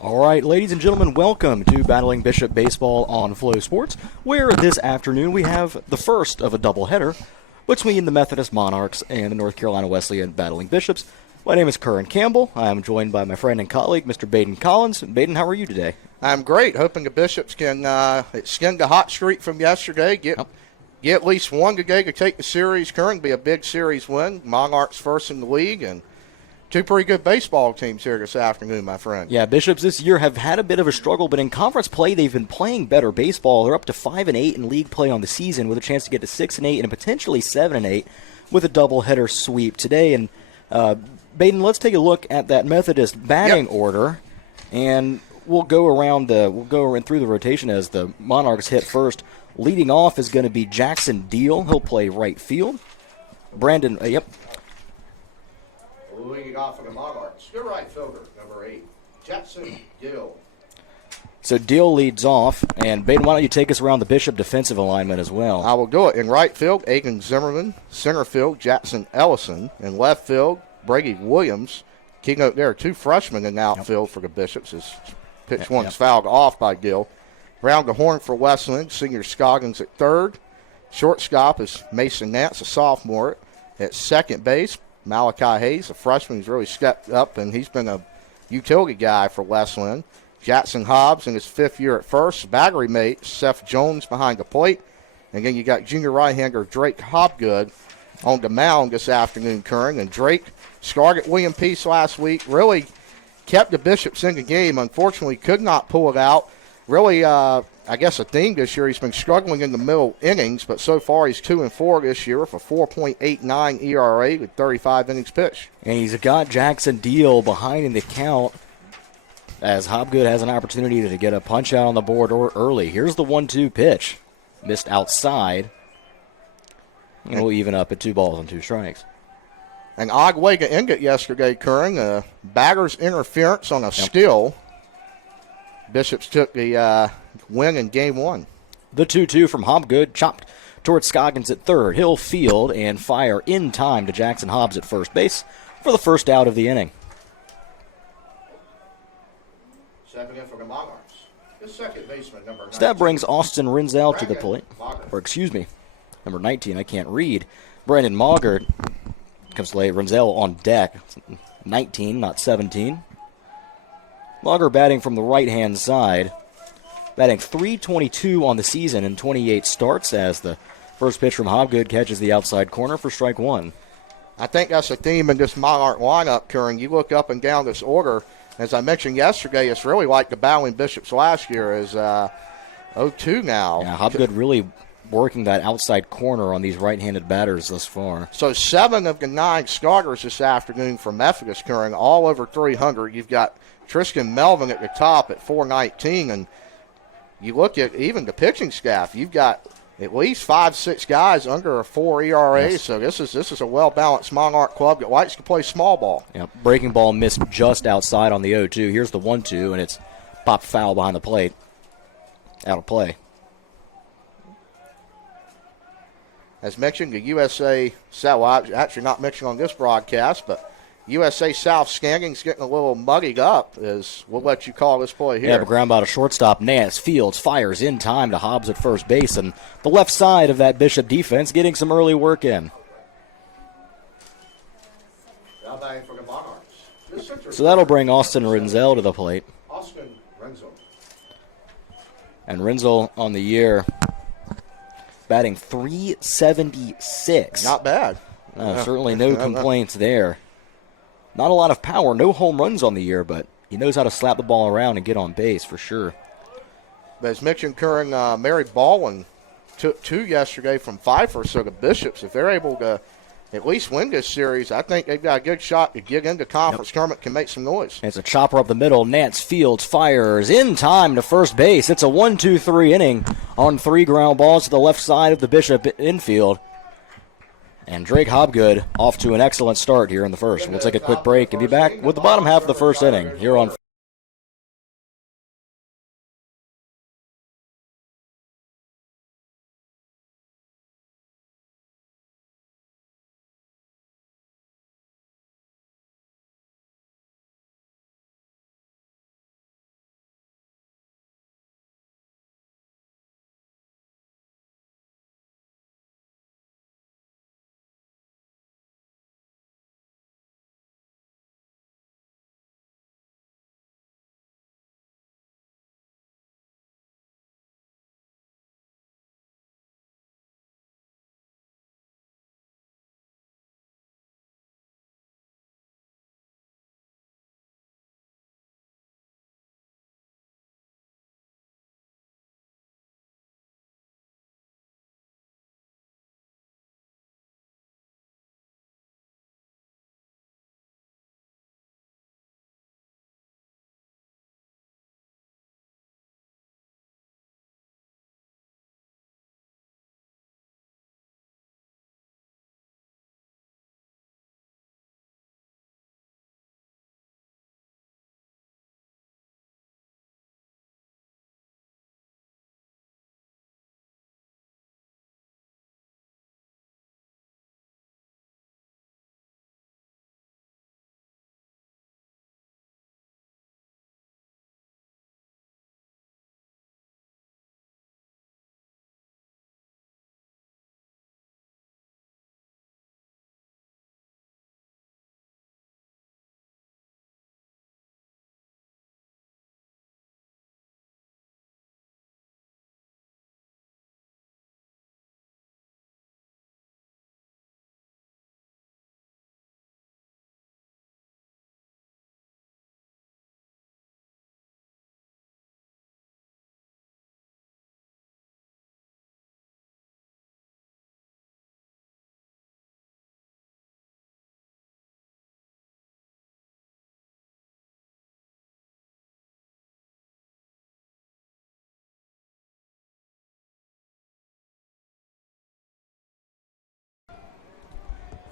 All right, ladies and gentlemen, welcome to Battling Bishop Baseball on Flow Sports, where this afternoon we have the first of a doubleheader between the Methodist Monarchs and the North Carolina Wesleyan Battling Bishops. My name is Curran Campbell. I am joined by my friend and colleague, Mr. Baden Collins. Baden, how are you today? I'm great. Hoping the Bishops can extend the hot streak from yesterday, get at least one today to take the series. Curran, be a big series win. Monarchs first in the league, and two pretty good baseball teams here this afternoon, my friend. Yeah, Bishops this year have had a bit of a struggle, but in conference play, they've been playing better baseball. They're up to 5-8 in league play on the season, with a chance to get to 6-8 and potentially 7-8 with a doubleheader sweep today. And Baden, let's take a look at that Methodist batting order, and we'll go through the rotation as the Monarchs hit first. Leading off is going to be Jackson Deal. He'll play right field. Brandon, Leading off for the Monarchs, your right fielder, number 8, Jackson Gill. So Deal leads off, and Baden, why don't you take us around the Bishop defensive alignment as well? I will do it. In right field, Aiken Zimmerman. Center field, Jackson Ellison. In left field, Brady Williams. Keynote there, two freshmen in the outfield for the Bishops. His pitch one's fouled off by Gill. Round the horn for Wesleyan, senior Scoggins at third. Shortstop is Mason Nance, a sophomore. At second base, Malachi Hayes, a freshman who's really stepped up, and he's been a utility guy for Wesleyan. Jackson Hobbs in his fifth year at first. Battery mate Seth Jones behind the plate. And then you got junior right-hander Drake Hobgood on the mound this afternoon, Curran. And Drake scored at William Peace last week, really kept the Bishops in the game. Unfortunately, could not pull it out. Really, I guess a theme this year, he's been struggling in the middle innings, but so far he's 2-4 this year with a 4.89 ERA with 35 innings pitched. And he's got Jackson Deal behind in the count as Hobgood has an opportunity to get a punch out on the board or early. Here's the 1-2 pitch. Missed outside. And we'll even up at 2 balls and 2 strikes. An odd way to end it yesterday, Curran. Batter's interference on a steal. Bishops took the win in game 1. The 2-2 from Hobgood, chopped towards Scoggins at third. He'll field and fire in time to Jackson Hobbs at first base for the first out of the inning. Stepping in for the Monarchs, the second baseman, number 19. So that brings Austin Renzel to the plate. Number 19, I can't read. Brandon Maugert comes to lay Renzel on deck. 19, not 17. Maugert batting from the right-hand side. Batting .322 on the season in 28 starts as the first pitch from Hobgood catches the outside corner for strike 1. I think that's a theme in this Monarch lineup, Curran. You look up and down this order. As I mentioned yesterday, it's really like the Battling Bishops last year is 0-2 now. Yeah, Hobgood really working that outside corner on these right-handed batters thus far. So 7 of the 9 starters this afternoon for Methodist, Curran, all over 300. You've got Tristan Melvin at the top at 419, and you look at even the pitching staff, you've got at least 5-6 guys under a 4 ERA, yes. So this is a well-balanced Monarch club that likes to play small ball. Yeah, breaking ball missed just outside on the 0-2. Here's the 1-2, and it's popped foul behind the plate. Out of play. As mentioned, the USA South, well, actually not mentioned on this broadcast, but USA South standings getting a little muddied up, as we'll let you call this play here. Yeah, but ground ball to shortstop. Nance fields, fires in time to Hobbs at first base, and the left side of that Bishop defense getting some early work in. Now batting for the Monarchs. So that'll bring Austin Renzel to the plate. Austin Renzel. And Renzel on the year batting .376. Not bad. Certainly no complaints there. Not a lot of power, no home runs on the year, but he knows how to slap the ball around and get on base for sure. But as mentioned, Curran, Mary Baldwin took 2 yesterday from Pfeiffer, so the Bishops, if they're able to at least win this series, I think they've got a good shot to get into conference tournament, can make some noise. It's a chopper up the middle. Nance fields, fires in time to first base. It's a 1-2-3 inning on 3 ground balls to the left side of the Bishop infield. And Drake Hobgood off to an excellent start here in the first. We'll take a quick break and be back with the bottom half of the first inning here on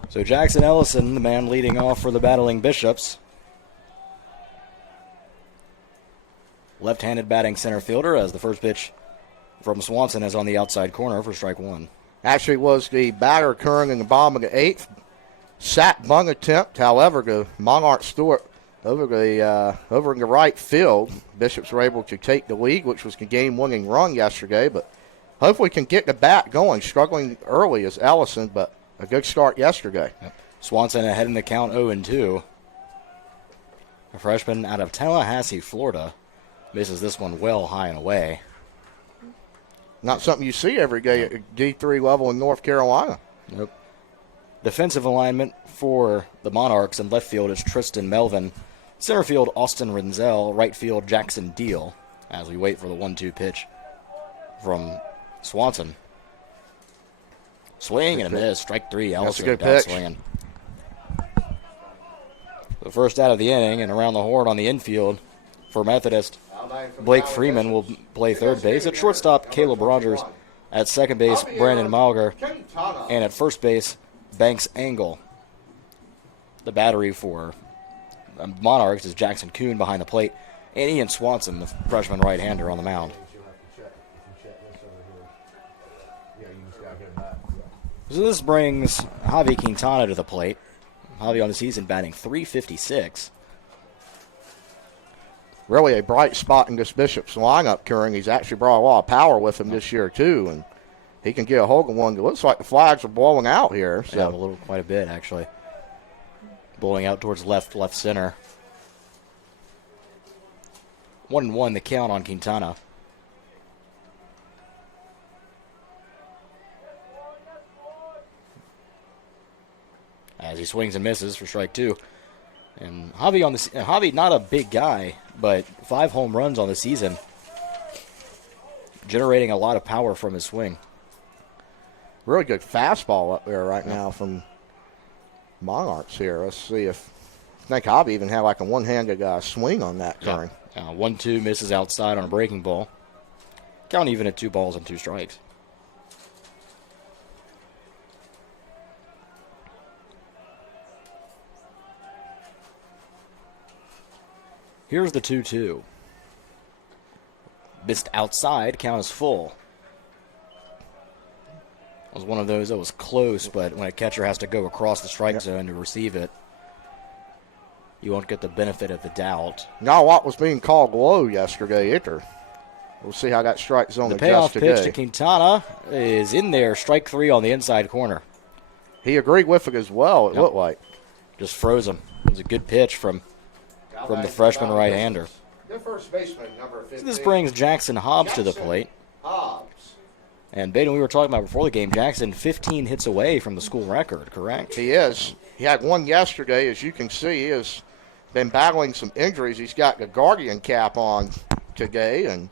So Jackson Ellison, the man leading off for the battling Bishops. Left-handed batting center fielder as the first pitch from Swanson is on the outside corner for strike one. Actually was the batter occurring in the bottom of the eighth. Sack bunt attempt, however, the Monarch Stewart over in the right field. Bishops were able to take the lead, which was the game-winning run yesterday, but hopefully can get the bat going. Struggling early is Ellison, but a good start yesterday. Yep. Swanson ahead in the count 0-2. A freshman out of Tallahassee, Florida. Misses this one well high and away. Not something you see every day at D3 level in North Carolina. Nope. Defensive alignment for the Monarchs in left field is Tristan Melvin. Center field, Austin Renzel. Right field, Jackson Deal. As we wait for the 1-2 pitch from Swanson. Swing and a miss. Strike three. Ellison That's a good down pitch. swinging. The first out of the inning, and around the horn on the infield for Methodist. Blake Freeman will play third base. At shortstop, Caleb Rogers. At second base, Brandon Malger. And at first base, Banks Angle. The battery for Monarchs is Jackson Kuhn behind the plate, and Ian Swanson, the freshman right-hander, on the mound. So this brings Javi Quintana to the plate. Javi on the season batting .356. Really a bright spot in this Bishops lineup, Curran. He's actually brought a lot of power with him this year, too, and he can get a hold of one. It looks like the flags are blowing out here. So. Yeah, quite a bit, actually. Blowing out towards left center. 1-1 the count on Quintana. As he swings and misses for strike two. And Javi, not a big guy, but 5 home runs on the season. Generating a lot of power from his swing. Really good fastball up there right now from Monarchs here. Let's see if I think Javi even had like a one-handed swing on that turn. Yeah. 1-2 misses outside on a breaking ball. Count even at 2 balls and 2 strikes. Here's the 2-2. Missed outside, count is full. It was one of those that was close, but when a catcher has to go across the strike zone to receive it, you won't get the benefit of the doubt. Now what was being called low yesterday either. We'll see how that strike zone The adjusts payoff today. pitch to Quintana is in there, strike 3 on the inside corner. He agreed with it as well, it looked like. Just froze him. It was a good pitch from the freshman right-hander. The first baseman, number 15. So this brings Jackson Hobbs to the plate. And Baden, we were talking about before the game, Jackson 15 hits away from the school record, correct? He is. He had one yesterday, as you can see. He has been battling some injuries. He's got the Guardian cap on today, and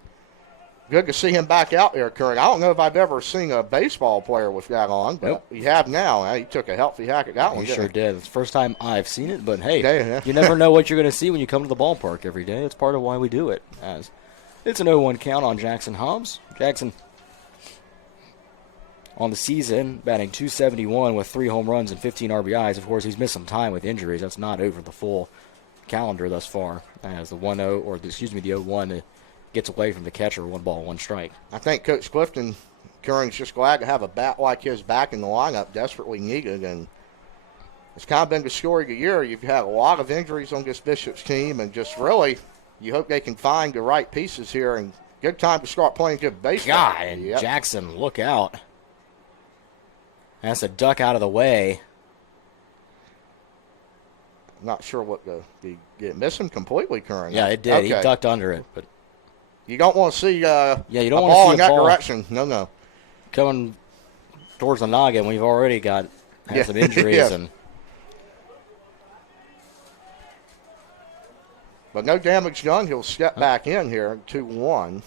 good to see him back out there, Curran. I don't know if I've ever seen a baseball player with that on, but we have now. He took a healthy hack at that one. He sure did. It's the first time I've seen it, but hey, yeah. You never know what you're going to see when you come to the ballpark every day. It's part of why we do it. As it's an 0-1 count on Jackson Hobbs. Jackson on the season batting .271 with 3 home runs and 15 RBIs. Of course, he's missed some time with injuries. That's not over the full calendar thus far. As the 0-1 gets away from the catcher, 1 ball, 1 strike. I think Coach Clifton, Curran's just glad to have a bat like his back in the lineup, desperately needed, and it's kind of been the story of the year. You've had a lot of injuries on this Bishops team, and just really, you hope they can find the right pieces here, and good time to start playing good baseball. God, and Jackson, look out. That's a duck out of the way. Not sure what did it miss him completely, Curran? Yeah, it did. Okay. He ducked under it, but you don't want to see you don't a want ball to see in a that ball direction. No. coming towards the noggin. We've already had some injuries Yes. and. But no damage done. He'll step back in here, 2-1.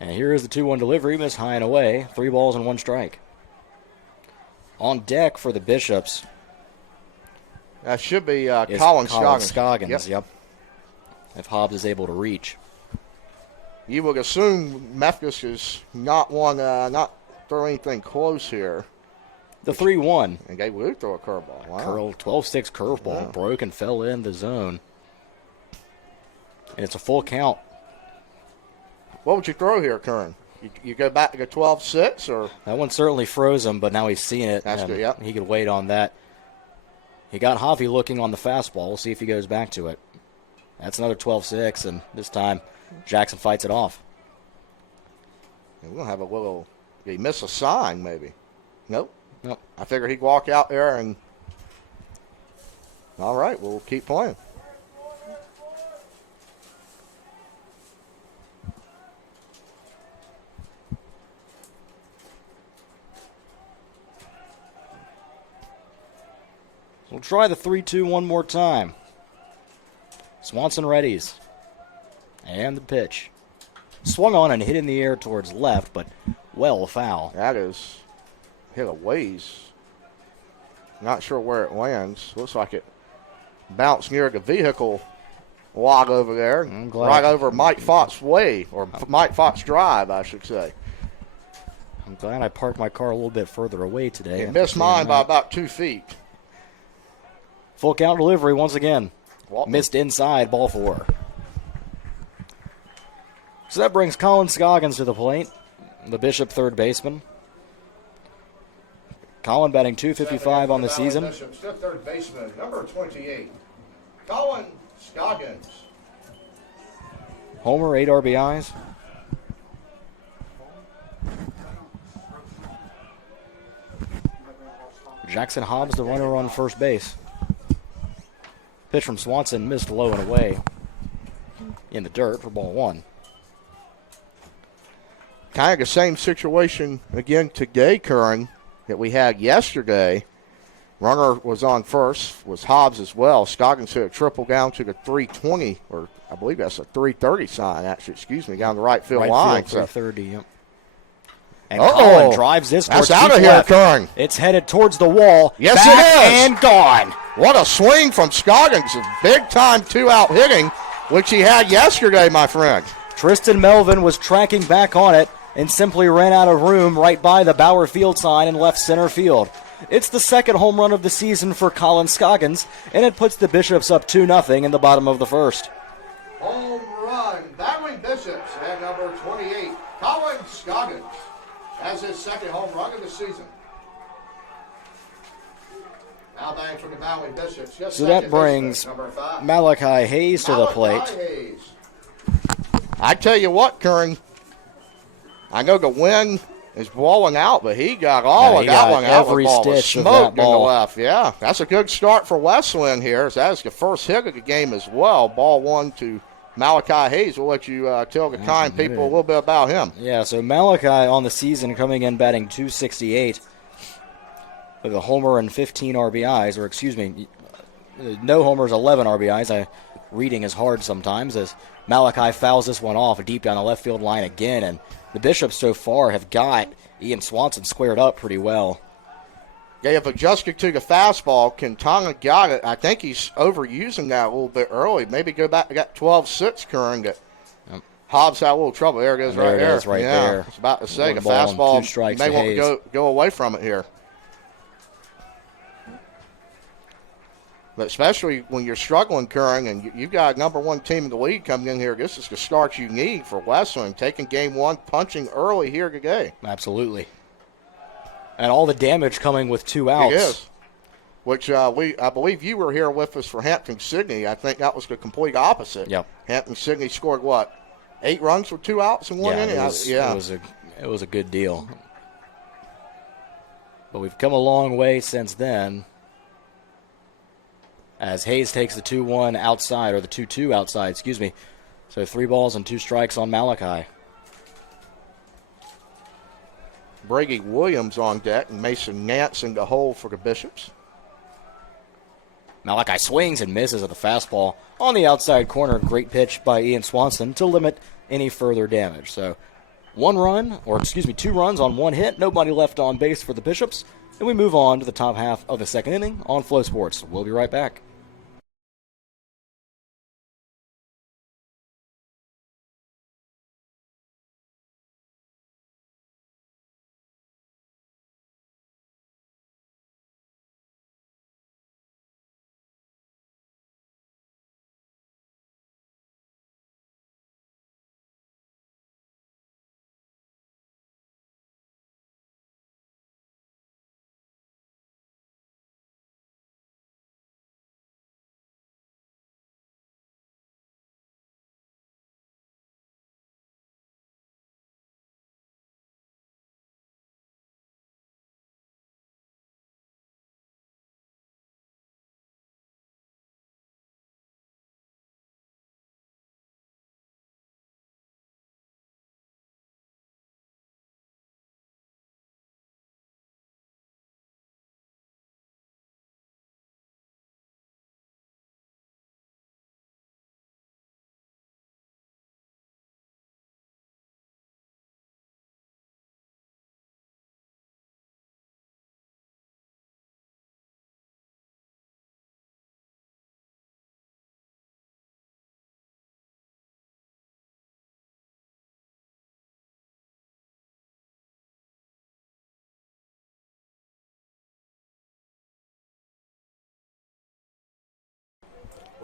And here is the 2-1 delivery, missed high and away. 3 balls and 1 strike. On deck for the Bishops That should be is Colin Scoggins. Scoggins. Yep. If Hobbs is able to reach. You would assume Methodist is not throw anything close here. The 3-1. And they would throw a curveball. Wow. 12-6 curveball. Broke and fell in the zone. And it's a full count. What would you throw here, Kern? You go back to the 12-6 or? That one certainly froze him, but now he's seen it. That's good, yep. He could wait on that. He got Javi looking on the fastball. We'll see if he goes back to it. That's another 12-6, and this time Jackson fights it off. We're going to have a little, he missed a sign maybe. Nope. Nope. I figured he'd walk out there and, all right, we'll keep playing. We'll try the 3-2 one more time. Swanson readies. And the pitch. Swung on and hit in the air towards left, but well foul. That is hit a ways. Not sure where it lands. Looks like it bounced near the vehicle log over there. Right over Mike Fox Way, or Mike Fox Drive, I should say. I'm glad I parked my car a little bit further away today. It missed mine by about 2 feet. Full count delivery once again. Walton. Missed inside, ball 4. So that brings Colin Scoggins to the plate, the Bishop third baseman. Colin batting .255 on the season. Bishop's third baseman, number 28, Colin Scoggins. Homer, 8 RBIs. Jackson Hobbs, the runner on first base. Pitch from Swanson missed low and away in the dirt for ball 1. Kind of the same situation again today, Curran, that we had yesterday. Runner was on first, was Hobbs as well. Scoggins hit a triple down to the 320, or I believe that's a 330 sign, actually, down the right field line. Field, 330, yep. And Colin drives this towards that's out of here, left. Curran. It's headed towards the wall. Yes, Back it is. And gone. What a swing from Scoggins. A big-time 2-out hitting, which he had yesterday, my friend. Tristan Melvin was tracking back on it and simply ran out of room right by the Bauer Field sign in left center field. It's the second home run of the season for Colin Scoggins, and it puts the Bishops up 2-0 in the bottom of the first. Home run, battling Bishops, and number 28, Colin Scoggins, has his second home run of the season. Now batting for the Maui Bishops. So that brings Malachi Hayes to the plate. Hayes. I tell you what, Curran, I know the wind is blowing out, but he got all of that one out. Every stitch of that ball. In the left. Yeah, that's a good start for Wesleyan here. That is the first hit of the game as well. Ball 1 to Malachi Hayes. We'll let you tell the kind people a little bit about him. Yeah, so Malachi on the season coming in batting .268 with a homer and 15 RBIs, or excuse me, no homers, 11 RBIs. Reading is hard sometimes as Malachi fouls this one off deep down the left field line again, and the Bishops so far have got Ian Swanson squared up pretty well. They have adjusted to the fastball. Quintana got it. I think he's overusing that a little bit early. Maybe go back to that 12-6 current that Hobbs had a little trouble. There it goes right there. There it is right there. I was about to say, One the ball fastball, and 2 strikes you may to want Hayes. to go away from it here. But especially when you're struggling, Curran, and you've got a number 1 team in the league coming in here, this is the start you need for Wesleyan, taking game 1, punching early here today. Absolutely. And all the damage coming with 2 outs. It is. Which I believe you were here with us for Hampton-Sydney. I think that was the complete opposite. Yep. Hampton-Sydney scored, 8 runs with 2 outs in 1 inning? It was a good deal. But we've come a long way since then, as Hayes takes the 2-1 outside, or the 2-2 outside, excuse me. So 3 balls and 2 strikes on Malachi. Brady Williams on deck, and Mason Nance in the hole for the Bishops. Malachi swings and misses at the fastball on the outside corner. Great pitch by Ian Swanson to limit any further damage. So 2 runs on 1 hit. Nobody left on base for the Bishops. And we move on to the top half of the second inning on Flow Sports. We'll be right back.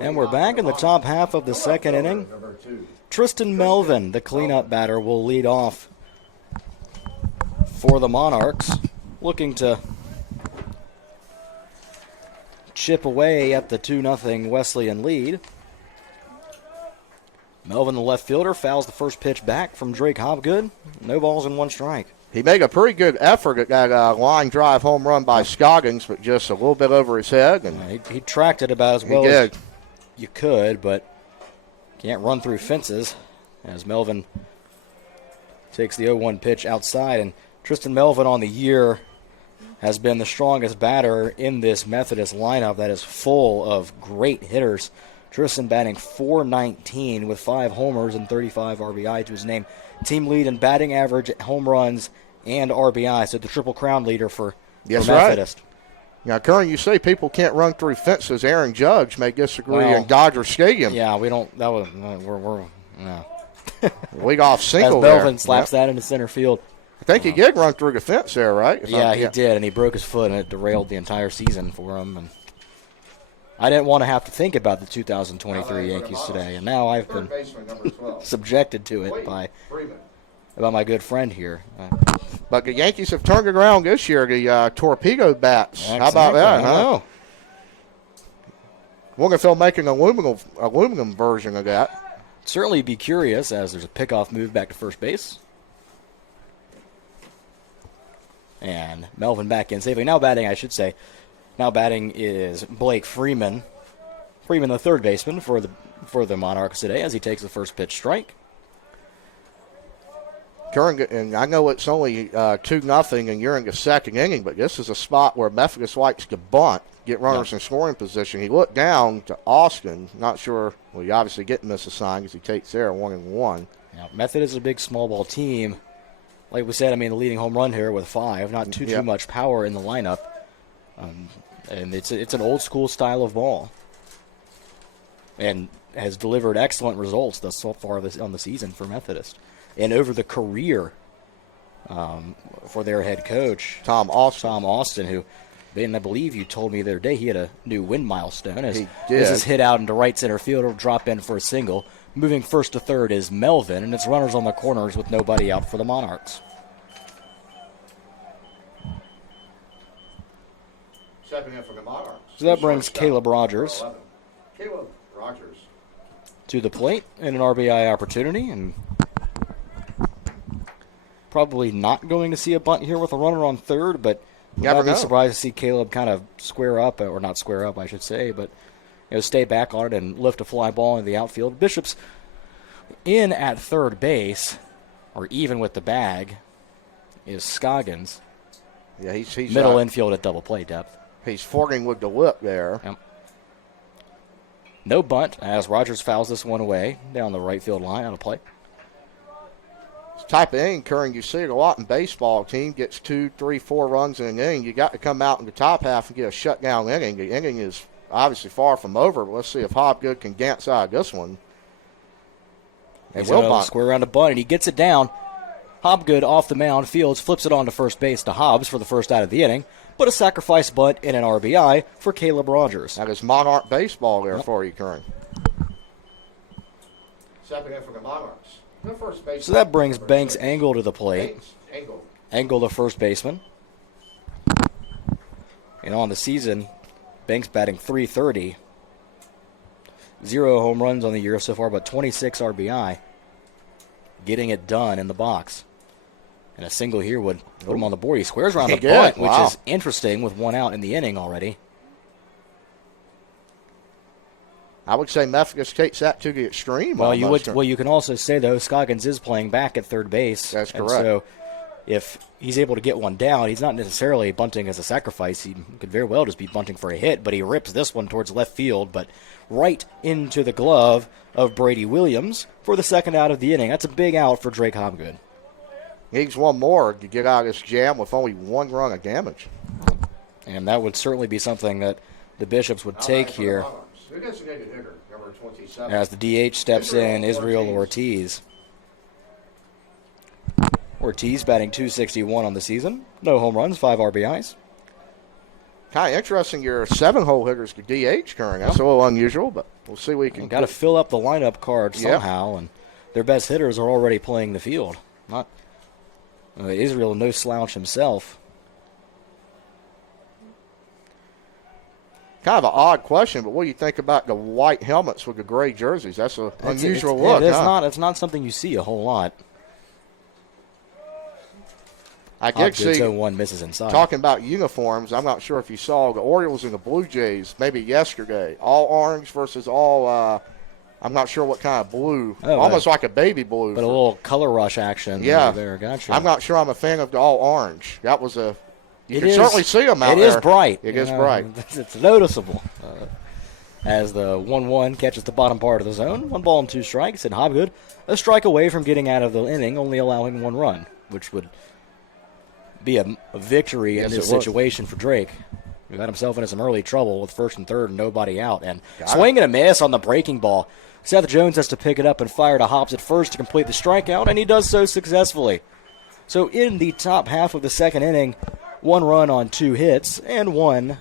And we're back in the top half of the second inning. Tristan Melvin, the cleanup batter, will lead off for the Monarchs, looking to chip away at the 2-0 Wesleyan lead. Melvin, the left fielder, fouls the first pitch back from Drake Hobgood. No balls and 1 strike. He made a pretty good effort at that line drive home run by Scoggins, but just a little bit over his head. And he tracked it about as well as you could, but can't run through fences as Melvin takes the 0-1 pitch outside. And Tristan Melvin on the year has been the strongest batter in this Methodist lineup that is full of great hitters. Tristan batting .419 with 5 homers and 35 RBI to his name. Team lead in batting average, home runs, and RBI. So the Triple Crown leader for Methodist. Right. Now, Curran, you say people can't run through fences. Aaron Judge may disagree in Dodger Stadium. Yeah, we don't. That was we're no. Leadoff single as Melvin slaps that into center field. I think he did run through the fence there, right? He did, and he broke his foot, and it derailed the entire season for him. And I didn't want to have to think about the 2023 Yankees today, and now I've been subjected to it by my good friend here. But the Yankees have turned it around this year. The torpedo bats. Exactly. How about that? I know. Wonder if they'll make an aluminum version of that. Certainly be curious as there's a pickoff move back to first base. And Melvin back in safely. Now batting is Blake Freeman. Freeman, the third baseman for the Monarchs today as he takes the first pitch strike. Curran, and I know it's only 2-0 and you're in the second inning, but this is a spot where Methodist likes to bunt, get runners in scoring position. He looked down to Austin. Not sure. Well, you obviously get miss a sign because he takes there 1-1. Yeah, Methodist is a big small ball team. Like we said, the leading home run here with 5. Not too much power in the lineup. And it's an old school style of ball. And has delivered excellent results thus far on the season for Methodist. And over the career for their head coach, Tom Austin, who, Ben, I believe you told me the other day he had a new win milestone. He did. This is hit out into right center field. It'll drop in for a single. Moving first to third is Melvin, and it's runners on the corners with nobody out for the Monarchs. Stepping in for the Monarchs. So that brings Caleb Rogers Rogers to the plate in an RBI opportunity, and probably not going to see a bunt here with a runner on third, but I'd be surprised to see Caleb kind of square up, or not square up, I should say, but stay back on it and lift a fly ball into the outfield. Bishop's in at third base, or even with the bag, is Scoggins. Yeah, he's middle infield at double play depth. He's forking with the whip there. Yep. No bunt as Rogers fouls this one away down the right field line out of play. Type of inning, Curran, you see it a lot in baseball. Team gets 2, 3, 4 runs in an inning. You got to come out in the top half and get a shutdown inning. The inning is obviously far from over, but let's see if Hobgood can dance out of this one. And will square around a bunt, and he gets it down. Hobgood off the mound, Fields flips it on to first base to Hobbs for the first out of the inning, but a sacrifice bunt and an RBI for Caleb Rogers. That is Monarch baseball there for you, Curran. Stepping in for the Monarchs. So that brings Banks Engel to the plate. Engel, the first baseman. And on the season, Banks batting .330. 0 home runs on the year so far, but 26 RBI. Getting it done in the box. And a single here would put him on the board. He squares around the bunt, which is interesting with 1 out in the inning already. I would say Methodist takes that to the extreme. Well, you can also say, though, Scoggins is playing back at third base. That's correct. And so if he's able to get one down, he's not necessarily bunting as a sacrifice. He could very well just be bunting for a hit, but he rips this one towards left field, but right into the glove of Brady Williams for the second out of the inning. That's a big out for Drake Hobgood. Needs one more to get out of this jam with only 1 run of damage. And that would certainly be something that the Bishops would take here. As the DH steps in, Israel Ortiz. Ortiz batting .261 on the season. No home runs, 5 RBIs. Kind of interesting. Your 7-hole hitters could DH Curran. That's a little unusual, but we'll see what you can. Got to fill up the lineup card somehow, and their best hitters are already playing the field. Not Israel, no slouch himself. Kind of an odd question, but what do you think about the white helmets with the gray jerseys? That's an unusual look. It's not something you see a whole lot. I did see. One misses inside. Talking about uniforms, I'm not sure if you saw the Orioles and the Blue Jays maybe yesterday. All orange versus all. I'm not sure what kind of blue. Almost like a baby blue. But a little color rush action. Yeah, there. Gotcha. I'm not sure I'm a fan of the all orange. That was a. You can certainly see them out there. It is bright. It is bright. It's noticeable. As the 1-1 catches the bottom part of the zone, 1 ball and 2 strikes, and Hobgood a strike away from getting out of the inning, only allowing 1 run, which would be a victory in this situation for Drake. He got himself into some early trouble with first and third and nobody out. And swing and a miss on the breaking ball. Seth Jones has to pick it up and fire to Hobbs at first to complete the strikeout, and he does so successfully. So in the top half of the second inning, 1 run on 2 hits and 1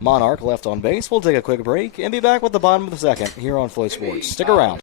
Monarch left on base. We'll take a quick break and be back with the bottom of the second here on Flow Sports. Stick around.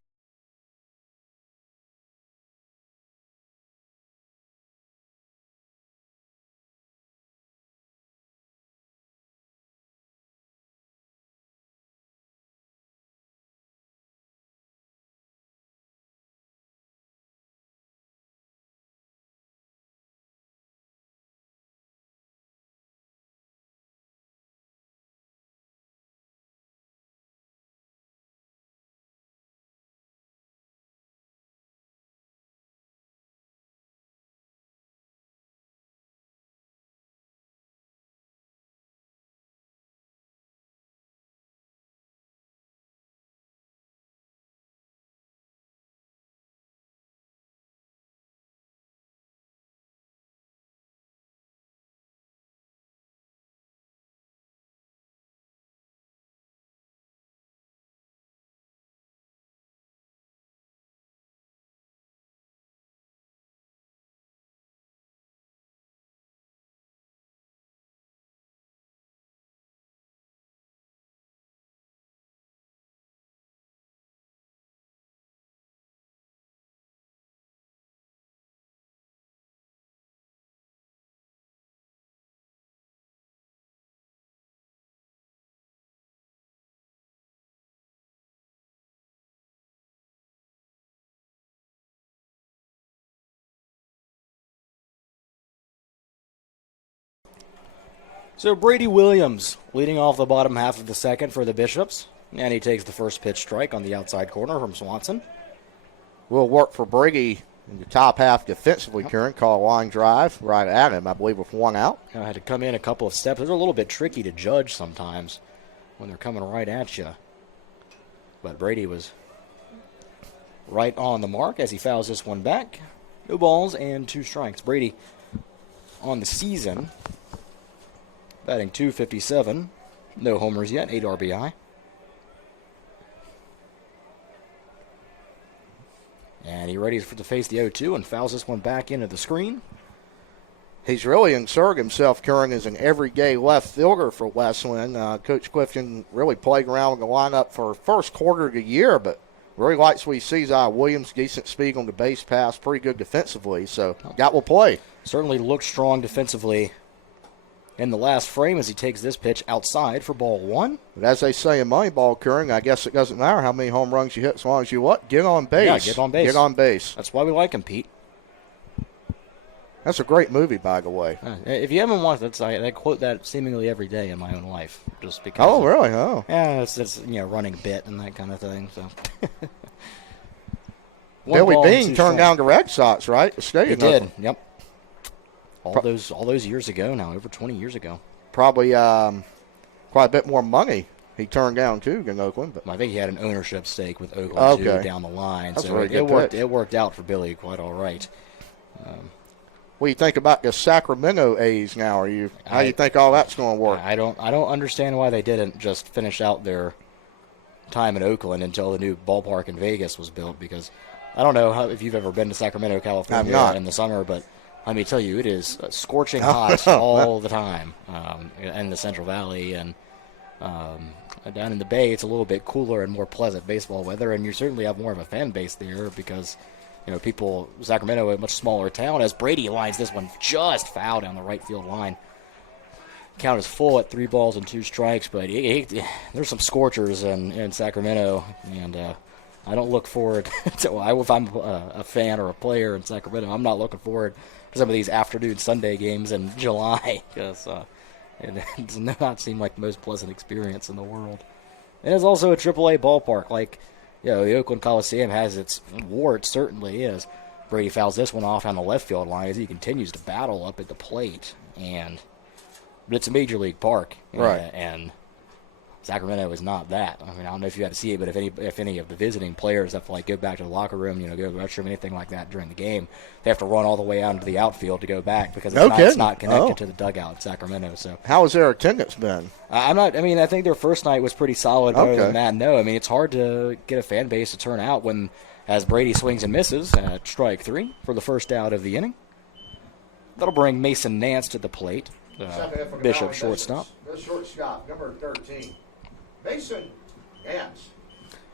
So Brady Williams leading off the bottom half of the second for the Bishops. And he takes the first pitch strike on the outside corner from Swanson. Will work for Brady in the top half defensively, Kieran. Call a line drive right at him, I believe, with 1 out. I had to come in a couple of steps. They're a little bit tricky to judge sometimes when they're coming right at you. But Brady was right on the mark as he fouls this one back. No balls and 2 strikes. Brady on the season batting .257. No homers yet, 8 RBI. And he ready to face the 0-2 and fouls this one back into the screen. He's really inserted himself, Curran, as an everyday left fielder for Wesleyan. Coach Clifton really played around with the lineup for first quarter of the year, but really likes what he sees out of Williams. Decent speed on the base pass, pretty good defensively, so that will play. Certainly looks strong defensively in the last frame as he takes this pitch outside for ball 1. But as they say in Moneyball, Curran, I guess it doesn't matter how many home runs you hit as long as you what? Get on base. Yeah, get on base. Get on base. That's why we like him, Pete. That's a great movie, by the way. If you haven't watched it, I quote that seemingly every day in my own life, just because. Oh, really? Oh, yeah, it's running bit and that kind of thing. So. Billy Bean turned down the Red Sox, right? He did. Yep. All those years ago now, over 20 years ago. Probably quite a bit more money he turned down too than Oakland. But I think he had an ownership stake with Oakland too down the line. That's so it worked out for Billy quite all right. What do you think about the Sacramento A's now? How do you think all that's going to work? I don't understand why they didn't just finish out their time in Oakland until the new ballpark in Vegas was built, because I don't know if you've ever been to Sacramento, California in the summer, but let me tell you, it is scorching hot all the time in the Central Valley. And down in the Bay, it's a little bit cooler and more pleasant baseball weather. And you certainly have more of a fan base there because, people, Sacramento, a much smaller town, as Brady lines this one just foul down the right field line. Count is full at 3 balls and 2 strikes, but there's some scorchers in Sacramento, and I don't look forward to if I'm a fan or a player in Sacramento, I'm not looking forward to some of these afternoon Sunday games in July because it does not seem like the most pleasant experience in the world. And it's also a AAA ballpark. Like, the Oakland Coliseum has its warts, certainly, as Brady fouls this one off on the left field line as he continues to battle up at the plate. But it's a major league park, right? And Sacramento is not that. I mean, I don't know if you had to see it, but if any of the visiting players have to go back to the locker room, go to the restroom, anything like that during the game, they have to run all the way out into the outfield to go back because it's not connected to the dugout in Sacramento. So how has their attendance been? I think their first night was pretty solid. Other than that, no. I mean, it's hard to get a fan base to turn out when, as Brady swings and misses at strike 3 for the first out of the inning. That'll bring Mason Nance to the plate. Bishop shortstop. The shortstop, number 13, Mason Nance.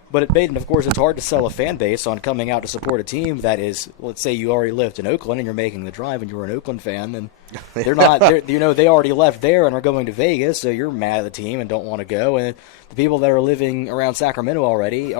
But of course, it's hard to sell a fan base on coming out to support a team that is, let's say you already lived in Oakland and you're making the drive and you're an Oakland fan, and they're not, they already left there and are going to Vegas, so you're mad at the team and don't want to go. And the people that are living around Sacramento already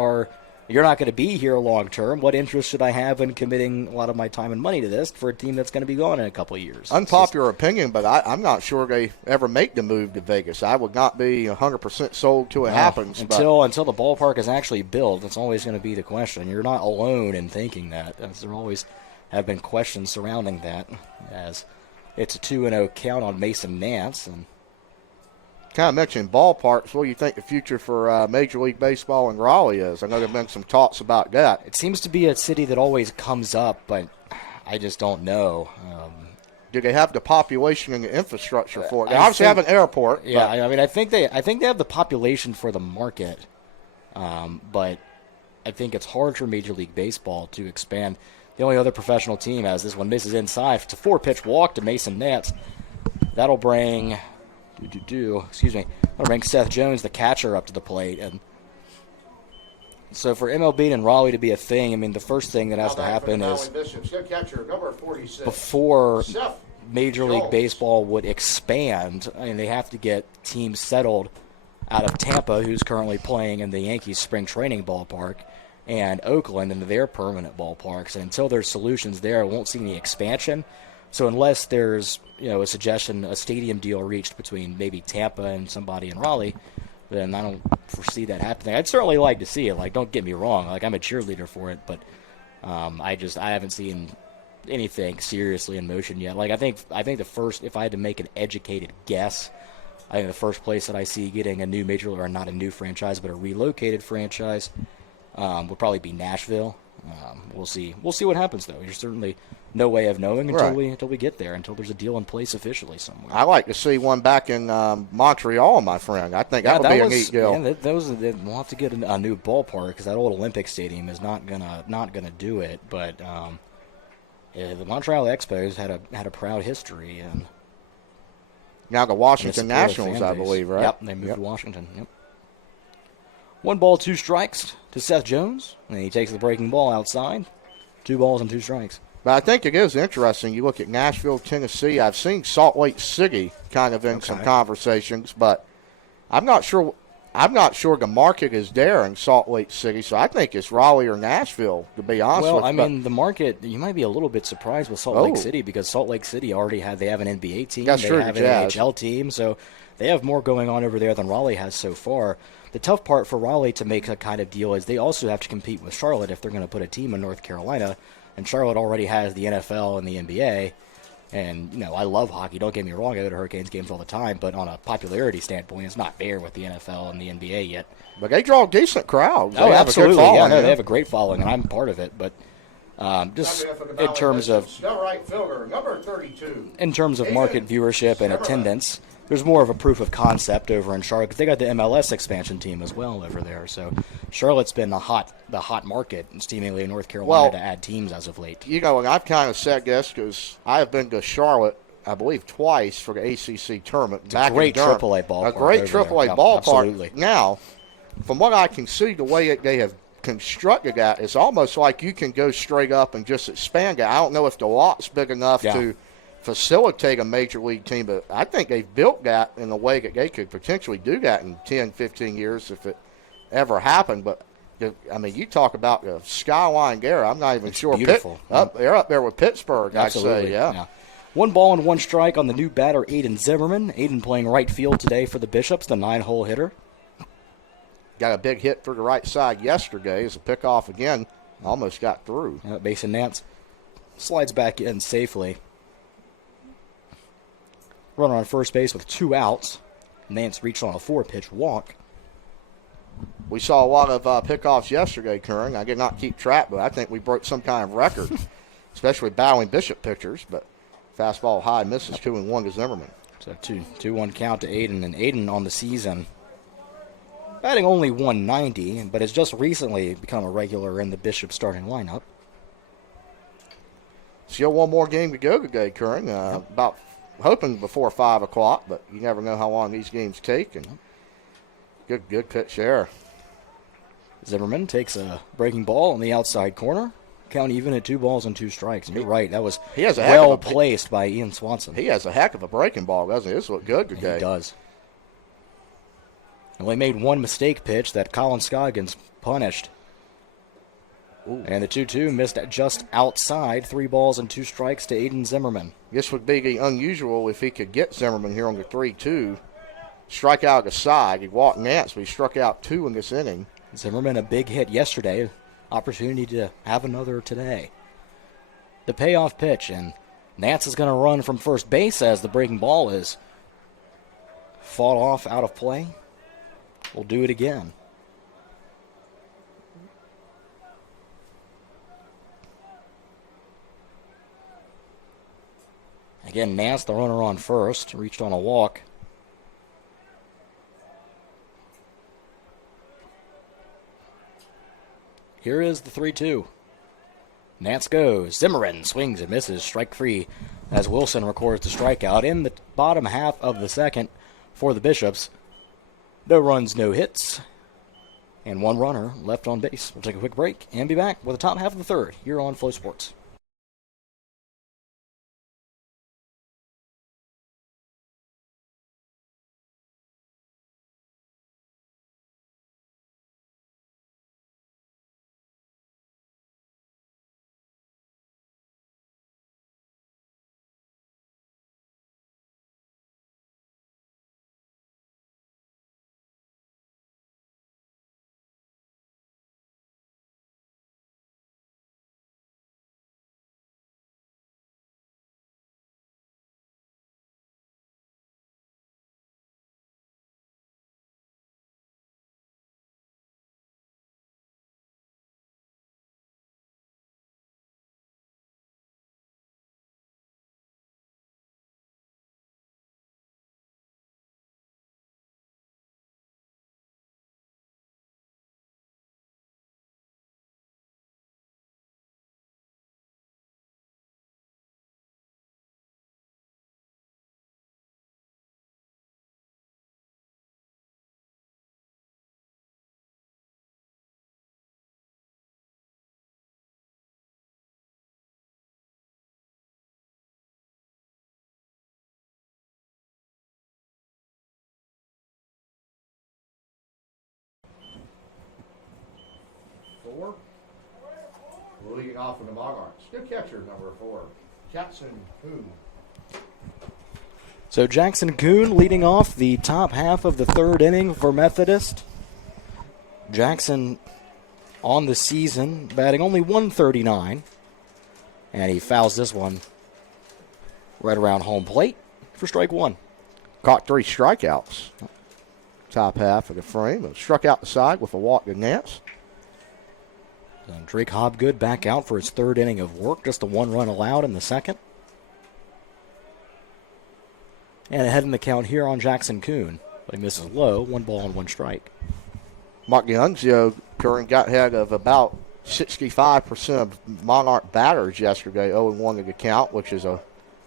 you're not going to be here long term. What interest should I have in committing a lot of my time and money to this for a team that's going to be gone in a couple of years? Unpopular opinion, but I'm not sure they ever make the move to Vegas. I would not be 100% sold till it happens. Until the ballpark is actually built, that's always going to be the question. You're not alone in thinking that. There always have been questions surrounding that, as it's a 2-0 count on Mason Nance. And kind of mentioned ballparks. What do you think the future for Major League Baseball in Raleigh is? I know there have been some talks about that. It seems to be a city that always comes up, but I just don't know. Do they have the population and the infrastructure for it? They obviously have an airport. Yeah, I think they have the population for the market, but I think it's hard for Major League Baseball to expand. The only other professional team has this one misses inside. It's a 4-pitch walk to Mason Nance. That'll bring That'll bring Seth Jones, the catcher, up to the plate. And so for MLB and Raleigh to be a thing, I mean, the first thing that has to happen is before Major League Baseball would expand, they have to get teams settled out of Tampa, who's currently playing in the Yankees spring training ballpark, and Oakland into their permanent ballparks. And until there's solutions there, I won't see any expansion. So unless there's, a suggestion, a stadium deal reached between maybe Tampa and somebody in Raleigh, then I don't foresee that happening. I'd certainly like to see it. Don't get me wrong. I'm a cheerleader for it, but I haven't seen anything seriously in motion yet. I think the first, if I had to make an educated guess, I think the first place that I see getting a new major, or not a new franchise, but a relocated franchise, would probably be Nashville. We'll see what happens, though. There's certainly no way of knowing until we get there, until there's a deal in place officially somewhere. I like to see one back in Montreal, my friend. I think that would be a neat deal. Yeah, we'll have to get a new ballpark because that old Olympic Stadium is not gonna do it. But the Montreal Expos had a proud history, and now the Washington Nationals, I believe, right? Yep, they moved to Washington. Yep. 1 ball, 2 strikes to Seth Jones, and he takes the breaking ball outside. 2 balls and 2 strikes. But I think it is interesting. You look at Nashville, Tennessee. I've seen Salt Lake City kind of in some conversations, but I'm not sure the market is there in Salt Lake City. So I think it's Raleigh or Nashville, to be honest with you. Well, the market, you might be a little bit surprised with Salt Lake City because Salt Lake City they have an NBA team. That's true, have an NHL team, so they have more going on over there than Raleigh has so far. The tough part for Raleigh to make a kind of deal is they also have to compete with Charlotte if they're going to put a team in North Carolina. And Charlotte already has the NFL and the NBA. And, I love hockey. Don't get me wrong. I go to Hurricanes games all the time. But on a popularity standpoint, it's not there with the NFL and the NBA yet. But they draw decent crowds. Oh, absolutely. They have a great following, and I'm part of it. But just in terms of right fielder, number 32. In terms of market viewership and attendance, there's more of a proof of concept over in Charlotte, because they got the MLS expansion team as well over there. So Charlotte's been the hot market, seemingly in North Carolina, to add teams as of late. And I've kind of said this because I have been to Charlotte, I believe, twice for the ACC tournament. It's a great AAA ballpark. A great AAA ballpark. Absolutely. Now, from what I can see, the way they have constructed that, it's almost like you can go straight up and just expand it. I don't know if the lot's big enough to facilitate a major league team, but I think they've built that in a way that they could potentially do that in 10, 15 years if it ever happened. But you talk about the skyline there. I'm not even sure. Beautiful. They're up there with Pittsburgh, Absolutely. I'd say. Yeah. 1 ball and 1 strike on the new batter, Aiden Zimmerman. Aiden playing right field today for the Bishops, the 9-hole hitter. Got a big hit through the right side yesterday as a pickoff again. Almost got through. Mason Nance slides back in safely. Runner on first base with 2 outs. Nance reached on a 4-pitch walk. We saw a lot of pickoffs yesterday, Curran. I did not keep track, but I think we broke some kind of record, especially battling Bishop pitchers. But fastball high misses 2-1 to Zimmerman. So 2-1 count to Aiden, and Aiden on the season batting only 190, but has just recently become a regular in the Bishop starting lineup. Still one more game to go today, Curran. About hoping before 5 o'clock, but you never know how long these games take. And good pitch there. Zimmerman takes a breaking ball on the outside corner. Count even at 2 balls and 2 strikes. And you're right, that was well placed by Ian Swanson. He has a heck of a breaking ball, doesn't he? This looked good today. He does. Only made 1 mistake pitch that Colin Scoggins punished. Ooh. And the 2-2 missed just outside. 3 balls and 2 strikes to Aiden Zimmerman. This would be the unusual if he could get Zimmerman here on the 3-2. Strike out the side. He walked Nance, but he struck out 2 in this inning. Zimmerman, a big hit yesterday. Opportunity to have another today. The payoff pitch, and Nance is going to run from first base as the breaking ball is fought off out of play. We'll do it again. Again, Nance, the runner on first, reached on a walk. Here is the 3-2. Nance goes. Zimmerman swings and misses. Strike free as Wilson records the strikeout in the bottom half of the second for the Bishops. No runs, no hits, and 1 runner left on base. We'll take a quick break and be back with the top half of the third here on Flow Sports. Leading off in the Monarchs. Good catcher, number 4, Jackson Kuhn. So Jackson Kuhn leading off the top half of the third inning for Methodist. Jackson on the season batting only 139. And he fouls this one right around home plate for strike 1. Caught 3 strikeouts. Top half of the frame. Struck out the side with a walk to Nance. And Drake Hobgood back out for his third inning of work. Just a 1 run allowed in the second. And ahead in the count here on Jackson Kuhn. But he misses low, 1 ball and 1 strike. Mark Youngzio Curran got ahead of about 65% of Monarch batters yesterday, 0-1 in the count, which is a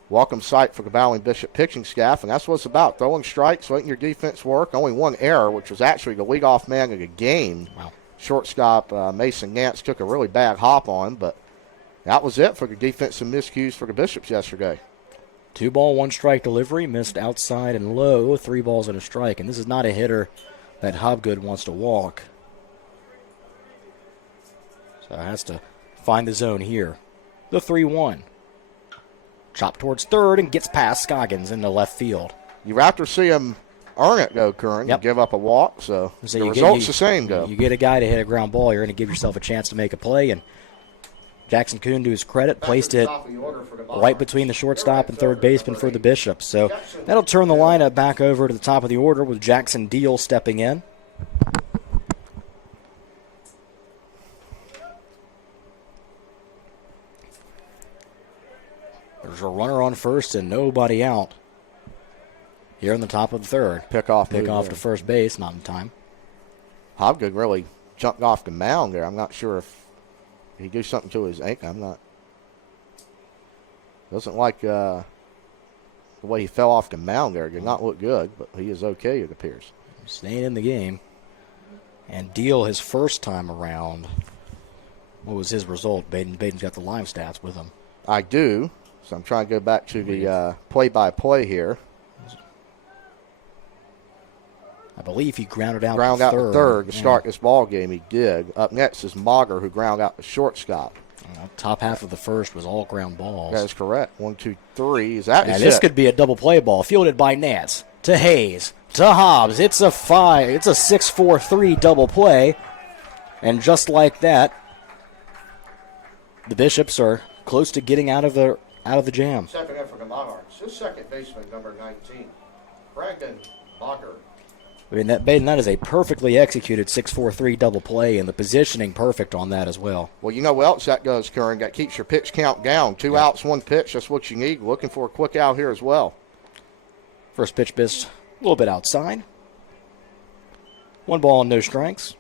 welcome sight for the Bowling Bishop pitching staff, and that's what it's about, throwing strikes, letting your defense work. Only 1 error, which was actually the leadoff man of the game. Wow. Shortstop Mason Nance took a really bad hop on, but that was it for the defensive miscues for the Bishops yesterday. 2 ball, 1 strike delivery, missed outside and low, 3 balls and a strike. And this is not a hitter that Hobgood wants to walk. So has to find the zone here. The 3-1. Chop towards third and gets past Scoggins into left field. You rather see him earn it, though, Curran. Yep. Give up a walk, so the you result's the same, though. You get a guy to hit a ground ball, you're going to give yourself a chance to make a play. And Jackson Kuhn, to his credit, placed it right between the shortstop and third baseman for the Bishops. So that'll turn the lineup back over to the top of the order with Jackson Deal stepping in. There's a runner on first and nobody out. Here in the top of the third. Pick off to first base, not in time. Hobgood really jumped off the mound there. I'm not sure if he did something to his ankle. I'm not. Doesn't like the way he fell off the mound there. Did not look good, but he is okay, it appears. Staying in the game. And Deal his first time around. What was his result? Baden's got the Lime stats with him. I do. So I'm trying to go back to the play-by-play here. I believe he grounded out the third to start this ball game. He did. Up next is Mauger, who ground out the shortstop. Top half of the first was all ground balls. That is correct. 1, 2, 3. This could be a double play ball fielded by Nance to Hayes to Hobbs. It's a 6-4-3 double play, and just like that, the Bishops are close to getting out of the jam. Second in for the Monarchs. This second baseman, number 19, Brandon Mauger. I mean, that is a perfectly executed 6-4-3 double play, and the positioning perfect on that as well. Well, you know what else that does, Curran? That keeps your pitch count down. 2 outs, 1 pitch. That's what you need. Looking for a quick out here as well. First pitch missed a little bit outside. 1 ball and no strikes.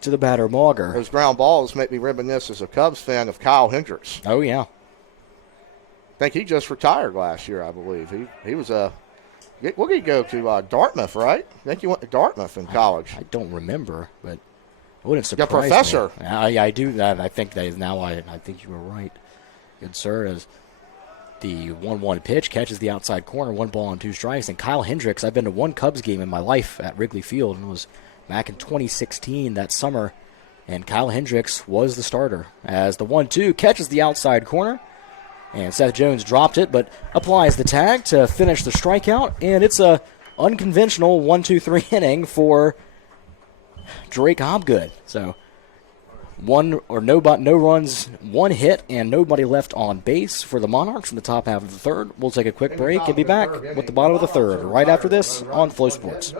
To the batter, Mauger. Those ground balls make me reminisce as a Cubs fan of Kyle Hendricks. Oh, yeah. I think he just retired last year, I believe. He was a what did he go to? Dartmouth, right? I think he went to Dartmouth in college. I don't remember, but it wouldn't surprise me. Professor. I do that. I think that now I think you were right. Good sir. As the 1-1 pitch catches the outside corner, 1 ball and 2 strikes. And Kyle Hendricks, I've been to 1 Cubs game in my life at Wrigley Field, and it was back in 2016 that summer. And Kyle Hendricks was the starter as the 1-2 catches the outside corner. And Seth Jones dropped it, but applies the tag to finish the strikeout. And it's a unconventional 1-2-3 inning for Drake Hobgood. So no runs, 1 hit, and nobody left on base for the Monarchs in the top half of the third. We'll take a quick break and be back with the bottom of the third right after this on Flow Sports.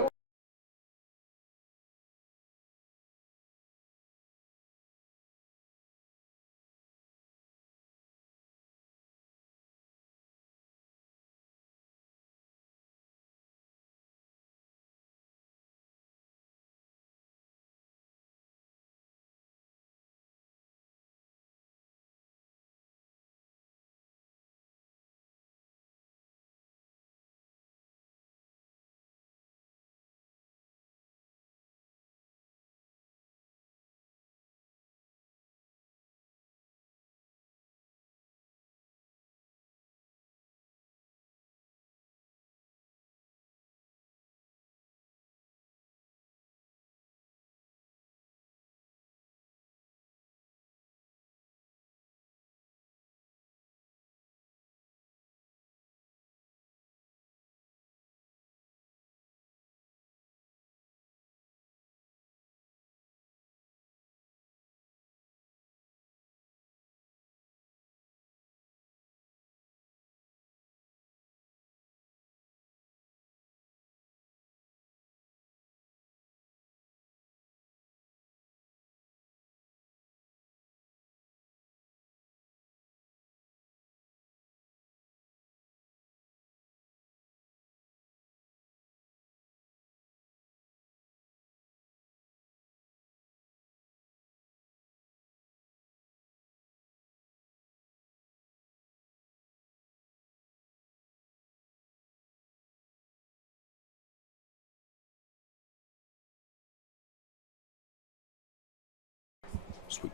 Sweet.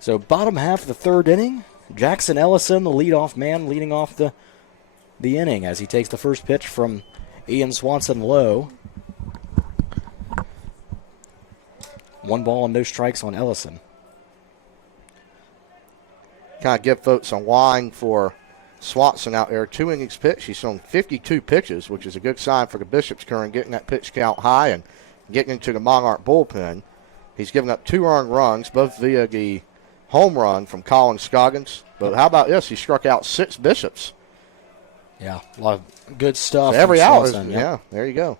So bottom half of the third inning, Jackson Ellison, the leadoff man, leading off the inning as he takes the first pitch from Ian Swanson low. 1 ball and no strikes on Ellison. Kind of give folks a line for Swanson out there. 2 innings pitched. He's thrown 52 pitches, which is a good sign for the Bishops current, getting that pitch count high and getting into the Monarch bullpen. He's given up 2 earned runs, both via the home run from Colin Scoggins. But how about this? He struck out 6 Bishops. Yeah, a lot of good stuff. So every out is, Yep. yeah, there you go.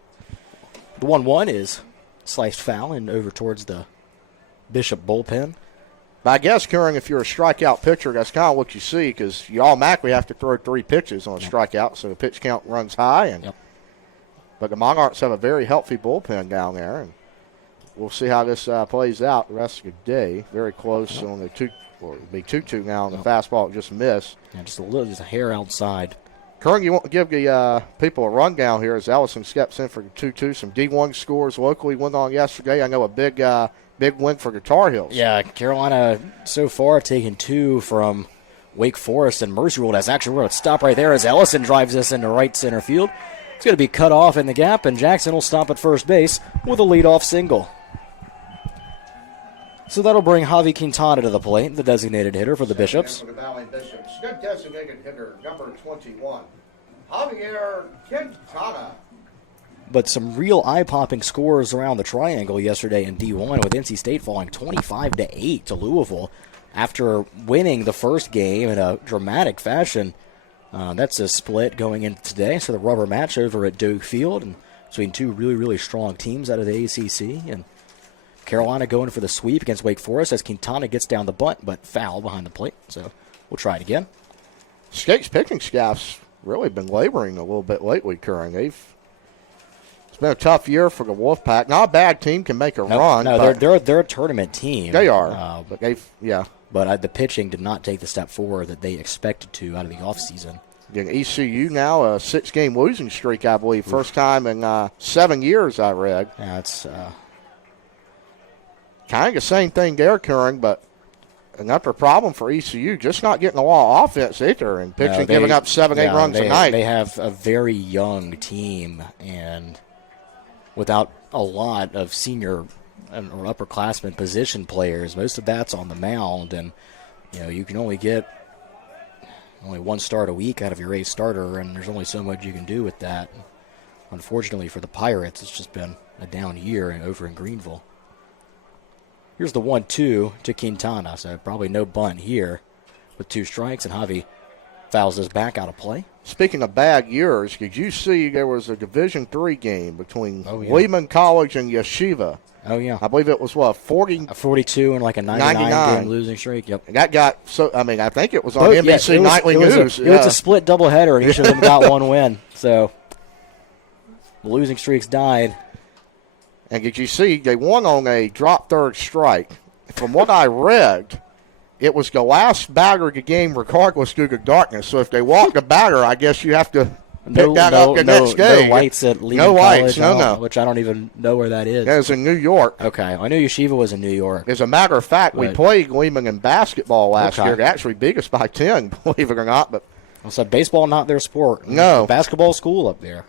The 1-1 is sliced foul and over towards the Bishop bullpen. But I guess, Curran, if you're a strikeout pitcher, that's kind of what you see because you automatically have to throw 3 pitches on a strikeout, so the pitch count runs high. And But the Monarchs have a very healthy bullpen down there, and we'll see how this plays out the rest of the day. Very close on the 2, or it'll be 2-2 now on the fastball. It just missed. Yeah, just a hair outside. Curran, you want to give the people a rundown here as Ellison steps in for 2-2. Some D1 scores locally went on yesterday. I know a big win for the Tar Heels. Yeah, Carolina so far taking 2 from Wake Forest, and Mercy Ruled. That's actually where it stop right there as Ellison drives this into right center field. It's going to be cut off in the gap, and Jackson will stop at first base with a leadoff single. So that'll bring Javi Quintana to the plate, the designated hitter for the Bishops. For the Valley Bishops. Good designated hitter, number 21, Javier Quintana. But some real eye-popping scores around the triangle yesterday in D1 with NC State falling 25-8 to Louisville after winning the first game in a dramatic fashion. That's a split going into today, so the rubber match over at Doak Field and between 2 really, really strong teams out of the ACC. And Carolina going for the sweep against Wake Forest as Quintana gets down the bunt, but foul behind the plate. So we'll try it again. State's pitching staff's really been laboring a little bit lately, Curran. It's been a tough year for the Wolfpack. Not a bad team can make a run. No, they're a tournament team. They are, but But the pitching did not take the step forward that they expected to out of the offseason. Again, ECU now a 6-game losing streak, I believe. First time in 7 years, I read. Yeah, it's kind of the same thing there, Curran, but another problem for ECU, just not getting a lot of offense either, and pitching giving up 7-8 runs a night. They have a very young team, and without a lot of senior or upperclassmen position players, most of that's on the mound, and you can only get only 1 start a week out of your ace starter, and there's only so much you can do with that. Unfortunately for the Pirates, it's just been a down year over in Greenville. Here's the 1-2 to Quintana, so probably no bunt here with 2 strikes, and Javi fouls this back out of play. Speaking of bad years, did you see there was a Division III game between Lehman College and Yeshiva? Oh, yeah. I believe it was, 42 and like a 99 game losing streak. Yep. That got I think it was on NBC Nightly News. It was a split doubleheader, and each of them got 1 win. So the losing streaks died. And did you see they won on a drop third strike? From what I read, it was the last batter of the game regardless due to darkness. So if they walk the batter, I guess you have to pick that up the next game. No lights at Lehman College, which I don't even know where that is. That is in New York. Okay, I knew Yeshiva was in New York. As a matter of fact, we played Lehman in basketball last year. They actually beat us by 10, believe it or not. But so baseball not their sport. No. Basketball school up there.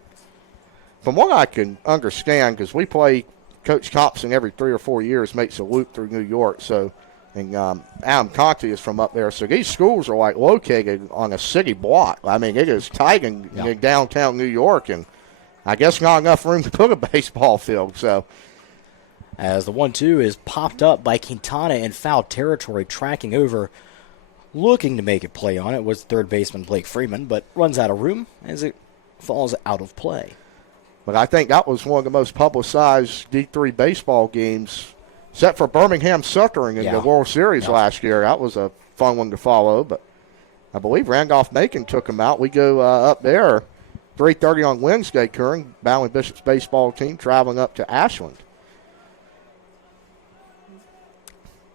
From what I can understand, because we play Coach Thompson every 3 or 4 years, makes a loop through New York. So, and Adam Conti is from up there. So these schools are like located on a city block. I mean, it is tight in downtown New York, and I guess not enough room to put a baseball field. So, as the 1-2 is popped up by Quintana in foul territory, tracking over, looking to make a play on it was third baseman Blake Freeman, but runs out of room as it falls out of play. But I think that was one of the most publicized D3 baseball games, except for Birmingham Suttering in the World Series last year. That was a fun one to follow. But I believe Randolph-Macon took them out. We go up there 3:30 on Wednesday, Curran, Bowling Bishops baseball team traveling up to Ashland.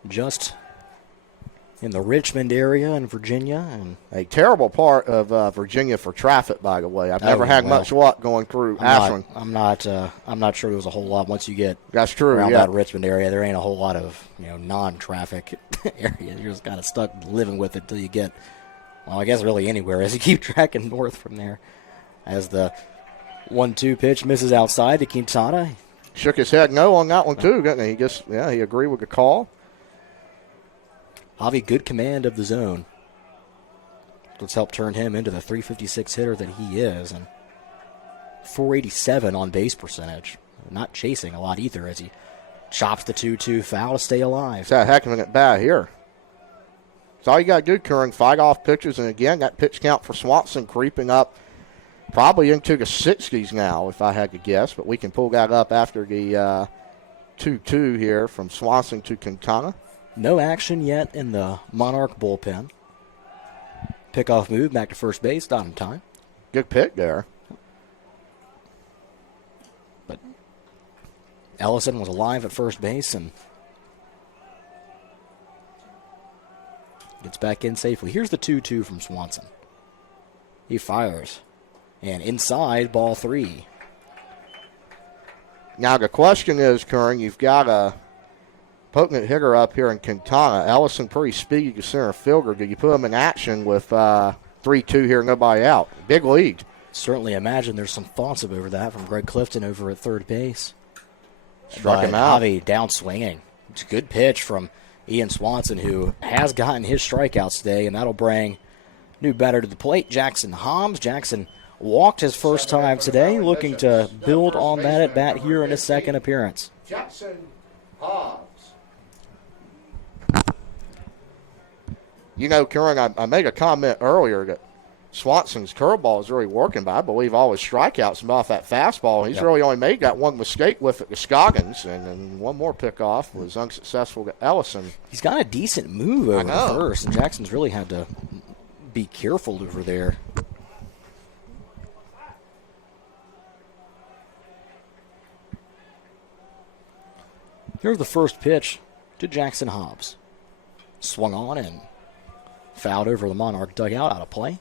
Just in the Richmond area in Virginia. And a terrible part of Virginia for traffic, by the way. I've never had much luck going through Ashland. I'm not sure there was a whole lot once you get That's true, around that Richmond area. There ain't a whole lot of non-traffic areas. You're just kind of stuck living with it till you get, well, I guess really anywhere as you keep tracking north from there. As the 1-2 pitch misses outside to Quintana. Shook his head no on that one too, didn't he? He agreed with the call. Javi, good command of the zone. Let's help turn him into the 356 hitter that he is. And 487 on base percentage. Not chasing a lot either as he chops the 2-2 foul to stay alive. It's that heck of an at bat here. That's all you got to do, Curran. Fight off pitches. And again, that pitch count for Swanson creeping up probably into the 60s now, if I had to guess. But we can pull that up after the 2-2 here from Swanson to Quintana. No action yet in the Monarch bullpen. Pickoff move back to first base, not in time. Good pick there. But Ellison was alive at first base and gets back in safely. Here's the 2-2 from Swanson. He fires. And inside, ball 3. Now the question is, Curran, you've got a potent hitter up here in Quintana. Ellison pretty speedy to center fielder. Do you put him in action with 3-2 here, nobody out? Big lead. Certainly imagine there's some thoughts over that from Greg Clifton over at third base. Struck him out. Javi down swinging. It's a good pitch from Ian Swanson, who has gotten his strikeouts today, and that'll bring new batter to the plate, Jackson Hobbs. Jackson walked his first time today, looking to build on that at bat here in his second appearance. Jackson Hobbs. Curran, I made a comment earlier that Swanson's curveball is really working, but I believe all his strikeouts are off that fastball. He's really only made that one mistake with it to Scoggins, and then one more pickoff was unsuccessful to Ellison. He's got a decent move over first, and Jackson's really had to be careful over there. Here's the first pitch to Jackson Hobbs. Swung on and fouled over the Monarch dugout, out of play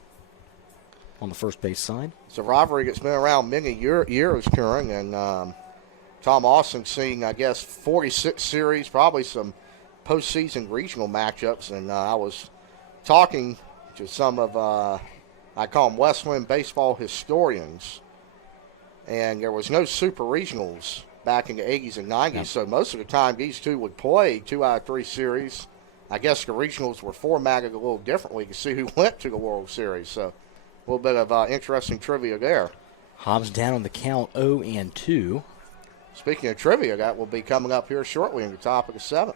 on the first base side. It's a rivalry that's been around many years, Curran, and Tom Austin's seen, 46 series, probably some postseason regional matchups, and I was talking to some of, I call them Wesleyan baseball historians, and there was no super regionals back in the 80s and 90s, so most of the time these two would play 2 out of 3 series. I guess the regionals were formatted a little differently to see who went to the World Series, so a little bit of interesting trivia there. Hobbs down on the count 0-2. Speaking of trivia, that will be coming up here shortly in the top of the 7th.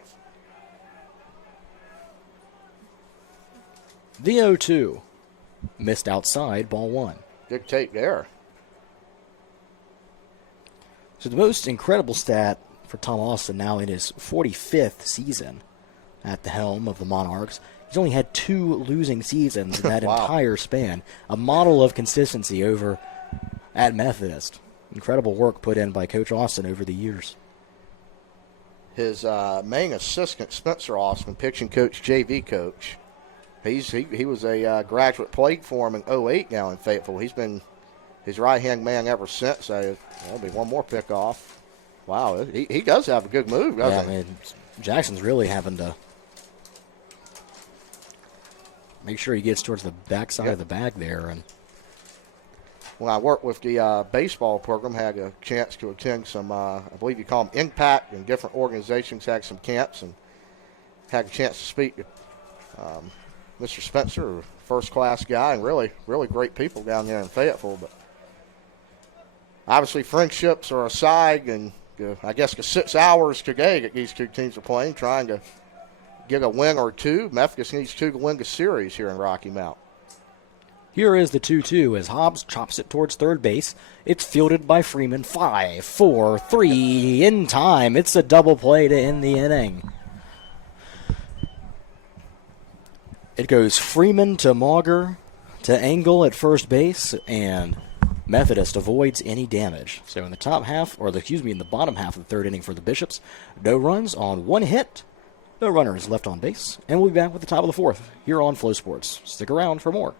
The 0-2. Missed outside, ball 1. Good tape there. So the most incredible stat for Tom Austin now in his 45th season at the helm of the Monarchs. He's only had 2 losing seasons in that entire span. A model of consistency over at Methodist. Incredible work put in by Coach Austin over the years. His main assistant, Spencer Austin, pitching coach, JV coach, he was a graduate, played for him in 08 now in Fayetteville. He's been his right-hand man ever since. There'll be one more pickoff. Wow, he does have a good move, doesn't he? Jackson's really having to make sure he gets towards the backside of the bag there. And when I worked with the baseball program, had a chance to attend some, I believe you call them Impact, and different organizations had some camps, and had a chance to speak to Mr. Spencer, a first-class guy, and really, really great people down there in Fayetteville. But obviously friendships are aside, and I guess the 6 hours today that these two teams are playing, trying to get a win or 2. Methodist needs 2 to win the series here in Rocky Mount. Here is the 2-2 as Hobbs chops it towards third base. It's fielded by Freeman. 5, 4, 3 in time. It's a double play to end the inning. It goes Freeman to Mauger to Engel at first base, and Methodist avoids any damage. So in the bottom half of the third inning for the Bishops, no runs on 1 hit, No runners left on base, and we'll be back with the top of the fourth here on Flow Sports. Stick around for more.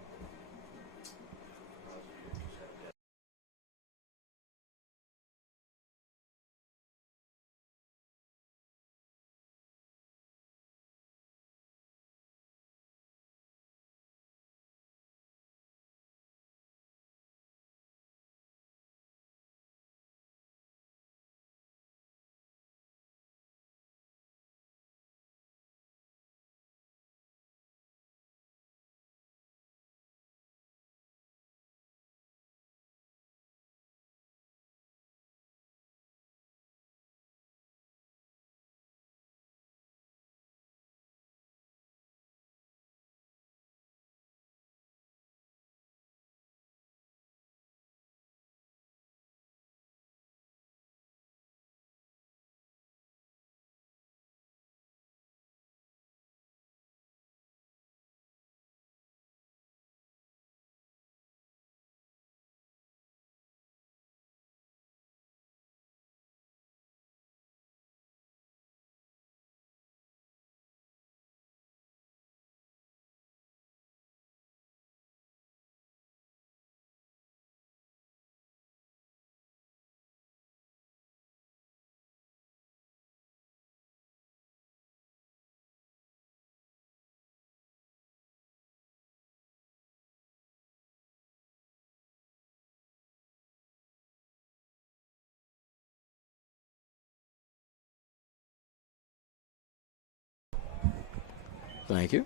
Thank you.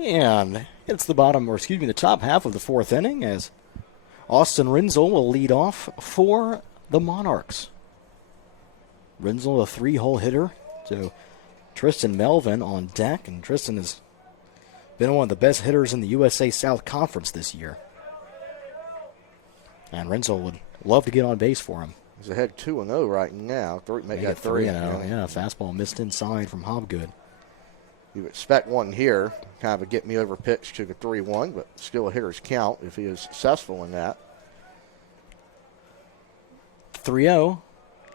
And it's the top half of the fourth inning as Austin Renzel will lead off for the Monarchs. Renzel, a 3-hole hitter, so Tristan Melvin on deck, and Tristan has been one of the best hitters in the USA South Conference this year. And Renzel would love to get on base for him. He's ahead 2-0 right now. Maybe got 3-0. Yeah, fastball missed inside from Hobgood. You expect one here, kind of a get-me-over pitch to the 3-1, but still a hitter's count if he is successful in that. 3-0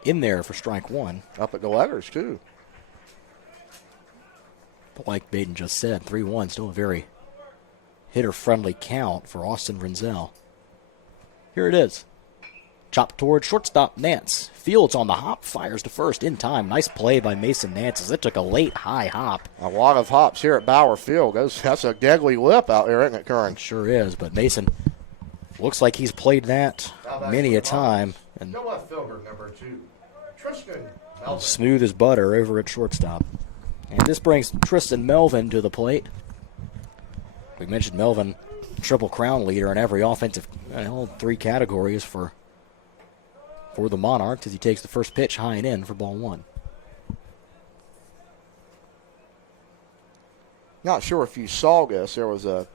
in there for strike one. Up at the letters, too. But like Baden just said, 3-1, still a very hitter-friendly count for Austin Renzel. Here it is. Chopped toward shortstop Nance. Fields on the hop, fires to first in time. Nice play by Mason Nance as it took a late high hop. A lot of hops here at Bauer Field. That's a deadly whip out there, isn't it, Curran? Sure is, but Mason looks like he's played that many a time. And no left fielder, number 2, Tristan Melvin. Smooth as butter over at shortstop. And this brings Tristan Melvin to the plate. We mentioned Melvin, Triple Crown leader in every offensive, all 3 categories for the Monarchs as he takes the first pitch high and in for ball 1. Not sure if you saw this. There was I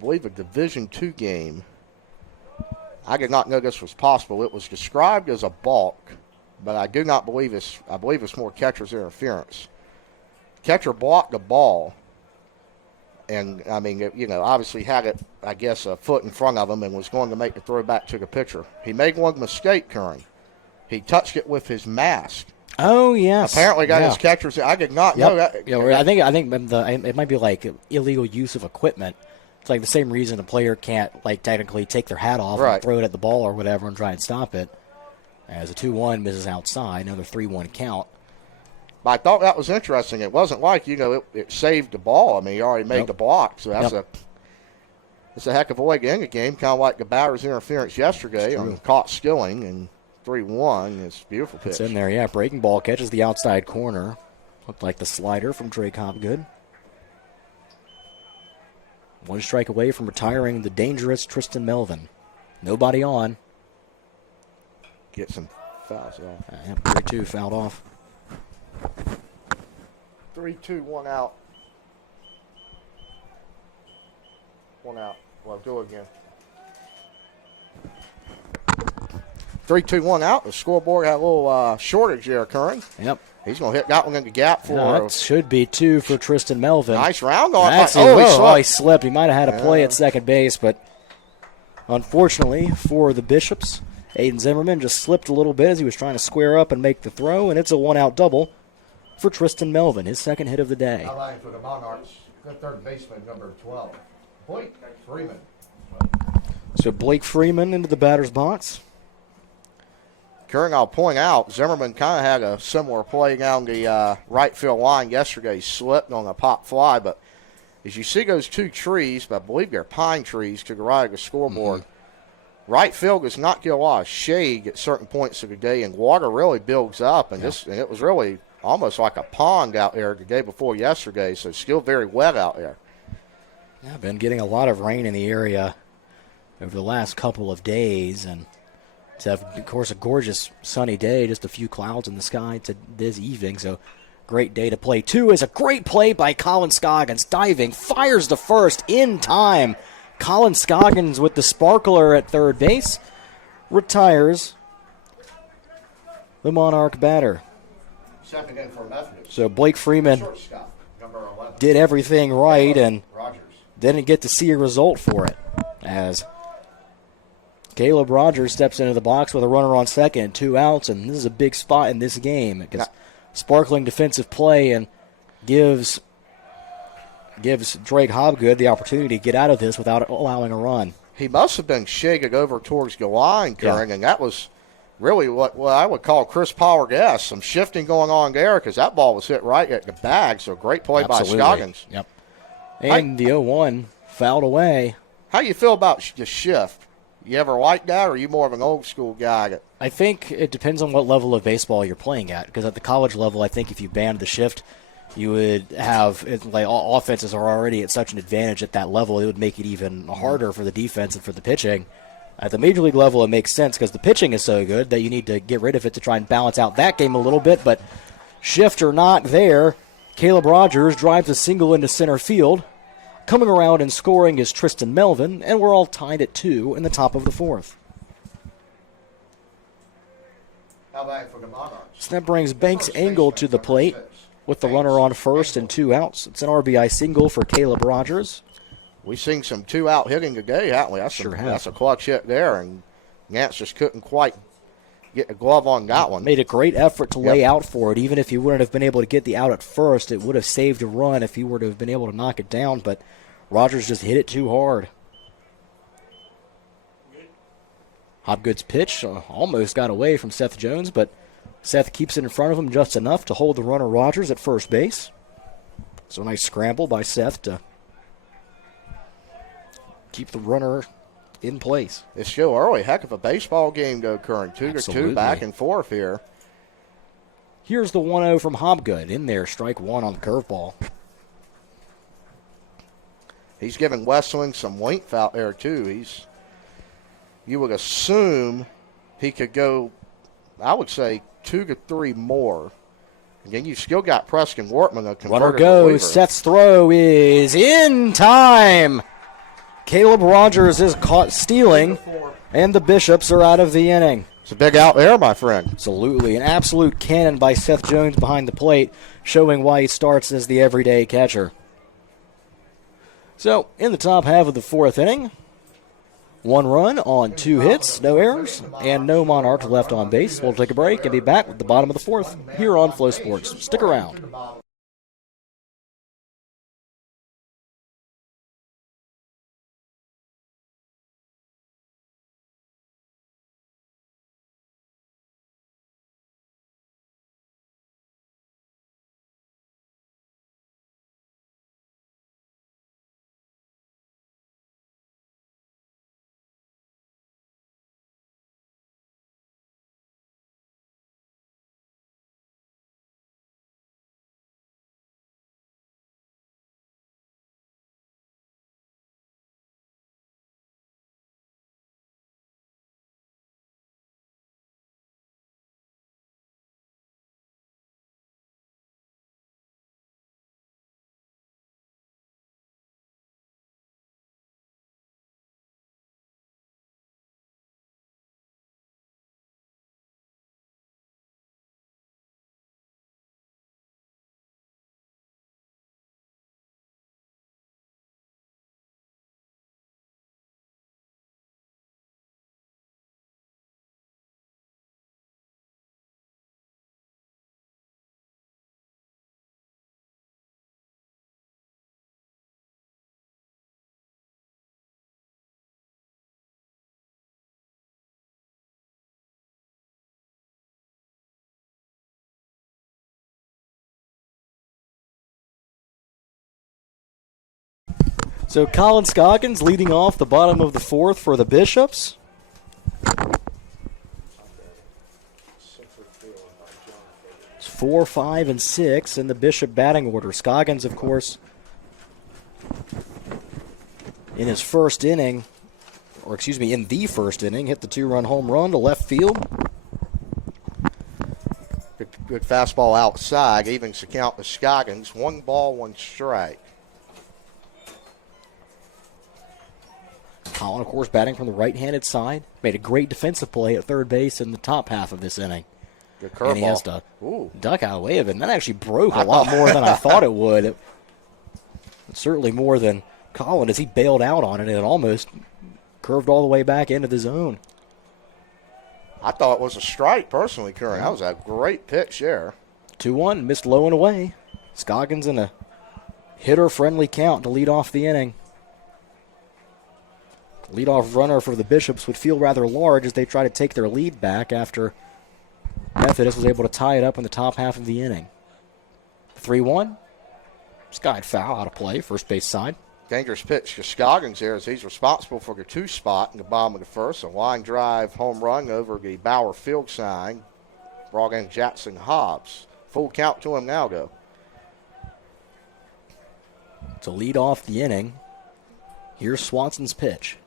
believe, a Division II game. I did not know this was possible. It was described as a balk, but I do not believe it's. I believe it's more catcher's interference. Catcher blocked the ball, and I mean, obviously had it, I guess, a foot in front of him and was going to make the throw back to the pitcher. He made one mistake, Curran. He touched it with his mask. Oh, yes. Apparently got his catcher's. I did not know that. Yeah, I think it might be like illegal use of equipment. It's like the same reason a player can't, technically take their hat off and throw it at the ball or whatever and try and stop it. As a 2-1 misses outside, another 3-1 count. But I thought that was interesting. It wasn't like, it saved the ball. I mean, he already made the block. So that's a heck of a way to end the game, kind of like the batter's interference yesterday on caught Skilling, and 3-1. It's a beautiful pitch. It's in there, yeah. Breaking ball catches the outside corner. Looked like the slider from Drake Hopgood. 1 strike away from retiring the dangerous Tristan Melvin. Nobody on. Get some fouls off. 3-2 fouled off. 3-2, 1 out. 1 out. Well, go again. 3-2, 1 out. The scoreboard had a little shortage there occurring. Yep. He's going to hit that one in the gap for. That should be 2 for Tristan Melvin. Nice round on. He slipped. He might have had a play at second base, but unfortunately for the Bishops, Aiden Zimmerman just slipped a little bit as he was trying to square up and make the throw, and it's a 1-out double for Tristan Melvin, his second hit of the day. Now line for the Monarchs, good third baseman, number 12, Blake Freeman. So Blake Freeman into the batter's box. Curran, I'll point out, Zimmerman kind of had a similar play down the right field line yesterday. He slipped on a pop fly, but as you see those two trees, I believe they're pine trees to the right of the scoreboard, right field does not get a lot of shade at certain points of the day, and water really builds up, and and it was really almost like a pond out there the day before yesterday, so still very wet out there. Yeah, been getting a lot of rain in the area over the last couple of days, and to have, of course, a gorgeous sunny day, just a few clouds in the sky to this evening, so great day to play. 2 is a great play by Colin Scoggins, diving, fires the first in time. Colin Scoggins with the sparkler at third base, retires the Monarch batter. Second in for Methodist. So Blake Freeman Shortstop, number 11. did everything right and Rogers. didn't get to see a result for it, as Caleb Rogers steps into the box with a runner on second and 2 outs, and this is a big spot in this game because sparkling defensive play and gives Drake Hobgood the opportunity to get out of this without allowing a run. He must have been shaking over towards the line, Curran, and that was really what I would call Chris Power-Gas. Some shifting going on there because that ball was hit right at the bag, so great play by Scoggins. Yep. And the 0-1 fouled away. How do you feel about the shift? You ever like that, or are you more of an old-school guy? I think it depends on what level of baseball you're playing at, because at the college level, I think if you banned the shift, you would have, like, all offenses are already at such an advantage at that level, it would make it even harder for the defense and for the pitching. At the major league level, it makes sense because the pitching is so good that you need to get rid of it to try and balance out that game a little bit, but shift or not there, Caleb Rogers drives a single into center field. Coming around and scoring is Tristan Melvin, and we're all tied at 2 in the top of the 4th. So that brings Banks Engel to the plate with the runner on first and 2 outs. It's an RBI single for Caleb Rogers. We've seen some 2-out hitting today, haven't we? That's a clutch hit there, and Nance just couldn't quite get a glove on that one. Made a great effort to lay out for it. Even if he wouldn't have been able to get the out at first, it would have saved a run if he were to have been able to knock it down, but Rogers just hit it too hard. Hobgood's pitch almost got away from Seth Jones, but Seth keeps it in front of him just enough to hold the runner Rogers at first base. So a nice scramble by Seth to keep the runner in place. It's still early. Heck of a baseball game, though, Curran. 2-2 back and forth here. Here's the 1-0 from Hobgood. In there, strike 1 on the curveball. He's giving Wesleyan some length out there, too. You would assume he could go, I would say, 2 to 3 more. And then you've still got Preston Wortman, a converted runner goes. reliever. Seth's throw is in time. Caleb Rogers is caught stealing, and the Bishops are out of the inning. It's a big out there, my friend. Absolutely. An absolute cannon by Seth Jones behind the plate, showing why he starts as the everyday catcher. So, in the top half of the 4th inning, 1 run on 2 hits, no errors, and no Monarch left on base. We'll take a break and be back with the bottom of the 4th here on Flow Sports. Stick around. So Colin Scoggins leading off the bottom of the fourth for the Bishops. It's 4, 5, and 6 in the Bishop batting order. Scoggins, of course, in his first inning, or excuse me, in the first inning, hit the 2-run home run to left field. Good fastball outside, evens the count to Scoggins. 1 ball, 1 strike. Colin, of course, batting from the right-handed side. Made a great defensive play at third base in the top half of this inning. Good curveball. And he has to duck out of the way of it. And that actually broke a lot more than I thought it would. It's certainly more than Colin as he bailed out on it, and it almost curved all the way back into the zone. I thought it was a strike, personally, Curran. That was a great pitch there. 2-1, missed low and away. Scoggins in a hitter-friendly count to lead off the inning. Leadoff runner for the Bishops would feel rather large as they try to take their lead back after Methodist was able to tie it up in the top half of the inning. 3-1. Skied foul out of play, first base side. Dangerous pitch to Scoggins there as he's responsible for the 2 spot in the bottom of the first. A line drive home run over the Bauer field sign. Brought in Jackson Hobbs. Full count to him now, though. To lead off the inning, here's Swanson's pitch.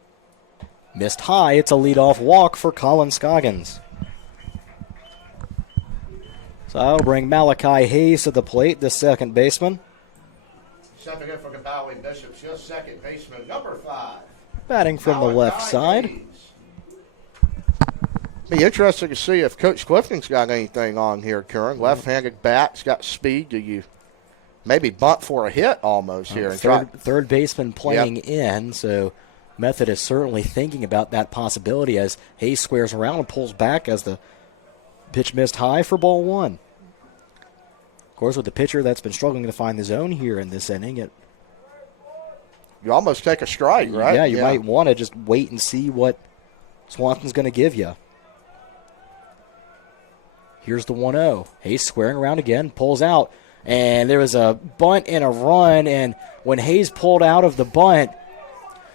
Missed high. It's a leadoff walk for Colin Scoggins. So that'll bring Malachi Hayes to the plate, the second baseman. Stepping in for the Bowie Bishops, just second baseman, number 5. Batting from the left side. Be interesting to see if Coach Clifton's got anything on here, Curran. Left-handed bat, he's got speed. Do you maybe bunt for a hit almost here? Third baseman playing in, so Methodist certainly thinking about that possibility as Hayes squares around and pulls back as the pitch missed high for ball 1. Of course, with the pitcher that's been struggling to find the zone here in this inning, you almost take a strike, right? Yeah, you might want to just wait and see what Swanson's going to give you. Here's the 1-0. Hayes squaring around again, pulls out, and there was a bunt and a run, and when Hayes pulled out of the bunt,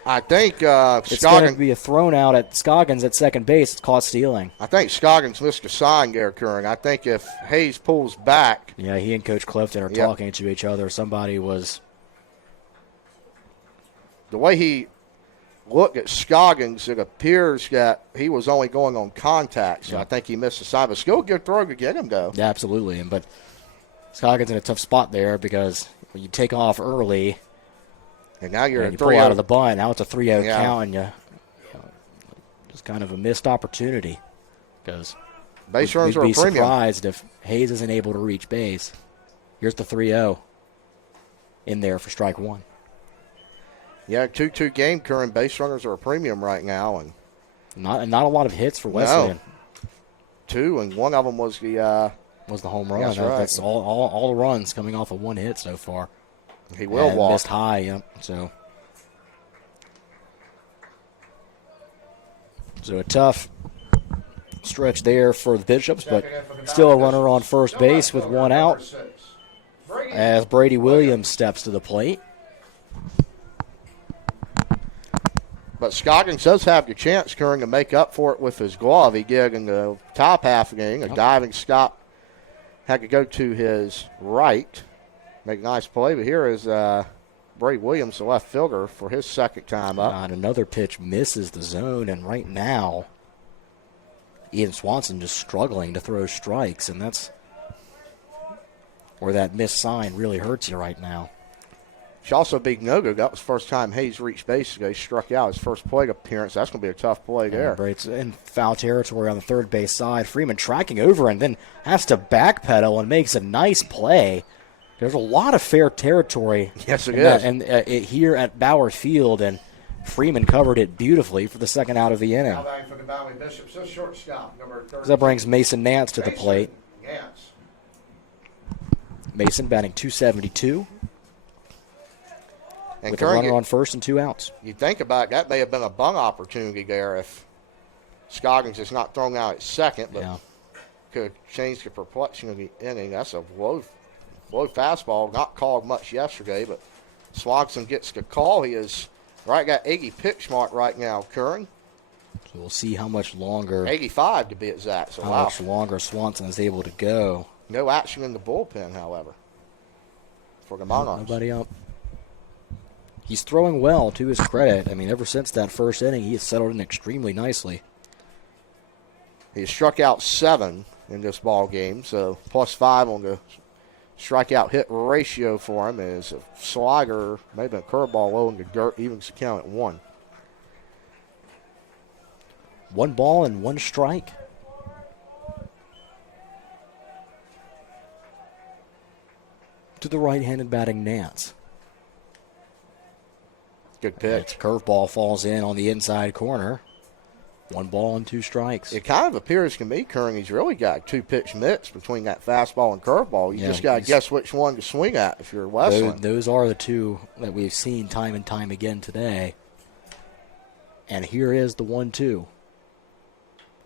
I think it's going to be a thrown out at Scoggins at second base. It's caught stealing. I think Scoggins missed a sign there, Curran. I think if Hayes pulls back. Yeah, he and Coach Clifton are talking to each other. Somebody was. The way he looked at Scoggins, it appears that he was only going on contact. So I think he missed a sign. But still a good throw to get him, though. Yeah, absolutely. But Scoggins in a tough spot there because when you take off early. And now you're you pull out of the bunt. Now it's a 3-0 count, and just kind of a missed opportunity because base runs are we'd a be premium. Surprised if Hayes isn't able to reach base. Here's the 3-0 in there for strike 1. Yeah, 2-2 game. Current base runners are a premium right now, and not a lot of hits for Wesleyan. 2, and one of them was the home run. That's right. That's all the runs coming off of 1 hit so far. He will and walk. Missed high, so a tough stretch there for the Bishops, but still a runner on first base with 1 out as Brady Williams steps to the plate. But Scoggins does have the chance, Curran, to make up for it with his glove. He did in the top half of the game. A diving stop had to go to his right. Make a nice play, but here is Brady Williams, the left fielder, for his second time up. And another pitch misses the zone, and right now, Ian Swanson just struggling to throw strikes, and that's where that missed sign really hurts you right now. Should also be no-go. That was the first time Hayes reached base. He struck out his first plate appearance. That's going to be a tough play there. It's in foul territory on the third base side. Freeman tracking over and then has to backpedal and makes a nice play. There's a lot of fair territory. Yes, it is. Here at Bauer Field, and Freeman covered it beautifully for the second out of the inning. For the Bowie Bishops, so shortstop, number 30. That brings Mason Nance to the plate. Mason batting .272. And with a runner on first and 2 outs. You think about it, that may have been a bunt opportunity there if Scoggins is not thrown out at second, but could change the perplexion of the inning. That's a low fastball, not called much yesterday, but Swanson gets the call. He is got 80 pitch mark right now, Curran. So we'll see how much longer. 85 to be exact. So how much longer Swanson is able to go. No action in the bullpen, however, for the Monarchs. Nobody up. He's throwing well, to his credit. I mean, ever since that first inning, he has settled in extremely nicely. He struck out 7 in this ball game, so +5 on the strikeout hit ratio for him. Is a slider, maybe a curveball low in the dirt, evens the count at 1. 1 ball and 1 strike. To the right-handed batting Nance. Good pitch. Curveball falls in on the inside corner. 1 ball and 2 strikes. It kind of appears to me, Curran, he's really got a 2-pitch mix between that fastball and curveball. You just got to guess which one to swing at if you're Wesleyan. Those are the 2 that we've seen time and time again today. And here is the 1-2.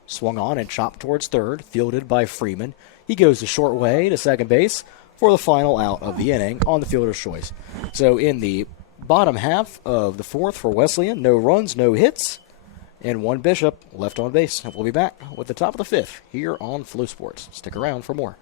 Swung on and chopped towards third, fielded by Freeman. He goes the short way to second base for the final out of the inning on the fielder's choice. So in the bottom half of the 4th for Wesleyan, no runs, no hits, and 1 Bishop left on base. We'll be back with the top of the 5th here on Flu Sports. Stick around for more.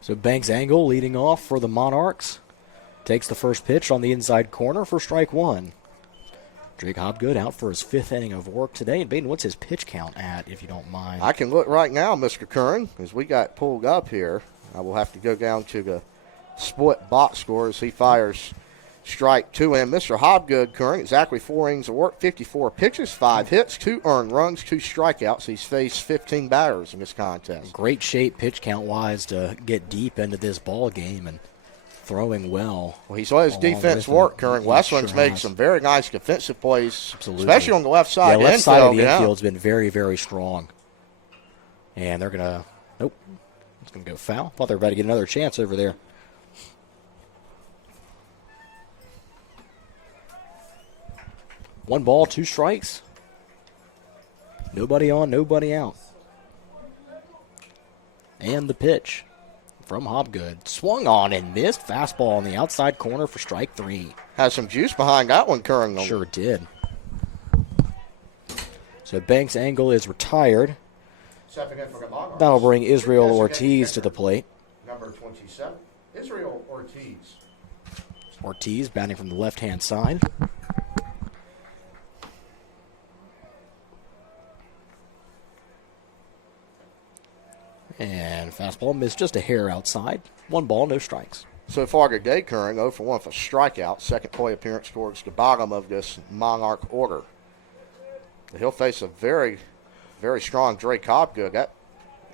So Banks Angle leading off for the Monarchs. Takes the first pitch on the inside corner for strike 1. Drake Hobgood out for his 5th inning of work today. And Baden, what's his pitch count at, if you don't mind? I can look right now, Mr. Curran, as we got pulled up here. I will have to go down to the split box score as he fires strike 2. And Mr. Hobgood, Curran, exactly 4 innings of work, 54 pitches, 5 hits, 2 earned runs, 2 strikeouts. He's faced 15 batters in this contest. Great shape pitch count-wise to get deep into this ball game and throwing well. Well, he's let his defense work, Curran. Wesleyan's made some very nice defensive plays, especially on the left side. Yeah, left side of the infield's been very, very strong. And they're going to, nope, it's going to go foul. Thought they were about to get another chance over there. One ball, 2 strikes. Nobody on, nobody out. And the pitch from Hobgood. Swung on and missed. Fastball on the outside corner for strike 3. Has some juice behind that one, Curran. Sure did. So Banks Angle is retired. That'll bring Israel Ortiz to the plate. Number 27, Israel Ortiz. Ortiz batting from the left-hand side. And fastball missed just a hair outside. 1 ball, no strikes. So far today, Curran 0 for 1 for strikeout. Second play appearance towards the bottom of this Monarch order. He'll face a very, very strong Drake Hobgood. That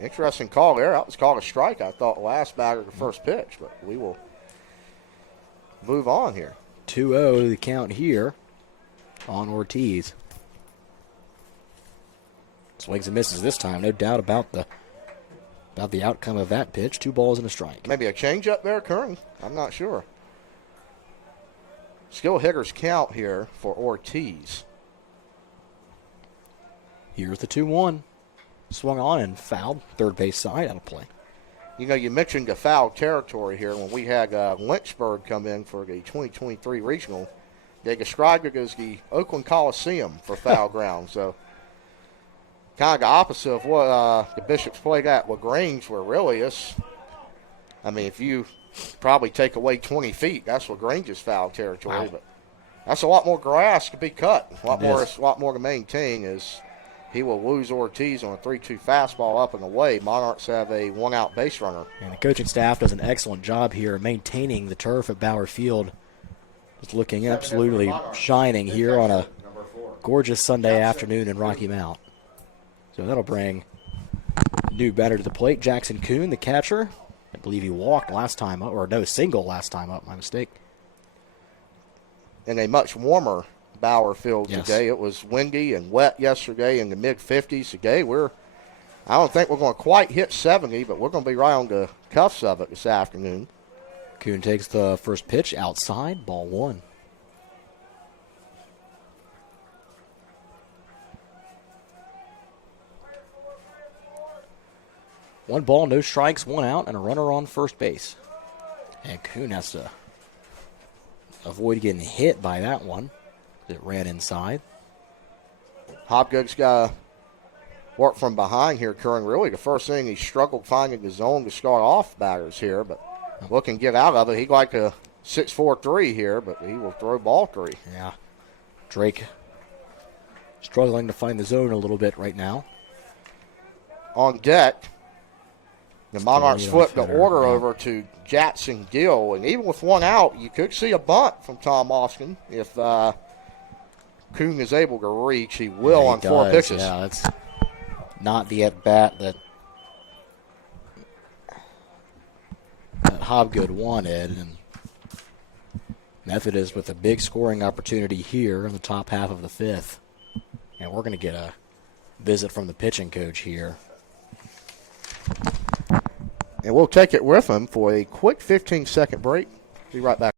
interesting call there. That was called a strike, I thought, last batter of the first pitch. But we will move on here. 2-0 the count here on Ortiz. Swings and misses this time. No doubt about the outcome of that pitch. 2 balls and a strike. Maybe a changeup there occurring. I'm not sure. Skill hitters count here for Ortiz. Here's the 2-1. Swung on and fouled. Third base side out of play. You know, you mentioned the foul territory here. When we had Lynchburg come in for the 2023 regional, they described it as the Oakland Coliseum for foul ground. So kind of the opposite of what the Bishops played at LaGrange, where really is, I mean, if you probably take away 20 feet, that's LaGrange's foul territory. Wow. But that's a lot more grass to be cut. A lot more to maintain. Is he will lose Ortiz on a 3-2 fastball up and away. Monarchs have a 1-out base runner. And the coaching staff does an excellent job here maintaining the turf at Bauer Field. It's looking absolutely shining here on a gorgeous Sunday afternoon in Rocky Mount. So that'll bring new batter to the plate. Jackson Kuhn, the catcher. I believe he walked last time up, or no, single last time up, my mistake. In a much warmer Bauer Field Yes. today. It was windy and wet yesterday in the mid-50s. Today I don't think we're going to quite hit 70, but we're going to be right on the cuffs of it this afternoon. Kuhn takes the first pitch outside, ball 1. One ball, no strikes, 1 out, and a runner on first base. And Kuhn has to avoid getting hit by that one. It ran inside. Hopgood's got to work from behind here, Curran. Really, the first thing he struggled finding the zone to start off batters here, but looking to get out of it. He'd like a 6-4-3 here, but he will throw ball 3. Yeah. Drake struggling to find the zone a little bit right now. On deck, the Monarchs flip the order yeah. over to Jackson Gill, and even with 1 out, you could see a bunt from Tom Austin if Kuhn is able to reach. He will on 4 pitches. Yeah, that's not the at-bat that Hobgood wanted. And Methodist with a big scoring opportunity here in the top half of the 5th. And we're going to get a visit from the pitching coach here. And we'll take it with him for a quick 15-second break. Be right back.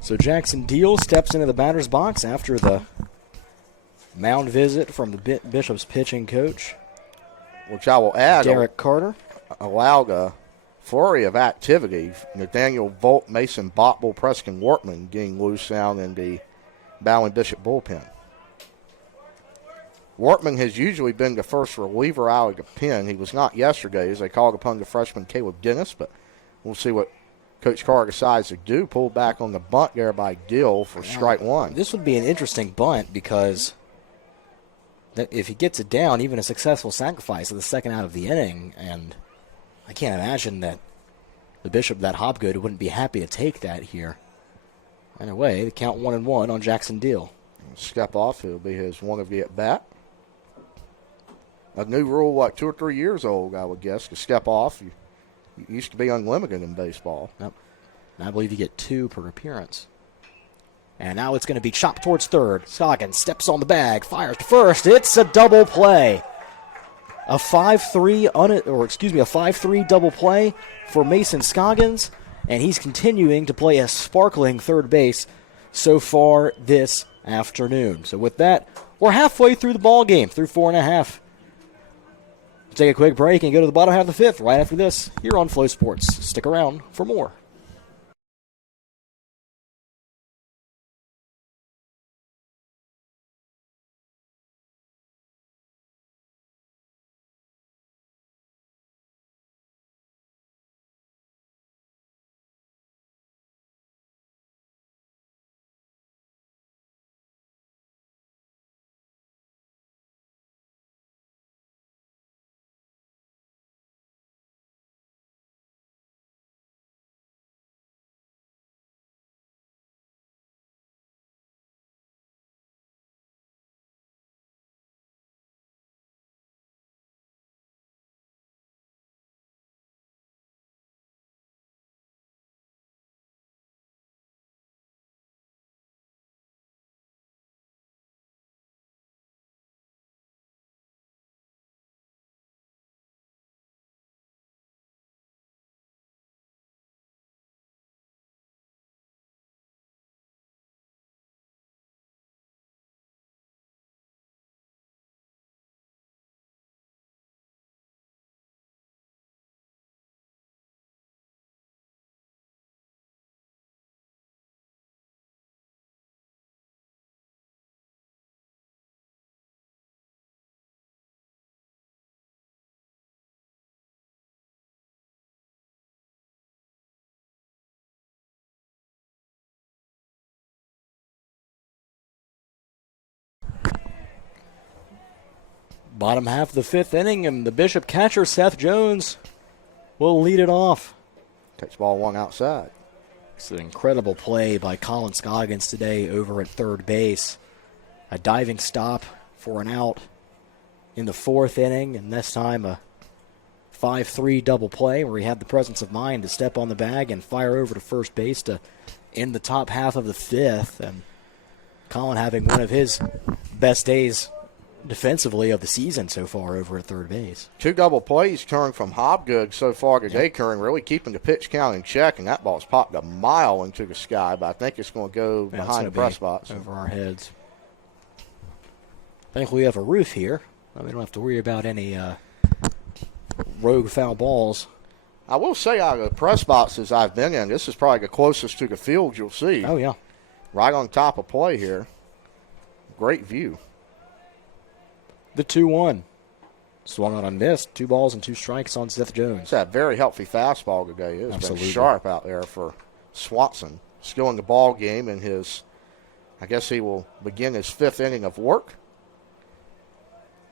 So Jackson Deal steps into the batter's box after the mound visit from the Bishop's pitching coach, Which I will add, Derek Carter. allowed a flurry of activity. Nathaniel Volt, Mason Botble, Preston Wortman getting loose down in the Bowling Bishop bullpen. Wortman has usually been the first reliever out of the pen. He was not yesterday as they called upon the freshman Caleb Dennis, but we'll see what Coach Carr decides to do. Pulled back on the bunt there by Dill for strike 1. This would be an interesting bunt because if he gets it down, even a successful sacrifice of the second out of the inning, and I can't imagine that the Bishop, that Hobgood, wouldn't be happy to take that here. Anyway, the count 1-1 on Jackson Deal. Step off. It'll be his one of the at-bat. A new rule, 2 or 3 years old, I would guess, to step off. You used to be unlimited in baseball. Yep. And I believe you get 2 per appearance. And now it's going to be chopped towards third. Scoggins steps on the bag, fires to first. It's a double play. A 5-3 double play for Mason Scoggins, and he's continuing to play a sparkling third base so far this afternoon. So with that, we're halfway through the ball game, through 4.5. Take a quick break and go to the bottom half of the fifth right after this here on Flow Sports. Stick around for more. Bottom half of the fifth inning, and the Bishop catcher, Seth Jones, will lead it off. Takes ball one outside. It's an incredible play by Colin Scoggins today over at third base. A diving stop for an out in the fourth inning, and this time a 5-3 double play where he had the presence of mind to step on the bag and fire over to first base to end the top half of the fifth. And Colin having one of his best days defensively of the season so far over at third base. Two double plays turned from Hobgood so far today, Curran, really keeping the pitch count in check, and that ball's popped a mile into the sky, but I think it's going to go behind the press box. Over our heads. Thankfully we have a roof here. We don't have to worry about any rogue foul balls. I will say out of the press boxes I've been in, this is probably the closest to the field you'll see. Oh, yeah. Right on top of play here. Great view. The 2-1. Swung on a miss. 2 balls and 2 strikes on Seth Jones. It's a very healthy fastball today. It's Absolutely. been sharp out there for Swanson. Still in the ball game in his, I guess he will begin his fifth inning of work.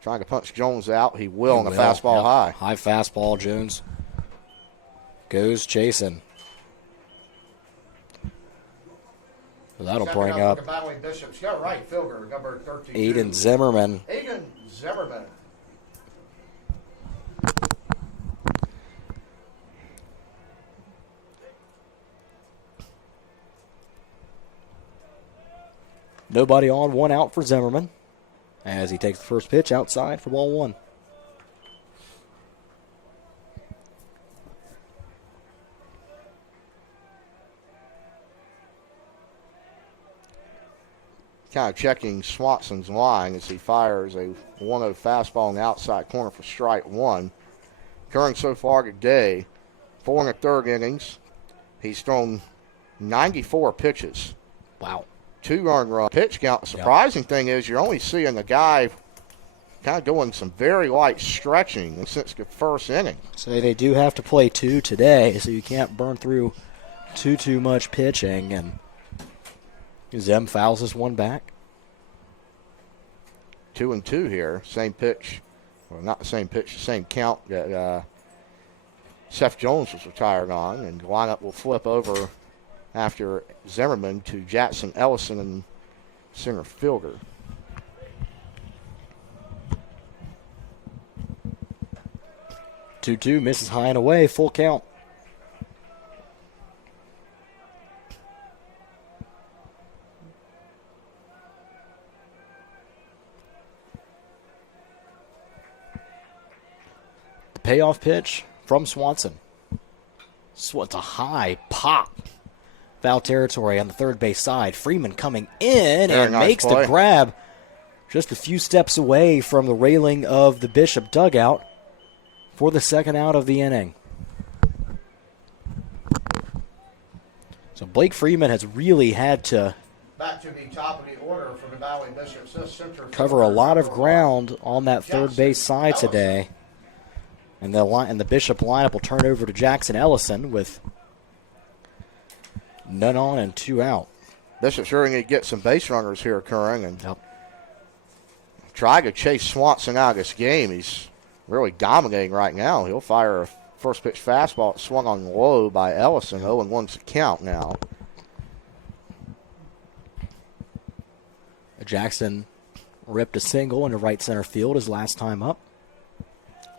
Trying to punch Jones out. He will on the fastball high. High fastball. Jones goes chasing. So that'll bring up Bishop's got right fielder, number 32. Aiden Zimmerman. Aiden Zimmerman. Nobody on, 1 out for Zimmerman as he takes the first pitch outside for ball 1. Kind of checking Swanson's line as he fires a 1-0 fastball in the outside corner for strike 1. Curran so far today, 4 1/3 innings. He's thrown 94 pitches. Wow. 2 earned run pitch count. The surprising thing is you're only seeing the guy kind of doing some very light stretching since the first inning. So they do have to play 2 today, so you can't burn through too much pitching. And Zim fouls this one back. 2-2 here. Same pitch. Well, not the same pitch, the same count that Seth Jones was retired on. And the lineup will flip over after Zimmerman to Jackson Ellison and center fielder. Two misses high and away, full count. payoff pitch from Swanson. So it's a high pop. Foul territory on the third base side. Freeman coming in and makes the grab just a few steps away from the railing of the Bishop dugout for the second out of the inning. So Blake Freeman has really had to back to the top of the order for the Valley Bishops. Cover a lot of ground on that third base side today. And the Bishop lineup will turn over to Jackson Ellison with none on and 2 out. Bishop's sure going to get some base runners here occurring and try to chase Swanson out of this game. He's really dominating right now. He'll fire a first pitch fastball swung on low by Ellison. 0-1's the count now. Jackson ripped a single into right center field his last time up.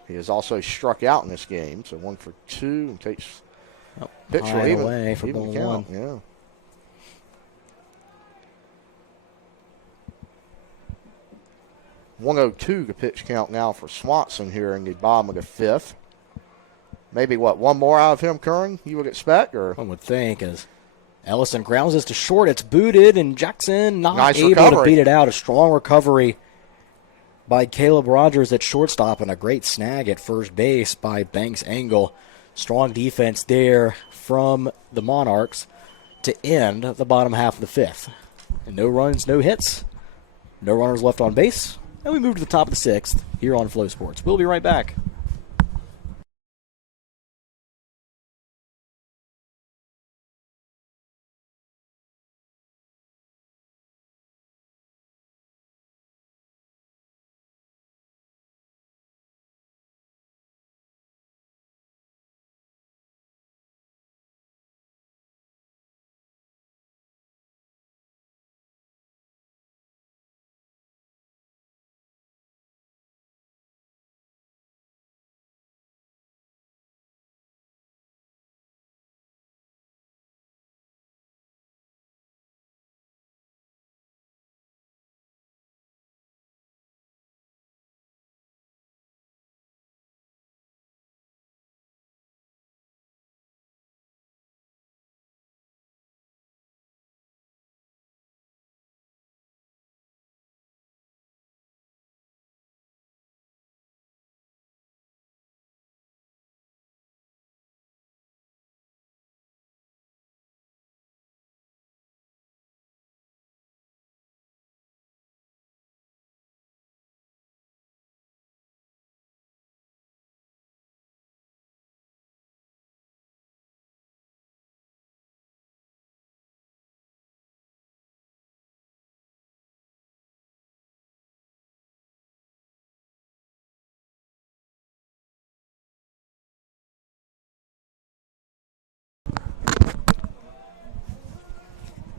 He has also struck out in this game, so 1 for 2 and takes pitch away for even ball count. 1. Yeah. 1-0-2 the pitch count now for Swanson here in the bottom of the 5th. Maybe one more out of him, Curran, you would expect? Or one would think, as Ellison grounds this to short. It's booted, and Jackson not able to beat it out. A strong recovery by Caleb Rogers at shortstop, and a great snag at first base by Banks Engel. Strong defense there from the Monarchs to end the bottom half of the 5th. And no runs, no hits, no runners left on base. And we move to the top of the 6th here on Flow Sports. We'll be right back.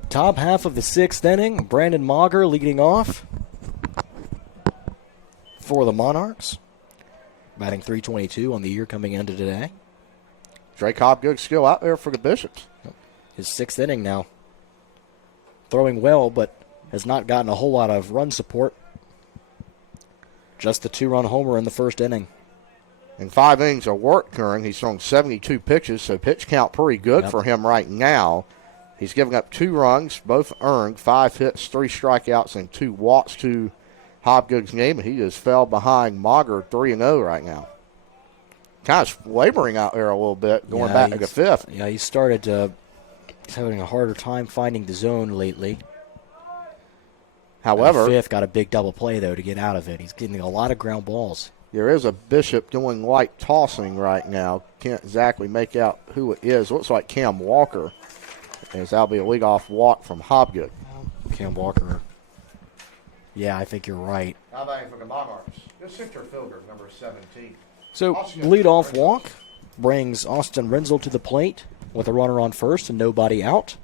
Top half of the 6th inning, Brandon Mauger leading off for the Monarchs. Batting .322 on the year coming into today. Drake Hobgood still out there for the Bishops. His 6th inning now. Throwing well, but has not gotten a whole lot of run support. Just the 2-run homer in the 1st inning. In 5 innings of work, Curran, he's thrown 72 pitches, so pitch count pretty good for him right now. He's given up 2 runs, both earned, 5 hits, 3 strikeouts, and 2 walks to Hobgood's name, and he just fell behind Mauger 3-0 right now. Kind of wavering out there a little bit, going back to the 5th. Yeah, he started having a harder time finding the zone lately. However, the 5th got a big double play, though, to get out of it. He's getting a lot of ground balls. There is a Bishop doing light tossing right now. Can't exactly make out who it is. Looks like Cam Walker. As that'll be a leadoff walk from Hobgood. Cam Walker. Yeah, I think you're right. How about for the Monarchs? The center fielder, number 17. So, leadoff walk brings Austin Renzel to the plate with a runner on first and nobody out.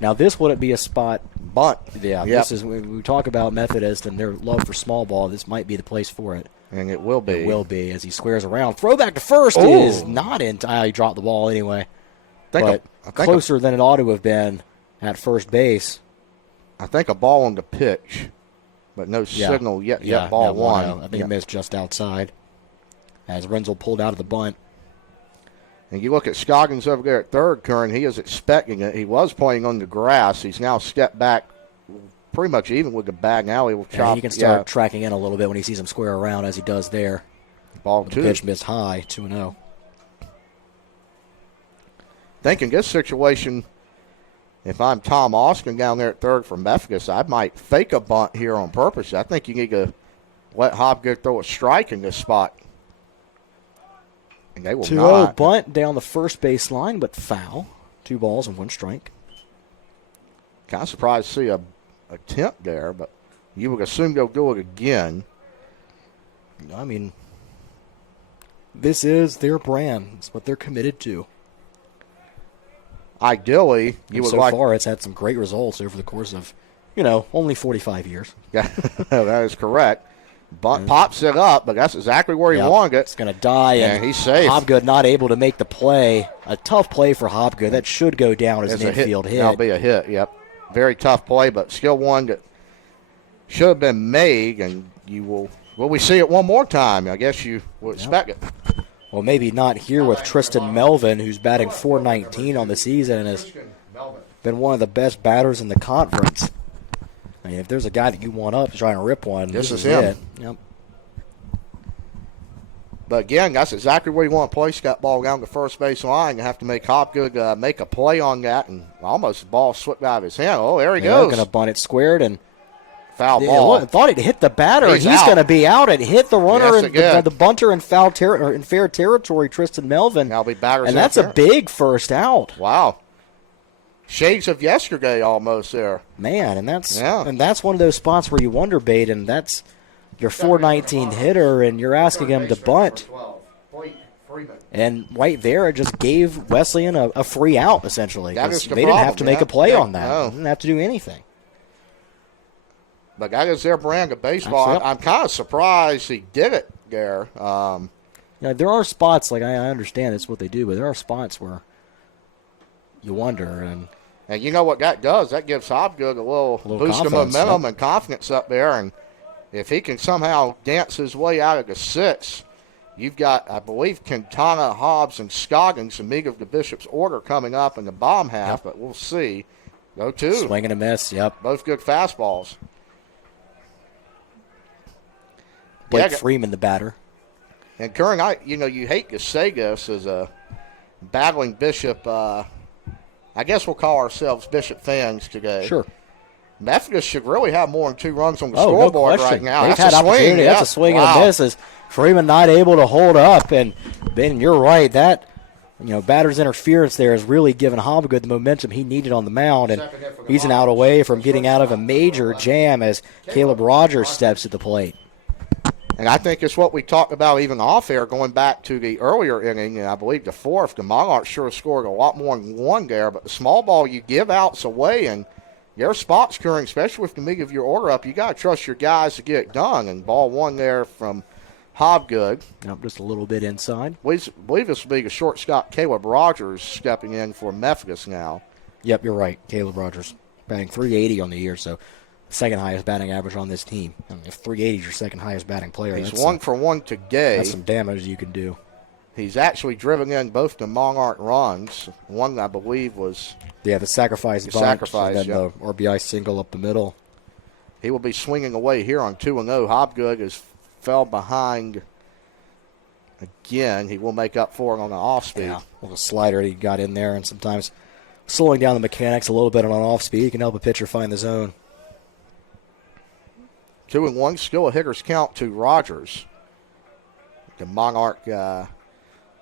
Now, this wouldn't be a spot bunt. Yeah, this is when we talk about Methodist and their love for small ball. This might be the place for it. And it will be. It will be as he squares around. Throw back to first is not in time. He dropped the ball anyway. But closer than it ought to have been at first base. I think a ball on the pitch, but no signal yet. Ball 1. I think it missed just outside. as Renzel pulled out of the bunt. And you look at Scoggins over there at third, Kern. He is expecting it. He was playing on the grass. He's now stepped back pretty much even with the bag. Now he will chop. Yeah, he can start tracking in a little bit when he sees him square around, as he does there. Ball The 2. pitch missed high, 2-0. Think in this situation, if I'm Tom Austin down there at third for Methodist, I might fake a bunt here on purpose. I think you need to let Hobgood throw a strike in this spot. And they will 2-0 not. bunt down the first base line, but foul. 2 balls and 1 strike. Kind of surprised to see a attempt there, but you would assume they'll do it again. I mean, this is their brand. It's what they're committed to. Ideally, you And would so like. far, it's had some great results over the course of, only 45 years. Yeah, that is correct. Bunt pops it up, but that's exactly where he wanted it. It's going to die, and he's safe. Hobgood not able to make the play. A tough play for Hobgood. That should go down as It's an a infield hit. That'll be a hit, yep. Very tough play, but still one that should have been made, and will we see it one more time? I guess you will expect it. Well, maybe not here with Tristan Melvin, who's batting .419 on the season and has been one of the best batters in the conference. I mean, if there's a guy that you want up trying to rip one, This is it. him. Yep. But again, that's exactly where you want to place that ball down the first base line. You have to make Hobgood make a play on that, and almost the ball slipped out of his hand. Oh, there he They're goes. going to bunt it squared, and Foul ball. I thought it hit the batter. He's He's out. going to be out. It hit the runner Yes, and it did. the bunter in in fair territory, Tristan Melvin. Now be batters and that's a interference. big first out. Wow. Shades of yesterday almost there. Man, and that's one of those spots where you wonder, Baden, that's your .419 hitter, and you're asking him to bunt. And right there, it just gave Wesleyan a free out, essentially. That 'Cause is the they didn't have problem, to make yeah. a play Yeah, on that. no. They didn't have to do anything. But that is their brand of baseball. Yep. I'm kind of surprised he did it there. There are spots, like I understand it's what they do, but there are spots where you wonder. And you know what that does? That gives Hobgood a little boost of confidence, momentum yep. and confidence up there. And if he can somehow dance his way out of the 6, you've got, I believe, Quintana, Hobbs, and Scoggins, the meat of the Bishop's order coming up in the bottom half, but we'll see. Go 2. Swing and a miss, yep. Both good fastballs. Blake Yeah, Freeman, the batter. And Kern, you hate to say this as a battling Bishop. I guess we'll call ourselves Bishop fans today. Sure. Methodist should really have more than 2 runs on the No scoreboard question. right now. They've That's had a swing. opportunity. Yeah. That's a swing Wow. and a miss. As Freeman not able to hold up, and Ben, you're right. That batter's interference there has really given Hobgood the momentum he needed on the mound, and he's an out away from getting out of a major jam as Caleb Rogers steps at the plate. And I think it's what we talked about even off air going back to the earlier inning, and I believe the 4th. The Monarchs sure scored a lot more than 1 there, but the small ball you give outs away, and your spots, Curran, especially with the meat of your order up, you got to trust your guys to get it done. And ball 1 there from Hobgood. Yep, just a little bit inside. I believe this will be the shortstop Caleb Rogers stepping in for Methodist now. Yep, you're right. Caleb Rogers batting .380 on the year, so second highest batting average on this team. I mean, if .380 is your second highest batting player, He's that's 1 for 1 today. That's some damage you can do. He's actually driven in both the Monarch runs. One, I believe, was Yeah, the sacrifice bunt, sacrifice, and then yep. the RBI single up the middle. he will be swinging away here on 2-0. Hobgood is fell behind again. He will make up for it on the off speed. Yeah, well, the slider he got in there, and sometimes slowing down the mechanics a little bit on an off speed can help a pitcher find the zone. 2-1, still a hitter's count to Rogers. The Monarch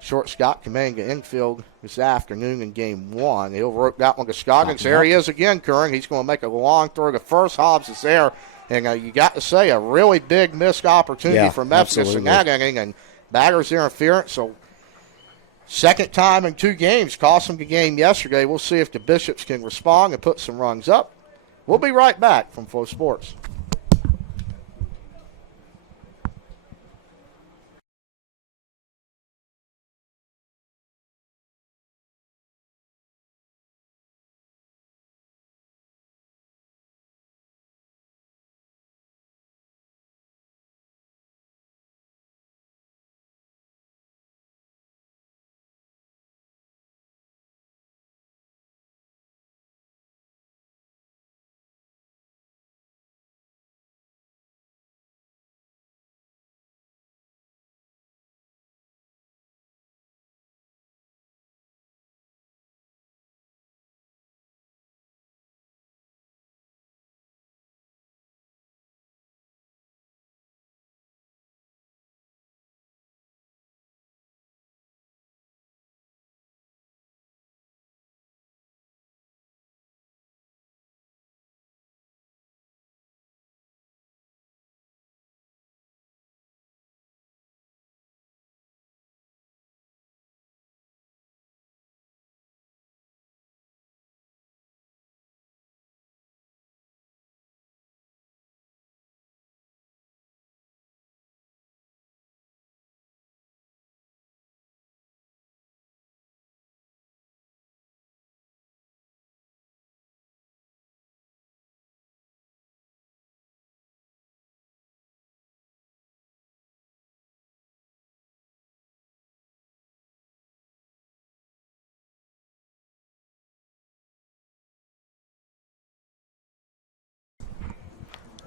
shortstop commanding the infield this afternoon in game 1. He'll rope that one to Scoggins. There he is again, Curran. He's going to make a long throw. The first Hobbs is there. And you got to say, a really big missed opportunity for Methodist in that inning. And batter's interference. So, second time in 2 games. Cost them the game yesterday. We'll see if the Bishops can respond and put some runs up. We'll be right back from Flow Sports.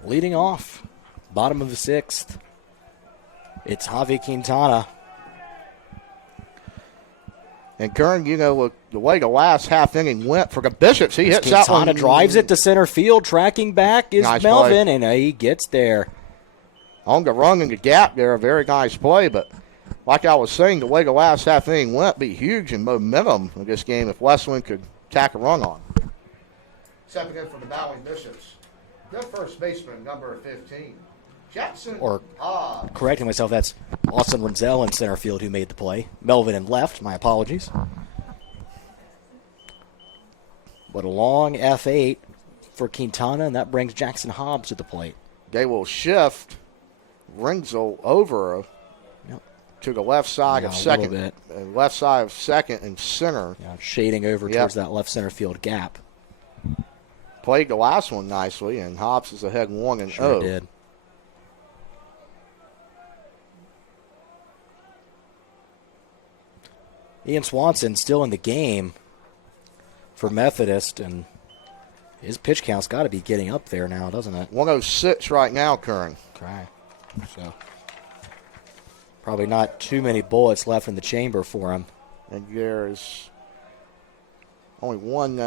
Leading off, bottom of the 6th, it's Javi Quintana. And Kern, you know, the way the last half inning went for the Bishops, he hits that one. Quintana drives it to center field. Tracking back is Nice Melvin, play. and he gets there. On the run in the gap there, a very nice play. But like I was saying, the way the last half inning went, be huge in momentum in this game if Wesleyan could tack a run on. Stepping in for the Bowling Bishops, their first baseman, number 15, Jackson. Or correcting myself, that's Austin Renzel in center field who made the play. Melvin in left, my apologies. But a long F8 for Quintana, and that brings Jackson Hobbs to the plate. They will shift Renzel over to the left side of second. Left side of second and center. Yeah, shading over towards that left center field gap. Played the last one nicely, and Hobbs is ahead 1-0. Sure did. Ian Swanson still in the game for Methodist, and his pitch count's got to be getting up there now, doesn't it? 106 right now, Kern. Okay. So probably not too many bullets left in the chamber for him. And there's only one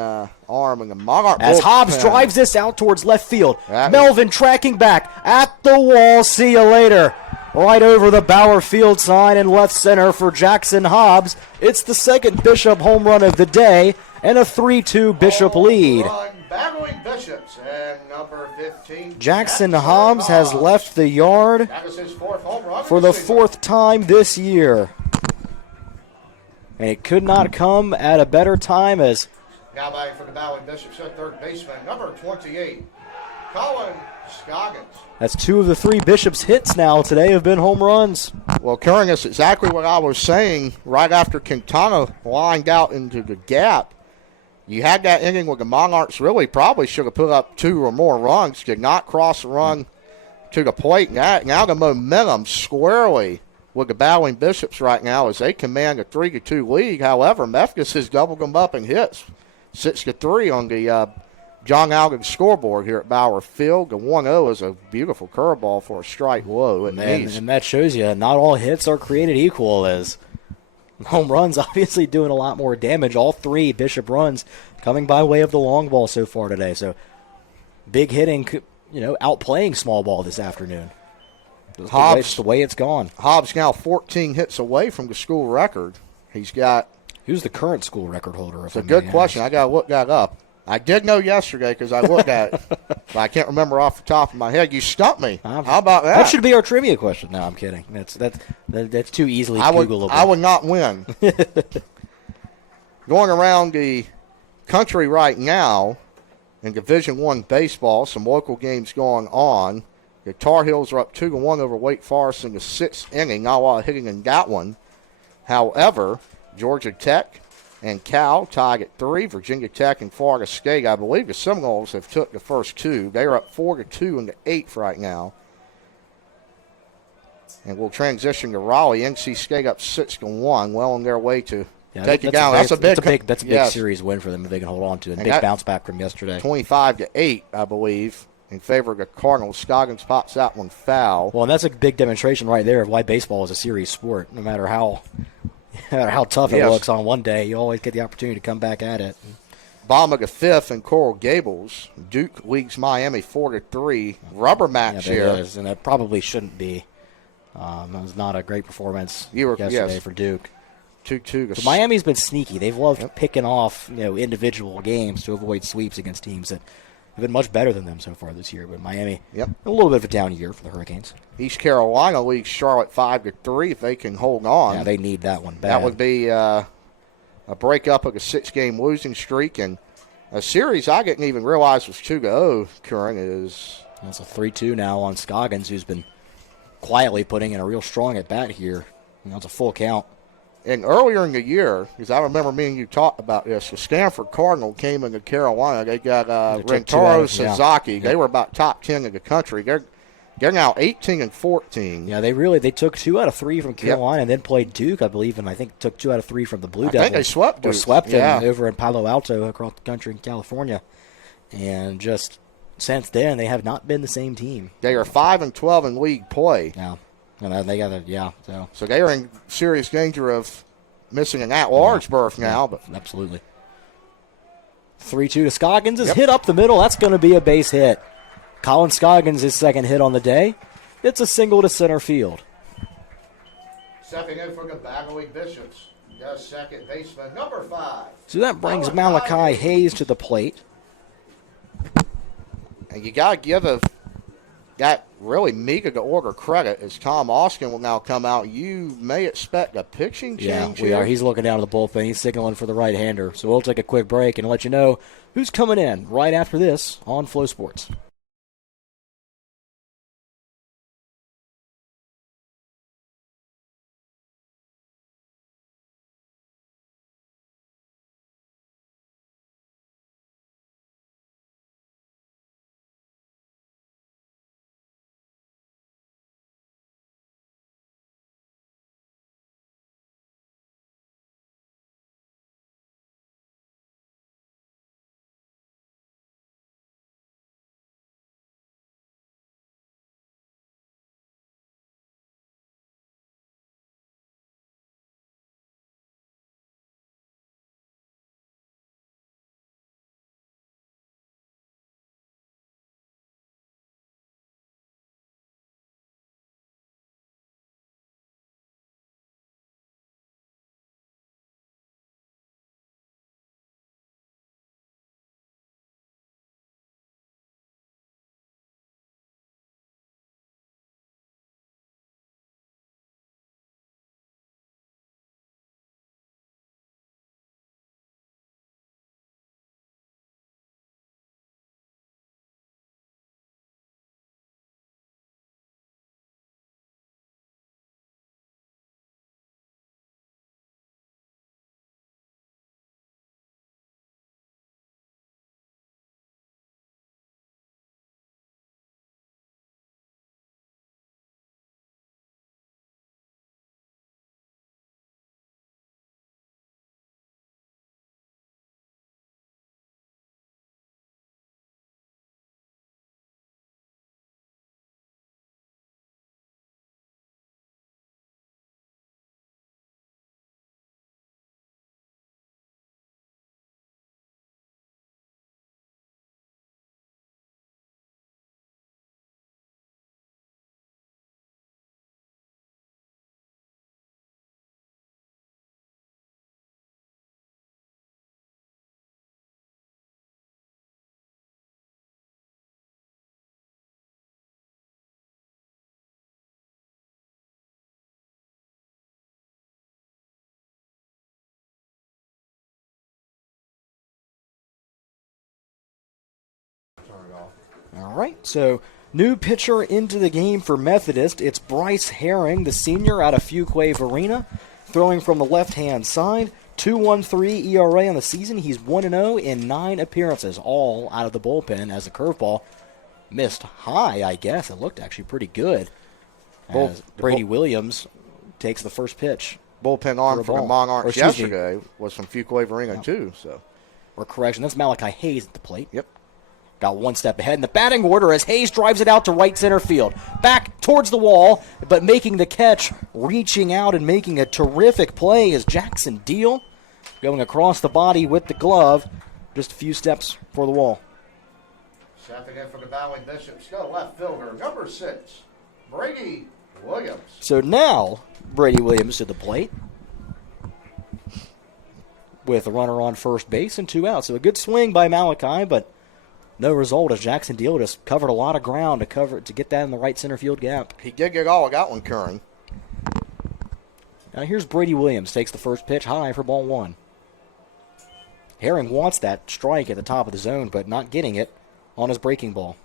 arm in the Monarch. As Hobbs drives this out towards left field. That Melvin tracking back at the wall. See you later. Right over the Bauer Field sign in left center for Jackson Hobbs. It's the second Bishop home run of the day and a 3-2 Bishop lead. Battling Bishops and number 15. Jackson Hobbs has left the yard That is his fourth home run for the 4th time this year. And it could not come at a better time as now batting for the Bowling Bishops at third baseman, number 28, Colin Scoggins. that's 2 of the 3 Bishops hits now today have been home runs. Well, Kern, that's exactly what I was saying right after Quintana lined out into the gap. You had that inning where the Monarchs really probably should have put up 2 or more runs, did not cross the run to the plate. Now the momentum squarely with the Bowling Bishops right now as they command a 3-2 lead. However, Methodist has doubled them up in hits, 6-3 on the John Algen scoreboard here at Bauer Field. The 1-0 is a beautiful curveball for a strike low. And that shows you not all hits are created equal, as home runs obviously doing a lot more damage. All 3 Bishop runs coming by way of the long ball so far today. So big hitting, outplaying small ball this afternoon. It's the way it's gone. Hobbs now 14 hits away from the school record. He's got. Who's the current school record holder? It's a good question. I got to look that up. I did know yesterday because I looked at it, but I can't remember off the top of my head. You stumped me. How about that? That should be our trivia question. No, I'm kidding. That's too easily Googleable. I would not win. Going around the country right now in Division I baseball, some local games going on. The Tar Heels are up 2-1 over Wake Forest in the 6th inning. Not a lot of hitting in that one. However, Georgia Tech and Cal tied at 3. Virginia Tech and Florida State. I believe the Seminoles have took the first 2. They are up 4-2 in the 8th right now. And we'll transition to Raleigh. NC State up 6-1. Well on their way to take it down. That's a big series win for them if they can hold on to it. Big bounce back from yesterday. 25-8, I believe, in favor of the Cardinals. Scoggins pops that one foul. Well, and that's a big demonstration right there of why baseball is a serious sport. No matter how tough it looks on one day, you always get the opportunity to come back at it. Bottom of the 5th in Coral Gables. Duke leads Miami 4-3. Rubber match here. It is, and it probably shouldn't be. It was not a great performance yesterday for Duke. 2-2. So Miami's been sneaky. They've loved picking off individual games to avoid sweeps against teams that have been much better than them so far this year. But Miami, a little bit of a down year for the Hurricanes. East Carolina leads Charlotte 5-3 if they can hold on. Yeah, they need that one bad. That would be a breakup of a 6-game losing streak. And a series I didn't even realize was 2-0, Curran, is. It's a 3-2 now on Scoggins, who's been quietly putting in a real strong at-bat here. It's a full count. And earlier in the year, because I remember me and you talked about this, the Stanford Cardinal came into Carolina. They got Rentaro Sasaki. Yeah. They were about top 10 in the country. They're now 18-14. Yeah, they took 2 out of 3 from Carolina and then played Duke, I believe, and I think took 2 out of 3 from the Blue Devils. I think they swept Duke. Or swept them over in Palo Alto across the country in California. And just since then, they have not been the same team. They are 5-12 in league play. Yeah. And they got So they are in serious danger of missing an at-large berth now. But absolutely. 3-2 to Scoggins is hit up the middle. That's going to be a base hit. Colin Scoggins, his second hit on the day. It's a single to center field. Stepping in for the Battling Bishops, the second baseman, number 5. So that brings Malachi Hayes to the plate. And you got to give that really meager to order credit as Tom Austin will now come out. You may expect a pitching change. Yeah, we are. He's looking down at the bullpen. He's signaling for the right-hander. So we'll take a quick break and let you know who's coming in right after this on Flow Sports. All right, so new pitcher into the game for Methodist. It's Bryce Herring, the senior out of Fuquay Arena, throwing from the left-hand side. 2.13 ERA on the season. He's 1-0 in 9 appearances, all out of the bullpen as a curveball missed high, I guess. It looked actually pretty good. As Brady Williams takes the first pitch. Bullpen arm for the Monarchs yesterday was from Fuquay Arena, too. So, or correction, that's Malachi Hayes at the plate. Yep. Got one step ahead in the batting order as Hayes drives it out to right center field. Back towards the wall, but making the catch, reaching out and making a terrific play is Jackson Deal. Going across the body with the glove, just a few steps for the wall. Stepping in for the Valley Bishops, go left fielder, number 6, Brady Williams. So now, Brady Williams to the plate with a runner on first base and 2 outs. So a good swing by Malachi, but no result as Jackson Deal just covered a lot of ground to get that in the right center field gap. He did get all of that one, Curran. Now here's Brady Williams, takes the first pitch high for ball 1. Herring wants that strike at the top of the zone, but not getting it on his breaking ball.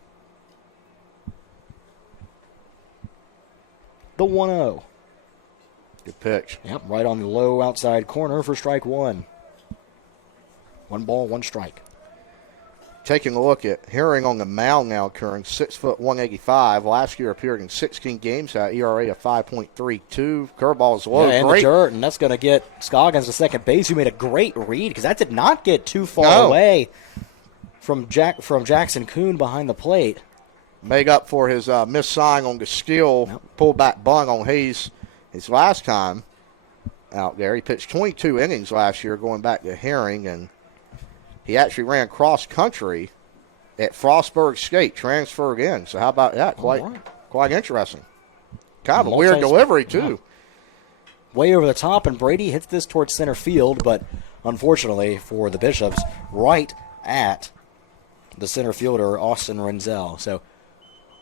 The 1-0. Good pitch. Yep, right on the low outside corner for strike 1. 1 ball, 1 strike. Taking a look at Herring on the mound now, Curran, 6 foot 185. Last year appeared in 16 games, had ERA of 5.32. Curveball is low. Yeah, in the dirt, and that's going to get Scoggins to second base, who made a great read because that did not get too far away. from Jackson Kuhn behind the plate. Make up for his missed sign on the skill pull back bunt on Hayes his last time out there. He pitched 22 innings last year going back to Herring, and he actually ran cross country at Frostburg Skate, transferred in. So how about that? Quite interesting. Kind of a weird delivery, too. Yeah. Way over the top, and Brady hits this towards center field, but unfortunately for the Bishops, right at the center fielder, Austin Renzel. So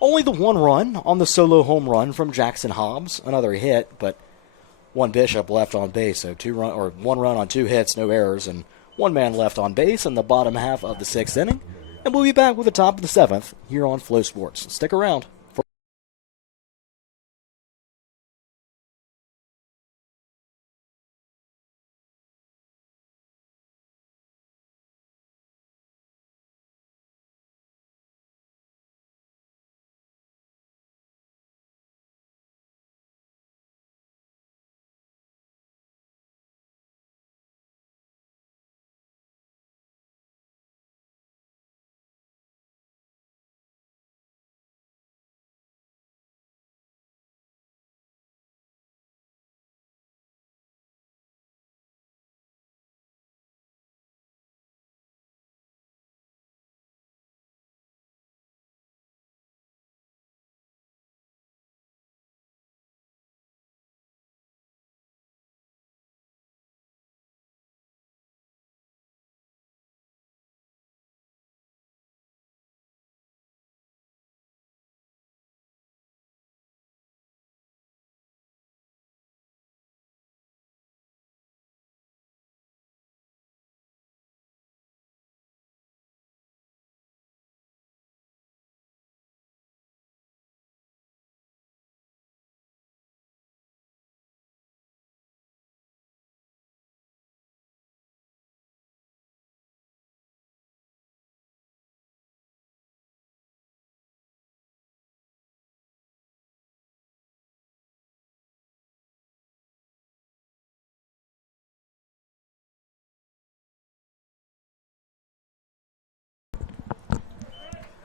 only the one run on the solo home run from Jackson Hobbs, another hit, but one Bishop left on base. So one run on 2 hits, no errors, and one man left on base in the bottom half of the 6th inning. And we'll be back with the top of the 7th here on Flow Sports. Stick around.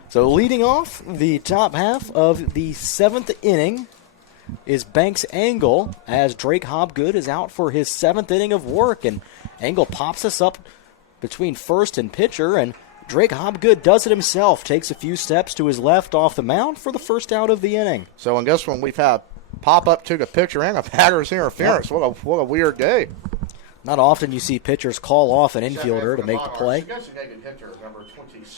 So leading off the top half of the 7th inning is Banks Engel, as Drake Hobgood is out for his 7th inning of work. And Engel pops us up between first and pitcher, and Drake Hobgood does it himself, takes a few steps to his left off the mound for the first out of the inning. So in this one, we've had pop up to the pitcher and a batter's interference. Yep. What a weird day. Not often you see pitchers call off an infielder to make the play.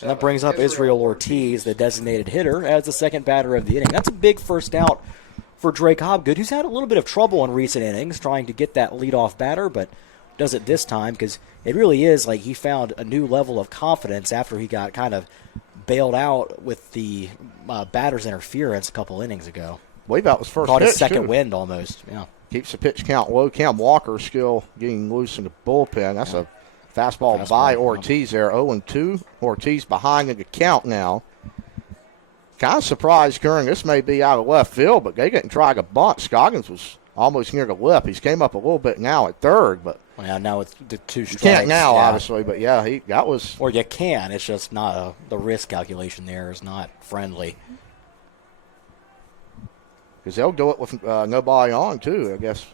And that brings up Israel Ortiz, the designated hitter, as the second batter of the inning. That's a big first out for Drake Hobgood, who's had a little bit of trouble in recent innings trying to get that leadoff batter, but does it this time because it really is like he found a new level of confidence after he got kind of bailed out with the batter's interference a couple innings ago. I believe that was first Caught pitch, his second too. wind almost, yeah. Keeps the pitch count low. Cam Walker still getting loose in the bullpen. That's a fastball by Ortiz there. 0-2. Ortiz behind in the count now. Kind of surprised, Kern. This may be out of left field, but they didn't try to bunt. Scoggins was almost near the lip. He's came up a little bit now at third, but now it's the 2 strikes. You can't now, obviously, but that was. Or you can. It's just not the risk calculation there is not friendly. Because they'll do it with nobody on, too, I guess.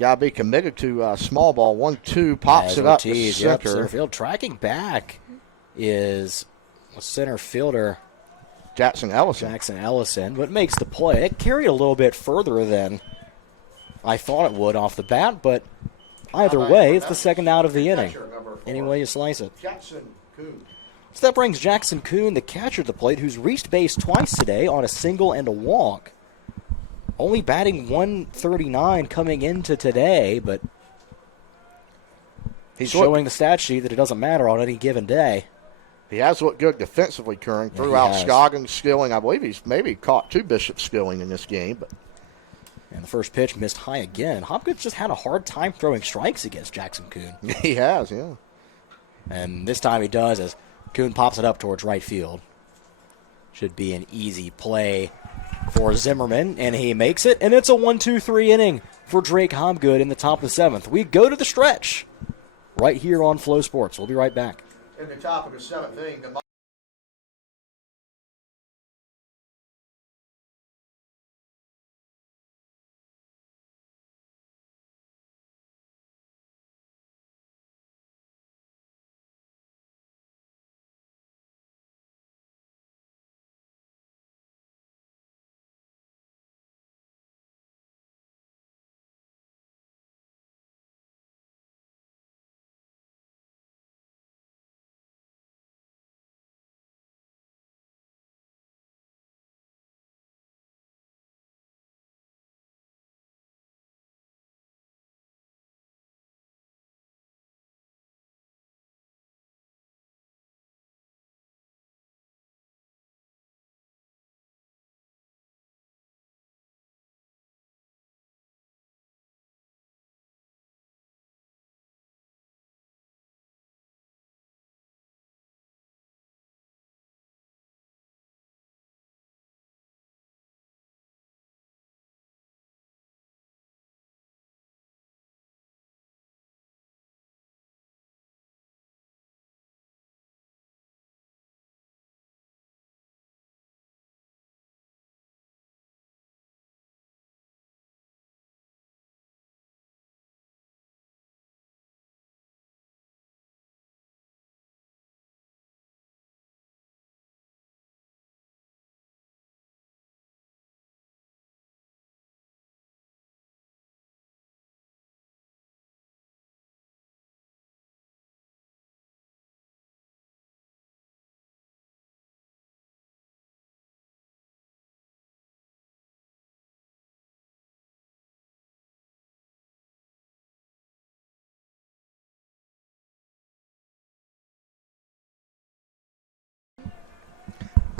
Got to be committed to small ball. 1-2, pops it up to center. Center field. Tracking back is a center fielder. Jackson Ellison. But makes the play. It carried a little bit further than I thought it would off the bat, but either way, it's the second out of the inning. Any way you slice it. Jackson Kuhn. So that brings Jackson Kuhn, the catcher, to the plate, who's reached base twice today on a single and a walk. Only batting 139 coming into today, but he's showing the stat sheet that it doesn't matter on any given day. He has looked good defensively, Curran. Threw out Scoggins, Skilling. I believe he's maybe caught 2 Bishop Skilling in this game. But and the first pitch missed high again. Hopkins just had a hard time throwing strikes against Jackson Kuhn. He has, yeah. And this time he does as Kuhn pops it up towards right field. Should be an easy play for Zimmerman, and he makes it, and it's a 1-2-3 inning for Drake Hobgood in the top of the 7th. We go to the stretch right here on Flow Sports. We'll be right back. in the top of the 7th inning.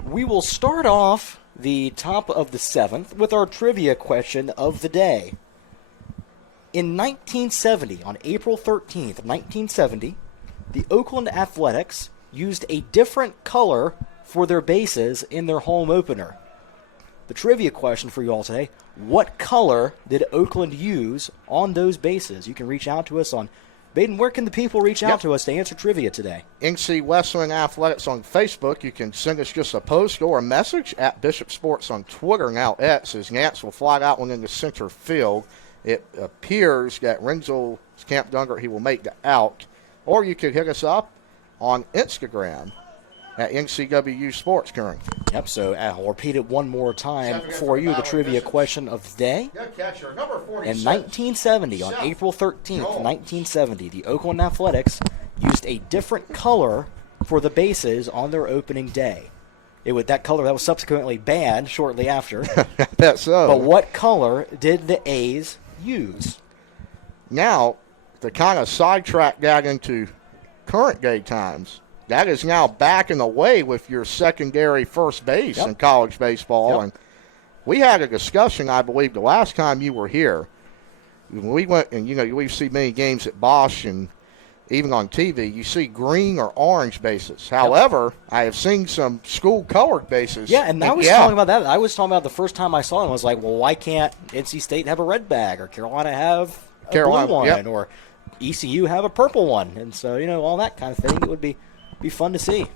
We will start off the top of the 7th with our trivia question of the day. In 1970, on April 13th of 1970, the Oakland Athletics used a different color for their bases in their home opener. The trivia question for you all today, what color did Oakland use on those bases? You can reach out to us on Baden, where can the people reach out to us to answer trivia today? NC Wesleyan Athletics on Facebook. You can send us just a post or a message at Bishop Sports on Twitter, now X, as Nance will fly that one in the center field. It appears that Renzel's Camp Dunger, he will make the out. Or you could hit us up on Instagram at NCWU Sports current. Yep, so I'll repeat it one more time for you, the trivia question of the day. In 1970, on April 13th, 1970, the Oakland Athletics used a different color for the bases on their opening day. That color that was subsequently banned shortly after. I bet so. But what color did the A's use? Now, to kind of sidetrack that into current day times, that is now back and away with your secondary first base in college baseball. And we had a discussion, I believe, the last time you were here. When we went, and we see many games at Bosch and even on TV, you see green or orange bases. However, I have seen some school-colored bases. Yeah, and I was talking about that. I was talking about the first time I saw them. I was like, well, why can't NC State have a red bag, or Carolina have a blue one, or ECU have a purple one? And so, all that kind of thing. It would be fun to see.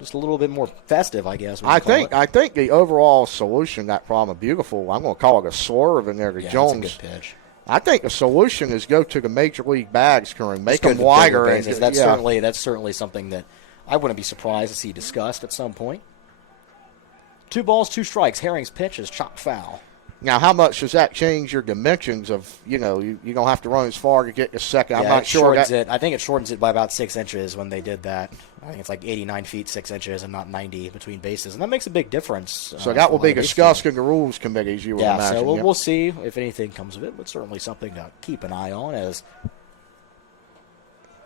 Just a little bit more festive, I guess. I think the overall solution to that problem, beautiful. I'm going to call it a swerve in there to Jones. That's a good pitch. I think the solution is go to the major league bags, Curran, make them wider. That's certainly something that I wouldn't be surprised to see discussed at some point. 2 balls, 2 strikes. Herring's pitch is chopped foul. Now, how much does that change your dimensions of, you don't have to run as far to get to second? I'm not sure. I think it shortens it by about 6 inches when they did that. I think it's like 89 feet, 6 inches, and not 90 between bases. And that makes a big difference. So that will be discussed in the rules committees, you would imagine. So we'll see if anything comes of it, but certainly something to keep an eye on as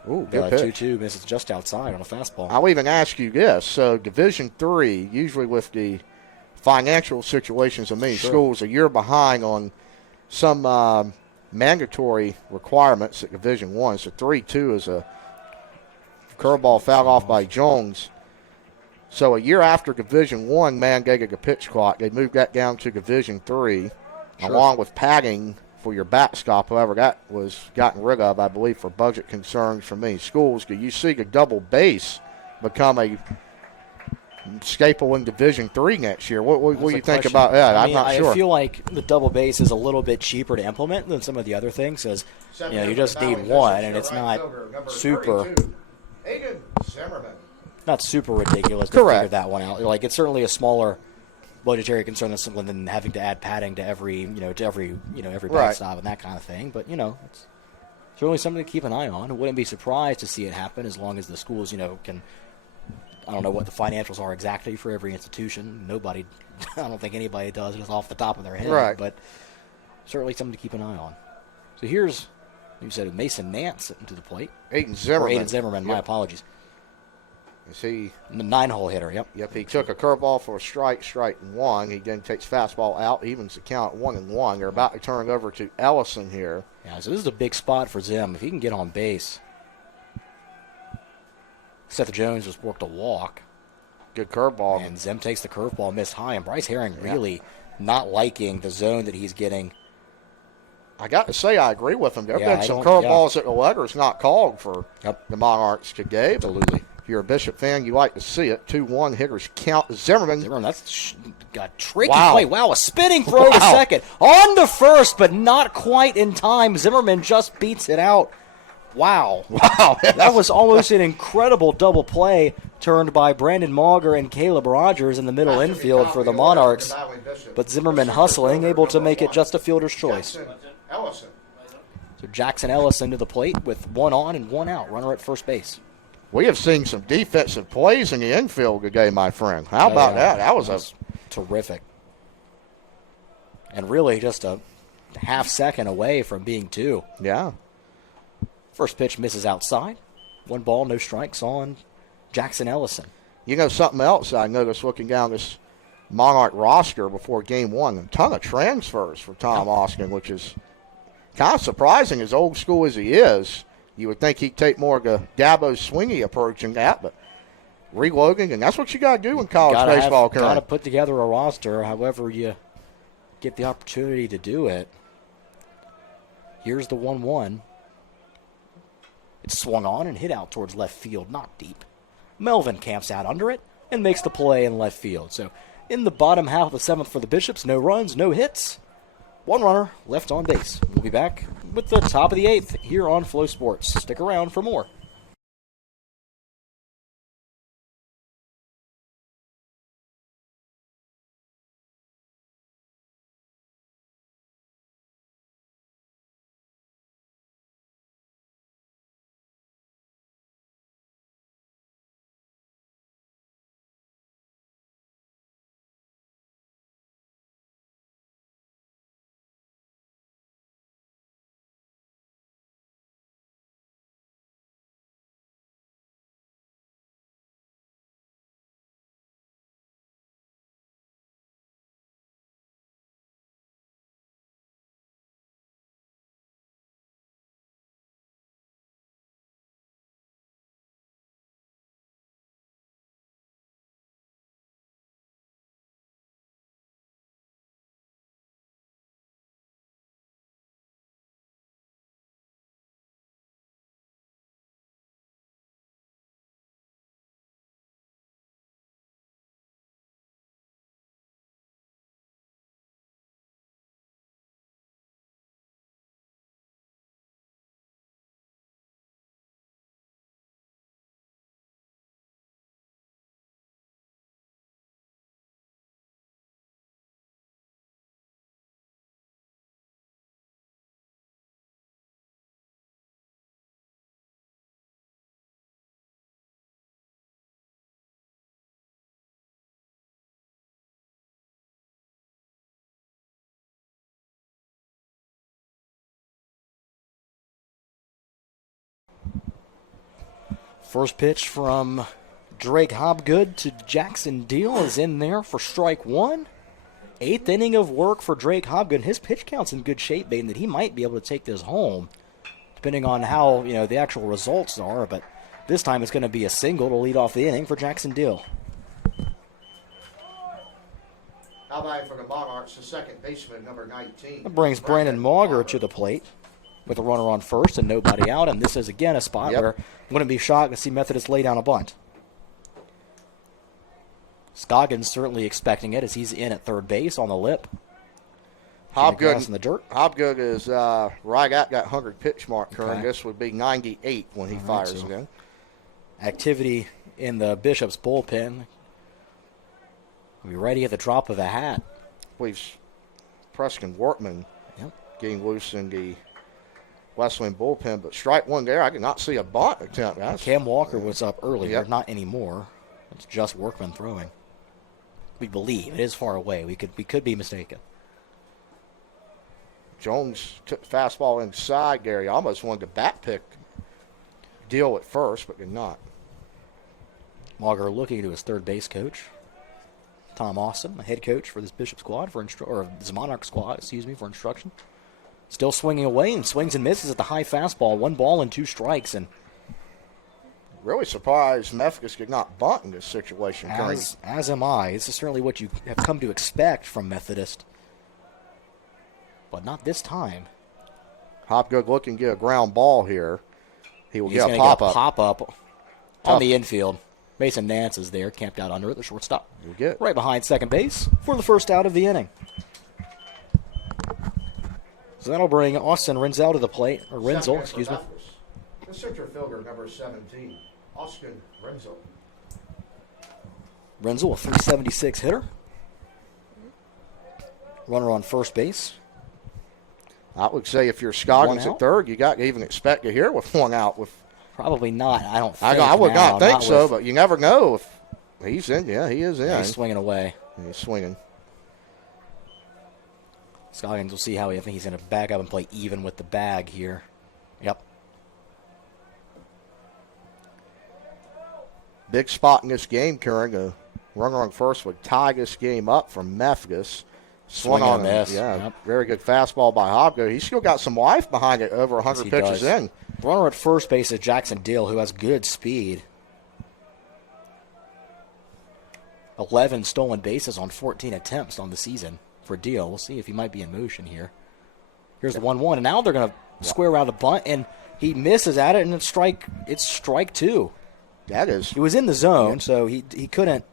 2-2 misses just outside on a fastball. I'll even ask you this. So Division III, usually with the financial situations of many schools, a year behind on some mandatory requirements at Division I. So 3-2 is a curveball fouled off by Jones. So a year after Division I mandated a pitch clock, they moved that down to Division III, along with padding for your backstop. However, that was gotten rid of, I believe, for budget concerns for many schools. Do you see a double base become a staple in Division III next year? What do you think about that? I'm not sure. I feel like the double base is a little bit cheaper to implement than some of the other things, because you just need one, and it's not super. Not super ridiculous to figure that one out. Like, it's certainly a smaller budgetary concern than having to add padding to every backstop and that kind of thing. But it's certainly something to keep an eye on. I wouldn't be surprised to see it happen as long as the schools can. I don't know what the financials are exactly for every institution. I don't think anybody does it off the top of their head. Right. But certainly something to keep an eye on. So here's, you said Mason Nance into the plate. Aiden Zimmerman. My apologies. Is he the 9-hole hitter? Yep. He took a curveball for a strike one. He then takes fastball out, evens the count 1-1. They're about to turn it over to Ellison here. Yeah, so this is a big spot for Zim. If he can get on base. Seth Jones just worked a walk. Good curveball. And Zim takes the curveball, missed high. And Bryce Herring really not liking the zone that he's getting. I got to say, I agree with him. There have been some curveballs that the letter's not called for the Monarchs today. Absolutely. If you're a Bishop fan, you like to see it. 2-1 hitters count. Zimmerman, that's got tricky play. Wow, a spinning throw to second. On to first, but not quite in time. Zimmerman just beats it out. Wow. That was almost an incredible double play turned by Brandon Mauger and Caleb Rogers in the middle infield for the Monarchs. But Zimmerman hustling, able to make it just a fielder's choice. So Jackson Ellison to the plate with 1 on and 1 out. Runner at first base. We have seen some defensive plays in the infield today, my friend. How about that? That was terrific. And really just a half second away from being 2. Yeah. First pitch misses outside. 1 ball, no strikes on Jackson Ellison. Something else I noticed looking down this Monarch roster before Game 1, a ton of transfers for Tom Austin, which is kind of surprising, as old school as he is. You would think he'd take more of a Dabo swingy approach in that, but reloading, and that's what you got to do in college baseball. Got to put together a roster however you get the opportunity to do it. Here's the 1-1. It's swung on and hit out towards left field, not deep. Melvin camps out under it and makes the play in left field. So in the bottom half of the 7th for the Bishops, no runs, no hits. 1 runner left on base. We'll be back with the top of the 8th here on Flow Sports. Stick around for more. First pitch from Drake Hobgood to Jackson Deal is in there for strike 1. 8th inning of work for Drake Hobgood. His pitch count's in good shape, being that he might be able to take this home, depending on how the actual results are. But this time it's going to be a single to lead off the inning for Jackson Deal. How about for the Monarchs, the second baseman, number 19. That brings Brandon Mauger to the plate with a runner on first and nobody out. And this is, again, a spot where I wouldn't be shocked to see Methodist lay down a bunt. Scoggins certainly expecting it as he's in at third base on the lip. Hobgood in the dirt. Hobgood is right at that 100 pitch mark current. Okay. This would be 98 when he fires again. Activity in the Bishop's bullpen. We'll be ready at the drop of a hat. Believes Preston Wortman getting loose in the Wesleyan bullpen, but strike one there. I did not see a bunt attempt. Cam Walker was up earlier, not anymore. It's just Workman throwing. We believe it is far away. We could be mistaken. Jones took the fastball inside. Gary almost wanted to bat pick deal at first, but did not. Mauger looking to his third base coach, Tom Austin, the head coach for this Bishop squad or this Monarch squad, for instruction. Still swinging away and swings and misses at the high fastball. 1 ball and 2 strikes, and really surprised Methodist did not bunt in this situation. As am I. This is certainly what you have come to expect from Methodist, but not this time. Hopgood looking to get a ground ball here. He's get a pop-up on the infield. Mason Nance is there, camped out under it, the shortstop. Right behind second base for the first out of the inning. So that'll bring Austin Renzel to the plate, or Renzel, excuse me. The center fielder, number 17, Austin Renzel. Renzel, a 376 hitter. Runner on first base. I would say if you're Scoggins at third, you got to even expect to hear with 1 out. Probably not. I don't think I would not think so, with, but you never know if he's in. Yeah, he is in. He's swinging away. He's swinging. Scoggins will see how I think he's going to back up and play even with the bag here. Yep. Big spot in this game, Curran. A runner on first would tie this game up from Methodist. Swung on him. Yeah, very good fastball by Hobgo. He's still got some life behind it, over 100 pitches in. Runner at first base is Jackson Deal, who has good speed. 11 stolen bases on 14 attempts on the season for Deal. We'll see if he might be in motion here. Here's the 1-1, and now they're going to square around the bunt, and he misses at it, and it's strike 2. That is. He was in the zone, so he couldn't.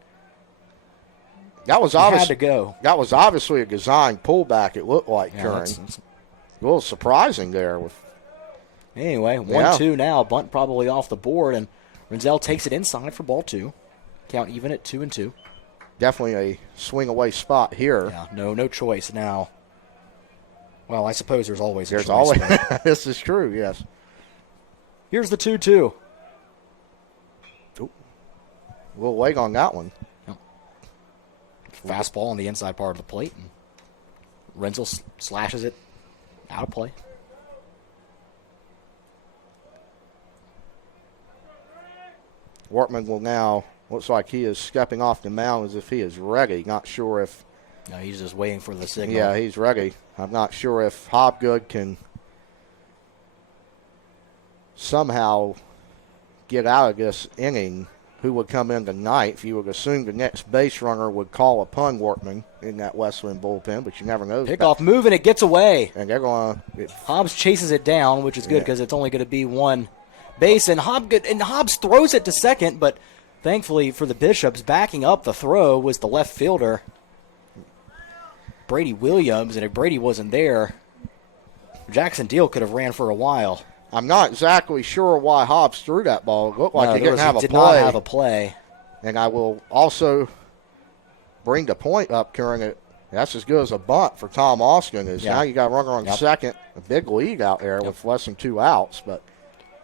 That was had to go. That was obviously a design pullback, it looked like, Curran. It's a little surprising there. Anyway, 1-2 now. Bunt probably off the board, and Renzel takes it inside for ball 2. Count even at 2-2. Definitely a swing-away spot here. Yeah, no choice now. Well, I suppose there's always a choice. This is true, yes. Here's the 2-2. A little leg on that one. Fastball on the inside part of the plate. And Renzel slashes it out of play. Wortman will now, looks like he is stepping off the mound as if he is ready. Not sure if. No, he's just waiting for the signal. Yeah, he's ready. I'm not sure if Hobgood can somehow get out of this inning. Who would come in tonight? If you would assume the next base runner would call upon Wortman in that Wesleyan bullpen, but you never know. Pickoff move, and it gets away. And they're going Hobbs chases it down, which is good because it's only going to be one base. And Hobbs throws it to second, but thankfully for the Bishops, backing up the throw was the left fielder, Brady Williams. And if Brady wasn't there, Jackson Deal could have ran for a while. I'm not exactly sure why Hobbs threw that ball. It looked like he did not have a play. And I will also bring the point up, Curran. That's as good as a bunt for Tom Austin. Now you got a runner on second. A big lead out there with less than 2 outs. But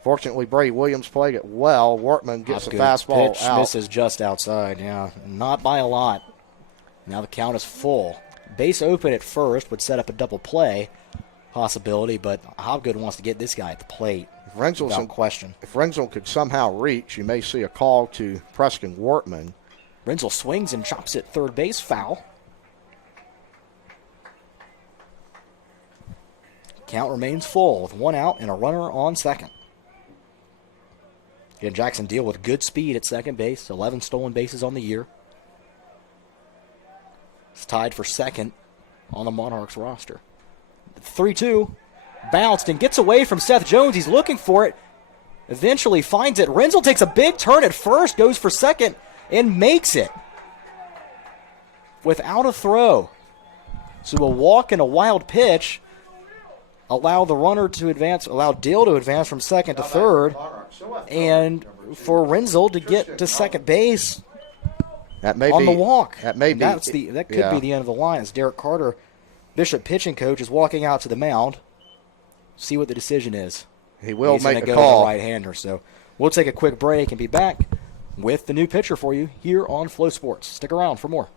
fortunately, Brady Williams played it well. Wortman gets a fastball pitch, out. Misses just outside, not by a lot. Now the count is full. Base open at first would set up a double play possibility, but Hobgood wants to get this guy at the plate. Without question. If Renzel could somehow reach, you may see a call to Preston Wortman. Renzel swings and chops it third base, foul. Count remains full with 1 out and a runner on second. Again, Jackson Deal with good speed at second base, 11 stolen bases on the year. It's tied for second on the Monarchs roster. 3-2, bounced and gets away from Seth Jones. He's looking for it. Eventually finds it. Renzel takes a big turn at first, goes for second, and makes it without a throw. So a walk and a wild pitch allow the runner to advance, allow Dill to advance from second to third, and for Renzel to get to second base that may on be, the walk. That may be. That could be the end of the line as Derek Carter, Bishop pitching coach, is walking out to the mound. See what the decision is. He will He's make a go call. To the right-hander. So we'll take a quick break and be back with the new pitcher for you here on Flow Sports. Stick around for more.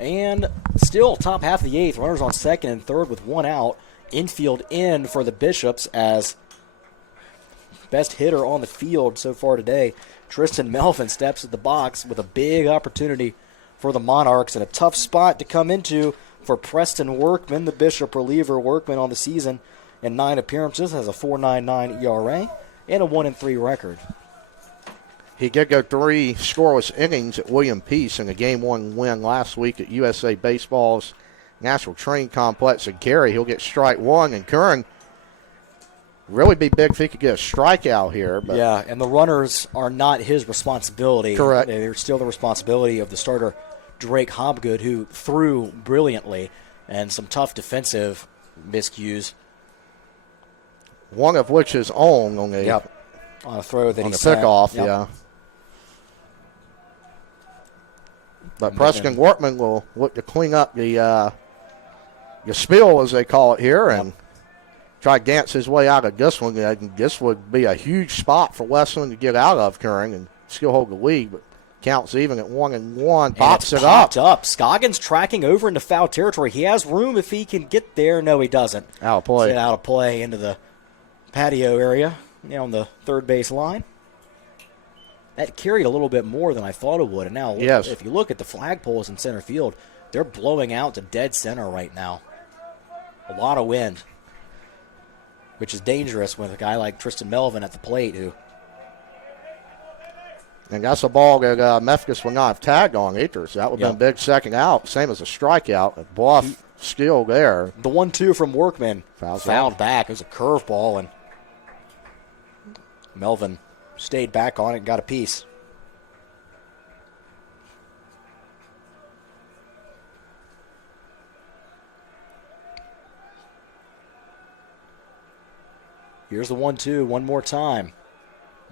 And still top half of the eighth. Runners on second and third with one out. Infield in for the Bishops as best hitter on the field so far today. Tristan Melvin steps at the box with a big opportunity for the Monarchs and a tough spot to come into for Preston Workman, the Bishop reliever. Workman on the season in 9 appearances has a 4.99 ERA and a 1-3 record. He did go 3 scoreless innings at William Peace in a Game 1 win last week at USA Baseball's National Training Complex in Cary. He'll get strike 1, and Curran really be big if he could get a strikeout here. But yeah, and the runners are not his responsibility. Correct. They're still the responsibility of the starter, Drake Hobgood, who threw brilliantly and some tough defensive miscues. One of which is on a on a throw that on he the sent. pickoff, Yep. yeah. But Preston Workman will look to clean up the spill, as they call it here, and try to dance his way out of this one. This would be a huge spot for Wesleyan to get out of, Curran, and still hold the lead. But counts even at 1-1. Pops it up. Scoggins tracking over into foul territory. He has room if he can get there. No, he doesn't. Out of play. Out of play into the patio area on the third base line. That carried a little bit more than I thought it would. And now, if you look at the flagpoles in center field, they're blowing out to dead center right now. A lot of wind, which is dangerous with a guy like Tristan Melvin at the plate. And that's a ball that Methodist would not have tagged on either, so that would have been a big second out, same as a strikeout. A bluff still there. The 1-2 from Workman fouled back. It was a curveball, and Melvin stayed back on it and got a piece. Here's the 1-2 one more time.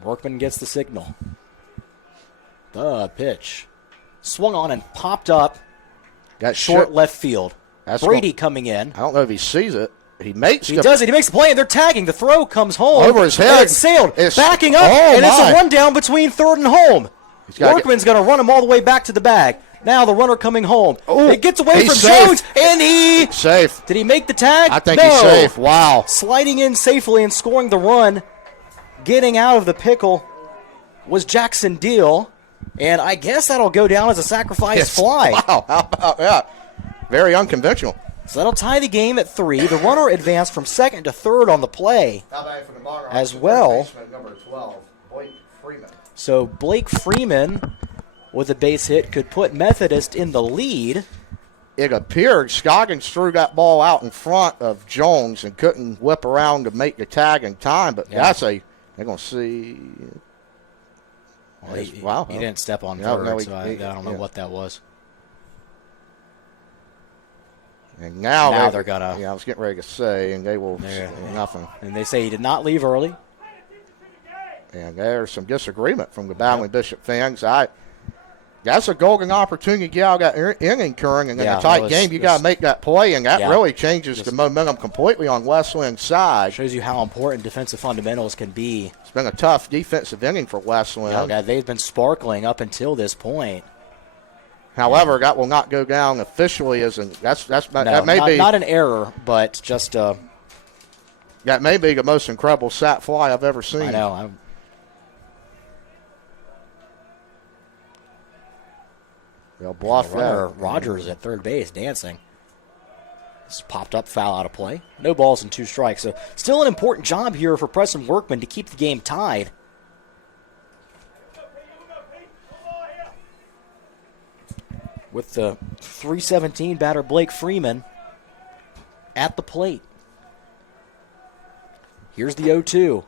Workman gets the signal. The pitch. Swung on and popped up. Got Short left field. That's Brady coming in. I don't know if he sees it. He makes He does it. He makes the play, and they're tagging. The throw comes home. Over his head. And it's sailed. Backing up, and it's a run down between third and home. Workman's going to run him all the way back to the bag. Now the runner coming home. It gets away from Jones, and he's safe. Did he make the tag? I think he's safe. Wow. Sliding in safely and scoring the run. Getting out of the pickle was Jackson Deal, and I guess that'll go down as a sacrifice fly. Wow, how about that? Very unconventional. So that'll tie the game at 3. The runner advanced from second to third on the play as well. Number 12, Blake Freeman. So Blake Freeman with a base hit could put Methodist in the lead. It appeared Scoggins threw that ball out in front of Jones and couldn't whip around to make the tag in time, but they're going to see. Well, he didn't step on third, so I don't know what that was. And now they're going to. Yeah, I was getting ready to say, and they will nothing. And they say he did not leave early. And there's some disagreement from the Battling Bishop fans. That's a golden opportunity to get out of that inning, Curran, and in a tight game, you got to make that play, and that really changes the momentum completely on Wesleyan's side. Shows you how important defensive fundamentals can be. It's been a tough defensive inning for Wesleyan. They've been sparkling up until this point. However, that will not go down officially as that may be not an error, but just that may be the most incredible sac fly I've ever seen. I know. They'll bluff that. Rogers at third base dancing. It's popped up, foul out of play. No balls and 2 strikes. So still an important job here for Preston Workman to keep the game tied. With the .317 batter Blake Freeman at the plate. Here's the 0-2.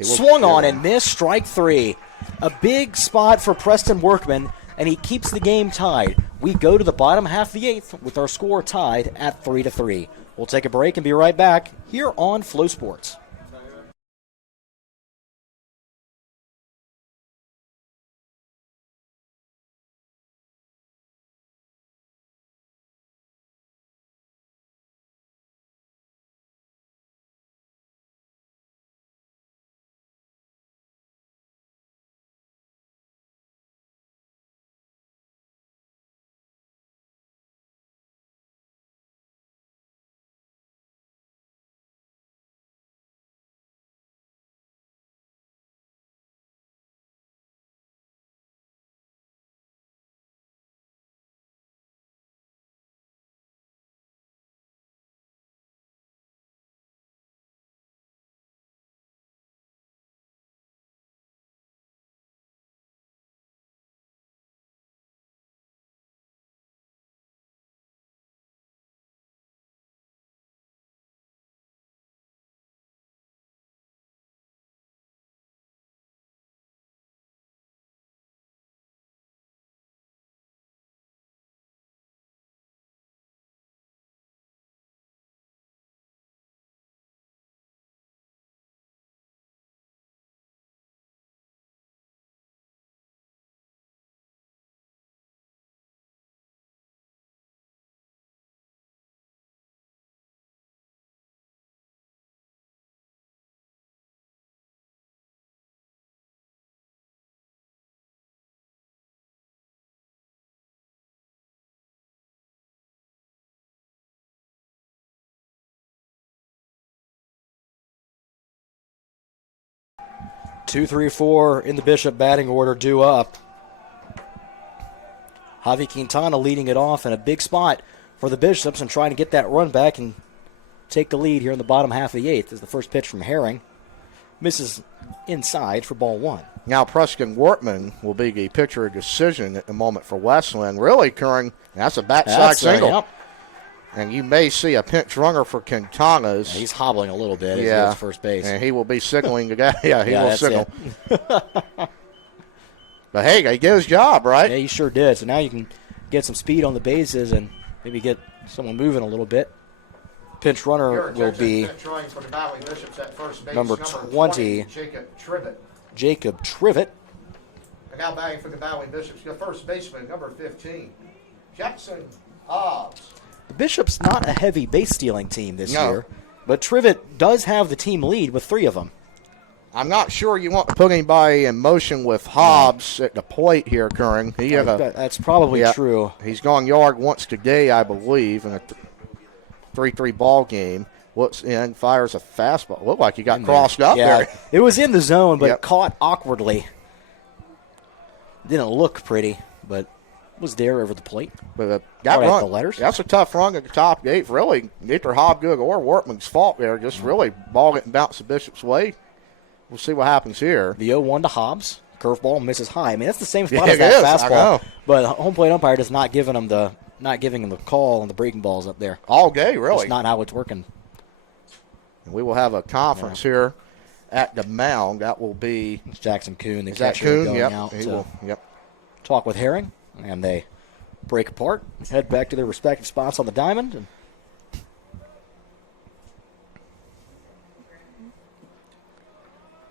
Swung on and missed, strike 3. A big spot for Preston Workman, and he keeps the game tied. We go to the bottom half of the 8th with our score tied at 3-3. We'll take a break and be right back here on Flow Sports. Two, 3, 4 in the Bishop batting order due up. Javi Quintana leading it off in a big spot for the Bishops and trying to get that run back and take the lead here in the bottom half of the 8th as the first pitch from Herring misses inside for ball 1. Now Preston Workman will be the pitcher of decision at the moment for Wesleyan. Really, Curran, that's a backside single. And you may see a pinch runner for Quintanas. He's hobbling a little bit as he Yeah. goes to first base. And he will be signaling the guy. Yeah, he will that's signal. it. But hey, he did his job, right? Yeah, he sure did. So now you can get some speed on the bases and maybe get someone moving a little bit. Pinch runner will be number 20, Jacob Trivet. And now batting for the Valley Bishops, the first baseman, number 15, Jackson Hobbs. The Bishops not a heavy base stealing team this No. year, but Trivet does have the team lead with 3 of them. I'm not sure you want to put anybody in motion with Hobbs at the plate here, Curran. That's probably true. He's gone yard once today, I believe, in a 3-3 ball game. Looks in, fires a fastball. Looked like he got crossed up there. It was in the zone, but Yep. caught awkwardly. Didn't look pretty, but was there over the plate. But that Right at run, the letters. that's a tough run at the top gate. Really, neither Hobgood or Workman's fault there. Just really ball it and bounce the Bishop's way. We'll see what happens here. The 0-1 to Hobbs. Curveball misses high. I mean, that's the same spot Yeah, as it is. that I fastball. know. But the home plate umpire is not giving him the call on the breaking balls up there. All day, really. That's not how it's working. And we will have a conference here at the mound. That will be It's Jackson Kuhn, the is that catcher, Kuhn? going Yep. out He to will. Yep. talk with Herring, and they break apart, head back to their respective spots on the diamond. And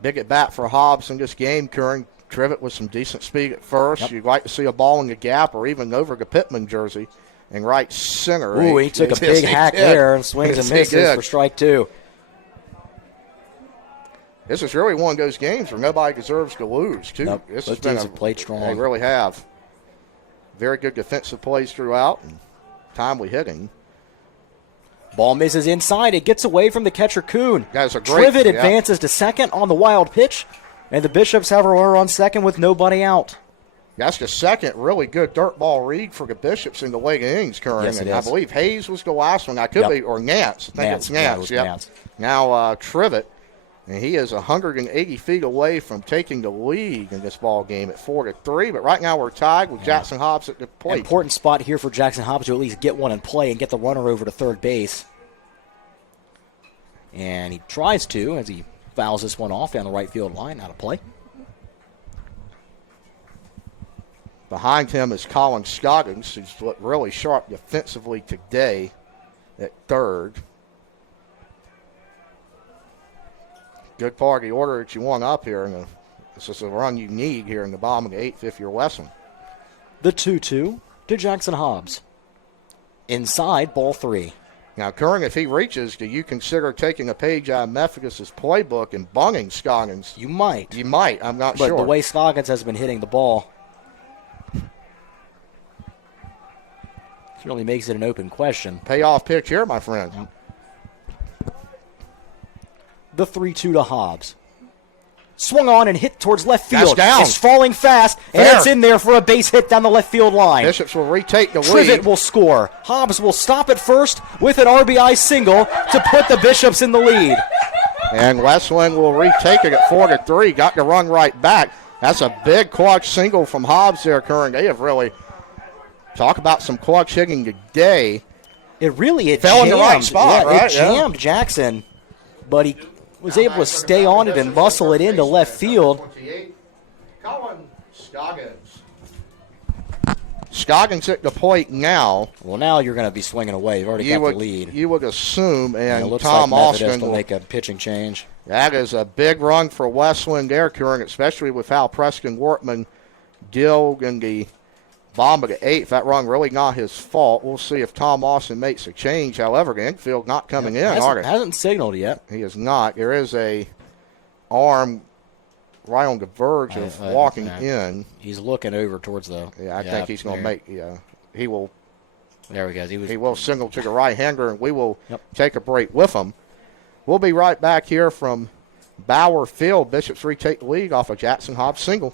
Big at bat for Hobbs in this game. Curran Trivet with some decent speed at first. Yep. You'd like to see a ball in the gap or even over the Pittman jersey and right center. ooh, he took a big hack there and swings and misses for strike 2. This is really one of those games where nobody deserves to lose, too. Nope. This Both has been teams have played strong. They really have. Very good defensive plays throughout and timely hitting. Ball misses inside. It gets away from the catcher Kuhn. Guys are great. Trivet Yeah. advances to second on the wild pitch, and the Bishops have a runner on second with nobody out. That's the second really good dirt ball read for the Bishops in the late innings, Curran. Yes, it and I is. believe Hayes was the last one. I could Yep. be, or Nance. I think it's Yeah, it Nance. was Yep. Nance. Now Trivet, and he is 180 feet away from taking the lead in this ball game at 4-3. But right now we're tied with Jackson Hobbs at the plate. Important spot here for Jackson Hobbs to at least get one in play and get the runner over to third base. And he tries to as he fouls this one off down the right field line, out of play. Behind him is Colin Scoggins, who's looked really sharp defensively today at third. Good part of the order that you want up here. And this is a run you need here in the bottom of the 8th if you're Wesleyan. The 2-2 to Jackson Hobbs. Inside, ball 3. Now, Curran, if he reaches, do you consider taking a page out of Methodist's playbook and bunging Scoggins? You might. You might. I'm not But sure. the way Scoggins has been hitting the ball certainly makes it an open question. Payoff pitch here, my friend. The 3-2 to Hobbs. Swung on and hit towards left That's field. down. It's falling fast, and Fair. it's in there for a base hit down the left field line. Bishops will retake the Trivet lead. will score. Hobbs will stop at first with an RBI single to put the Bishops in the lead. And Wesleyan will retake it at 4-3. Got the run right back. That's a big clutch single from Hobbs there, Curran. They have really talk about some clutch hitting today. It Fell in the right jammed. spot, Yeah, right? It jammed Jackson, but he was able to stay on it and muscle it into left field. Colin Scoggins. Scoggins at the plate now. Well, now you're going to be swinging away. You've already got the lead. You would assume, And and it looks Tom like Methodist Austin will will make a pitching change. That is a big run for Wesleyan there, Curran, especially with how Preston Wortman dilled in the bottom of the 8th. That run really not his fault. We'll see if Tom Austin makes a change. However, the infield not coming in, are they? Hasn't signaled yet. He is not. There is a arm right on the verge of walking in. He's looking over towards the. Yeah, I think he's going to make. Yeah, he will. There he goes. He will single to the right hander, and we will Yep. take a break with him. We'll be right back here from Bauer Field. Bishops retake the lead off a Jackson Hobbs single.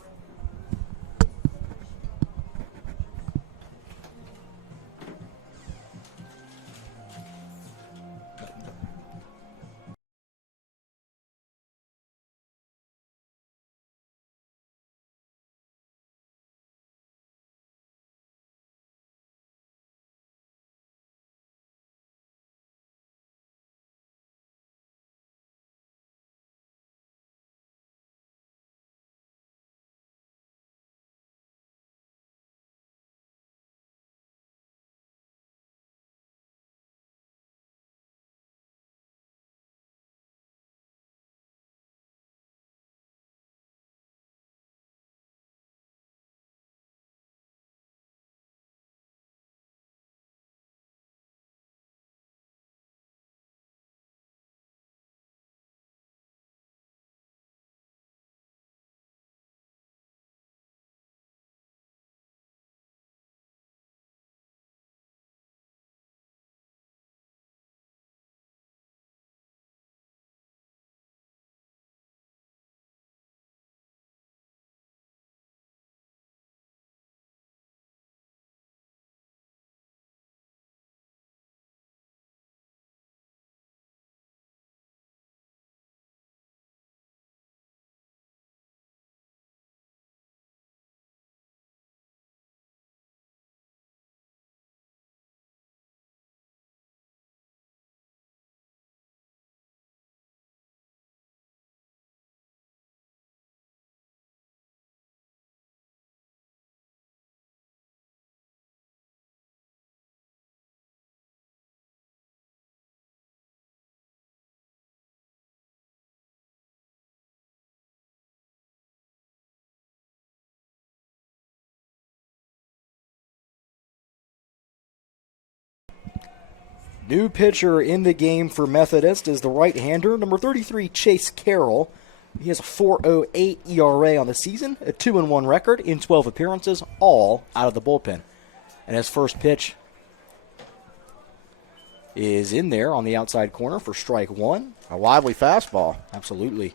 New pitcher in the game for Methodist is the right-hander, number 33, Chase Carroll. He has a 4.08 ERA on the season, a 2-1 record in 12 appearances, all out of the bullpen. And his first pitch is in there on the outside corner for strike one. A lively fastball. Absolutely.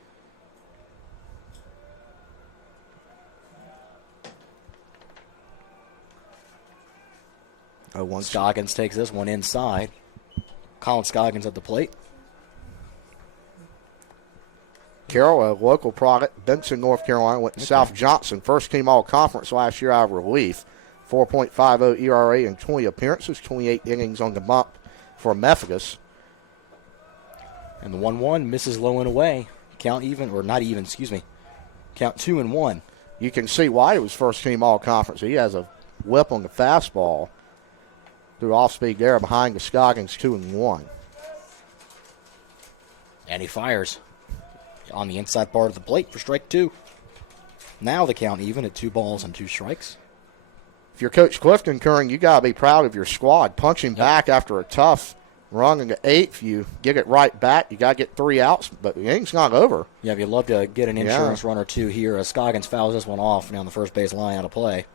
Scoggins takes this one inside. Colin Scoggins at the plate. Carroll, a local product, Benson, North Carolina, went to South Johnson. First team all-conference last year out of relief. 4.50 ERA in 20 appearances, 28 innings on the bump for Methodist. And the 1-1 misses low and away. Count even, or not even, excuse me. Count 2-1. You can see why he was first team all-conference. He has a whip on the fastball. Through off-speed there behind the Scoggins 2-1. And he fires on the inside part of the plate for strike two. Now the count even at 2 balls and 2 strikes. If you're Coach Clifton, Curran, you got to be proud of your squad. Punching back after a tough run in the 8th, you get it right back. You got to get 3 outs, but the inning's not over. Yeah, you'd love to get an insurance run or 2 here as Scoggins fouls this one off down the first base line out of play.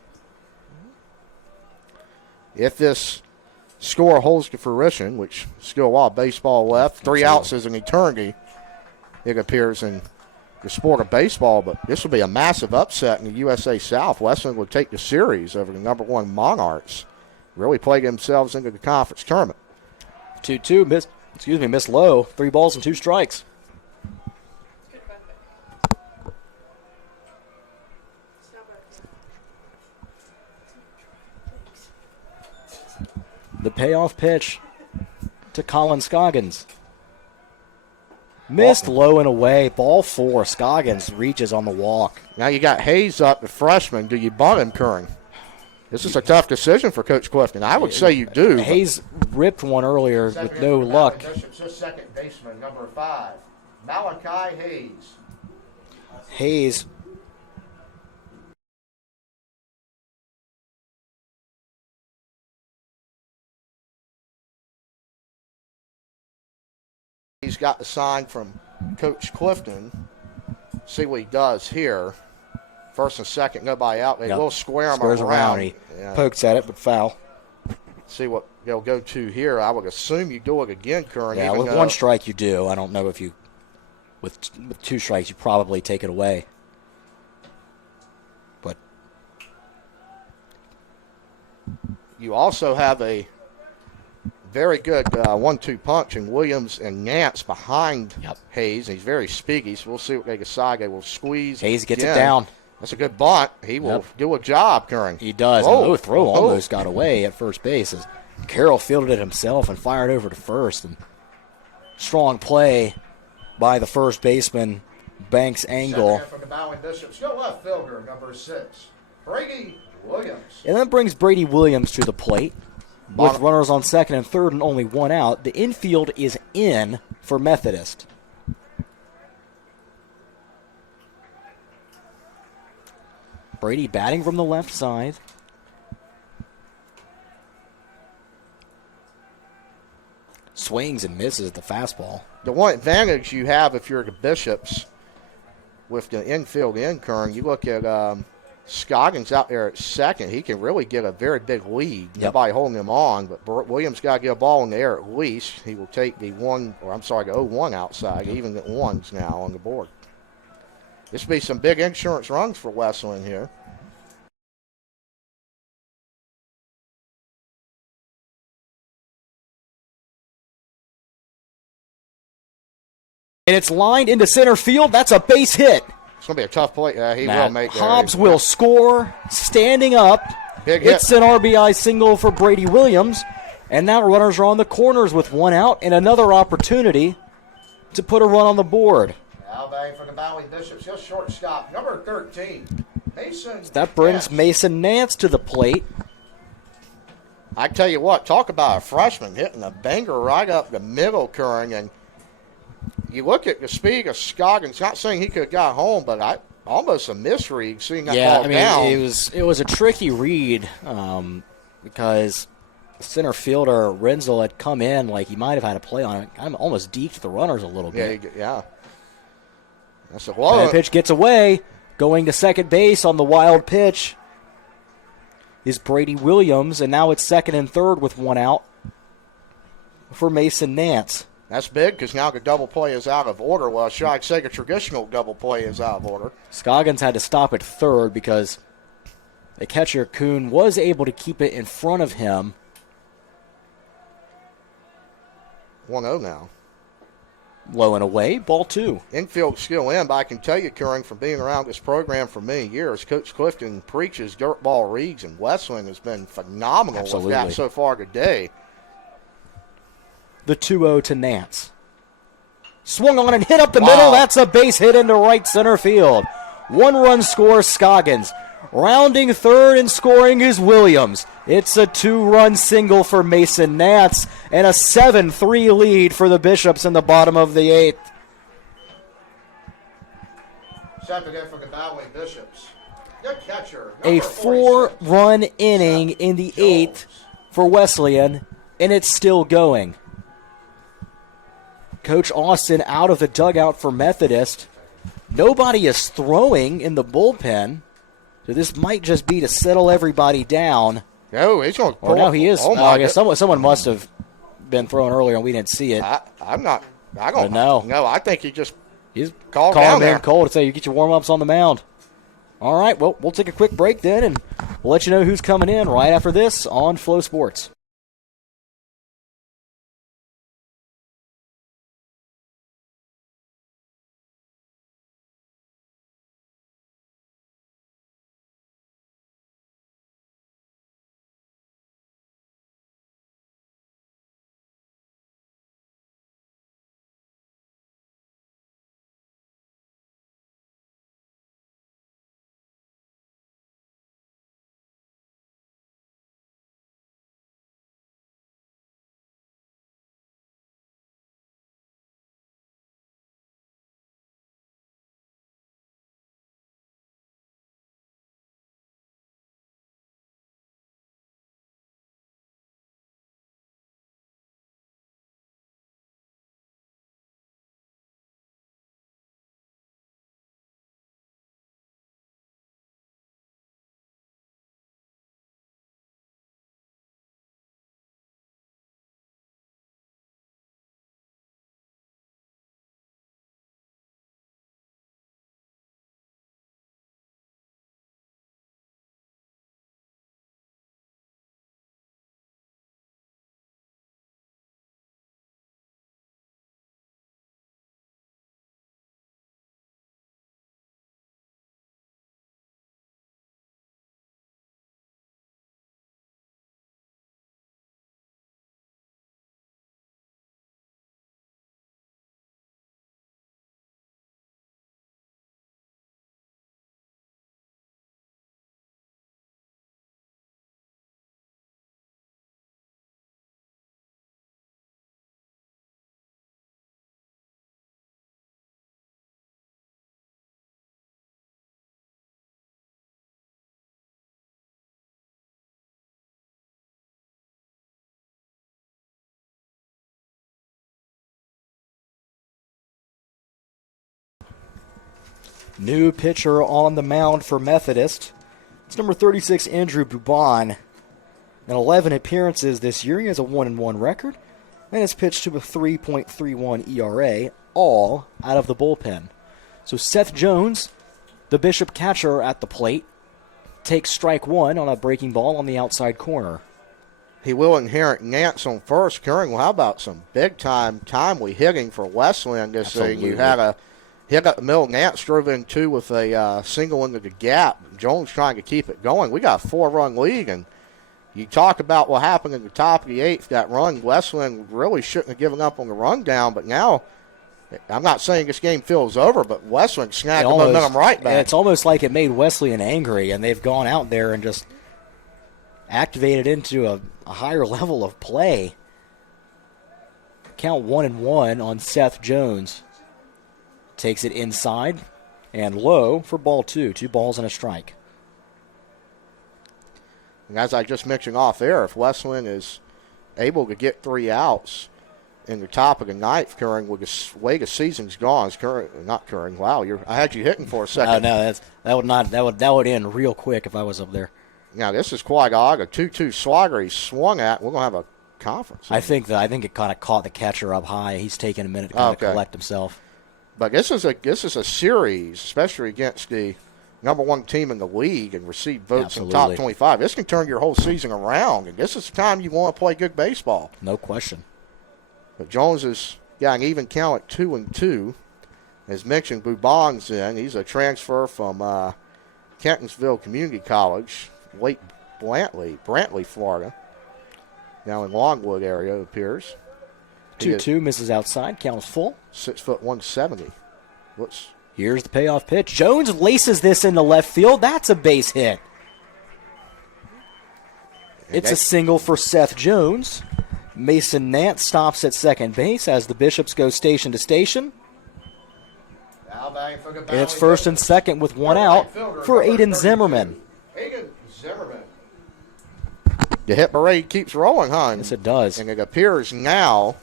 If this score holds to fruition, which still a lot of baseball left, 3 outs is an eternity, it appears in the sport of baseball, but this will be a massive upset in the USA South. Wesleyan will take the series over the number 1 Monarchs. Really played themselves into the conference tournament. 2-2, missed low. 3 balls and 2 strikes. The payoff pitch to Colin Scoggins. Missed low and away. Ball 4. Scoggins reaches on the walk. Now you got Hayes up, the freshman. Do you bunt him, Curran? This is a tough decision for Coach Clifton. I would say you do. Hayes ripped one earlier with no luck. Bishop's second baseman, number 5, Malachi Hayes. Hayes He's got the sign from Coach Clifton. See what he does here. First and second, nobody out. They will square him around. He pokes at it, but foul. See what they'll go to here. I would assume you do it again, Curran. Yeah, with 1 strike you do. I don't know if you, with 2 strikes, you probably take it away. But you also have a very good 1-2 punch in Williams and Nance behind Hayes. He's very speedy, so we'll see what they decide. They will squeeze. Hayes gets it down. That's a good bunt. He will do a job, Curran. He does. The throw almost got away at first base as Carroll fielded it himself and fired over to first. And strong play by the first baseman, Banks Angle. From the bowing Bishops, go left fielder, number 6, Brady Williams. And that brings Brady Williams to the plate. With runners on second and third and only 1 out, the infield is in for Methodist. Brady batting from the left side. Swings and misses the fastball. The one advantage you have if you're the Bishops with the infield in, Kern, you look at Scoggins out there at second. He can really get a very big lead. Nobody holding him on, but Williams got to get a ball in the air at least. He will take the 0-1 outside, even at 1s now on the board. This will be some big insurance runs for Wesleyan here. And it's lined into center field. That's a base hit. It's going to be a tough play. He will make it. Hobbs will score standing up. Big hit. It's an RBI single for Brady Williams. And now runners are on the corners with 1 out and another opportunity to put a run on the board. Now batting for the Bowie Bishops, just shortstop, number 13, Mason. That brings Mason Nance to the plate. I tell you what, talk about a freshman hitting a banger right up the middle, Curran, and you look at the speed of Scoggins. Not saying he could have got home, but almost a misread seeing that ball down. It was a tricky read because Center fielder Renzel had come in like he might have had a play on it. I'm almost deked the runners a little bit. Yeah. That's a That pitch gets away. Going to second base on the wild pitch is Brady Williams, and now it's second and third with one out for Mason Nance. That's big because now the double play is out of order. Well, should I say the traditional double play is out of order? Scoggins had to stop at third because the catcher, Kuhn, was able to keep it in front of him. 1-0 now. Low and away, ball 2. Infield skill in, but I can tell you, Curran, from being around this program for many years, Coach Clifton preaches dirt ball reads, and Wesleyan has been phenomenal Absolutely. with that so far today. The 2-0 to Nance. Swung on and hit up the middle. That's a base hit into right center field. 1-run score, Scoggins. Rounding third and scoring is Williams. It's a 2-run single for Mason Nance and a 7-3 lead for the Bishops in the bottom of the 8th. Second in for the Battling Bishops. Good catcher. A 4-run inning in the 8th for Wesleyan, and it's still going. Coach Austin out of the dugout for Methodist. Nobody is throwing in the bullpen. So this might just be to settle everybody down. Oh, he's going to pull. Or no, he is. Oh, I guess someone must have been throwing earlier and we didn't see it. I'm not. I don't know. No, I think he just He's called calling down him there. Cole to say you get your warm-ups on the mound. All right, well, we'll take a quick break then, and we'll let you know who's coming in right after this on Flow Sports. New pitcher on the mound for Methodist. It's number 36, Andrew Bubon. In 11 appearances this year, he has a 1-1 record and has pitched to a 3.31 ERA, all out of the bullpen. So Seth Jones, the Bishop catcher at the plate, takes strike one on a breaking ball on the outside corner. He will inherit Nance on first. Curran, well, how about some big-time timely hitting for Wesleyan this thing? You had a hit up the middle. Nance drove in two with a single into the gap. Jones trying to keep it going. We got a 4-run lead, and you talk about what happened in the top of the 8th, that run. Wesleyan really shouldn't have given up on the rundown, but now I'm not saying this game feels over, but Wesleyan snagged the momentum right back. It's almost like it made Wesleyan angry, and they've gone out there and just activated into a higher level of play. Count 1-1 on Seth Jones. Takes it inside and low for ball 2. 2 balls and a strike. And as I just mentioned off air, if Wesleyan is able to get 3 outs in the top of the ninth, Curran, with the way the season's gone. Not Curran. Wow, I had you hitting for a second. No, that would end real quick if I was up there. Now this is Quagaga, 2-2 slugger. He swung at. We're gonna have a conference. I think it kind of caught the catcher up high. He's taking a minute to kind of collect himself. But this is a series, especially against the number 1 team in the league and receive votes in top 25. This can turn your whole season around, and this is the time you want to play good baseball. No question. But Jones has got an even count at 2-2. As mentioned, Bubon's in. He's a transfer from Kentonsville Community College, Lake Brantley, Florida. Now in Longwood area, it appears. 2-2, misses outside. Count is full. 6'170". Here's the payoff pitch. Jones laces this into left field. That's a base hit. It's a single for Seth Jones. Mason Nance stops at second base as the Bishops go station to station. And it's first and second with 1 out for Aiden Zimmerman. Aiden Zimmerman. The hit parade keeps rolling, huh? Yes, it does. And it appears now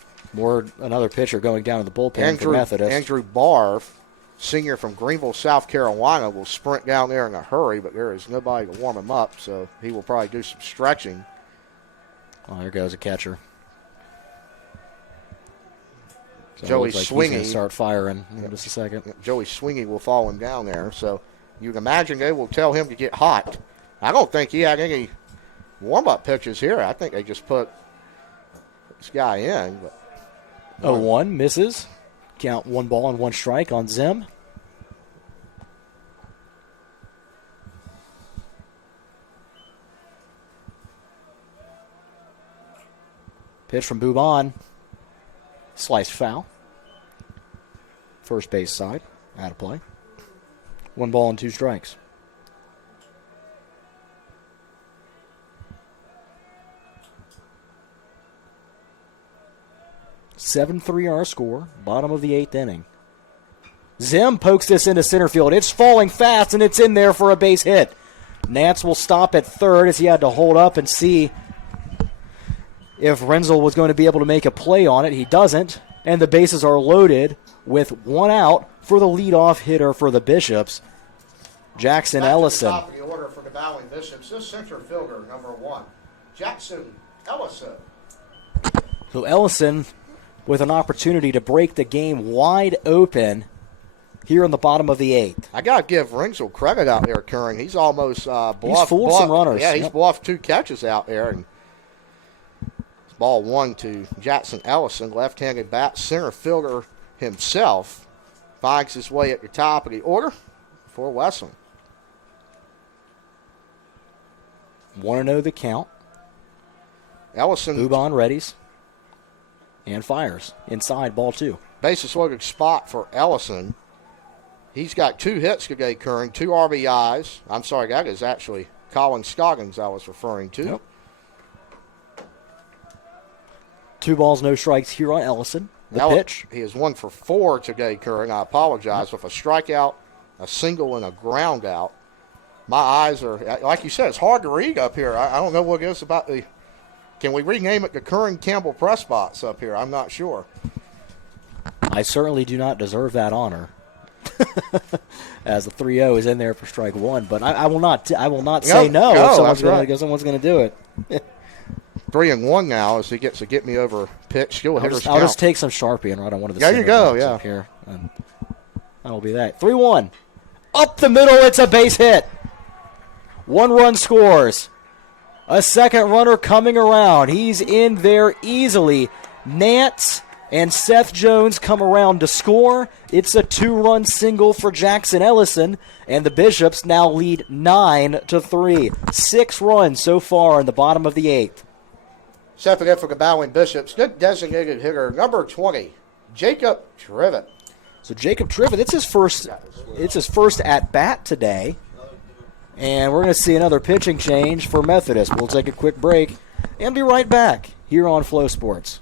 another pitcher going down to the bullpen for Methodist. Andrew Barr, senior from Greenville, South Carolina, will sprint down there in a hurry, but there is nobody to warm him up, so he will probably do some stretching. Oh, there goes a catcher. So Joey Swingy. He's Swingy going to start firing in just a second. Joey Swingy will follow him down there, so you can imagine they will tell him to get hot. I don't think he had any warm-up pitches here. I think they just put this guy in. 0-1, misses. Count 1 ball and 1 strike on Zim. Pitch from Bubon. Sliced foul. First base side. Out of play. 1 ball and 2 strikes. (7-3) our score. Bottom of the 8th inning. Zim pokes this into center field. It's falling fast, and it's in there for a base hit. Nance will stop at third as he had to hold up and see if Renzel was going to be able to make a play on it. He doesn't, and the bases are loaded with 1 out for the leadoff hitter for the Bishops, Jackson Ellison. Top of the order for the Valley Bishops, this center fielder, number 1, Jackson Ellison. So Ellison with an opportunity to break the game wide open here in the bottom of the 8th. I got to give Renzel credit out there, Curran. He's almost bluffed. He's fooled some runners. Yeah, he's bluffed 2 catches out there. And ball 1 to Jackson Ellison, left-handed bat, center fielder himself, finds his way at the top of the order for Wesleyan. 1-0 the count. Ellison. Bubon readies and fires. Inside, ball 2. Bases loaded spot for Ellison. He's got 2 hits today, Curran, 2 RBIs. I'm sorry, that is actually Colin Scoggins I was referring to. Yep. 2 balls, no strikes here on Ellison. The pitch. He is 1 for 4 today, Curran. I apologize. With a strikeout, a single, and a ground out. My eyes are, like you said, it's hard to read up here. I don't know what it is about the. Can we rename it the Curran Campbell Press Box up here? I'm not sure. I certainly do not deserve that honor. As the 3-0 is in there for strike 1, but I will not say no if someone's going to do it. 3-1 now as he gets a get me over pitch. I'll just take some Sharpie and write on one of the. There you go. Yeah. Up here, and that'll be that. 3-1, up the middle. It's a base hit. 1 run scores. A second runner coming around. He's in there easily. Nance and Seth Jones come around to score. It's a 2-run single for Jackson Ellison, and the Bishops now lead 9-3. 6 runs so far in the bottom of the 8th. Stepping in for the Bowling Bishops, good designated hitter, number 20, Jacob Trivet. So Jacob Trivet, it's his first at bat today. And we're going to see another pitching change for Methodist. We'll take a quick break and be right back here on Flow Sports.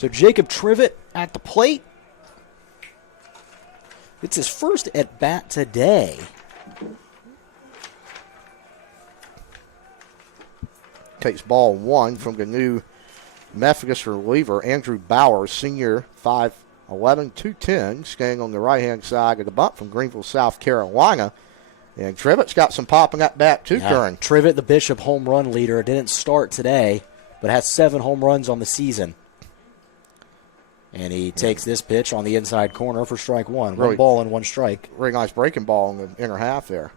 So Jacob Trivet at the plate. It's his first at bat today. Takes ball 1 from the new Methodist reliever, Andrew Bowers, senior, 5'11", 210, staying on the right-hand side of the bunt from Greenville, South Carolina. And Trivet's got some popping at bat, too, Curran. Trivet, the Bishop home run leader, didn't start today, but has 7 home runs on the season. And he takes this pitch on the inside corner for strike 1. Really, 1 ball and 1 strike. Really nice breaking ball in the inner half there.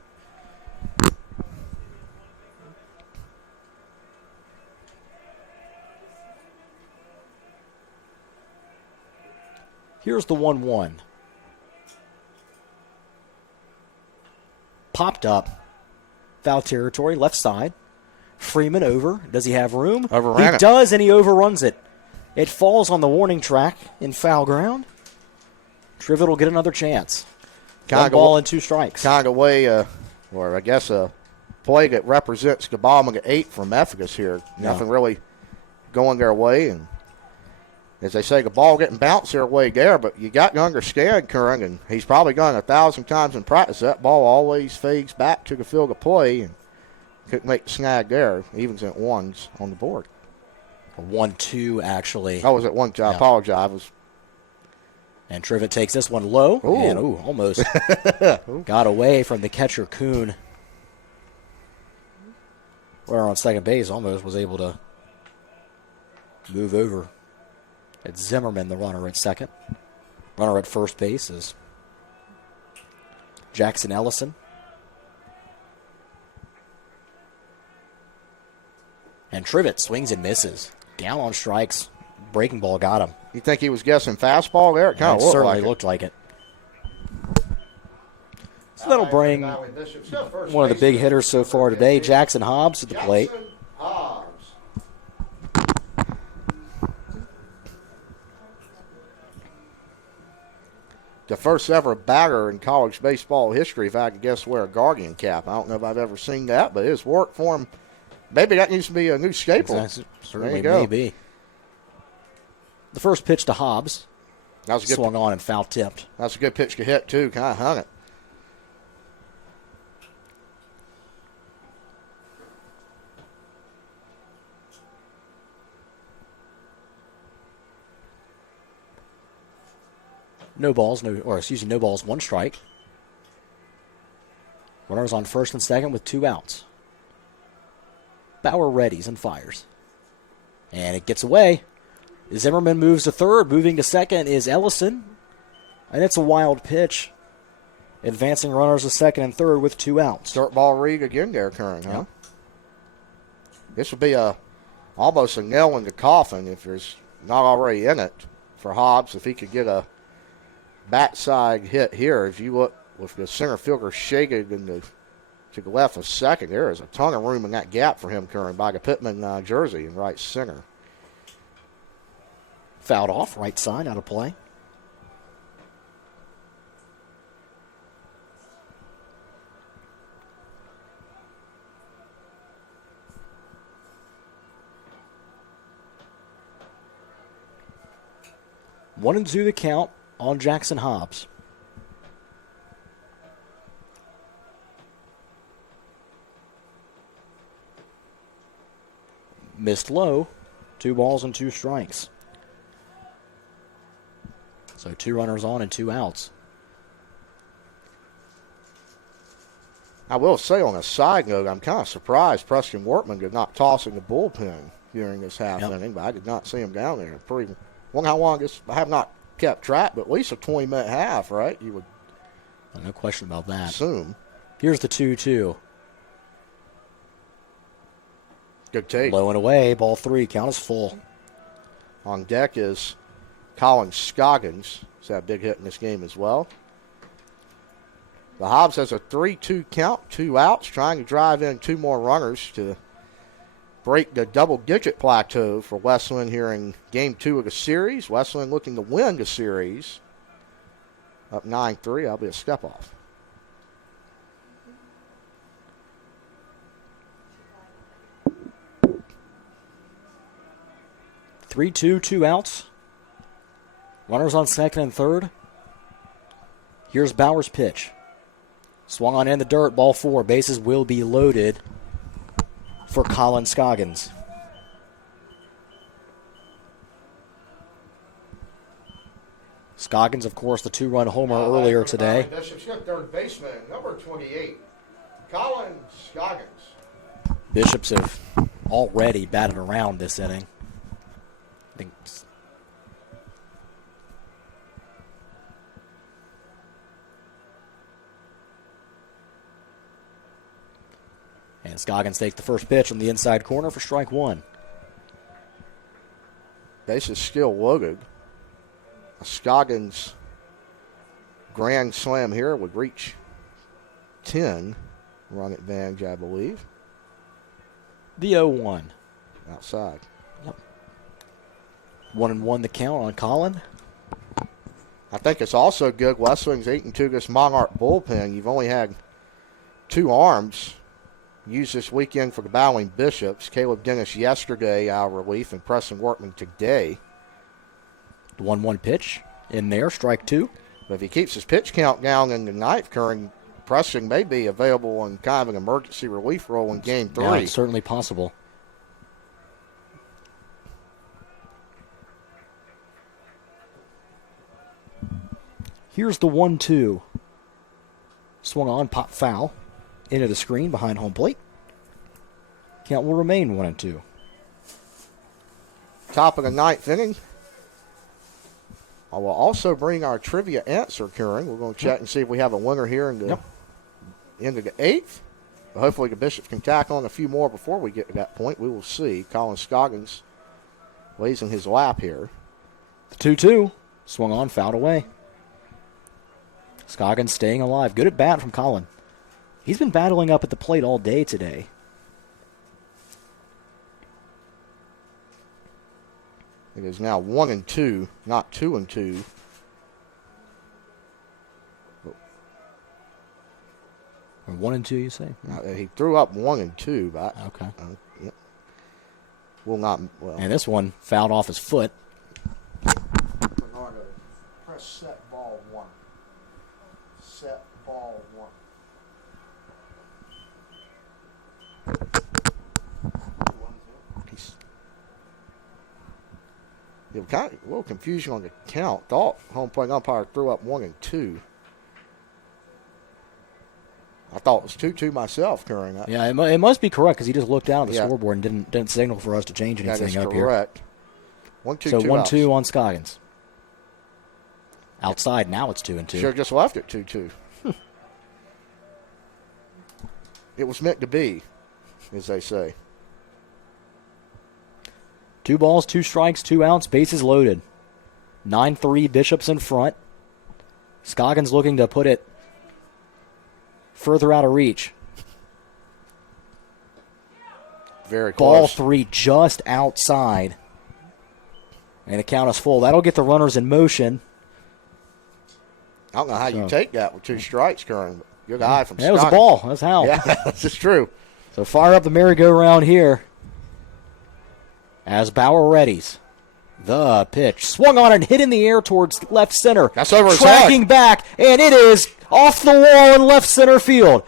Here's the 1-1. Popped up. Foul territory, left side. Freeman over. Does he have room? Overran He it. does, and he overruns it. It falls on the warning track in foul ground. Trivet will get another chance. 1 ball and 2 strikes. Kind of way, or I guess a play that represents the bottom of the 8 from Methodist here. Nothing really going their way, and as they say, the ball getting bounced their way there, but you got to understand, Curran, and he's probably gone 1,000 times in practice, that ball always fades back to the field of play, and couldn't make the snag there. Evens at 1s on the board. A 1-2, actually. I was at 1. I apologize. And Trivet takes this one low. Ooh. And almost got away from the catcher, Kuhn. Runner on second base almost was able to move over. It's Zimmerman, the runner at second. Runner at first base is Jackson Ellison. And Trivet swings and misses. Down on strikes. Breaking ball got him. You think he was guessing fastball there? It kind of Certainly looked like it. So that'll bring one of the big hitters so far today, Jackson Hobbs, to the plate. The first ever batter in college baseball history, if I could guess, wear a Guardian cap. I don't know if I've ever seen that, but it's worked for him. Maybe that needs to be a new staple. Certainly may be. The first pitch to Hobbs. That was a good swung on and foul tipped. That's a good pitch to hit, too. Kind of hung it. No balls, 1 strike. Runners on first and second with 2 outs. Bauer readies and fires. And it gets away. Zimmerman moves to third. Moving to second is Ellison. And it's a wild pitch. Advancing runners to second and third with 2 outs. Dirt ball rig again there, Curran, huh? Yep. This would be almost a nail in the coffin if there's not already in it for Hobbs. If he could get a backside hit here, if you look with the center fielder shaded to the left of second, there is a ton of room in that gap for him, Curran, by the Pittman jersey in right center. Fouled off, right side, out of play. One and 2 the count on Jackson Hobbs. Missed low. 2 balls and 2 strikes. So 2 runners on and 2 outs. I will say on a side note, I'm kind of surprised Preston Wortman did not toss in the bullpen during this half inning, but I did not see him down there. Pretty wonder how long this, I have not kept track, but at least a 20-minute half, right? You would no question about that. Assume. Here's the 2-2. Good take. Low and away, ball 3, count is full. On deck is Colin Scoggins. He's had a big hit in this game as well. The Hobbs has a 3-2 count, 2 outs, trying to drive in 2 more runners to break the double-digit plateau for Wesleyan here in Game 2 of the series. Wesleyan looking to win the series. Up 9-3, that'll be a step-off. Three, 2 outs. Runners on second and third. Here's Bauer's pitch. Swung on in the dirt, ball 4. Bases will be loaded for Colin Scoggins. Scoggins, of course, the 2-run homer earlier today. Bishop's got third baseman, number 28, Colin Scoggins. Bishops have already batted around this inning. I think. And Scoggins takes the first pitch on the inside corner for strike 1. Bases still loaded. A Scoggins grand slam here would reach 10 run advantage, I believe. The 0-1. Outside. Yep. 1-1 the count on Colin. I think it's also good. Wesleyan's 8-2 this Monarch bullpen. You've only had 2 arms used this weekend for the battling Bishops. Caleb Dennis yesterday out of relief, and Preston Workman today. The 1-1 pitch in there, strike 2. But if he keeps his pitch count down in the ninth, Preston may be available in kind of an emergency relief role in Game 3. Yeah, it's certainly possible. Here's the 1-2. Swung on, pop foul. Into the screen behind home plate. Count will remain 1-2. Top of the ninth inning. I will also bring our trivia answer, Karen. We're going to check and see if we have a winner here in the end of the 8th. But hopefully the Bishops can tack on a few more before we get to that point. We will see. Colin Scoggins lays in his lap here. The 2-2. Swung on, fouled away. Scoggins staying alive. Good at bat from Colin. He's been battling up at the plate all day today. It is now 1-2, not 2-2. Or 1-2, you say? He threw up 1-2, but okay. Yep. Will not. Well. And this one fouled off his foot. Bernardo, press set ball 1. Set ball 1. It was kind of a little confusion on the count. Thought home plate umpire threw up 1-2. I thought it was 2-2 myself, Curran. Yeah, it must be correct because he just looked down at the scoreboard and didn't signal for us to change anything up here. Correct. 1-2. So 1-2 on Scoggins. Outside now it's 2-2. Should have just left it 2-2. It was meant to be, as they say. 2 balls, 2 strikes, 2 outs, bases loaded. 9-3, Bishops in front. Scoggins looking to put it further out of reach. Very close. Ball 3 just outside. And the count is full. That'll get the runners in motion. I don't know how you take that with 2 strikes, Curran. You're the eye from It was a ball. That's how. Yeah, that's true. So fire up the merry-go-round here. As Bauer readies. The pitch. Swung on and hit in the air towards left center. That's over his Tracking head. back, and it is off the wall in left center field.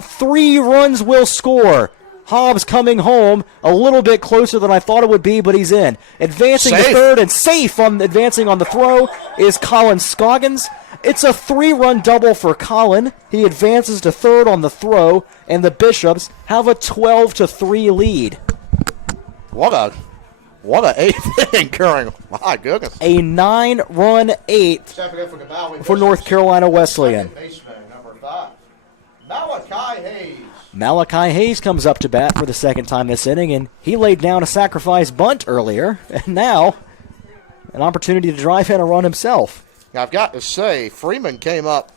3 runs will score. Hobbs coming home a little bit closer than I thought it would be, but he's in. Advancing to third and safe on advancing on the throw is Colin Scoggins. It's a 3-run double for Colin. He advances to third on the throw, and the Bishops have a 12-3 lead. What a 8th inning, Curran. My goodness. A 9-run 8th for North Carolina Wesleyan. Baseman, number 5, Malachi Hayes. Malachi Hayes comes up to bat for the second time this inning, and he laid down a sacrifice bunt earlier, and now an opportunity to drive in a run himself. Now, I've got to say, Freeman came up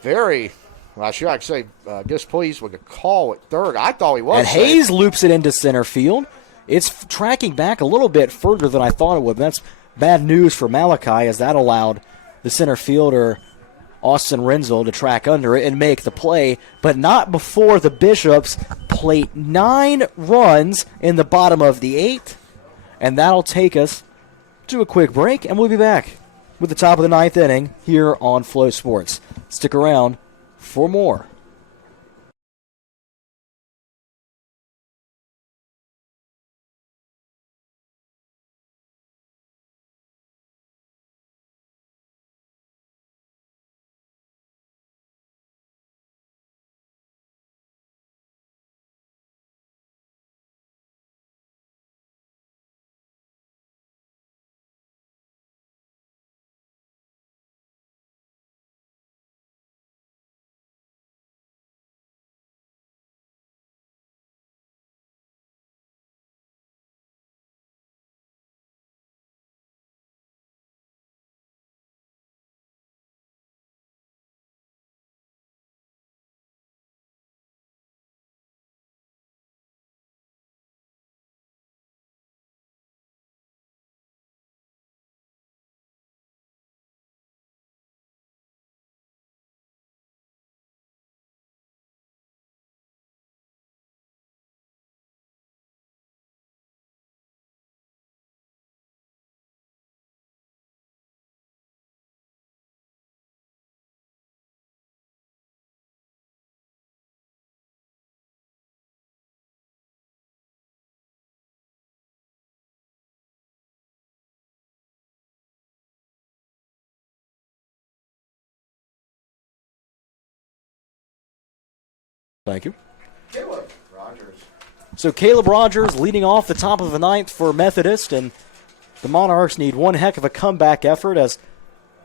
very, well, I should say, displeased with the call at third. I thought he was And safe. Hayes loops it into center field. It's tracking back a little bit further than I thought it would. That's bad news for Malachi, as that allowed the center fielder, Austin Renzel, to track under it and make the play, but not before the Bishops plate 9 runs in the bottom of the 8th, and that'll take us to a quick break, and we'll be back with the top of the 9th inning here on Flow Sports. Stick around for more. Thank you. Caleb Rogers. So Caleb Rogers leading off the top of the 9th for Methodist, and the Monarchs need one heck of a comeback effort as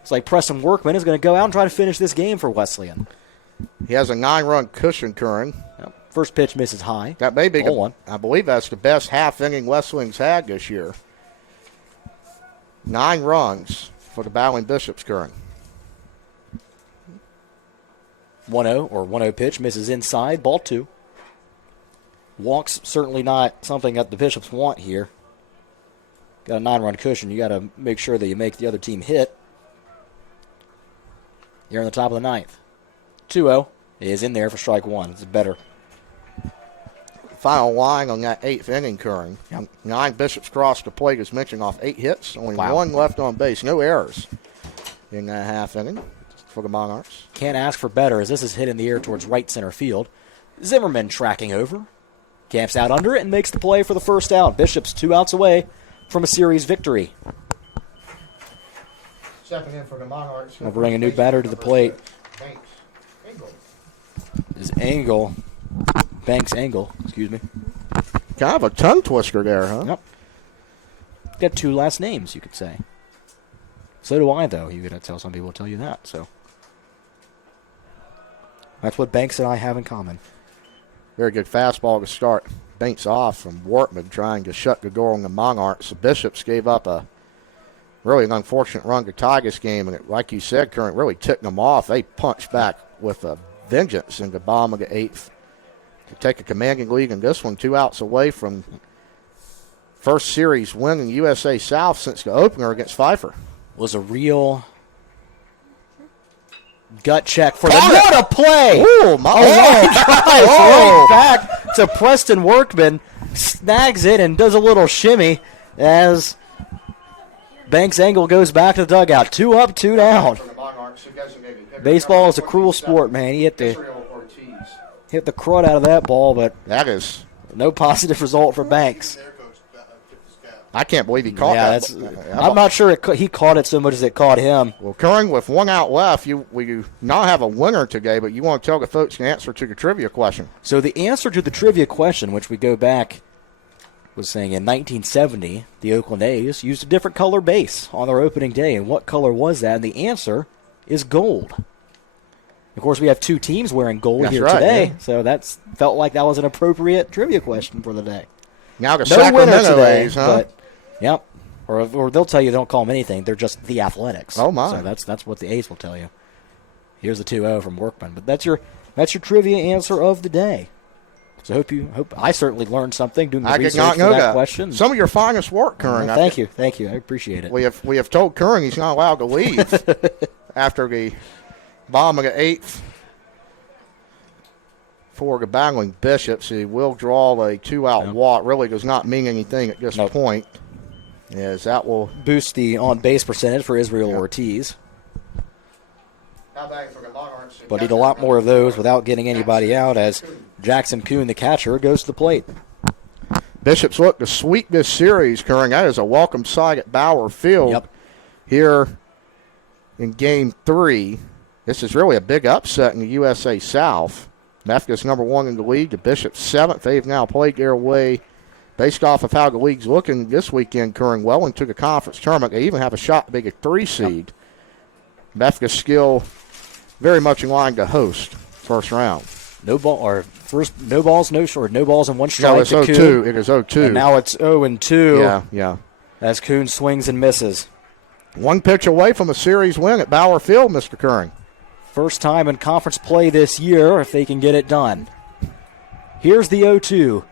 it's like Preston Workman is going to go out and try to finish this game for Wesleyan. He has a 9-run cushion current. Yep. First pitch misses high. That may be, one. I believe that's the best half-inning Wesleyan's had this year. 9 runs for the Battling Bishops current. 1-0 or 1-0 pitch misses inside, ball 2. Walks certainly not something that the Bishops want here. Got a 9-run cushion. You got to make sure that you make the other team hit. You're in the top of the 9th. 2-0 is in there for strike 1. It's better. Final line on that 8th inning current. Yep. 9 Bishops crossed the plate as mentioned off 8 hits. Only Wow. 1 left on base. No errors in that half inning for the Monarchs. Can't ask for better as this is hit in the air towards right center field. Zimmerman tracking over. Camps out under it and makes the play for the first out. Bishops 2 outs away from a series victory. Stepping in for the Monarchs. We'll bring a new batter to the plate. Is Banks Engel, excuse me. Kind of a tongue twister there, huh? Yep. Got 2 last names, you could say. So do I, though. You could tell some people tell you that. So that's what Banks and I have in common. Very good fastball to start. Banks off from Wortman trying to shut the door on the Monarchs. The Bishops gave up a really unfortunate run to tie this game, and it, like you said, Current really ticked them off. They punched back with a vengeance in the bottom of the 8th to take a commanding lead in this one, 2 outs away from first series win in USA South since the opener against Pfeiffer. Was a real gut check for them. What a play! Ooh, my Drive right back to Preston Workman. Snags it and does a little shimmy as Banks Engel goes back to the dugout. 2 up, 2 down. Baseball is a cruel sport, man. He hit the crud out of that ball, but that is no positive result for Banks. I can't believe he caught that. I'm not sure he caught it so much as it caught him. Well, Curran, with 1 out left, we not have a winner today, but you want to tell the folks the answer to the trivia question. So the answer to the trivia question, which we go back, was saying in 1970, the Oakland A's used a different color base on their opening day. And what color was that? And the answer is gold. Of course, we have 2 teams wearing gold here today, so that's felt like that was an appropriate trivia question for the day. Now the No winner Sacramento today, A's, huh? but yep. Or they'll tell you don't call them anything. They're just the Athletics. Oh my! So that's what the A's will tell you. Here's the 2-0 from Workman, but that's your trivia answer of the day. So hope I certainly learned something doing the I research did not for know that that question. Some of your finest work, Curran. Thank you. I appreciate it. We have told Curran he's not allowed to leave after the bottom of the 8th. For the Battling Bishops, he will draw a 2-out walk. Really does not mean anything at this point. Yes, that will boost the on-base percentage for Israel Ortiz. But need a lot more of those without getting anybody out as Jackson Kuhn, the catcher, goes to the plate. Bishops look to sweep this series, Curran. That is a welcome sight at Bauer Field here in Game 3. This is really a big upset in the USA South. Methodist #1 in the league, the Bishops 7th. They've now played their way, based off of how the league's looking this weekend, Curran, well into the conference tournament. They even have a shot to be a 3 seed. Methodist still very much in line to host first round. No balls and one strike. No, it's 0-2. It is 0-2. And now it's 0-2. Yeah. As Kuhn swings and misses. One pitch away from a series win at Bauer Field, Mr. Curran. First time in conference play this year if they can get it done. Here's the 0-2.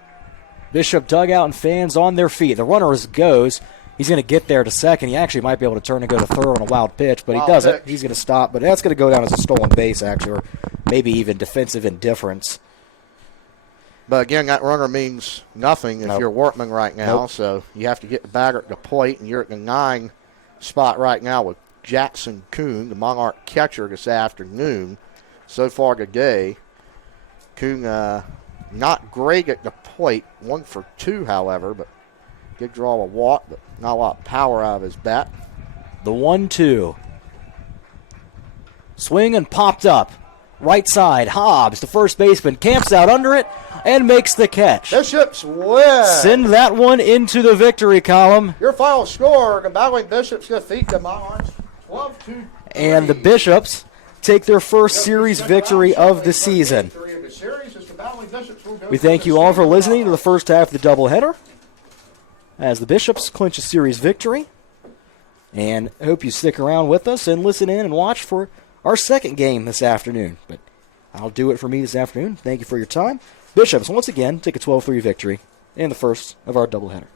Bishop dugout and fans on their feet. The runner goes. He's going to get there to second. He actually might be able to turn and go to third on a wild pitch, but he doesn't. He's going to stop, but that's going to go down as a stolen base, actually, or maybe even defensive indifference. But again, that runner means nothing if you're Wortman right now, so you have to get the bagger at the plate, and you're at the 9 spot right now with Jackson Kuhn, the Monarch catcher, this afternoon. So far today, Kuhn not great at the plate, 1 for 2, however, but did draw a walk, but not a lot of power out of his bat. The 1-2. Swing and popped up. Right side, Hobbs, the first baseman, camps out under it and makes the catch. Bishops win. Send that one into the victory column. Your final score, the Battling Bishops defeat the Monarchs 12-3. And the Bishops take their first series victory of the season. We thank you all for listening to the first half of the doubleheader as the Bishops clinch a series victory. And I hope you stick around with us and listen in and watch for our second game this afternoon. But I'll do it for me this afternoon. Thank you for your time. Bishops, once again, take a 12-3 victory in the first of our doubleheader.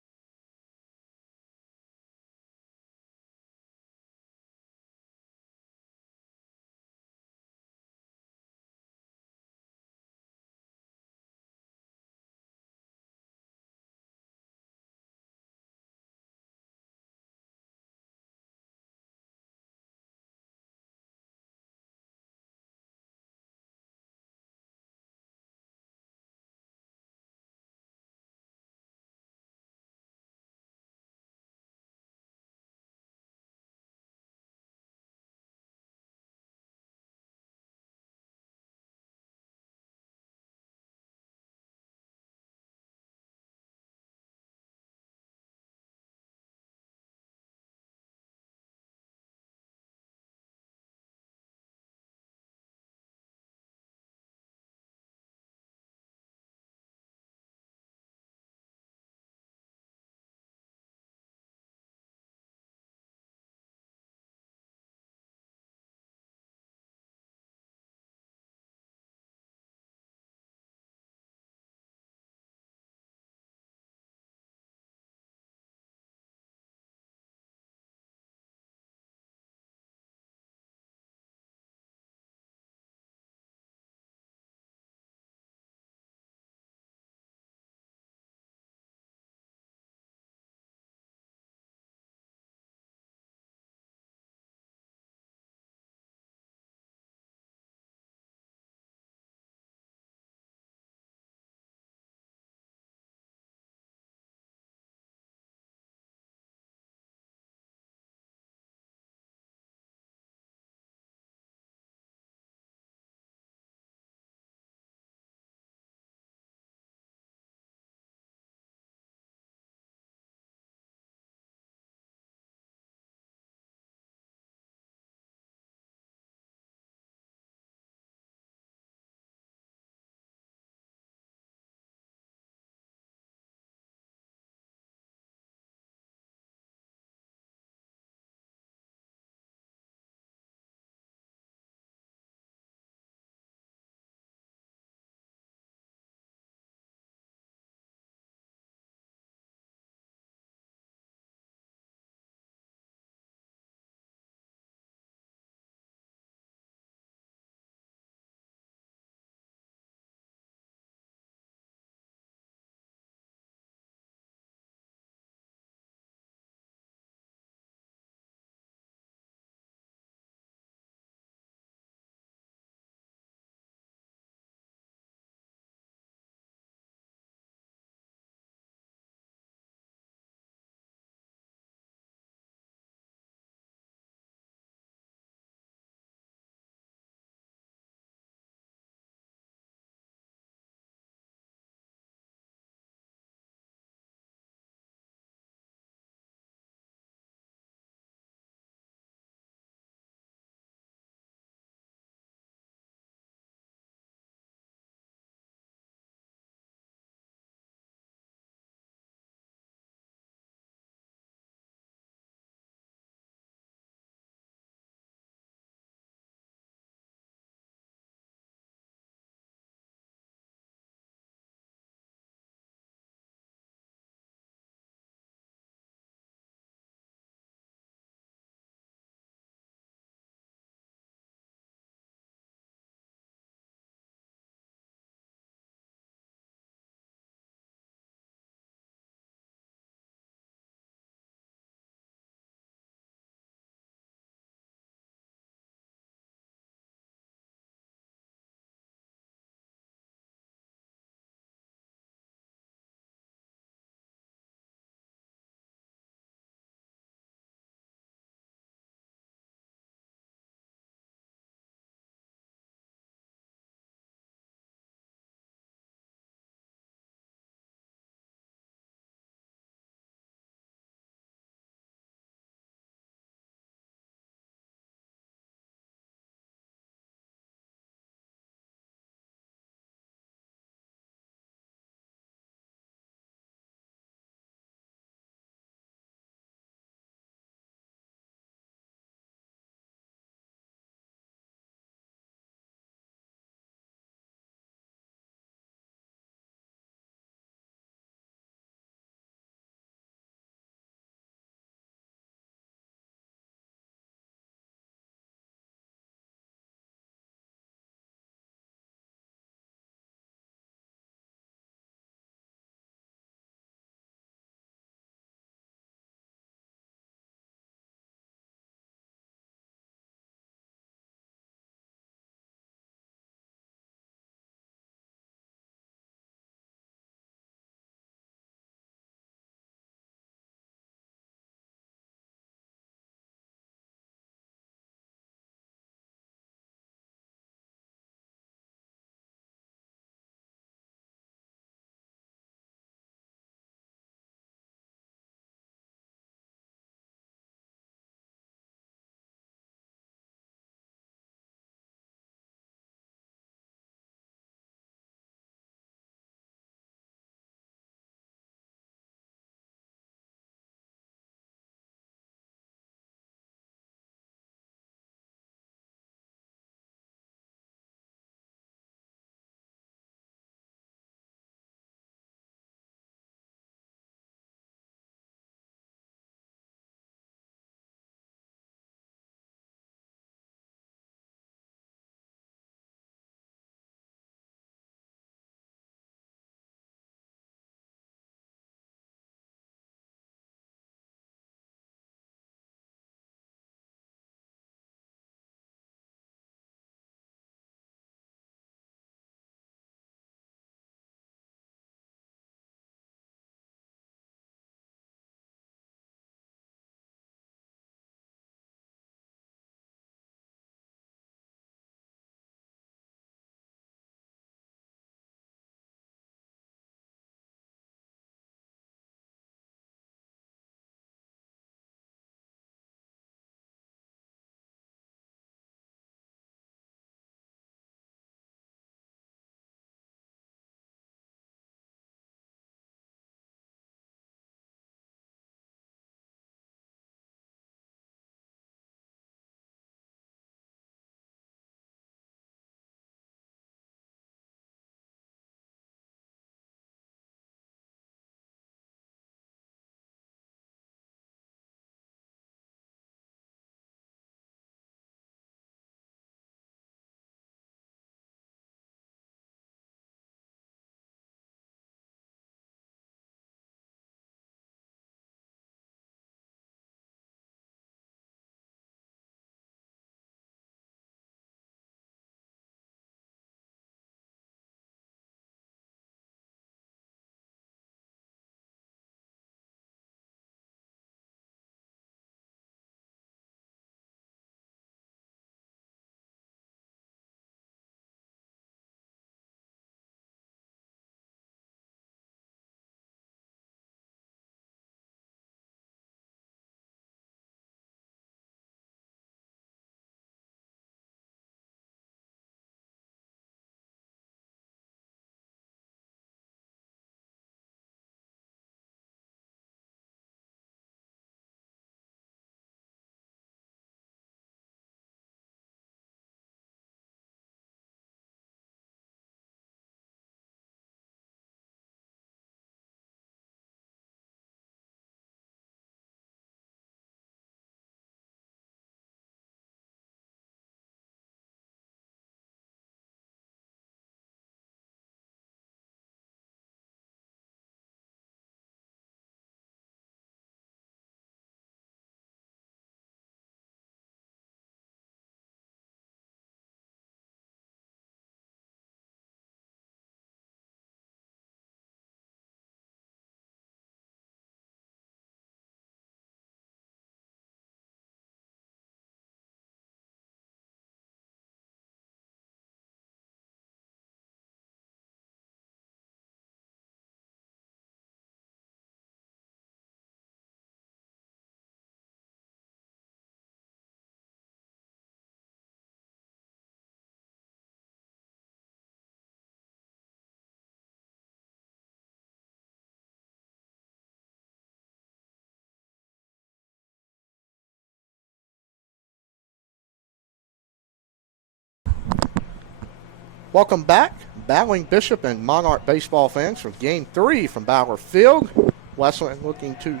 Welcome back, Battling Bishop and Monarch baseball fans, for Game 3 from Bauer Field. Wesleyan looking to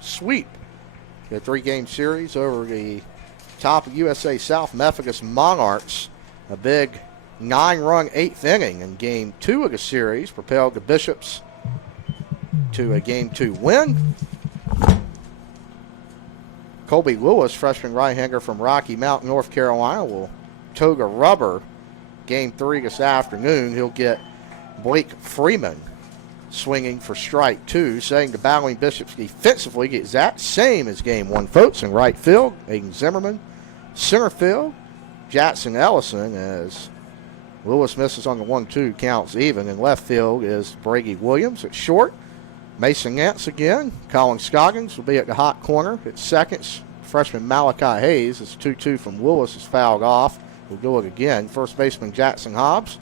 sweep the 3-game series over the top of USA South Methodist Monarchs. A big 9-run 8th inning in Game 2 of the series propelled the Bishops to a Game 2 win. Colby Lewis, freshman right-hander from Rocky Mount, North Carolina, will toe the rubber Game 3 this afternoon. He'll get Blake Freeman swinging for strike 2, saying the Battling Bishops defensively get that same as Game 1. Folks in right field, Aiden Zimmerman. Center field, Jackson Ellison, as Lewis misses on the 1-2, counts even. In left field is Brady Williams. At short, Mason Nance again. Colin Scoggins will be at the hot corner. At seconds, freshman Malachi Hayes. It's 2-2 from Lewis is fouled off. We'll do it again. First baseman Jackson Hobbs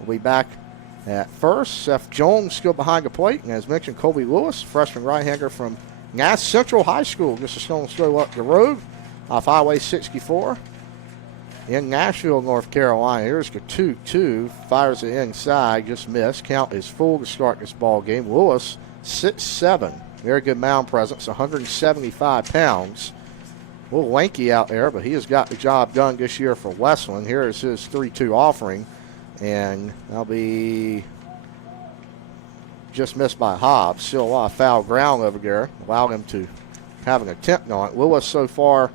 will be back at first. Seth Jones still behind the plate. And as mentioned, Colby Lewis, freshman right-hander from Nass Central High School, just a stone's throw up the road off Highway 64 in Nashville, North Carolina. Here's the 2-2. Fires it inside. Just missed. Count is full to start this ball game. Lewis, 6'7". Very good mound presence, 175 pounds. A little lanky out there, but he has got the job done this year for Wesleyan. Here is his 3-2 offering, and that'll be just missed by Hobbs. Still a lot of foul ground over there. Allowed him to have an attempt on it. Lewis so far,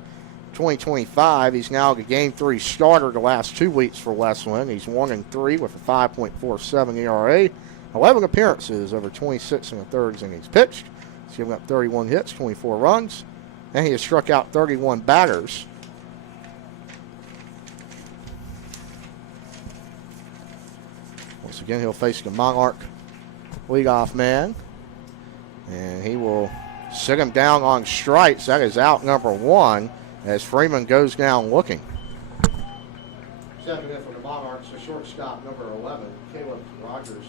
2025, he's now the Game 3 starter the last 2 weeks for Wesleyan. He's 1-3 with a 5.47 ERA. 11 appearances over 26 1/3 innings pitched. He's given up 31 hits, 24 runs. And he has struck out 31 batters. Once again, he'll face the Monarch leadoff man. And he will sit him down on strikes. That is out number 1 as Freeman goes down looking. Stepping in for the Monarchs, the shortstop, number 11, Caleb Rogers.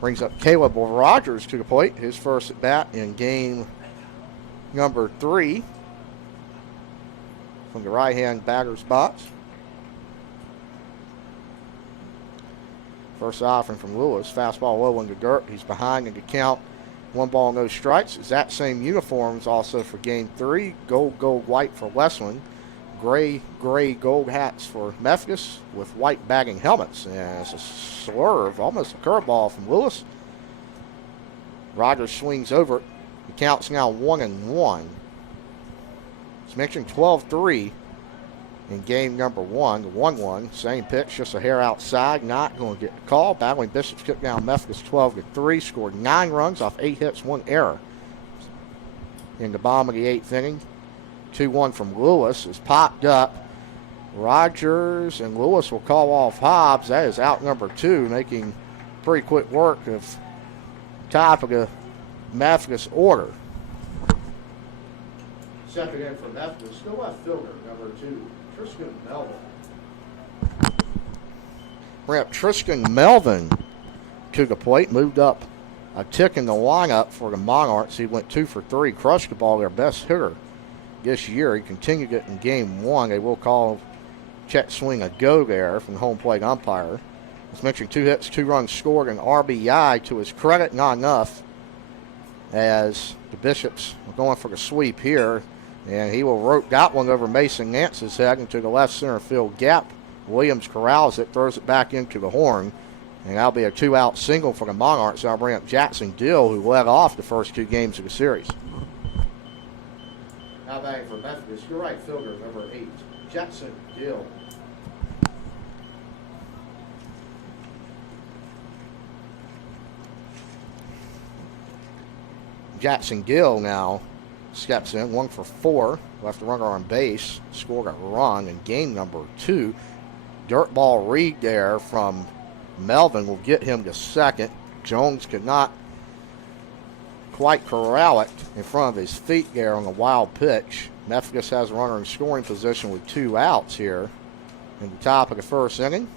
Brings up Caleb Rogers to the plate. His first at bat in game number 3 from the right-hand batter's box. First offering from Lewis. Fastball low in the dirt. He's behind in the count. 1 ball, no strikes. Exact same uniforms also for Game 3. Gold, gold, white for Wesleyan. Gray, gold hats for Methodist with white bagging helmets. And it's a swerve, almost a curveball from Lewis. Rogers swings over it. The count's now 1-1. As mentioned, 12-3 in game number 1. The 1-1, same pitch, just a hair outside, not going to get the call. Battling Bishops took down Methodist 12-3, scored 9 runs off 8 hits, 1 error. In the bottom of the 8th inning, 2-1 from Lewis is popped up. Rogers and Lewis will call off Hobbs. That is out number 2, making pretty quick work of top of the Methodist order. Second in for Methodist, still left fielder, number 2, Tristan Melvin. Bring up Tristan Melvin to the plate, moved up a tick in the lineup for the Monarchs. He went 2 for 3, crushed the ball, their best hitter this year. He continued it in game 1. They will call check swing a go there from the home plate umpire. As mentioned, 2 hits, 2 runs scored, and RBI to his credit, not enough, as the Bishops are going for the sweep here. And he will rope that one over Mason Nance's head into the left center field gap. Williams corrals it, throws it back into the horn, and that'll be a 2-out single for the Monarchs. I'll bring up Jackson Dill, who led off the first 2 games of the series. Now batting for Methodist, your right fielder, number 8, Jackson Dill. Jackson Gill now steps in, 1 for 4, left a runner on base, scored a run in game number 2. Dirt ball read there from Melvin will get him to second. Jones could not quite corral it in front of his feet there on a wild pitch. Methodist has a runner in scoring position with 2 outs here in the top of the first inning.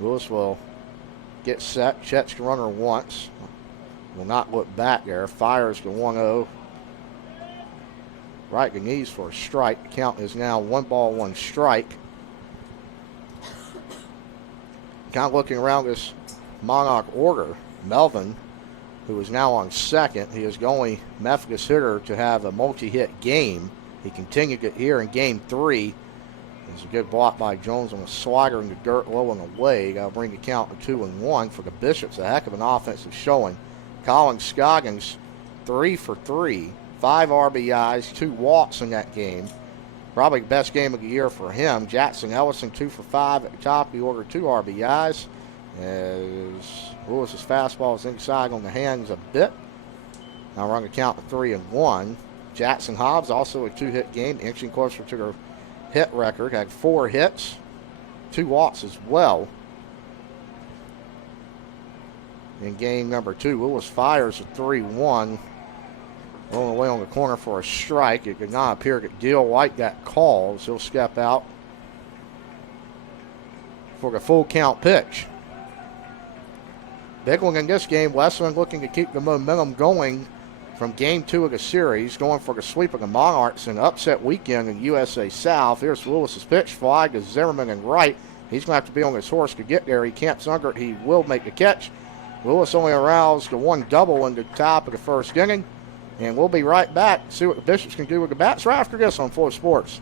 Lewis will get set, checks the runner once, will not look back there, fires the 1-0 right to knees for a strike. The count is now 1-1 strike. Kind of looking around this Monarch order. Melvin, who is now on second, he is the only Methodist hitter to have a multi-hit game. He continued it here in game 3. There's a good block by Jones on a slider in the dirt low and away. Got to bring the count to 2-1 for the Bishops. A heck of an offensive showing. Colin Scoggins, 3 for 3. 5 RBIs, 2 walks in that game. Probably the best game of the year for him. Jackson Ellison, 2 for 5 at the top of the order, 2 RBIs. As Lewis's fastball is inside on the hands a bit. Now run the count to 3-1. Jackson Hobbs, also a 2-hit game, inching closer to their hit record. Had 4 hits, 2 walks as well. In game number 2, Lewis fires a 3-1. Rolling away on the corner for a strike. It did not appear that Deal White got called, so he'll step out for the full count pitch. Big one in this game. Wesleyan looking to keep the momentum going from game 2 of the series, going for the sweep of the Monarchs in an upset weekend in USA South. Here's Lewis's pitch, fly to Zimmerman and right. He's going to have to be on his horse to get there. He can't sunder it. He will make the catch. Lewis only aroused the 1 double in the top of the first inning. And we'll be right back, see what the Bishops can do with the bats right after this on Florida Sports.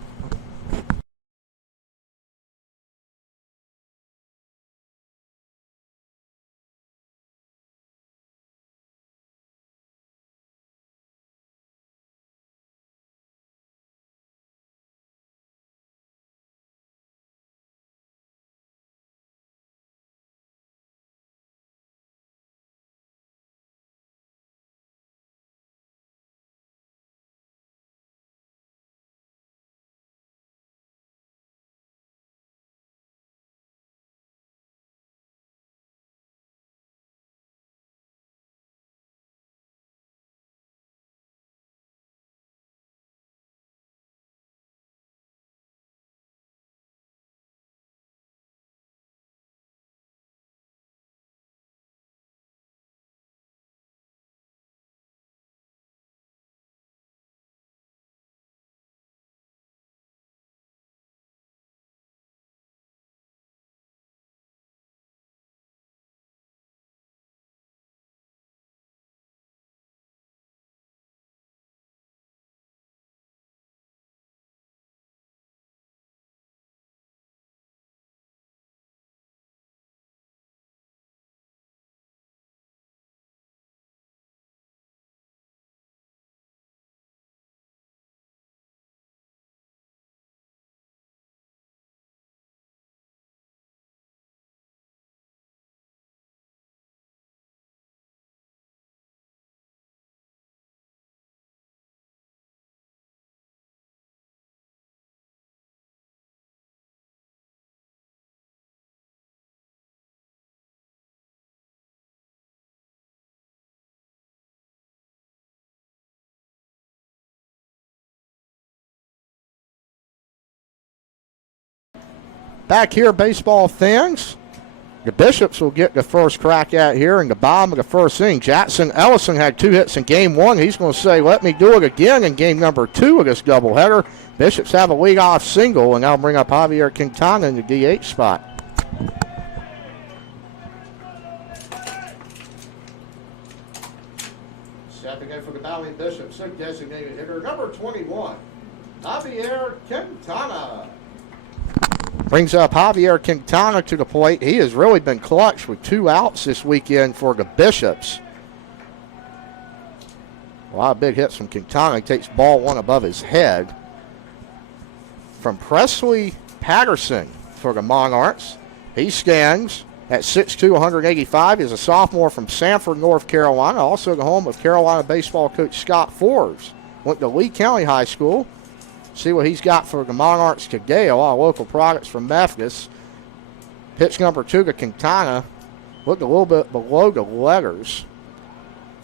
Back here, baseball fans. The Bishops will get the first crack at here in the bottom of the first inning. Jackson Ellison had 2 hits in game 1. He's going to say, let me do it again in game number 2 of this doubleheader. Bishops have a leadoff single, and that'll bring up Javier Quintana in the DH spot. Stepping in for the Valley Bishops, designated hitter number 21, Javier Quintana. Brings up Javier Quintana to the plate. He has really been clutch with 2 outs this weekend for the Bishops. A lot of big hits from Quintana. He takes ball 1 above his head. From Presley Patterson for the Monarchs. He stands at 6'2", 185. He's a sophomore from Sanford, North Carolina. Also the home of Carolina baseball coach Scott Forbes. Went to Lee County High School. See what he's got for the Monarchs today. A lot of local products from Methodist. Pitch number 2 to Quintana. Looked a little bit below the letters.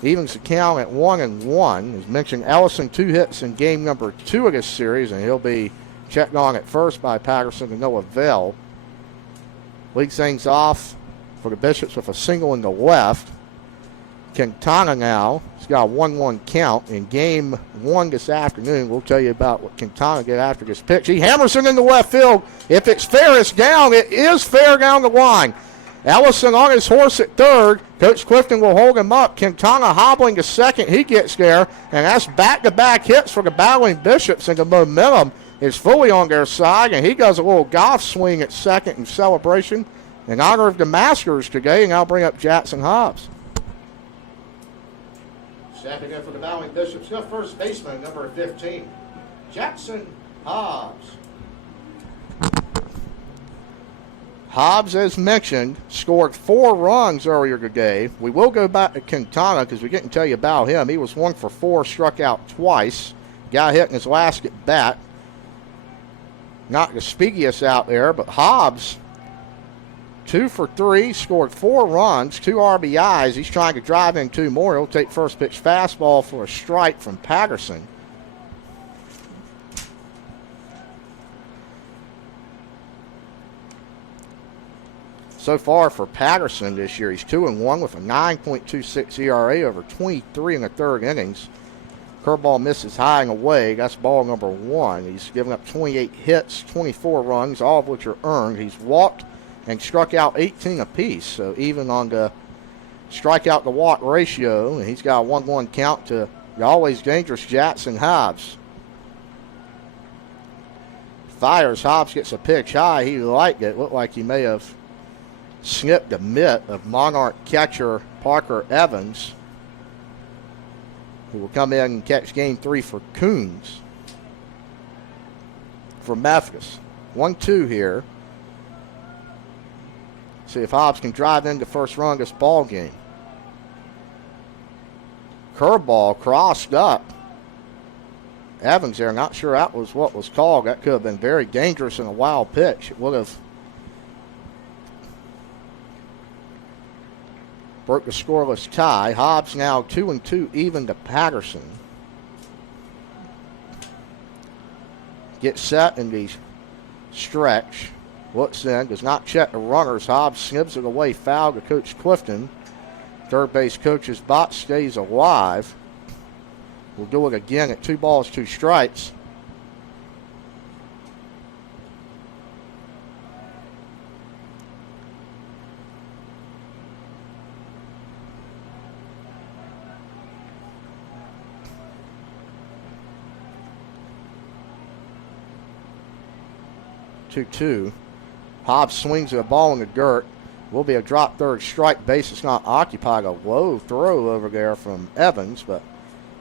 Evens the count at 1-1. As mentioned, Ellison 2 hits in game number 2 of this series, and he'll be checked on at first by Patterson to no avail. Leads things off for the Bishops with a single in the left. Quintana now. He's got a 1-1 count in game 1 this afternoon. We'll tell you about what Quintana did after this pitch. He hammers it into left field. If it's fair, it's down. It is fair down the line. Ellison on his horse at third. Coach Clifton will hold him up. Quintana hobbling to second. He gets there, and that's back-to-back hits for the battling Bishops, and the momentum is fully on their side, and he does a little golf swing at second in celebration in honor of the Masters today, and I'll bring up Jackson Hobbs. Stepping in for the battling Bishops, the first baseman, number 15, Jackson Hobbs. Hobbs, as mentioned, scored 4 runs earlier today. We will go back to Quintana because we didn't tell you about him. He was 1 for 4, struck out twice. Got hit in his last at bat. Not the speediest out there, but Hobbs, 2 for 3, scored 4 runs, 2 RBIs. He's trying to drive in 2 more. He'll take first pitch fastball for a strike from Patterson. So far for Patterson this year, he's 2-1 with a 9.26 ERA over 23 in the third innings. Curveball misses high and away. That's ball number 1. He's given up 28 hits, 24 runs, all of which are earned. He's walked and struck out 18 apiece. So even on the strikeout to walk ratio, and he's got a 1-1 count to the always dangerous Jackson Hobbs. Fires. Hobbs gets a pitch high. He liked it. Looked like he may have snipped the mitt of Monarch catcher Parker Evans, who will come in and catch game 3 for Coons for Methodist. 1-2 here. See if Hobbs can drive into first run of this ball game. Curveball crossed up. Evans there, not sure that was what was called. That could have been very dangerous in a wild pitch. It would have broke the scoreless tie. Hobbs now 2-2 even to Patterson. Gets set in the stretch. Looks in, does not check the runners. Hobbs snibs it away, foul to Coach Clifton. Third base coach's box stays alive. We'll do it again at 2 balls, 2 strikes. Two. Hobbs swings at a ball in the dirt. Will be a drop third strike. Base is not occupied. A low throw over there from Evans, but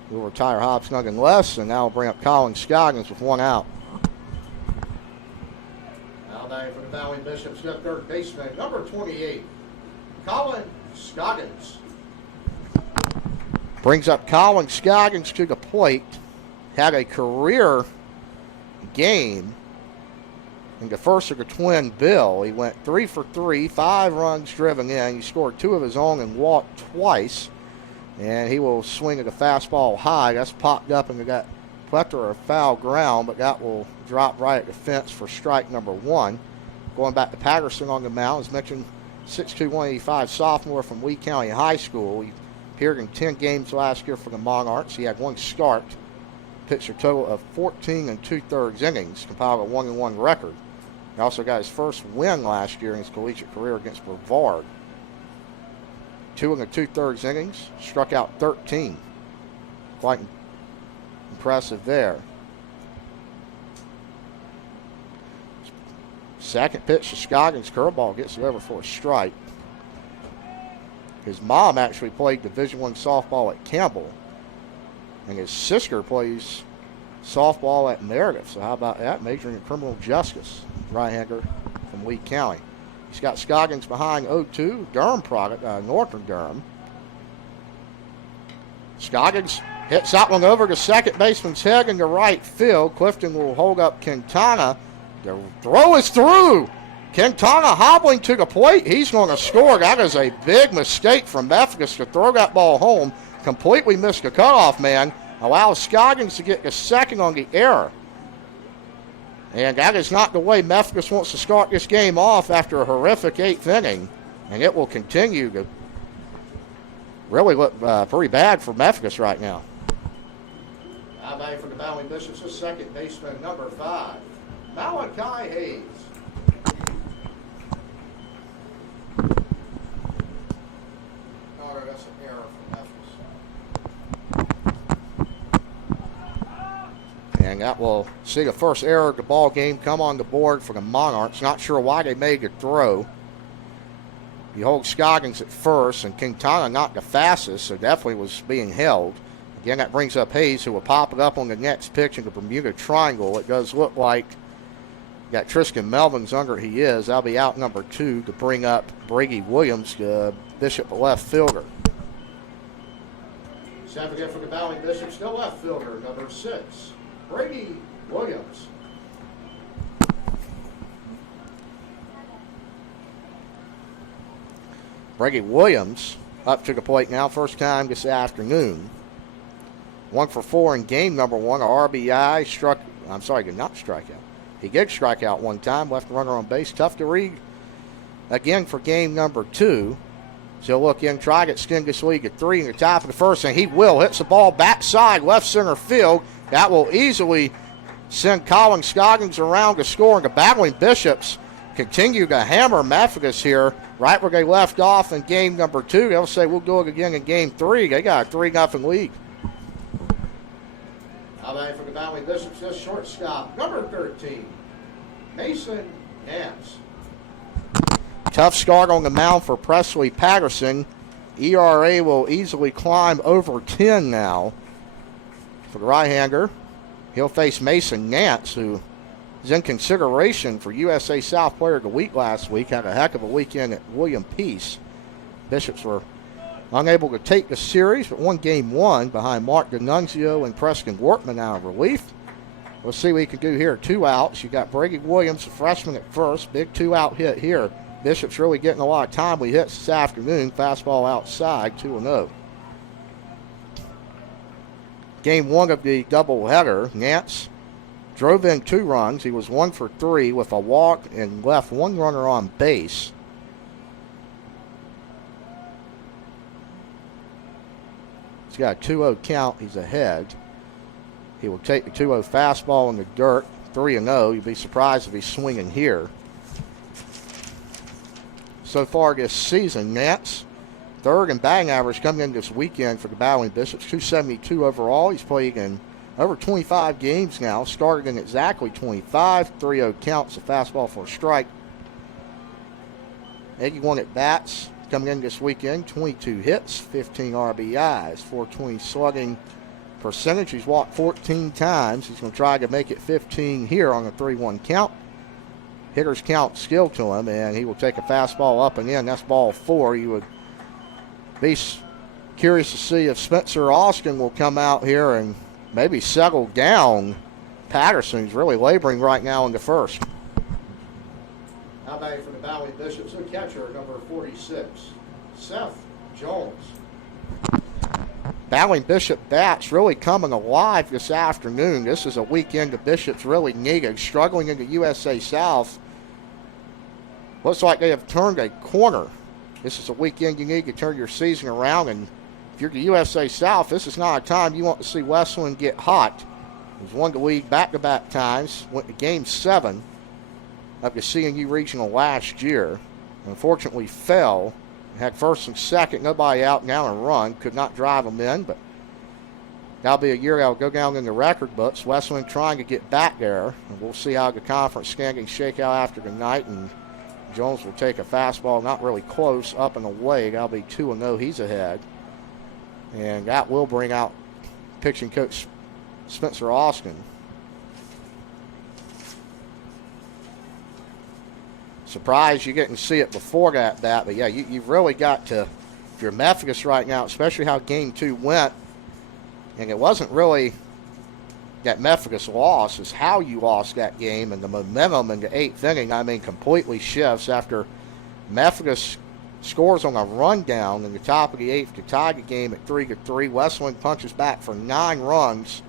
we'll retire Hobbs nonetheless, and now we'll bring up Colin Scoggins with 1 out. Now batting for the Valley Bishops, got third baseman, number 28, Colin Scoggins. Brings up Colin Scoggins to the plate. Had a career game in the first of the twin bill. He went 3 for 3, 5 runs driven in. He scored 2 of his own and walked twice. And he will swing at a fastball high. That's popped up and got plethora of foul ground, but that will drop right at the fence for strike number 1. Going back to Patterson on the mound, as mentioned, 6'2", 185 sophomore from Lee County High School. He appeared in 10 games last year for the Monarchs. He had 1 start, pitched a total of 14 2/3 innings, compiled a 1-1 record. He also got his first win last year in his collegiate career against Brevard. 2 2/3 innings, struck out 13. Quite impressive there. Second pitch to Scoggins, curveball, gets it over for a strike. His mom actually played Division I softball at Campbell, and his sister plays softball at Meredith. So how about that? Majoring in criminal justice. Right-hander from Lee County. He's got Scoggins behind 0-2. Durham product, Northern Durham. Scoggins hits that one over to second baseman's head into right field. Clifton will hold up Quintana. The throw is through. Quintana hobbling to the plate. He's going to score. That is a big mistake from Methodist to throw that ball home. Completely missed the cutoff man. Allows Scoggins to get the second on the error. And that is not the way Methodist wants to start this game off after a horrific 8th inning. And it will continue to really look pretty bad for Methodist right now. Now back for the Bowling Bishops, is second baseman number 5, Malachi Hayes. Oh, that's an error from Methodist. And that will see the first error of the ball game come on the board for the Monarchs. Not sure why they made the throw. You hold Scoggins at first, and Quintana not the fastest, so definitely was being held. Again, that brings up Hayes, who will pop it up on the next pitch in the Bermuda Triangle. It does look like got Tristan Melvin's under he is. That'll be out number 2 to bring up Brady Williams, Bishop left fielder. Step again for the Bowling Bishops, still left fielder, number 6, Brady Williams. Brady Williams up to the plate now, first time this afternoon. 1 for 4 in game number 1. A RBI, did not strike out. He did strike out one time, left runner on base. Tough to read again for game number 2. So look in, try to extend this lead at 3 in the top of the first, and he will. Hits the ball backside, left center field. That will easily send Colin Scoggins around to score. And the Battling Bishops continue to hammer Methodist here, right where they left off in game number 2. They'll say we'll do it again in game 3. They got a 3-0 lead. Now back for the Bowling Bishops, this shortstop, number 13, Mason Nance. Tough start on the mound for Presley Patterson. ERA will easily climb over 10 now for the right-hander. He'll face Mason Nance, who is in consideration for USA South Player of the Week last week. Had a heck of a weekend at William Peace. Bishops were unable to take the series, but won game 1 behind Mark D'Annunzio and Preston Wortman out of relief. We'll see what he can do here. 2 outs. You got Brady Williams, a freshman at first. Big 2-out hit here. Bishop's really getting a lot of timely hits this afternoon. Fastball outside, 2-0. Game 1 of the doubleheader, Nance drove in 2 runs. He was 1 for 3 with a walk and left 1 runner on base. He's got a 2-0 count. He's ahead. He will take the 2-0 fastball in the dirt, 3-0. You'd be surprised if he's swinging here. So far this season, Nance, 3rd in batting average coming in this weekend for the Bowling Bishops, 272 overall. He's played in over 25 games now, started in exactly 25. 3-0 counts, a fastball for a strike. 81 at bats coming in this weekend, 22 hits, 15 RBIs, 420 slugging percentage. He's walked 14 times. He's going to try to make it 15 here on a 3-1 count. Hitters count skill to him, and he will take a fastball up and in. That's ball 4. You would be curious to see if Spencer Austin will come out here and maybe settle down Patterson. He's really laboring right now in the first. How about you for the Bowling Bishops? The catcher, number 46, Seth Jones. Bowling Bishop bats really coming alive this afternoon. This is a weekend the Bishops really needed. Struggling in the USA South. Looks like they have turned a corner. This is a weekend you need to turn your season around. And if you're the USA South, this is not a time you want to see Wesleyan get hot. He's won the league back-to-back times. Went to Game 7 of the CNU Regional last year. Unfortunately fell. Had first and second, nobody out, now a run. Could not drive them in, but that'll be a year that'll go down in the record books. Wesleyan trying to get back there. And we'll see how the conference standings shake out after the night. And Jones will take a fastball, not really close, up and away. That'll be 2-0. He's ahead. And that will bring out pitching coach Spencer Austin. Surprised you didn't see it before that, but yeah, you've really got to, if you're Methodist right now, especially how game 2 went, and it wasn't really that Methodist loss, it's how you lost that game, and the momentum in the 8th inning, I mean, completely shifts after Methodist scores on a rundown in the top of the 8th to tie the game at 3-3. Wesleyan punches back for 9 runs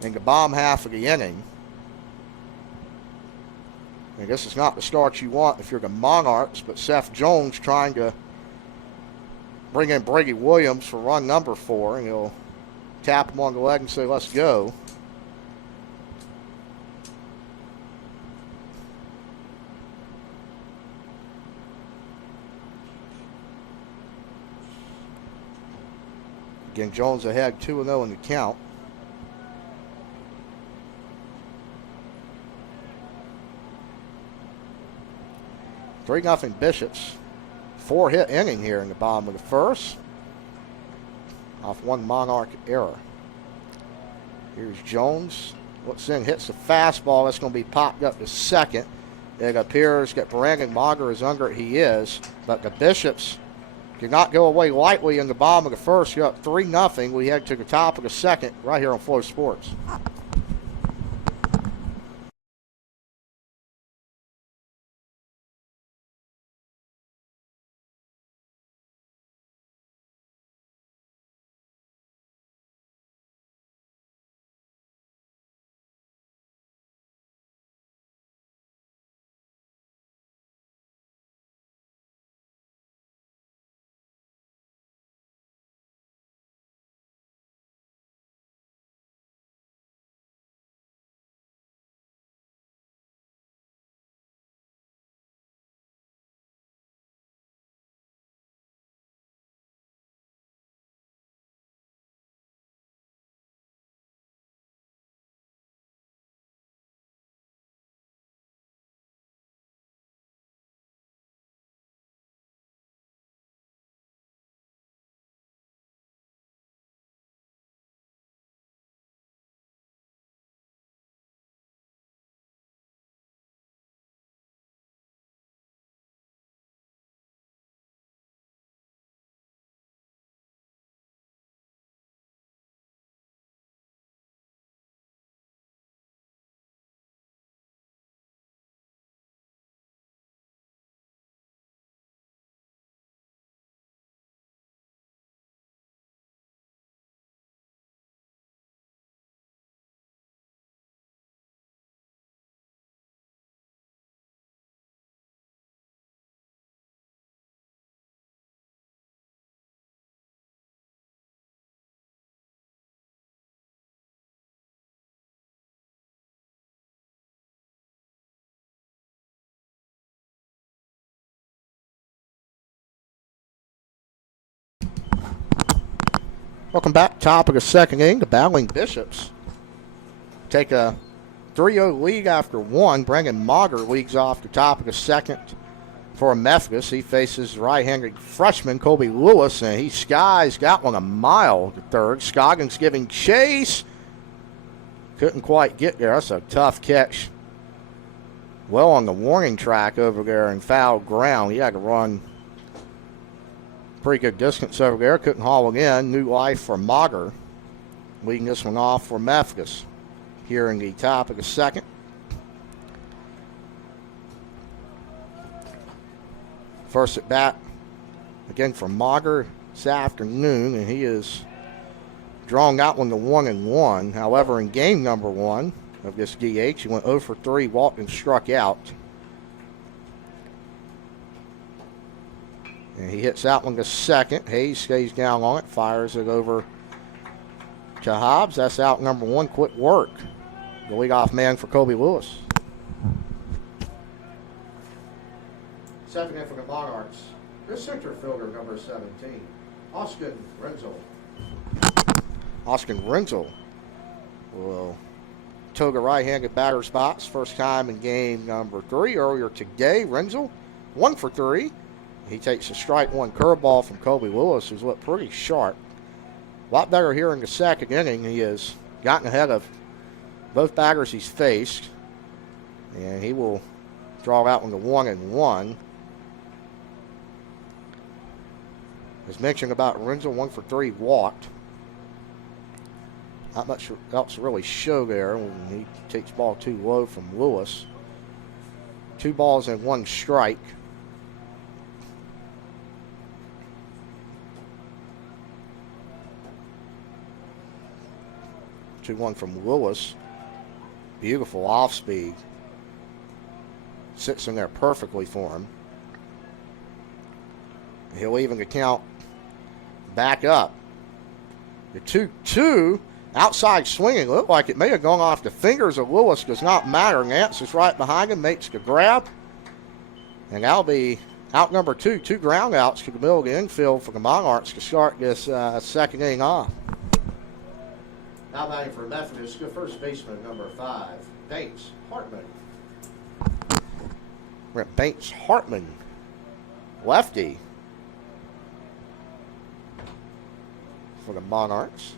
in the bottom half of the inning. And this is not the start you want if you're the Monarchs, but Seth Jones trying to bring in Brady Williams for run number 4, and he'll tap him on the leg and say, let's go. Again, Jones ahead 2-0 in the count. Three nothing Bishops. 4-hit inning here in the bottom of the first. Off one Monarch error. Here's Jones. Looks in, hits the fastball. That's going to be popped up to second. It appears that Brandon Mager is under it. He is. But the Bishops did not go away lightly in the bottom of the first. You're up 3-0. We head to the top of the second right here on Flow Sports. Welcome back. Top of the second inning. The battling Bishops take a 3-0 lead after one. Brandon Mager leads off the top of the second for Methodist. He faces right-handed freshman Kobe Lewis, and he skies got one a mile to third. Scoggins giving chase. Couldn't quite get there. That's a tough catch. Well on the warning track over there in foul ground. He had to run pretty good distance over there. Couldn't haul it in. New life for Mager. Leading this one off for Methodist here in the top of the second. First at bat again for Mager this afternoon, and he is drawing that one to 1-1. However, in game number 1 of this DH, he went 0 for 3, walked and struck out. And he hits that one to second. Hayes stays down on it, fires it over to Hobbs. That's out number 1. Quick work. The leadoff man for Kobe Lewis. Second in for the Monarchs. This center fielder, number 17, Austin Renzel. Austin Renzel will took a right-handed batter spots. First time in game number 3 earlier today. Renzel 1 for 3. He takes a strike one curveball from Kobe Lewis, who's looked pretty sharp. A lot better here in the second inning. He has gotten ahead of both batters he's faced, and he will draw out one to 1-1. As mentioned about Renzel, 1 for 3 walked. Not much else to really show there when he takes ball too low from Lewis. 2 balls and 1 strike. One from Lewis. Beautiful off speed. Sits in there perfectly for him. He'll even the count back up. The 2-2 outside swinging. Looked like it may have gone off the fingers of Lewis. Does not matter. Nance is right behind him, makes the grab. And that'll be out number 2. 2 ground outs to the middle of the infield for the Monarchs to start this second inning off. Now batting for Methodist, the first baseman, number 5, Banks Hartman. We're at Banks Hartman, lefty for the Monarchs.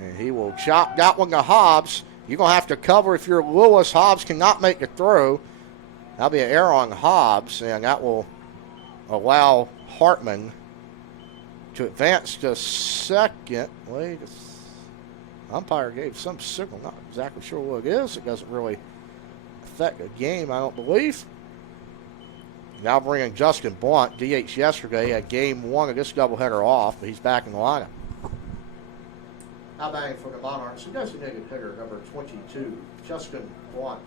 And he will chop that one to Hobbs. You're going to have to cover if you're Lewis. Hobbs cannot make the throw. That'll be an error on Hobbs, and that will allow Hartman to advance to second. Wait, umpire gave some signal. Not exactly sure what it is. It doesn't really affect the game, I don't believe. Now bringing Justin Blunt, DH yesterday, at game 1 of this doubleheader off, but he's back in the lineup. Now batting for the Monarchs, the designated hitter, number 22, Justin Blunt.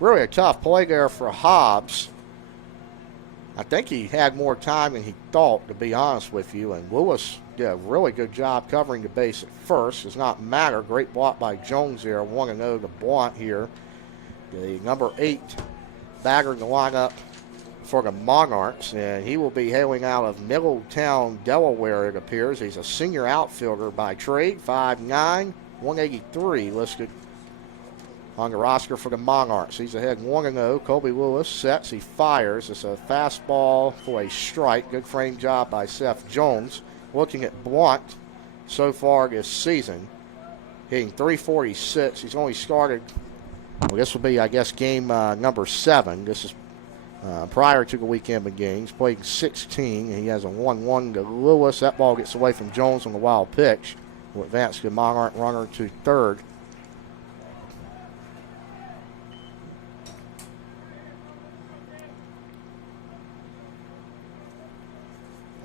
Really a tough play there for Hobbs. I think he had more time than he thought, to be honest with you, and Lewis did a really good job covering the base at first. Does not matter. Great block by Jones there. 1-0 to Blunt here. The number 8 bagger in the lineup for the Monarchs, and he will be hailing out of Middletown, Delaware, it appears. He's a senior outfielder by trade, 5'9", 183 listed on the roster for the Monarchs. He's ahead 1-0. Colby Lewis sets. He fires. It's a fastball for a strike. Good frame job by Seth Jones. Looking at Blunt so far this season, hitting .346. He's only started, well, this will be, I guess, game number 7. This is prior to the weekend beginning. He's played 16. And he has a 1-1 to Lewis. That ball gets away from Jones on the wild pitch. Will advance the Monarch runner to third.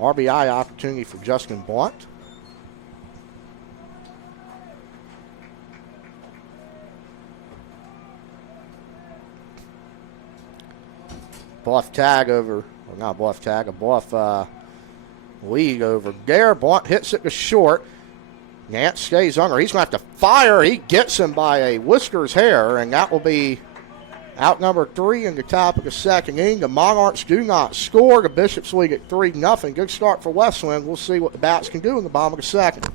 RBI opportunity for Justin Blunt. Bluff tag over, or not bluff tag, a bluff lead over there. Blunt hits it to short. Nance stays under. He's going to have to fire. He gets him by a whisker's hair, and that will be out number 3 in the top of the second inning. The Monarchs do not score. The Bishops lead at 3-0. Good start for Wesleyan. We'll see what the Bats can do in the bottom of the second.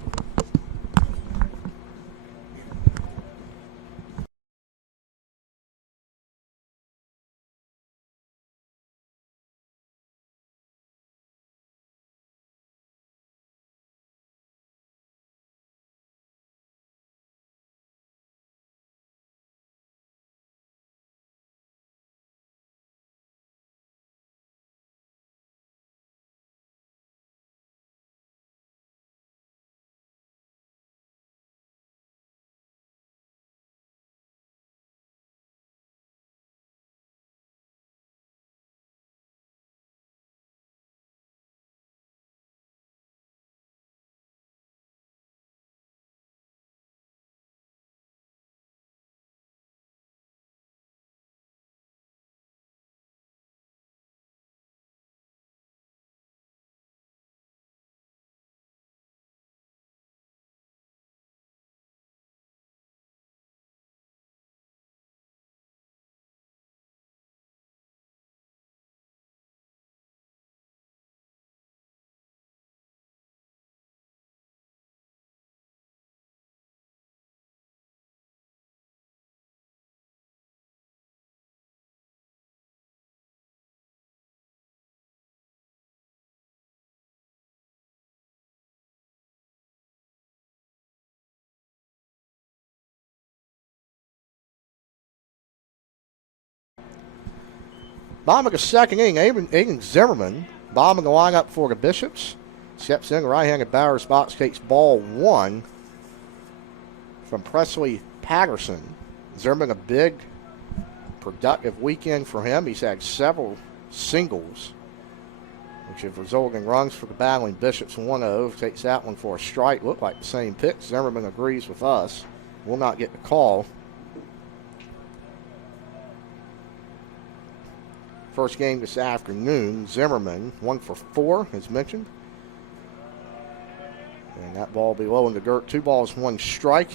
Bottom of the second inning, Aiden Zimmerman, bottom of the lineup for the Bishops. Steps in, right-handed batter, spots, takes ball 1 from Presley Patterson. Zimmerman, a big, productive weekend for him. He's had several singles, which have resulted in runs for the battling Bishops. 1-0, takes that one for a strike. Looked like the same pitch. Zimmerman agrees with us. Will not get the call. First game this afternoon, Zimmerman, 1 for 4, as mentioned. And that ball will be low in the dirt. 2 balls, 1 strike.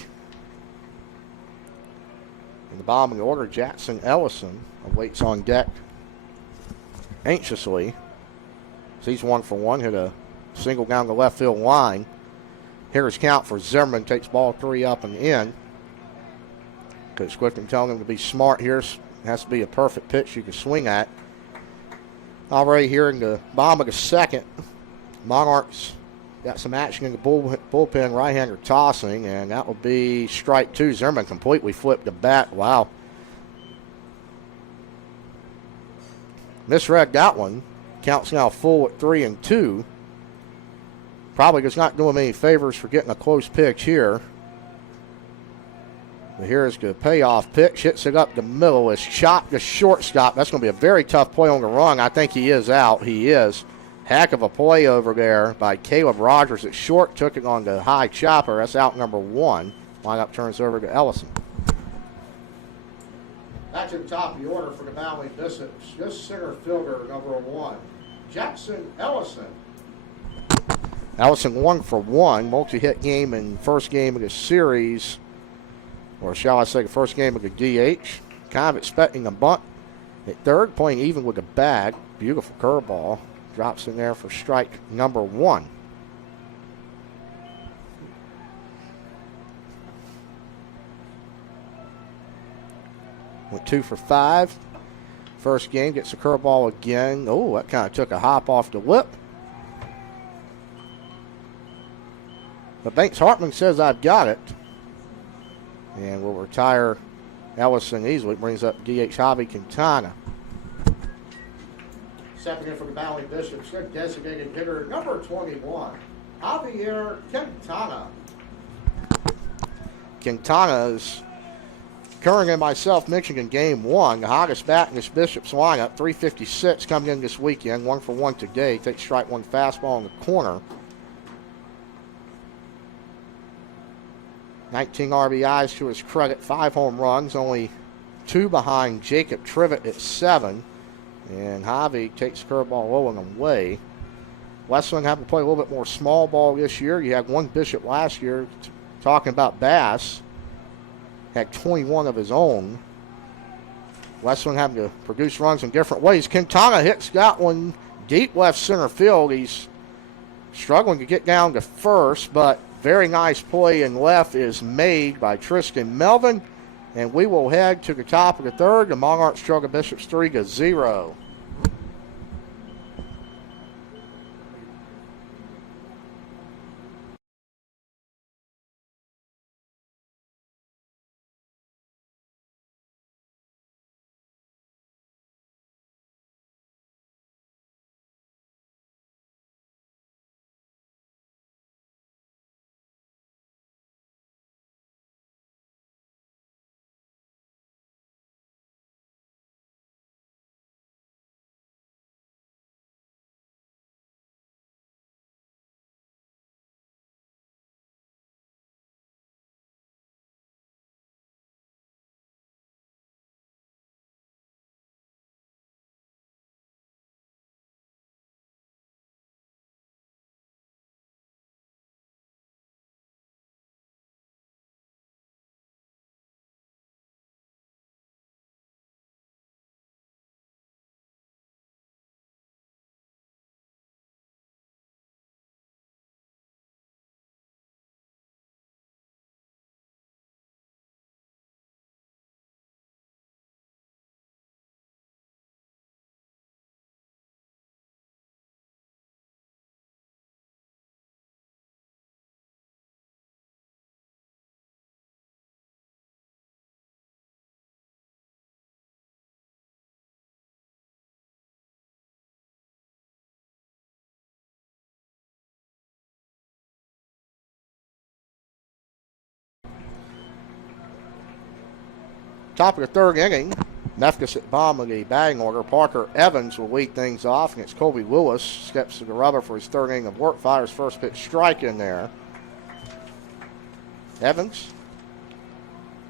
In the bottom of the order, Jackson Ellison awaits on deck anxiously. So he's 1 for 1, hit a single down the left field line. Hitter's count for Zimmerman, takes ball 3 up and in. Coach Clifton telling him to be smart here. It has to be a perfect pitch you can swing at. Already here in the bottom of the second, Monarchs got some action in the bullpen, right-hander tossing, and that will be strike 2. Zimmerman completely flipped the bat. Wow. Misread that one. Counts now full at 3-2. Probably does not do him any favors for getting a close pitch here. But here's the payoff pitch. Hits it up the middle. It's chopped to shortstop. That's going to be a very tough play on the run. I think he is out. He is. Heck of a play over there by Caleb Rogers at short. Took it on the high chopper. That's out number 1. Lineup turns over to Ellison. Back to the top of the order for the Valley Bishops. This center fielder, number 1, Jackson Ellison. Ellison 1 for 1. Multi-hit game in first game of the series. Or shall I say the first game of the DH. Kind of expecting a bunt at third, playing even with the bag. Beautiful curveball. Drops in there for strike number 1. Went 2 for 5. First game, gets a curveball again. Oh, that kind of took a hop off the lip. But Banks Hartman says, I've got it. And will retire Ellison easily. Brings up DH Javi Quintana. Stepping in for the Valley Bishops, their designated hitter, number 21, Javier Quintana. Quintana is Curran and myself mentioned in game 1, the hottest bat in this Bishops lineup, 356 coming in this weekend, 1 for 1 today. Takes strike 1 fastball in the corner. 19 RBIs to his credit, 5 home runs, only 2 behind Jacob Trivet at 7. And Javi takes curveball low and away. Wesleyan having to play a little bit more small ball this year. You had 1 Bishop last year. Talking about Bass, had 21 of his own. Wesleyan having to produce runs in different ways. Quintana hits that one deep left center field. He's struggling to get down to first, but very nice play in left is made by Tristan Melvin. And we will head to the top of the third. The Monarchs trail the Bishops 3-0. Top of the third inning, Memphis at bottom of the batting order. Parker Evans will lead things off, and it's Colby Lewis. Steps to the rubber for his third inning of work. Fires first pitch strike in there. Evans,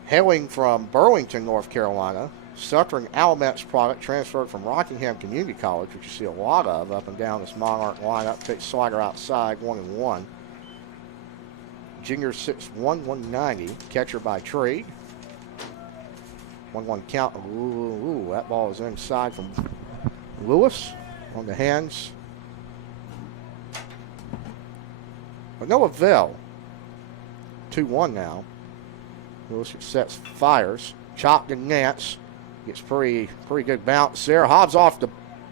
hailing from Burlington, North Carolina, Suffering Alamance product transferred from Rockingham Community College, which you see a lot of up and down this Monarch lineup. Takes Slider outside, 1-1. Junior 6'1", 190. Catcher by trade. 1-1 count. Ooh, that ball is inside from Lewis on the hands. But no avail. 2-1 now. Lewis sets, fires. Chopped and Nance. Gets pretty good bounce there. Hobbs off the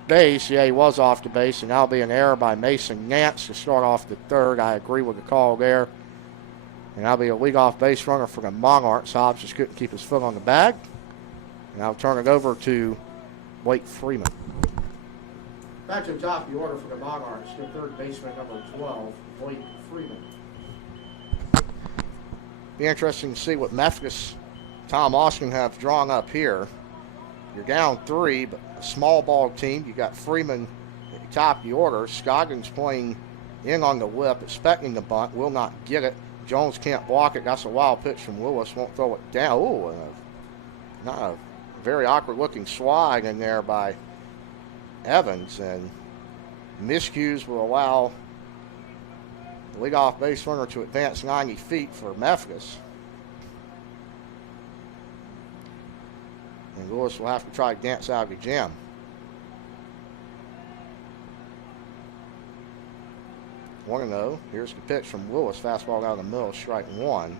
base. Yeah, he was off the base, and that'll be an error by Mason Nance to start off the third. I agree with the call there. And that'll be a leadoff base runner for the Monarchs. Hobbs just couldn't keep his foot on the bag. And I'll turn it over to Blake Freeman. Back to the top of the order for the Monarchs, the third baseman, number 12, Blake Freeman. Be interesting to see what Methodist, Tom Austin have drawn up here. You're down 3, but a small ball team. You got Freeman at the top of the order. Scoggins playing in on the whip, expecting the bunt, will not get it. Jones can't block it. That's a wild pitch from Lewis. Won't throw it down. Ooh, not a very awkward-looking swag in there by Evans, and miscues will allow the leadoff base runner to advance 90 feet for Methodist. And Lewis will have to try to dance out of the jam. 1-0. Here's the pitch from Lewis. Fastball down the middle, strike 1.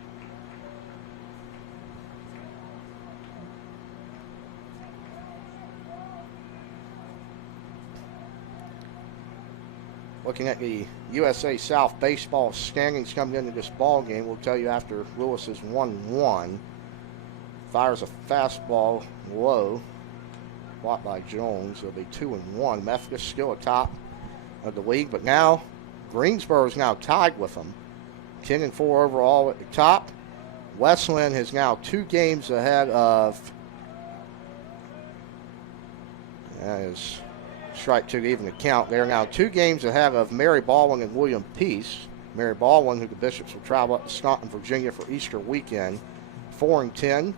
Looking at the USA South baseball standings coming into this ball game, we'll tell you after Lewis is 1-1. Fires a fastball low, blocked by Jones. It'll be 2-1. Methodist still atop of the league, but now Greensboro is now tied with them. 10-4 overall at the top. Wesleyan is now 2 games ahead of. That is strike 2 to even the count. They're now 2 games ahead of Mary Baldwin and William Peace. Mary Baldwin, who the Bishops will travel up to Staunton, Virginia for Easter weekend, 4-10.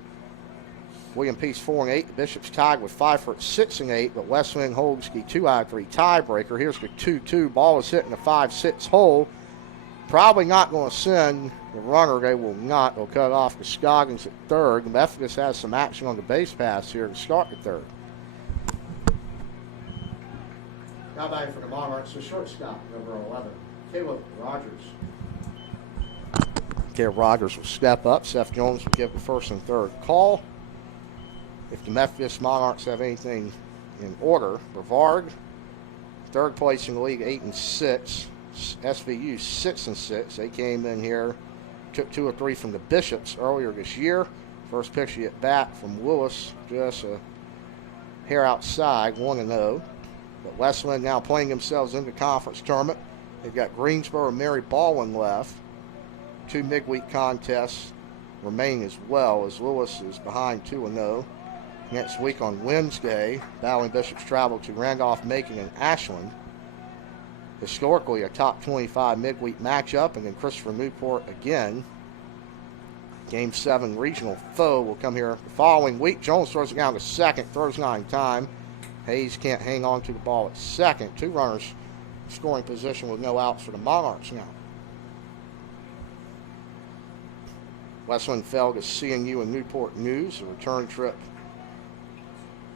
William Peace 4-8. The Bishops tied with Pfeiffer at 6-8, but Wesleyan holds the 2-3 tiebreaker. Here's the 2-2. Ball is hitting the 5-6 hole. Probably not going to send the runner. They will not. They'll cut off the Scoggins at third. Methodist has some action on the base pass here to start the third. Now batting for the Monarchs, the shortstop, number 11, Caleb Rogers. Caleb Rogers will step up. Seth Jones will give the first and third call. If the Methodist Monarchs have anything in order, Brevard, third place in the league, 8-6. SVU 6-6. They came in here, took 2 or 3 from the Bishops earlier this year. First pitch at bat from Lewis, just a hair outside, 1-0. But Wesleyan now playing themselves into conference tournament. They've got Greensboro and Mary Baldwin left. 2 midweek contests remain as well, as Lewis is behind 2-0. Next week on Wednesday, Bowling Bishops travel to Randolph-Macon and Ashland. Historically a top 25 midweek matchup, and then Christopher Newport again. Game 7 regional foe will come here the following week. Jones throws it down to second, throws 9 time. Hayes can't hang on to the ball at second. 2 runners scoring position with no outs for the Monarchs now. Wesleyan fell to CNU and Newport News. The return trip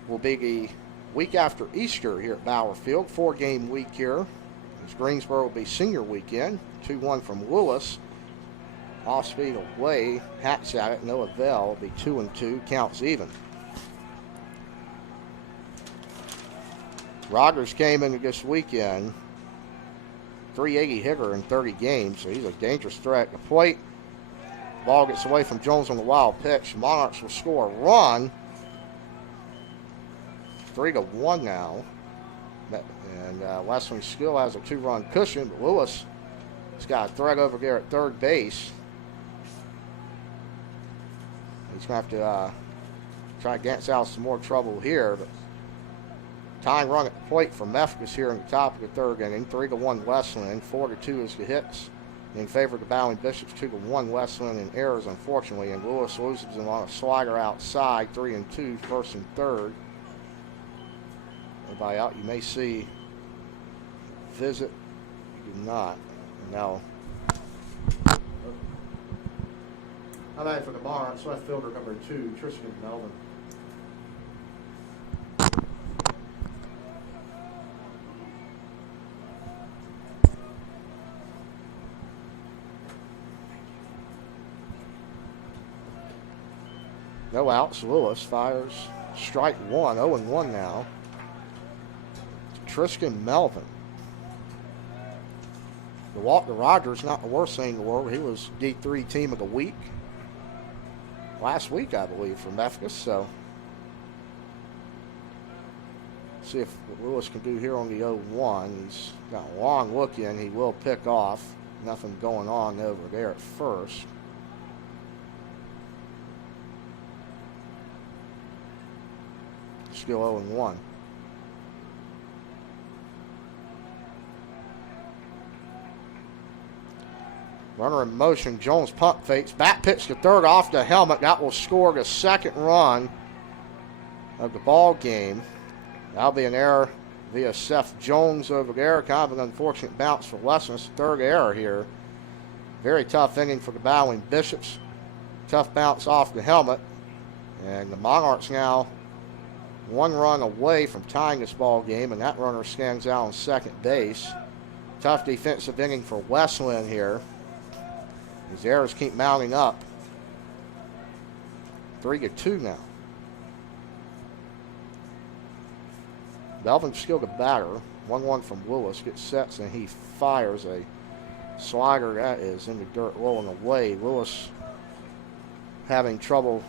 will be the week after Easter here at Bauer Field. 4-game week here. As Greensboro will be senior weekend. 2-1 from Lewis. Off speed away. Hats at it. No avail. It'll be 2-2. Counts even. Rogers came into this weekend. 380 hitter in 30 games. So he's a dangerous threat at the plate. Ball gets away from Jones on the wild pitch. Monarchs will score a run. 3-1 now. And Wesleyan still has a 2-run cushion, but Lewis has got a threat over there at third base. He's going to have to try to dance out some more trouble here. But tying run at the plate for Methodist here in the top of the third inning. 3-1 Wesleyan. 4-2 is the hits in favor of the Bowling Bishops, 2-1. Wesleyan in errors, unfortunately, and Lewis loses them on a slider outside, 3-2, first and third. Everybody out, you may see visit, you do not. Now, how about for the Monarchs, left fielder number 2, Tristan Melvin. No outs. Lewis fires strike one. 0-1 now. Tristan Melvin. The walk to Rogers, not the worst thing in the world. He was D3 team of the week last week, I believe, for Methodist. So, see if Lewis can do here on the 0-1. He's got a long look in. He will pick off. Nothing going on over there at first. Still 0-1. Runner in motion. Jones punt fakes. Back pitch to third off the helmet. That will score the second run of the ball game. That'll be an error via Seth Jones over there. Kind of an unfortunate bounce for Wesleyan. Third error here. Very tough inning for the Bowling Bishops. Tough bounce off the helmet. And the Monarchs now one run away from tying this ball game, and that runner stands out on second base. Tough defensive inning for Wesleyan here. These errors keep mounting up. 3-2 now. Melvin still the batter. 1-1 from Lewis. Gets sets and he fires a slider that is in the dirt low and away. Lewis having trouble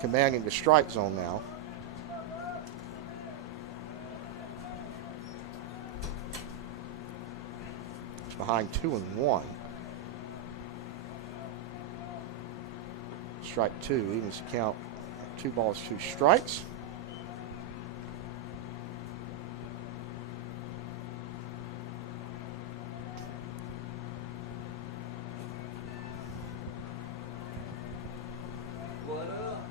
commanding the strike zone now. It's behind 2-1. Strike 2, evens the count. 2 balls, 2 strikes. What up?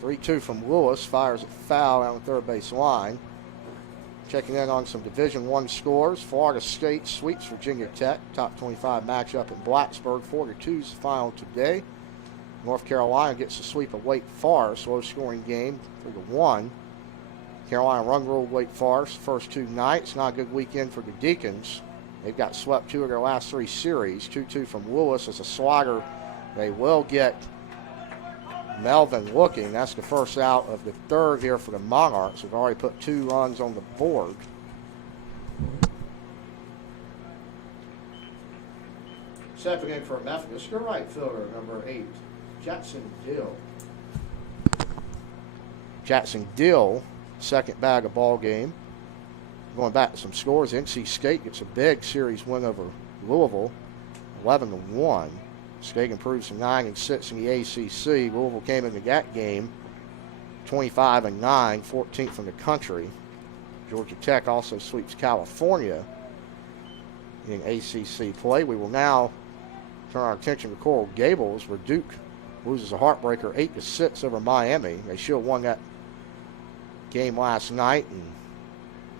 3-2 from Lewis, fires a foul down the third base line. Checking in on some Division I scores. Florida State sweeps Virginia Tech. Top 25 matchup in Blacksburg. 4-2 is the final today. North Carolina gets the sweep of Wake Forest. Low scoring game, 3-1. Carolina run ruled Wake Forest first 2 nights. Not a good weekend for the Deacons. They've got swept 2 of their last 3 series. 2-2 from Lewis as a slider. They will get Melvin looking. That's the first out of the third here for the Monarchs. They've already put 2 runs on the board. Stepping in for Methodist, your right fielder, number 8, Jackson Dill. Jackson Dill, second bag of ball game. Going back to some scores, NC State gets a big series win over Louisville, 11-1. State improves to 9-6 in the ACC. Louisville came into that game 25-9, 14th in the country. Georgia Tech also sweeps California in ACC play. We will now turn our attention to Coral Gables, where Duke loses a heartbreaker 8-6 over Miami. They should have won that game last night and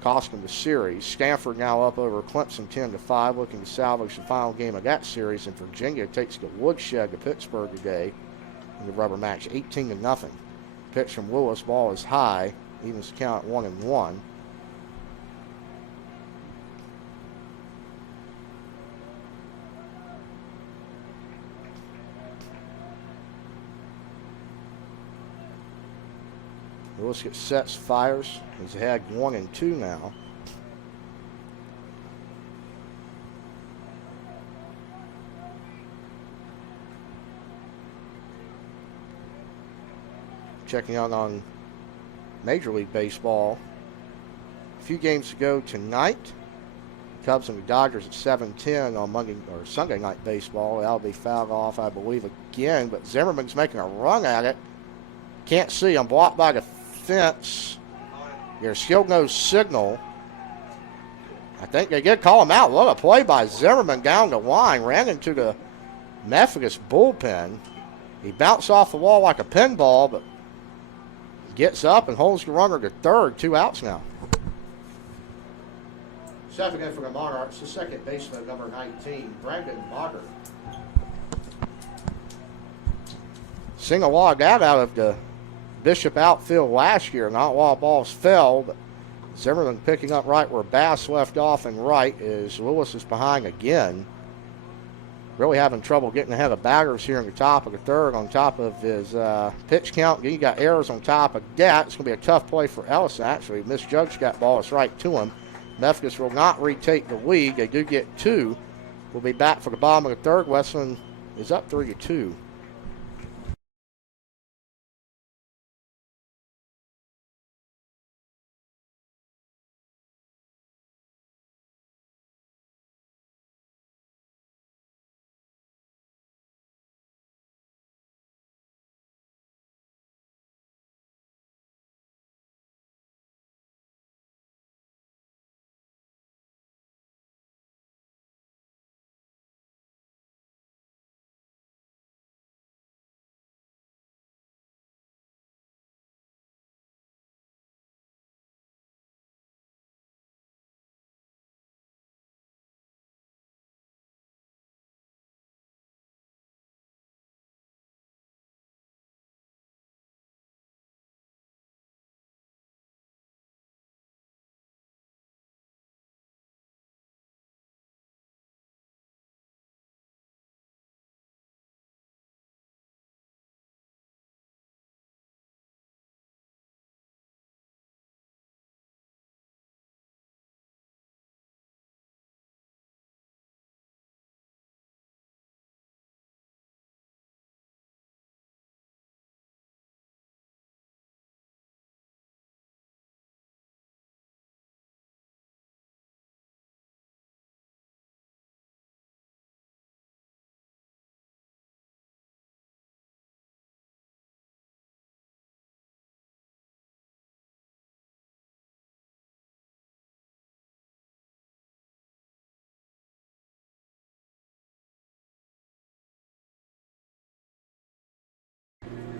cost them the series. Stanford now up over Clemson 10-5, looking to salvage the final game of that series. And Virginia takes the woodshed to Pittsburgh today in the rubber match, 18-0. Pitch from Lewis, ball is high, evens the count at 1-1. Lewis gets sets, fires. He's had 1-2 now. Checking out on Major League Baseball. A few games to go tonight. Cubs and the Dodgers at 7:10 on Monday or Sunday Night Baseball. That'll be fouled off, I believe, again. But Zimmerman's making a run at it. Can't see. I'm blocked by the fence. There's still no signal. I think they did call him out. What a play by Zimmerman down the line. Ran into the Methodist bullpen. He bounced off the wall like a pinball, but gets up and holds the runner to third. 2 outs now. Stepping in for the Monarchs, the second baseman, number 19, Brandon Motter. Sing a lot of that out of the Bishop outfield last year. Not a lot of balls fell, but Zimmerman picking up right where Bass left off and right as Lewis is behind again. Really having trouble getting ahead of batters here in the top of the third on top of his pitch count. You got errors on top of that. It's going to be a tough play for Ellison, actually. Misjudged that ball. It's right to him. Methodist will not retake the lead. They do get 2. We'll be back for the bottom of the third. Wesleyan is up 3-2.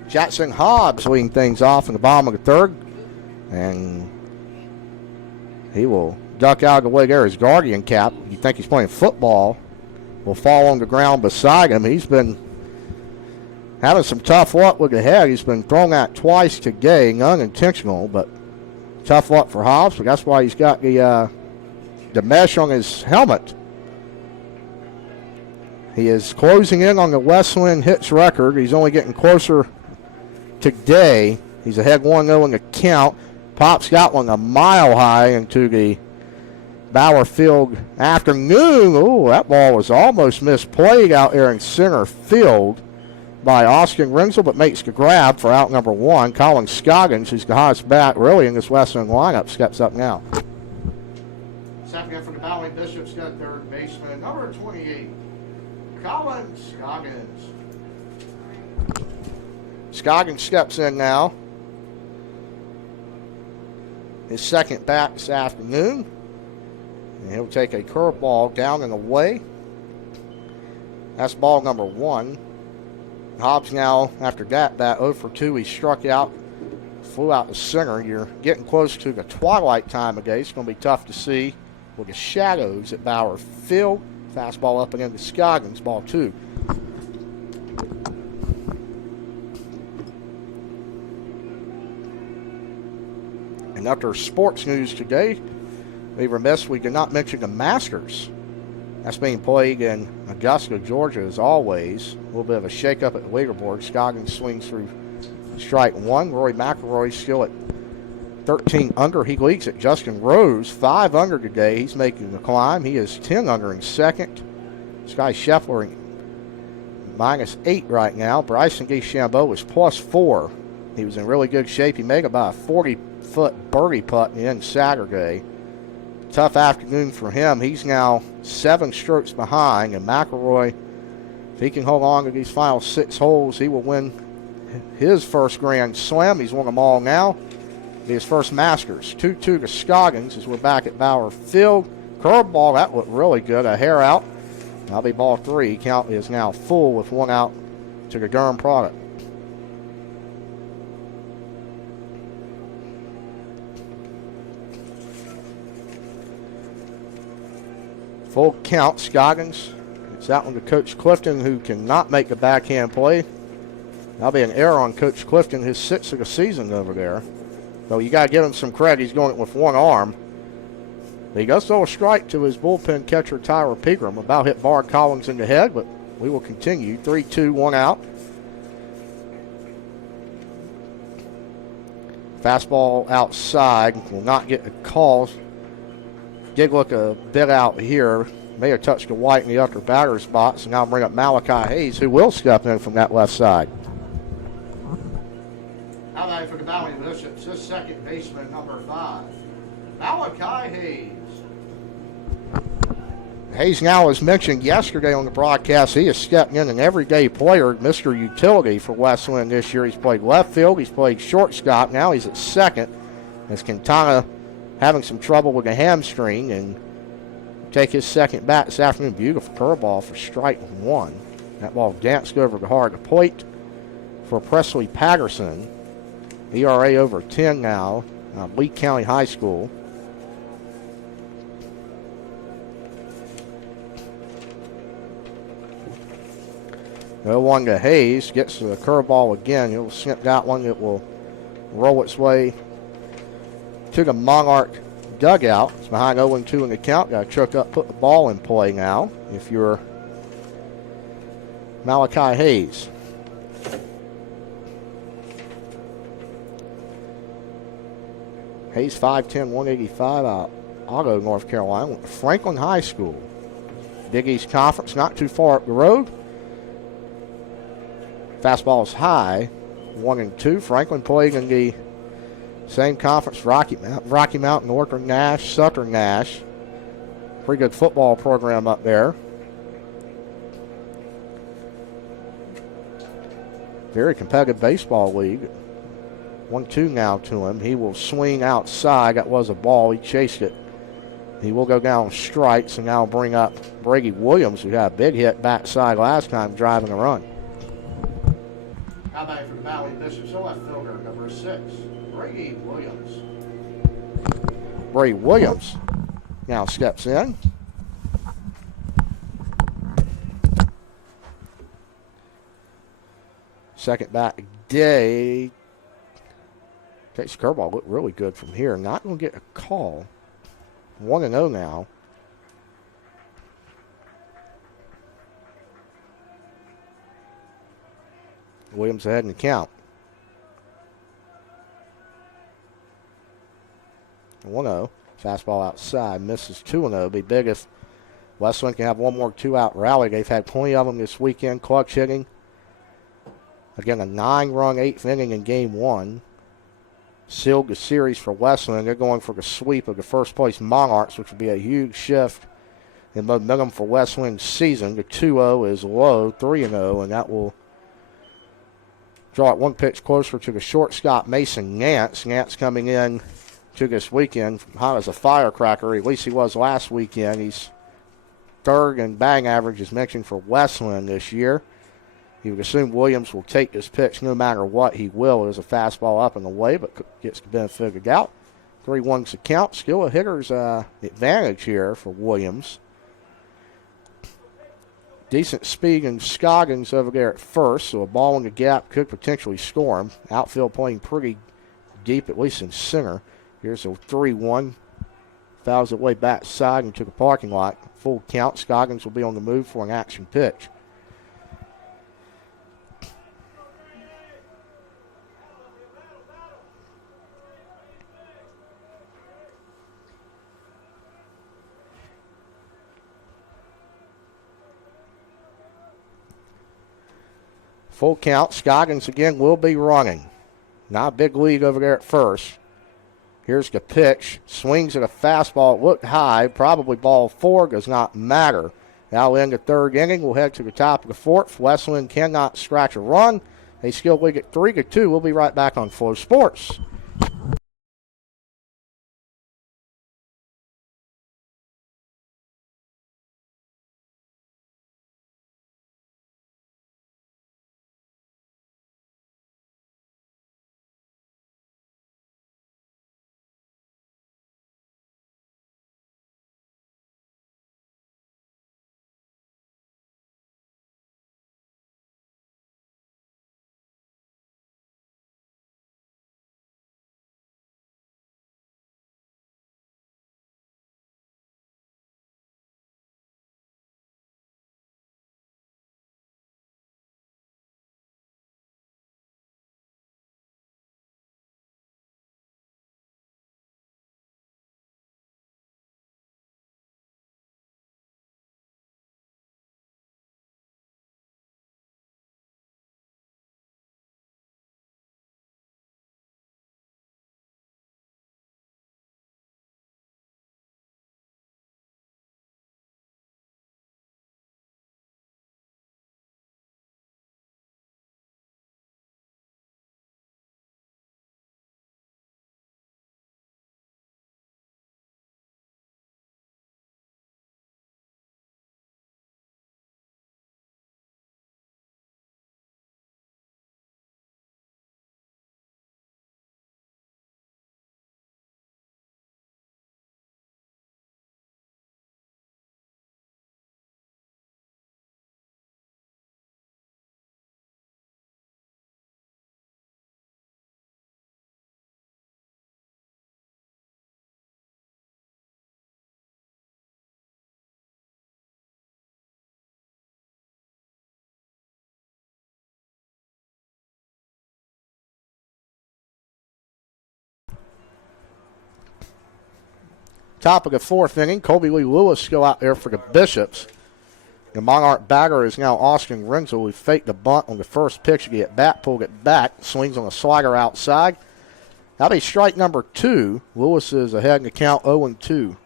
Jackson Hobbs leading things off in the bottom of the third. And he will duck out of the way there. His guardian cap, you think he's playing football, will fall on the ground beside him. He's been having some tough luck with the head. He's been thrown at twice today, unintentional, but tough luck for Hobbs. But that's why he's got the mesh on his helmet. He is closing in on the Wesleyan hits record. He's only getting closer today. He's ahead 1-0 in the count. Pop's got one a mile high into the Bauer Field afternoon. Oh, that ball was almost misplayed out there in center field by Austin Renzel, but makes the grab for out number 1. Colin Scoggins, who's the highest bat really in this Wesleyan lineup, steps up now. Second in for the Valley Bishops, got third baseman, number 28, Colin Scoggins. Scoggins steps in now. His second bat this afternoon. And he'll take a curveball down and away. That's ball number 1. Hobbs now, after that bat, 0 for 2. He struck out, flew out to center. You're getting close to the twilight time of day. It's going to be tough to see with the shadows at Bauer Field. Fastball up and into Scoggins, ball 2. And after sports news today, we remiss we did not mention the Masters. That's being played in Augusta, Georgia, as always. A little bit of a shake-up at the leaderboard. Scoggins swings through strike 1. Rory McIlroy still at 13 under. He leads at Justin Rose, 5 under today. He's making the climb. He is 10 under in second. Sky Scheffler -8 right now. Bryson DeChambeau is +4. He was in really good shape. He made about a 40-foot birdie putt in the end Saturday. Tough afternoon for him. He's now 7 strokes behind, and McIlroy, if he can hold on to these final 6 holes, he will win his first Grand Slam. He's won them all now. His first Masters. 2-2 to Scoggins as we're back at Bauer Field. curveball. That looked really good. A hair out. That'll be ball 3. Count is now full with 1 out to the Durham product. Full count. Scoggins. It's that one to Coach Clifton, who cannot make the backhand play. That'll be an error on Coach Clifton, his 6th of the season over there. So you got to give him some credit. He's going with one arm. He does throw a strike to his bullpen catcher, Tyler Pegram. About hit Bard Collins in the head, but we will continue. 3-2, 1 out. Fastball outside. Will not get the calls. Did look a bit out here. May have touched the white in the upper batter's box. And now bring up Malachi Hayes, who will step in from that left side. How about for the Valley Bishops, his second baseman, number 5, Malachi Hayes. Hayes now, as mentioned yesterday on the broadcast, he is stepping in an everyday player, Mr. Utility for Wesleyan this year. He's played left field, he's played shortstop, now he's at second. As Quintana having some trouble with the hamstring, and take his second bat this afternoon. Beautiful curveball for strike 1. That ball danced over the hard plate for Presley Patterson. ERA over 10 now, Lee County High School. No one to Hayes. Gets to the curveball again. He'll snip that one. It will roll its way to the Monarch dugout. It's behind 0-2 in the count. Got to chuck up, put the ball in play now if you're Malachi Hayes. Hayes 5'10", 185 out Otto, North Carolina. Went to Franklin High School. Big East Conference, not too far up the road. Fastball is high, 1-2. Franklin played in the same conference, Rocky Mountain, Northern Nash, Southern Nash. Pretty good football program up there. Very competitive baseball league. 1-2 now to him. He will swing outside. That was a ball. He chased it. He will go down strikes and now bring up Brady Williams, who had a big hit backside last time, driving a run. How about for the Valley Bishops, left fielder, number 6, Brady Williams. Brady Williams now steps in. Second bat day. Takes the curveball. Looked really good from here. Not going to get a call. 1-0 now. Williams ahead in the count. 1-0. Fastball outside. Misses 2-0. Be big if Wesleyan can have one more 2-out rally. They've had plenty of them this weekend. Clutch hitting. Again, a 9-run 8th inning in game 1. Sealed the series for Wesleyan. They're going for the sweep of the first place Monarchs, which would be a huge shift in momentum for Wesleyan's season. The 2-0 is low, 3-0, and that will draw it one pitch closer to the shortstop, Mason Nance. Nance coming in to this weekend hot as a firecracker. At least he was last weekend. He's third in batting average, as mentioned, for Wesleyan this year. You would assume Williams will take this pitch no matter what. He will. There's a fastball up and away, but gets the benefit of the doubt. 3-1's the count. Still a hitter's advantage here for Williams. Decent speed and Scoggins over there at first, so a ball in the gap could potentially score him. Outfield playing pretty deep, at least in center. Here's a 3-1. Fouls it way backside into the parking lot. Full count. Scoggins will be on the move for an action pitch. Full count. Scoggins again will be running. Not a big lead over there at first. Here's the pitch. Swings at a fastball. It looked high. Probably ball 4. Does not matter. Now in the third inning. We'll head to the top of the fourth. Wesleyan cannot scratch a run. They still lead at 3-2. We'll be right back on Flow Sports. Top of the fourth inning, Colby Lee Lewis go out there for the Bishops. The Monarch batter is now Austin Renzel, who faked the bunt on the first pitch of the at-bat, pulled it back, swings on a slider outside. That'll be strike number 2. Lewis is ahead in the count 0-2.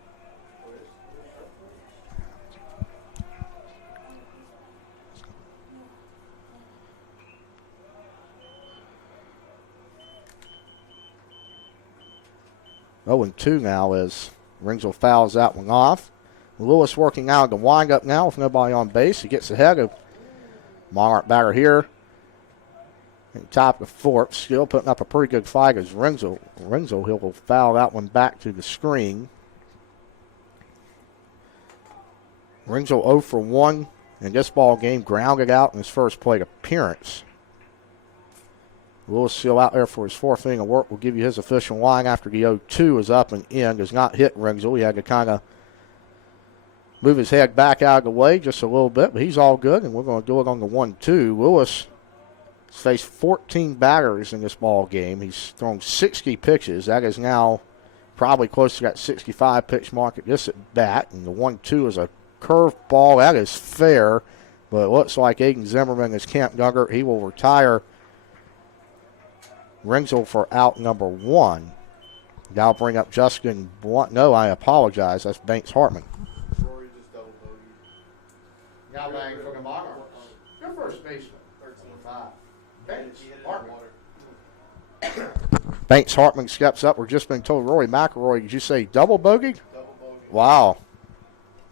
Oh, and 2 now as Renzel fouls that one off. Lewis working out of the windup now with nobody on base. He gets ahead of Monarch batter here. And top of the fourth, still putting up a pretty good fight as Renzel. He'll foul that one back to the screen. Renzel 0 for 1 in this ball game, grounded out in his first plate appearance. Lewis still out there for his fourth inning of work. We'll give you his official line after the 0-2 is up and in. Does not hit Renzel. He had to kind of move his head back out of the way just a little bit, but he's all good, and we're going to do it on the 1-2. Lewis has faced 14 batters in this ball game. He's thrown 60 pitches. That is now probably close to that 65 pitch mark at this at bat, and the 1-2 is a curved ball. That is fair, but it looks like Aiden Zimmerman is Camp Duggar. He will retire Renzel for out number 1. Now bring up Justin Blunt. No, I apologize. That's Banks Hartman. Now batting for the Monarchs. Their first baseman, 13-5. Banks Hartman. Banks Hartman steps up. We're just been told Rory McElroy, did you say double bogey? Double bogey. Wow.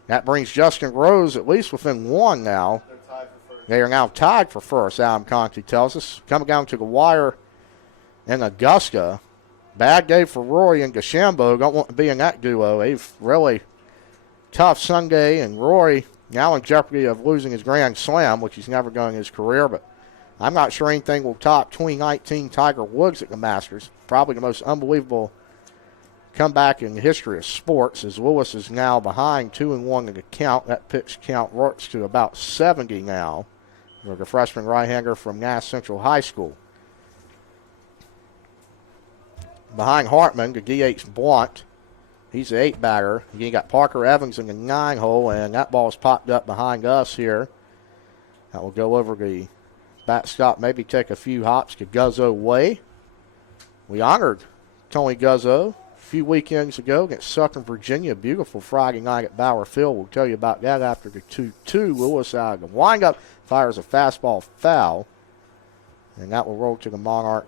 That brings Justin Rose at least within 1 now. They're tied for first. They are now tied for first, Adam Conti tells us. Coming down to the wire in Augusta. Bad day for Rory and Gashambo. Don't want to be in that duo. They've really tough Sunday, and Rory now in jeopardy of losing his Grand Slam, which he's never done in his career, but I'm not sure anything will top 2019 Tiger Woods at the Masters. Probably the most unbelievable comeback in the history of sports, as Lewis is now behind 2-1 in the count. That pitch count works to about 70 now for the freshman right-hander from Nass Central High School. Behind Hartman, the DH Blunt. He's the 8 batter. You got Parker Evans in the 9 hole, and that ball's popped up behind us here. That will go over the backstop, maybe take a few hops to Guzzo way. We honored Tony Guzzo a few weekends ago against Southern Virginia. Beautiful Friday night at Bauer Field. We'll tell you about that after the 2-2. Lewis out of the windup, fires a fastball foul, and that will roll to the Monarch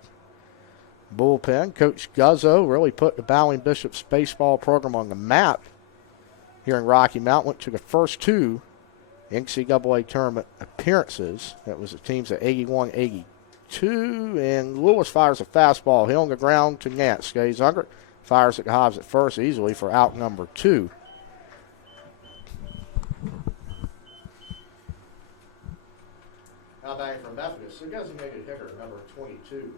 bullpen. Coach Guzzo really put the Bowling Bishops baseball program on the map here in Rocky Mount. Went to the first 2 NCAA tournament appearances. That was the teams at 81-82. And Lewis fires a fastball. Hit on the ground to Nance. Stays under it. Fires at Hobbs at first easily for out number 2. Now batting for Methodist, the designated hitter, number 22.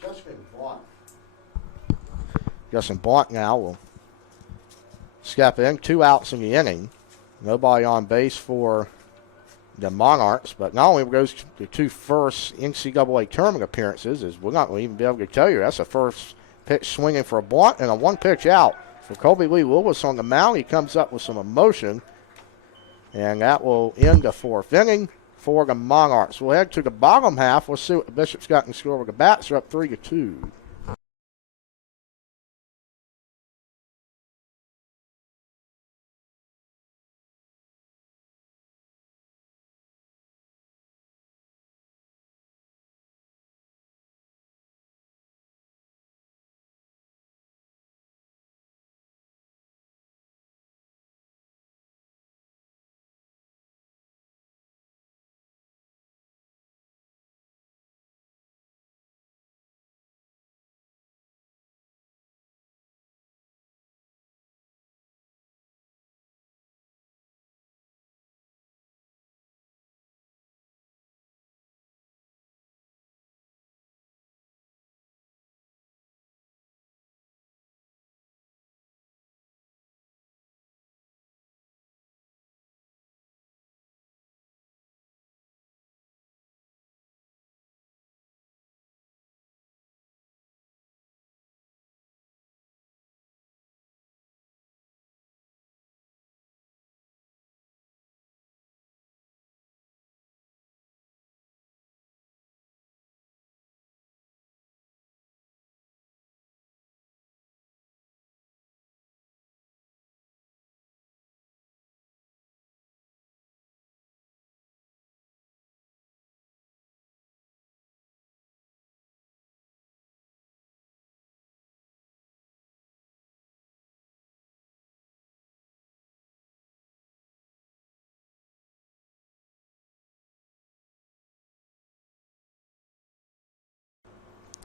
Justin Blunt. Justin Blunt now will step in. 2 outs in the inning. Nobody on base for the Monarchs, but not only goes to the 2 first NCAA tournament appearances, is we're not going to even be able to tell you that's the first pitch swinging for a Blunt and a 1-pitch out for Colby Lee Lewis on the mound. He comes up with some emotion, and that will end the 4th inning for the Monarchs. We'll head to the bottom half. We'll see what the Bishops got in score with the bats. They're up 3-2.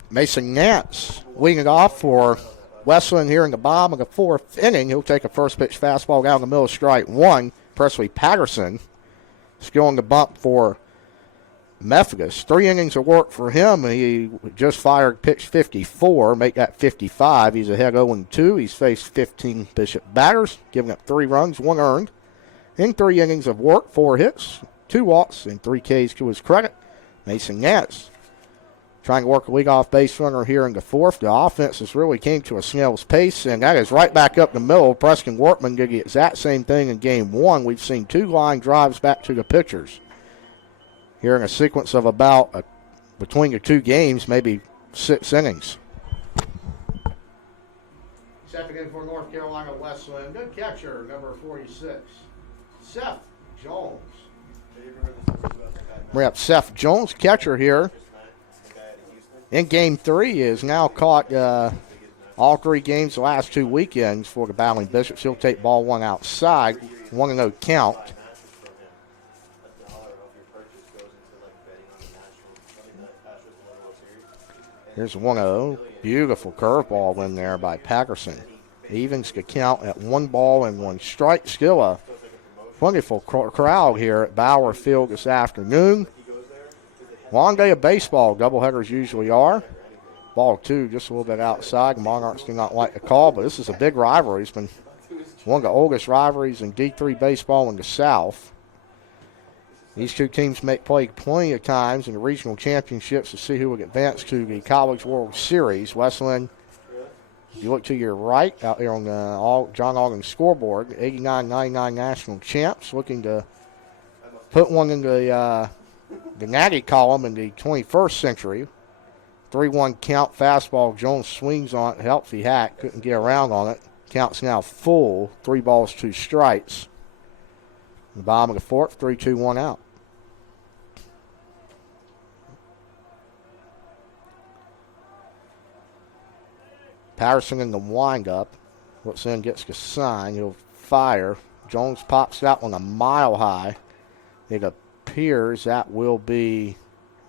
Mason Nance leading it off for Wesleyan here in the bottom of the fourth inning. He'll take a first pitch fastball down the middle, strike one. Presley Patterson skilling the bump for Methodist. 3 innings of work for him. He just fired pitch 54, make that 55. He's ahead 0-2. He's faced 15 Bishop batters, giving up 3 runs, 1 earned. In 3 innings of work, 4 hits, 2 walks, and 3 Ks to his credit. Mason Nance trying to work a leadoff base runner here in the fourth. The offense has really came to a snail's pace, and that is right back up the middle. Preston Workman did the exact same thing in game 1. We've seen 2 line drives back to the pitchers. Here in a sequence of about, between the 2 games, maybe 6 innings. Stepping in for North Carolina Wesleyan, good catcher, number 46, Seth Jones. We have Seth Jones, catcher here. In game 3, is now caught all 3 games the last 2 weekends for the Battling Bishops. He'll take ball 1 outside, 1-0 count. Here's 1-0. Beautiful curveball in there by Patterson. Evens the count at 1 ball and 1 strike. Still a wonderful crowd here at Bauer Field this afternoon. Long day of baseball, doubleheaders usually are. Ball 2 just a little bit outside. Monarchs do not like the call, but this is a big rivalry. It's been one of the oldest rivalries in D3 baseball in the South. These 2 teams play plenty of times in the regional championships to see who will advance to the College World Series. Wesleyan, if you look to your right out there on the John Ogden scoreboard, 89-99 national champs, looking to put one in the Natty column in the 21st century. 3-1 count fastball. Jones swings on it. Healthy hack. Couldn't get around on it. Count's now full. 3 balls, 2 strikes. The bottom of the 4th, 3-2-1 out. Patterson in the windup. Looks in, gets the sign. He'll fire. Jones pops that one a mile high. It appears that will be,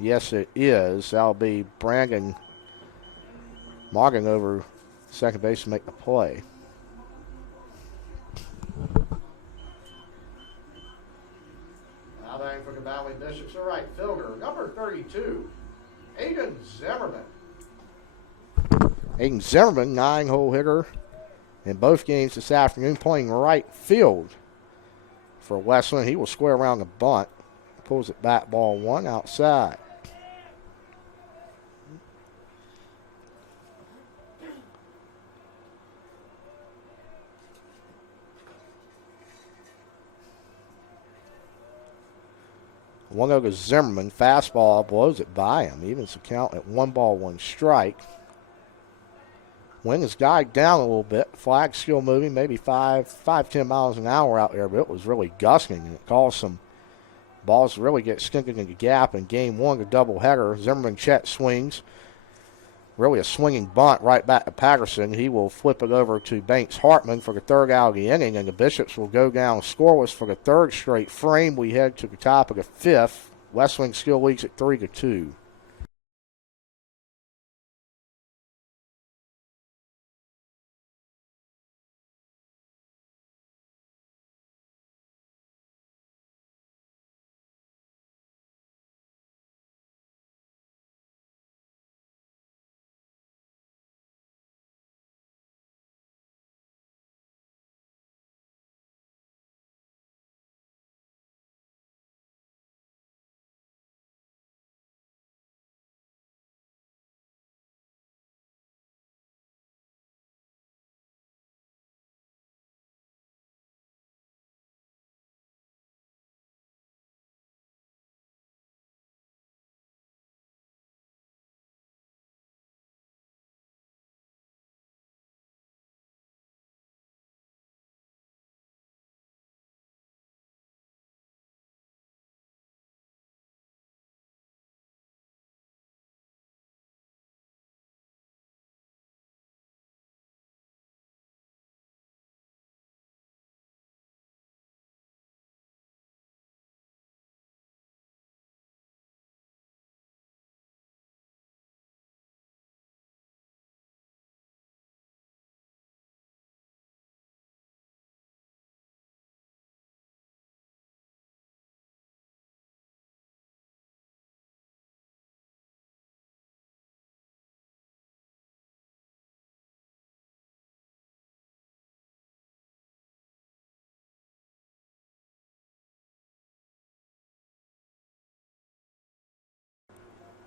yes it is, that'll be Brandon Morgan over second base to make the play. Now batting for the Valley Bishops, the right fielder, number 32, Aiden Zimmerman. Aiden Zimmerman, 9-hole hitter in both games this afternoon, playing right field for Wesleyan. He will square around the bunt. Pulls it back, ball 1 outside. One over Zimmerman, fastball, blows it by him. Evens the count at 1 ball, 1 strike. Wind has died down a little bit. Flag's still moving, maybe 5-10 miles an hour out there, but it was really gusting, and it caused some balls to really get stinking in the gap in game 1, the doubleheader. Zimmerman Chet swings. Really a swinging bunt right back to Patterson. He will flip it over to Banks Hartman for the 3rd out of the inning, and the Bishops will go down scoreless for the 3rd straight frame. We head to the top of the 5th. Wesleyan still leads at 3-2.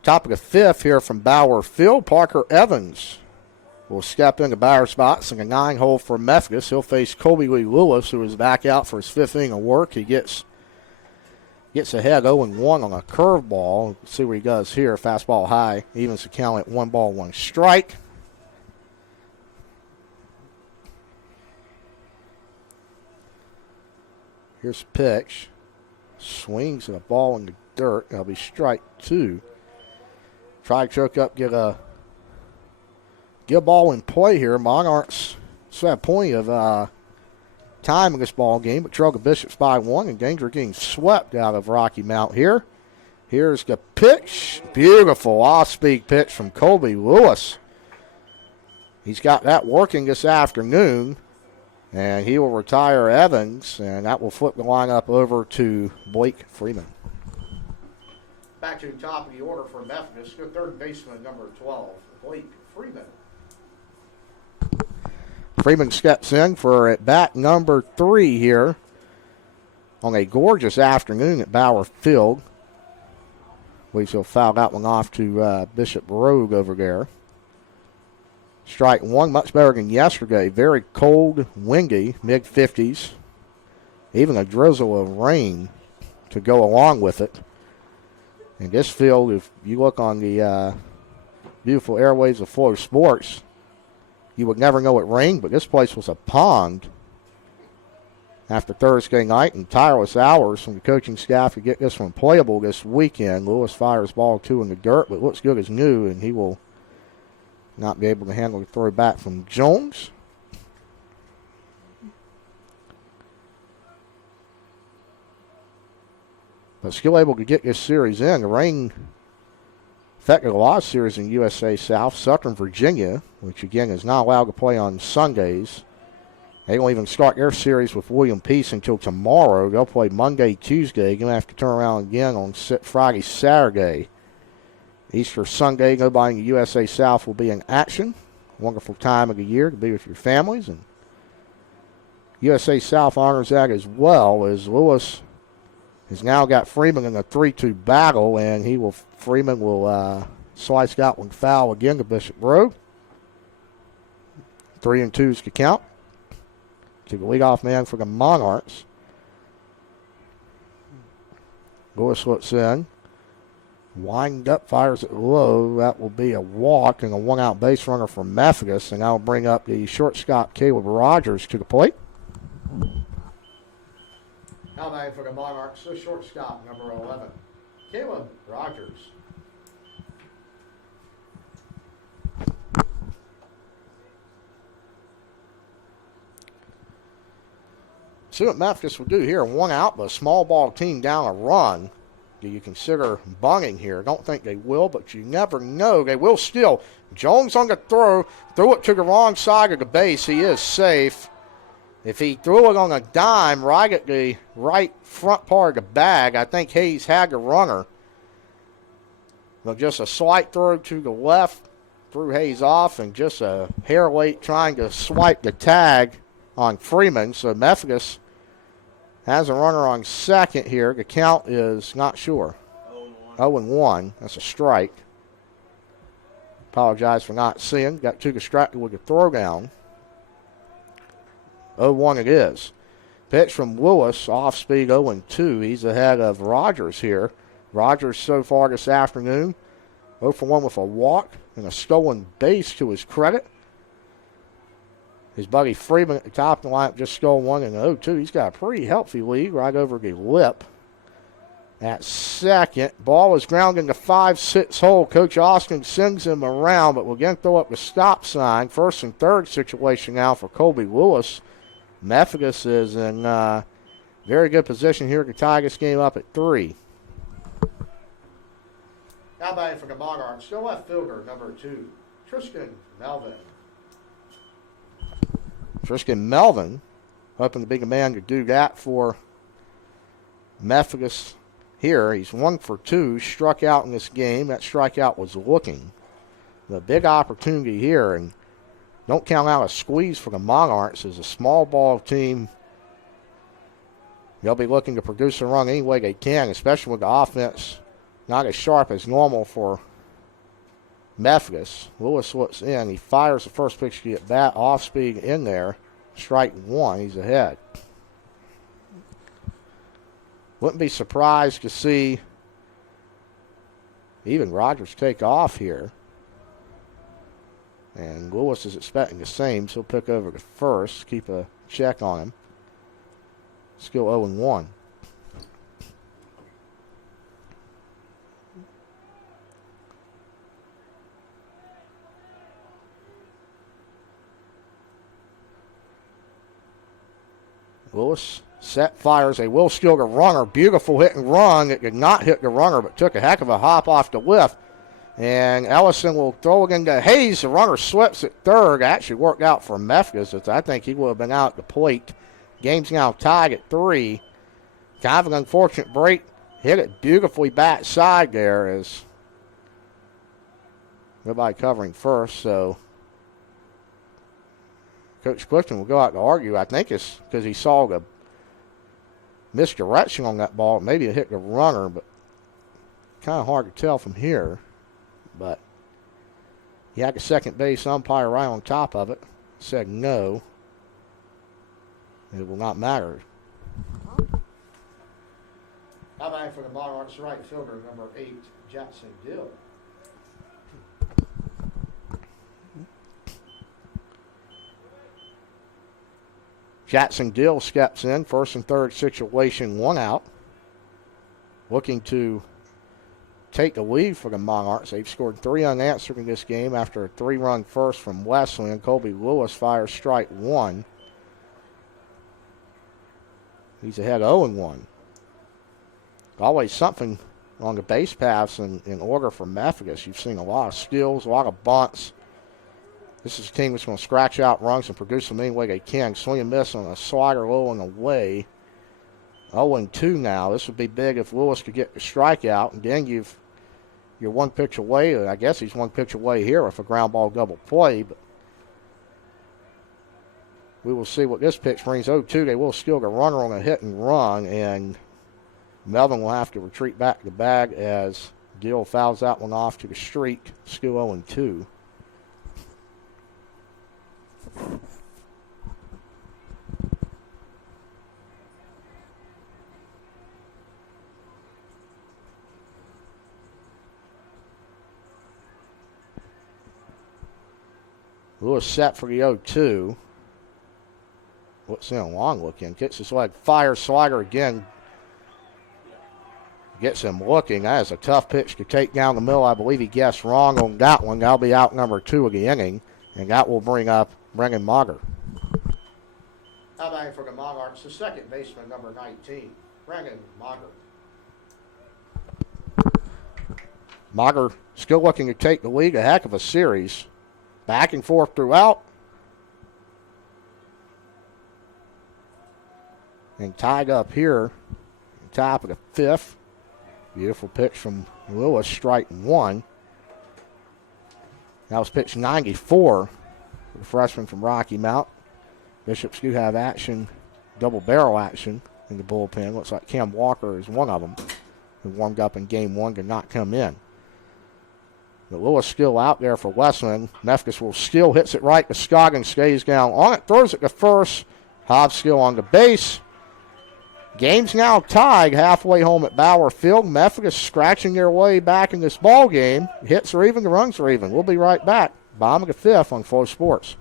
Top of the fifth here from Bauer Field. Parker Evans will step into Bauer's spots in a 9-hole for Methodist. He'll face Colby Lee Lewis, who is back out for his 5th inning of work. He gets ahead 0-1 on a curveball. See what he does here. Fastball high. Evens the count at 1 ball, 1 strike. Here's the pitch. Swings and a ball in the dirt. That'll be strike 2. Try to choke up, get a ball in play here. Monarchs still have plenty of time in this ball game, but trail the Bishops by 1, and danger getting swept out of Rocky Mount here. Here's the pitch. Beautiful off-speed pitch from Colby Lewis. He's got that working this afternoon, and he will retire Evans, and that will flip the lineup over to Blake Freeman. Back to the top of the order for Methodist, the third baseman, number 12, Blake Freeman. Freeman steps in for at bat number 3 here on a gorgeous afternoon at Bauer Field. Believes he'll foul that one off to Bishop Rogue over there. Strike 1, much better than yesterday. Very cold, windy, mid-50s. Even a drizzle of rain to go along with it. And this field, if you look on the beautiful airwaves of Florida Sports, you would never know it rained, but this place was a pond after Thursday night and tireless hours from the coaching staff to get this one playable this weekend. Lewis fires ball 2 in the dirt, but looks good as new, and he will not be able to handle the throw back from Jones. But still able to get this series in. The rain affected a lot of series in USA South. Southern Virginia, which again is not allowed to play on Sundays. They won't even start their series with William Peace until tomorrow. They'll play Monday, Tuesday. Going to have to turn around again on Friday, Saturday. Easter Sunday, nobody in the USA South will be in action. Wonderful time of the year to be with your families. And USA South honors that as well, as Lewis has now got Freeman in a 3-2 battle, and Freeman will slice that one foul again to Bishop Road. 3-2s to count to the leadoff man for the Monarchs. Lewis looks in. Wind up, fires it low. That will be a walk and a 1-out base runner for Methodist, and that'll bring up the shortstop Caleb Rogers to the plate. Now batting for the Monarchs, the shortstop, number 11, Caleb Rogers. See what Methodist will do here. 1 out, but a small ball team down a run. Do you consider bunting here? Don't think they will, but you never know. They will still. Jones on the throw it to the wrong side of the base. He is safe. If he threw it on a dime right at the right front part of the bag, I think Hayes had the runner. But just a slight throw to the left, threw Hayes off, and just a hair late trying to swipe the tag on Freeman. So Methodist has a runner on second here. The count is not sure. 0-1. That's a strike. Apologize for not seeing. Got too distracted with the throw down. 0-1 it is. Pitch from Lewis, off speed 0-2. He's ahead of Rogers here. Rogers so far this afternoon, 0-for-1 with a walk and a stolen base to his credit. His buddy Freeman at the top of the lineup just stole 1 in 0-2. He's got a pretty healthy lead right over the lip. At second, ball is grounded in the 5-6 hole. Coach Austin sends him around, but we'll again throw up the stop sign. First and third situation now for Colby Lewis. Methodist is in very good position here to tie this game up at 3. Now batting for the Monarchs, still left fielder, number 2, Tristan Melvin. Tristan Melvin, hoping to be the man to do that for Methodist here. He's 1 for 2, struck out in this game. That strikeout was looking. The big opportunity here, and don't count out a squeeze for the Monarchs as a small ball team. They'll be looking to produce a run any way they can, especially with the offense not as sharp as normal for Methodist. Lewis looks in. He fires the first pitch to get bat off speed in there. Strike one. He's ahead. Wouldn't be surprised to see even Rogers take off here. And Lewis is expecting the same, so he'll pick over to first, keep a check on him. Still 0-1. Lewis set, fires a Will Skilger runner. Beautiful hit and run. It did not hit the runner, but took a heck of a hop off the whiff. And Ellison will throw it into Hayes. The runner slips at third. Actually worked out for Methodist. I think he would have been out at the plate. Game's now tied at 3. Kind of an unfortunate break. Hit it beautifully backside there as nobody covering first. So Coach Clifton will go out to argue. I think it's because he saw the misdirection on that ball. Maybe it hit the runner, but kind of hard to tell from here. But he had the second base umpire right on top of it. Said no. It will not matter. How about for the Monarchs right fielder, number 8, Jackson Dill. Jackson Dill steps in, first and third situation, 1 out. Looking to take the lead for the Monarchs. They've scored 3 unanswered in this game after a 3-run first from Wesleyan. Colby Lewis fires strike 1. He's ahead 0-1. Always something on the base paths in order for Methodist. You've seen a lot of skills, a lot of bunts. This is a team that's going to scratch out runs and produce them any way they can. Swing and miss on a slider low and away. 0-2 now. This would be big if Lewis could get the strikeout, and then you're 1 pitch away. I guess he's 1 pitch away here with a ground ball double play, but we will see what this pitch brings. 0-2. They will steal the runner on a hit and run, and Melvin will have to retreat back to the bag as Gill fouls that one off to the streak. Still 0-2. Lewis set for the 0-2. What's in a long look in? Gets his leg. Fire slider again. Gets him looking. That is a tough pitch to take down the middle. I believe he guessed wrong on that one. That'll be out number 2 of the inning. And that will bring up Brennan Mager. How about for the Monarchs, the second baseman, number 19, Brennan Mager. Mager still looking to take the lead. A heck of a series. Back and forth throughout. And tied up here, top of the 5th. Beautiful pitch from Lewis, strike 1. That was pitch 94 for the freshman from Rocky Mount. Bishops do have action, double barrel action in the bullpen. Looks like Cam Walker is one of them who warmed up in game 1, did not come in. But Lewis still out there for Wesleyan. Methodist will still hits it right. Scoggins stays down on it, throws it to first. Hobbs still on the base. Game's now tied halfway home at Bauer Field. Methodist scratching their way back in this ball game. Hits are even, the runs are even. We'll be right back. Bottom of the 5th on Flow Sports.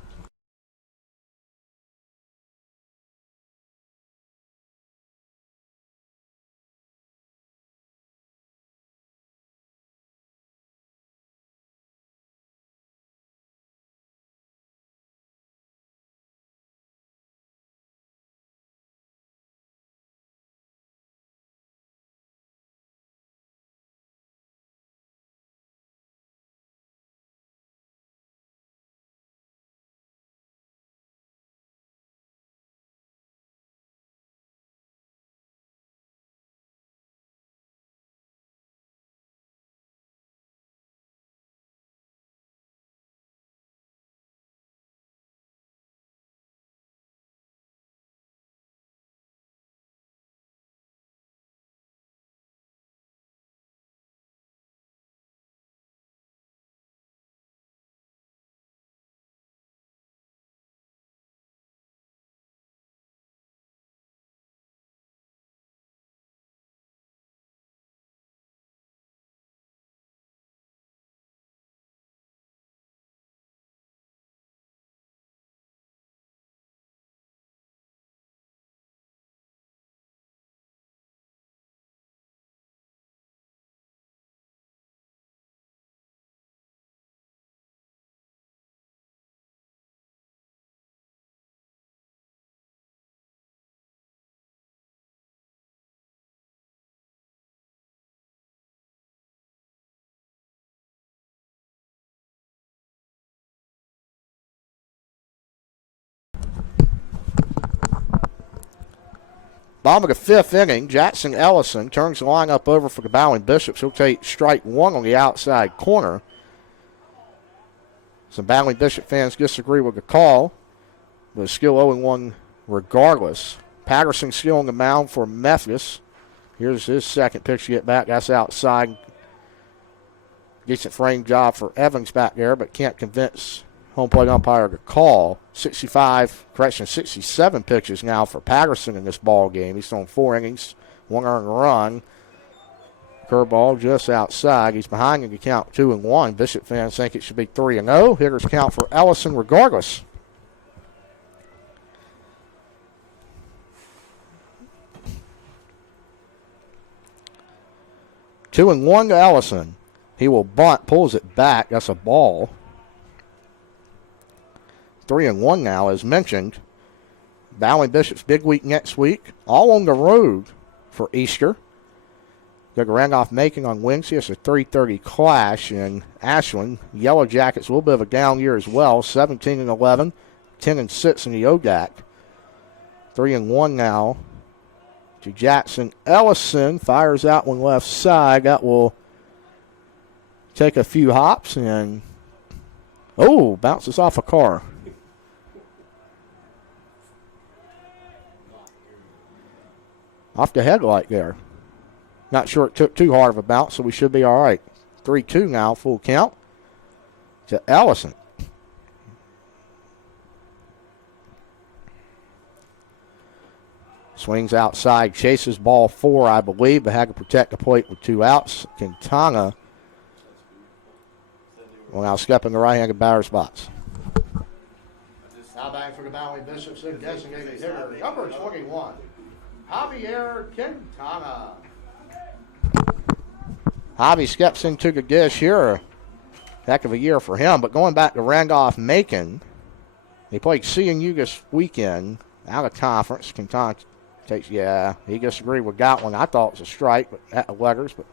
Bottom of the fifth inning, Jackson Ellison turns the lineup over for the Bowling Bishops. He'll take strike one on the outside corner. Some Bowling Bishop fans disagree with the call, but it's still 0-1 regardless. Patterson still on the mound for Methodist. Here's his second pitch to get back. That's outside. Decent frame job for Evans back there, but can't convince home plate umpire to call. 67 pitches now for Patterson in this ball game. He's thrown 4 innings, 1 earned run. Curveball just outside. He's behind in the count 2-1. Bishop fans think it should be 3-0. Hitters count for Ellison regardless. Two and one to Ellison. He will bunt, pulls it back. That's a ball. 3-1 now, as mentioned. Bowling Bishop's big week next week. All on the road for Easter. They're Randolph Macon on Wednesday. It's a 3:30 clash in Ashland. Yellow Jackets a little bit of a down year as well. 17-11, 10-6 in the ODAC. 3-1 now to Jackson Ellison. Fires out one left side. That will take a few hops and bounces off a car. Off the headlight there. Not sure it took too hard of a bounce, so we should be all right. 3-2 now, full count to Ellison. Swings outside, chases ball 4, I believe, but had to protect the plate with 2 outs. Quintana will now step in the right-handed batter's box. Now back for the Bowling Bishops, designated hitter, number 21, Javier Quintana. Javi steps into the dish here. Heck of a year for him, but going back to Randolph Macon, they played CNU this weekend, out of conference. Quintana takes, he disagreed with that one. I thought it was a strike, but at the letters, but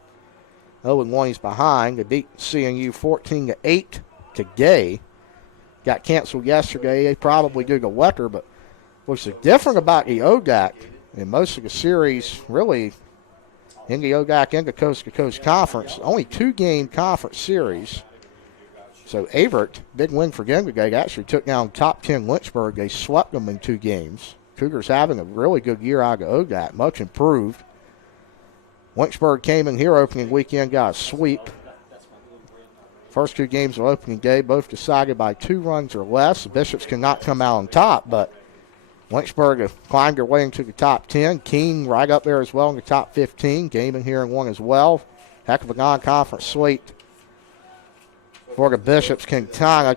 0-1, he's behind. They beat CNU 14-8 today. Got canceled yesterday. They probably due to weather, but what's different about the ODAC in most of the series, really, in the ODAC and the Coast-to-Coast Conference, only 2-game conference series. So Averitt, big win for them today. They actually took down top 10 Lynchburg. They swept them in 2 games. Cougars having a really good year out of ODAC, much improved. Lynchburg came in here opening weekend, got a sweep. First 2 games of opening day, both decided by 2 runs or less. The Bishops cannot come out on top, but Lynchburg have climbed their way into the top 10. Keene right up there as well in the top 15. Game in here and won as well. Heck of a non-conference slate for the Bishops. Quintana,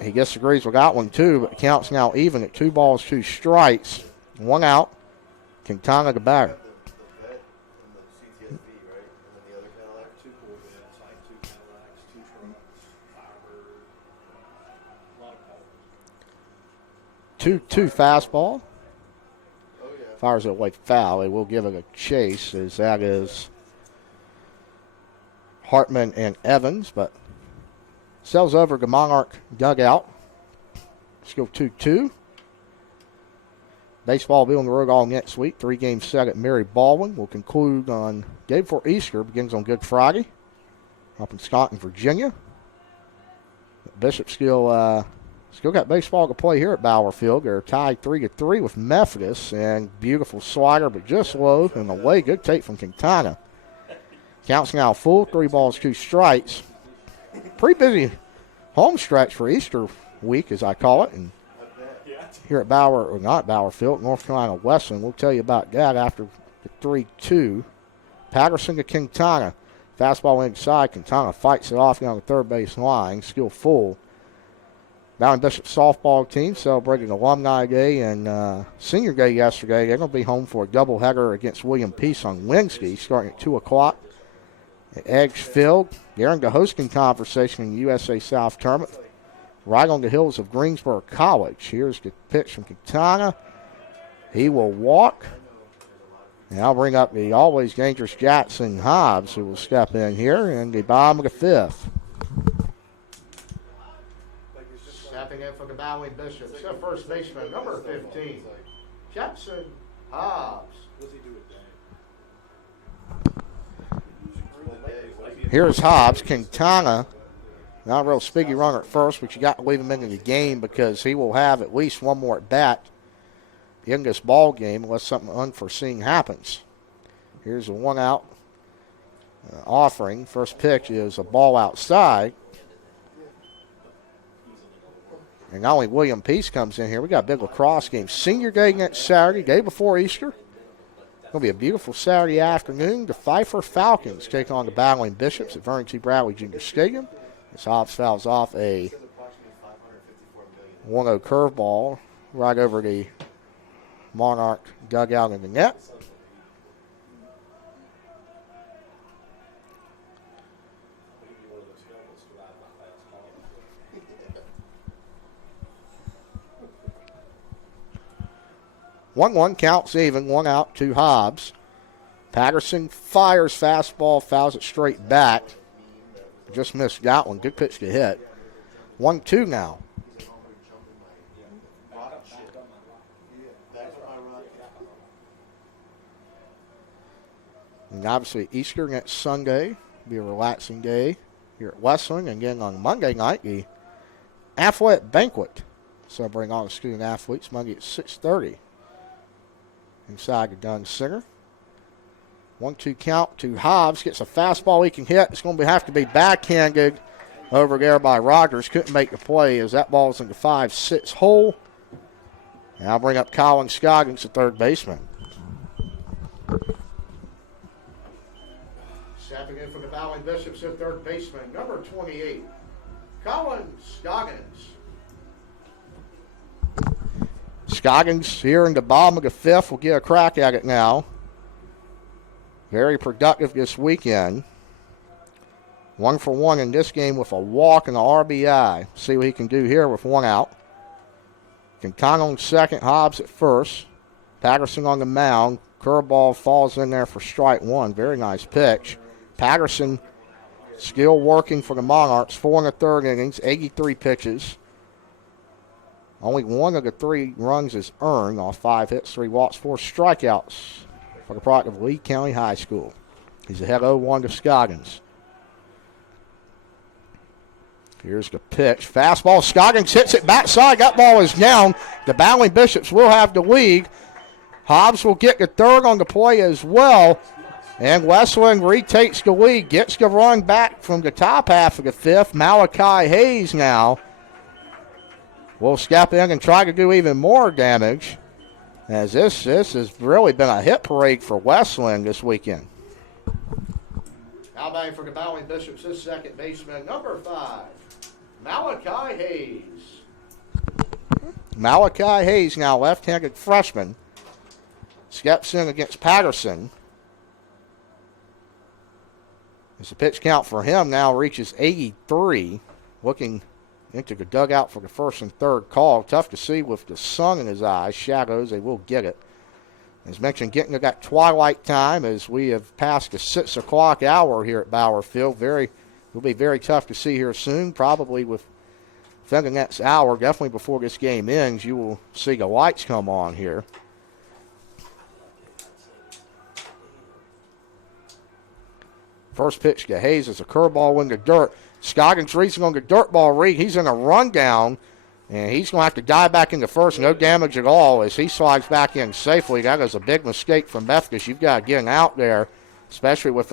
he disagrees with that one too, but the count's now even at 2 balls, 2 strikes. 1 out. Quintana the batter. Two fastball. Fires it away foul. They will give it a chase, as that is Hartman and Evans, but sells over the Monarch dugout. Let's go 2-2. Baseball will be on the road all next week. 3-game set at Mary Baldwin. Will conclude on day before Easter. Begins on Good Friday up in Scotland, Virginia. Bishop still got baseball to play here at Bauer Field. They're tied 3-3 with Methodist, and beautiful slider, but just low and away. Good take from Quintana. Counts now full, 3 balls, 2 strikes. Pretty busy home stretch for Easter week, as I call it. And here at Bauer Field, North Carolina Wesleyan. We'll tell you about that after the 3-2. Patterson to Quintana. Fastball inside. Quintana fights it off down the third base line. Still full. Bowling Bishop softball team celebrating Alumni Day and Senior Day yesterday. They're going to be home for a doubleheader against William Peace on Wednesday, starting at 2 o'clock at Edgefield. They're in the hosting conversation in the USA South Tournament, right on the hills of Greensboro College. Here's the pitch from Quintana. He will walk. And I'll bring up the always dangerous Jackson Hobbs, who will step in here in the bottom of the 5th. Stepping in for the Bowling Bishops, first baseman, number 15, Jackson Hobbs. Here's Hobbs. Quintana, not a real speedy runner at first, but you got to leave him into the game because he will have at least one more at bat in this ball game unless something unforeseen happens. Here's a one out offering. First pitch is a ball outside. And not only William Peace comes in here, we got a big lacrosse game. Senior day next Saturday, day before Easter. It'll be a beautiful Saturday afternoon. The Pfeiffer Falcons take on the Battling Bishops at Vernon T. Bradley Jr. Stadium. As Hobbs fouls off a 1-0 curveball right over the Monarch dugout in the net. One counts even, one out to Hobbs. Patterson fires fastball, fouls it straight back. Just missed that one. Good pitch to hit. 1-2 now. And obviously Easter next Sunday will be a relaxing day here at Wesleyan. And again on Monday night, the athletic banquet celebrating all the student athletes Monday at 6:30. Inside the Dunn Center. 1-2 count to Hobbs. Gets a fastball he can hit. It's going to have to be backhanded over there by Rogers. Couldn't make the play as that ball's in the 5-6 hole. And I'll bring up Colin Scoggins, the third baseman. Stepping in for the Battling Bishops at third baseman, number 28, Colin Scoggins. Scoggins here in the bottom of the fifth will get a crack at it now. Very productive this weekend. 1 for 1 in this game with a walk and an RBI. See what he can do here with one out. Quintana on second, Hobbs at first. Patterson on the mound. Curveball falls in there for strike one. Very nice pitch. Patterson still working for the Monarchs. 4 1/3 innings, 83 pitches. Only one of the 3 runs is earned off 5 hits, 3 walks, 4 strikeouts for the product of Lee County High School. He's ahead 0-1 to Scoggins. Here's the pitch. Fastball. Scoggins hits it backside. That ball is down. The Battling Bishops will have the lead. Hobbs will get the third on the play as well. And Wesleyan retakes the lead. Gets the run back from the top half of the fifth. Malachi Hayes now will step in and try to do even more damage, as this has really been a hit parade for Wesleyan this weekend. Now batting for the Battling Bishops, his second baseman, number 5, Malachi Hayes. Malachi Hayes, now left-handed freshman, steps in against Patterson. As the pitch count for him now reaches 83, looking into the dugout for the first and third call. Tough to see with the sun in his eyes. Shadows, they will get it. As mentioned, getting to that twilight time as we have passed the 6 o'clock hour here at Bauer Field. Will be very tough to see here soon. Probably within the next hour, definitely before this game ends, you will see the lights come on here. First pitch to Hayes is a curveball in the dirt. Scoggins reaching on the dirt ball read. He's in a rundown, and he's going to have to dive back into first. No damage at all as he slides back in safely. That is a big mistake from Methodist. You've got to get him out there, especially with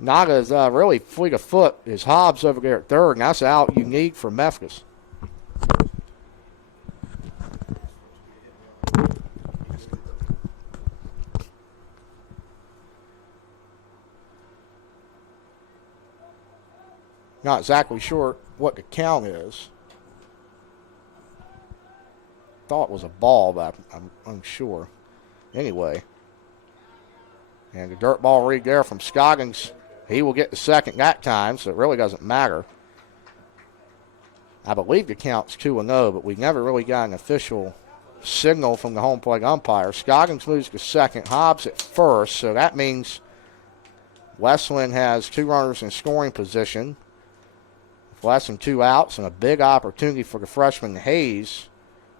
not as really fleet of foot as Hobbs over there at third, and that's the out you need for Methodist. Not exactly sure what the count is. Thought it was a ball, but I'm unsure. Anyway. And the dirt ball read there from Scoggins. He will get the second that time, so it really doesn't matter. I believe the count's 2-0, but we never really got an official signal from the home plate umpire. Scoggins moves to second, Hobbs at first, so that means Wesleyan has 2 runners in scoring position. Less than 2 outs and a big opportunity for the freshman Hayes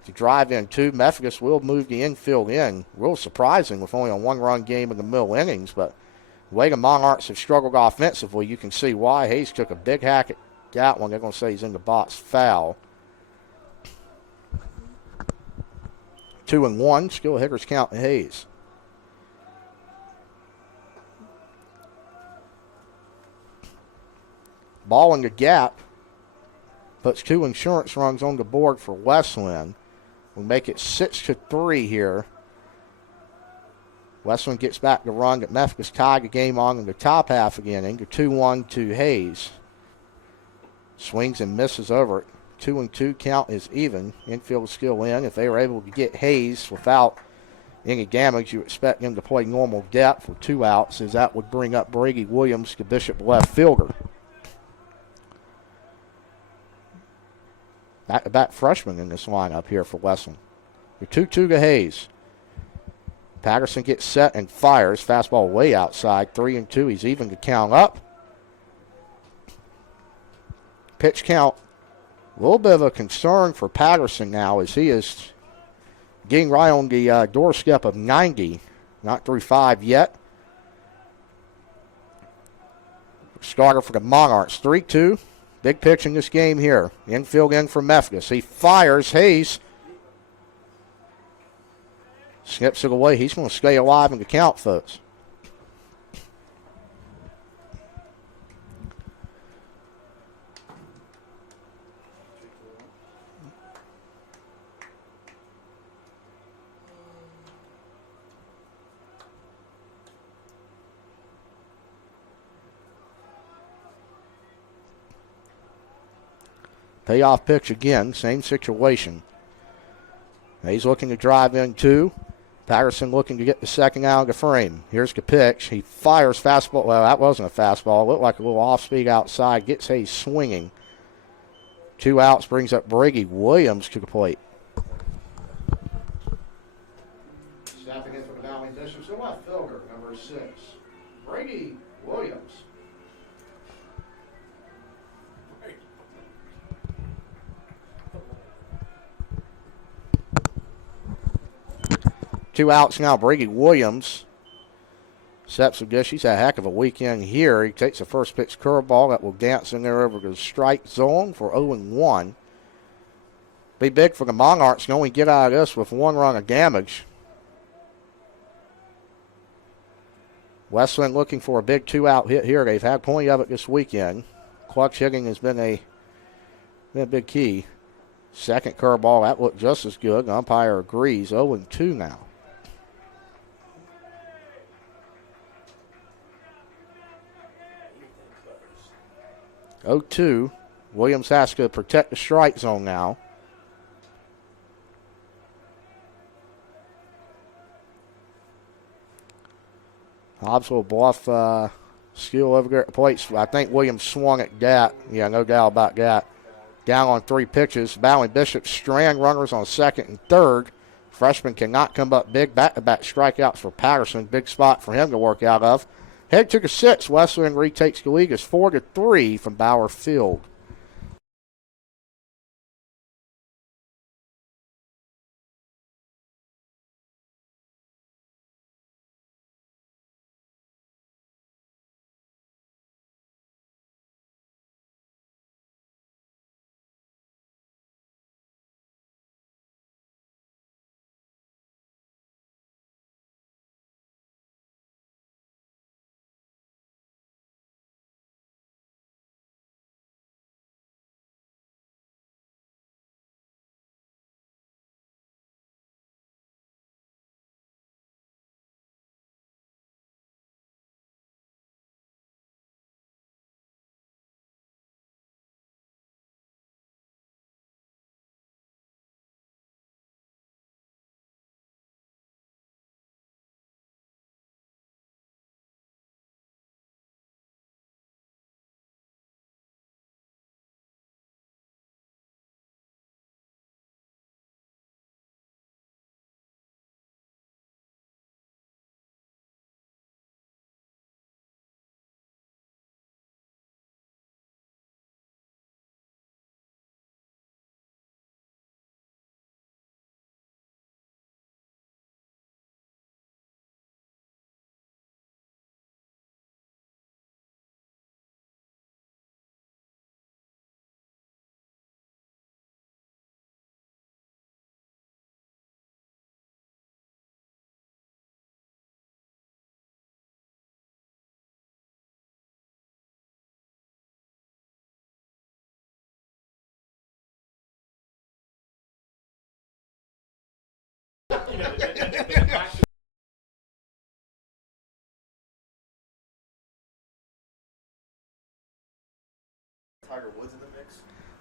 to drive in 2. Methodist will move the infield in. Real surprising with only a 1-run game in the middle innings, but the way the Monarchs have struggled offensively, you can see why. Hayes took a big hack at that one. They're going to say he's in the box foul. 2-1. Skill hitters count to Hayes. Ball in the gap. Puts 2 insurance runs on the board for Wesleyan. We make it 6-3 here. Wesleyan gets back the run that Methodist tied the game on in the top half again. Into 2-1 to Hayes. Swings and misses over it. 2-2 count is even. Infield skill in. If they were able to get Hayes without any damage, you expect him to play normal depth with 2 outs, as that would bring up Brady Williams, the Bishop left fielder. Back-to-back freshman in this lineup here for Wesleyan. The 2-2 to Hayes. Patterson gets set and fires. Fastball way outside. 3-2. He's even to count up. Pitch count. A little bit of a concern for Patterson now, as he is getting right on the doorstep of 90. Not through 5 yet. Starter for the Monarchs. 3-2. Big pitch in this game here. Infield in for Methodist. He fires. Hayes snips it away. He's going to stay alive in the count, folks. Payoff pitch again, same situation. He's looking to drive in 2. Patterson looking to get the second out of the frame. Here's the pitch. He fires fastball. Well, that wasn't a fastball. It looked like a little off-speed outside. Gets Hayes swinging. 2 outs brings up Brady Williams to the plate. Stepping in for the Valley Bishops, the left fielder, number 6, Brady Williams. 2 outs now. Brady Williams steps a dish. He's had a heck of a weekend here. He takes a first pitch curveball that will dance in there over the strike zone for 0-1. Be big for the Monarchs to only get out of this with 1 run of damage. Wesleyan looking for a big 2-out hit here. They've had plenty of it this weekend. Clutch hitting has been a big key. Second curveball, that looked just as good. The umpire agrees. 0-2 now. 0-2. Williams has to protect the strike zone now. Hobbs will bluff Steele over there at the plate. I think Williams swung at that. Yeah, no doubt about that. Down on 3 pitches. Valley Bishop strand runners on second and third. Freshman cannot come up big. Back-to-back strikeouts for Patterson. Big spot for him to work out of. Head to the 6. Wesleyan retakes the lead as 4-3 from Bauer Field.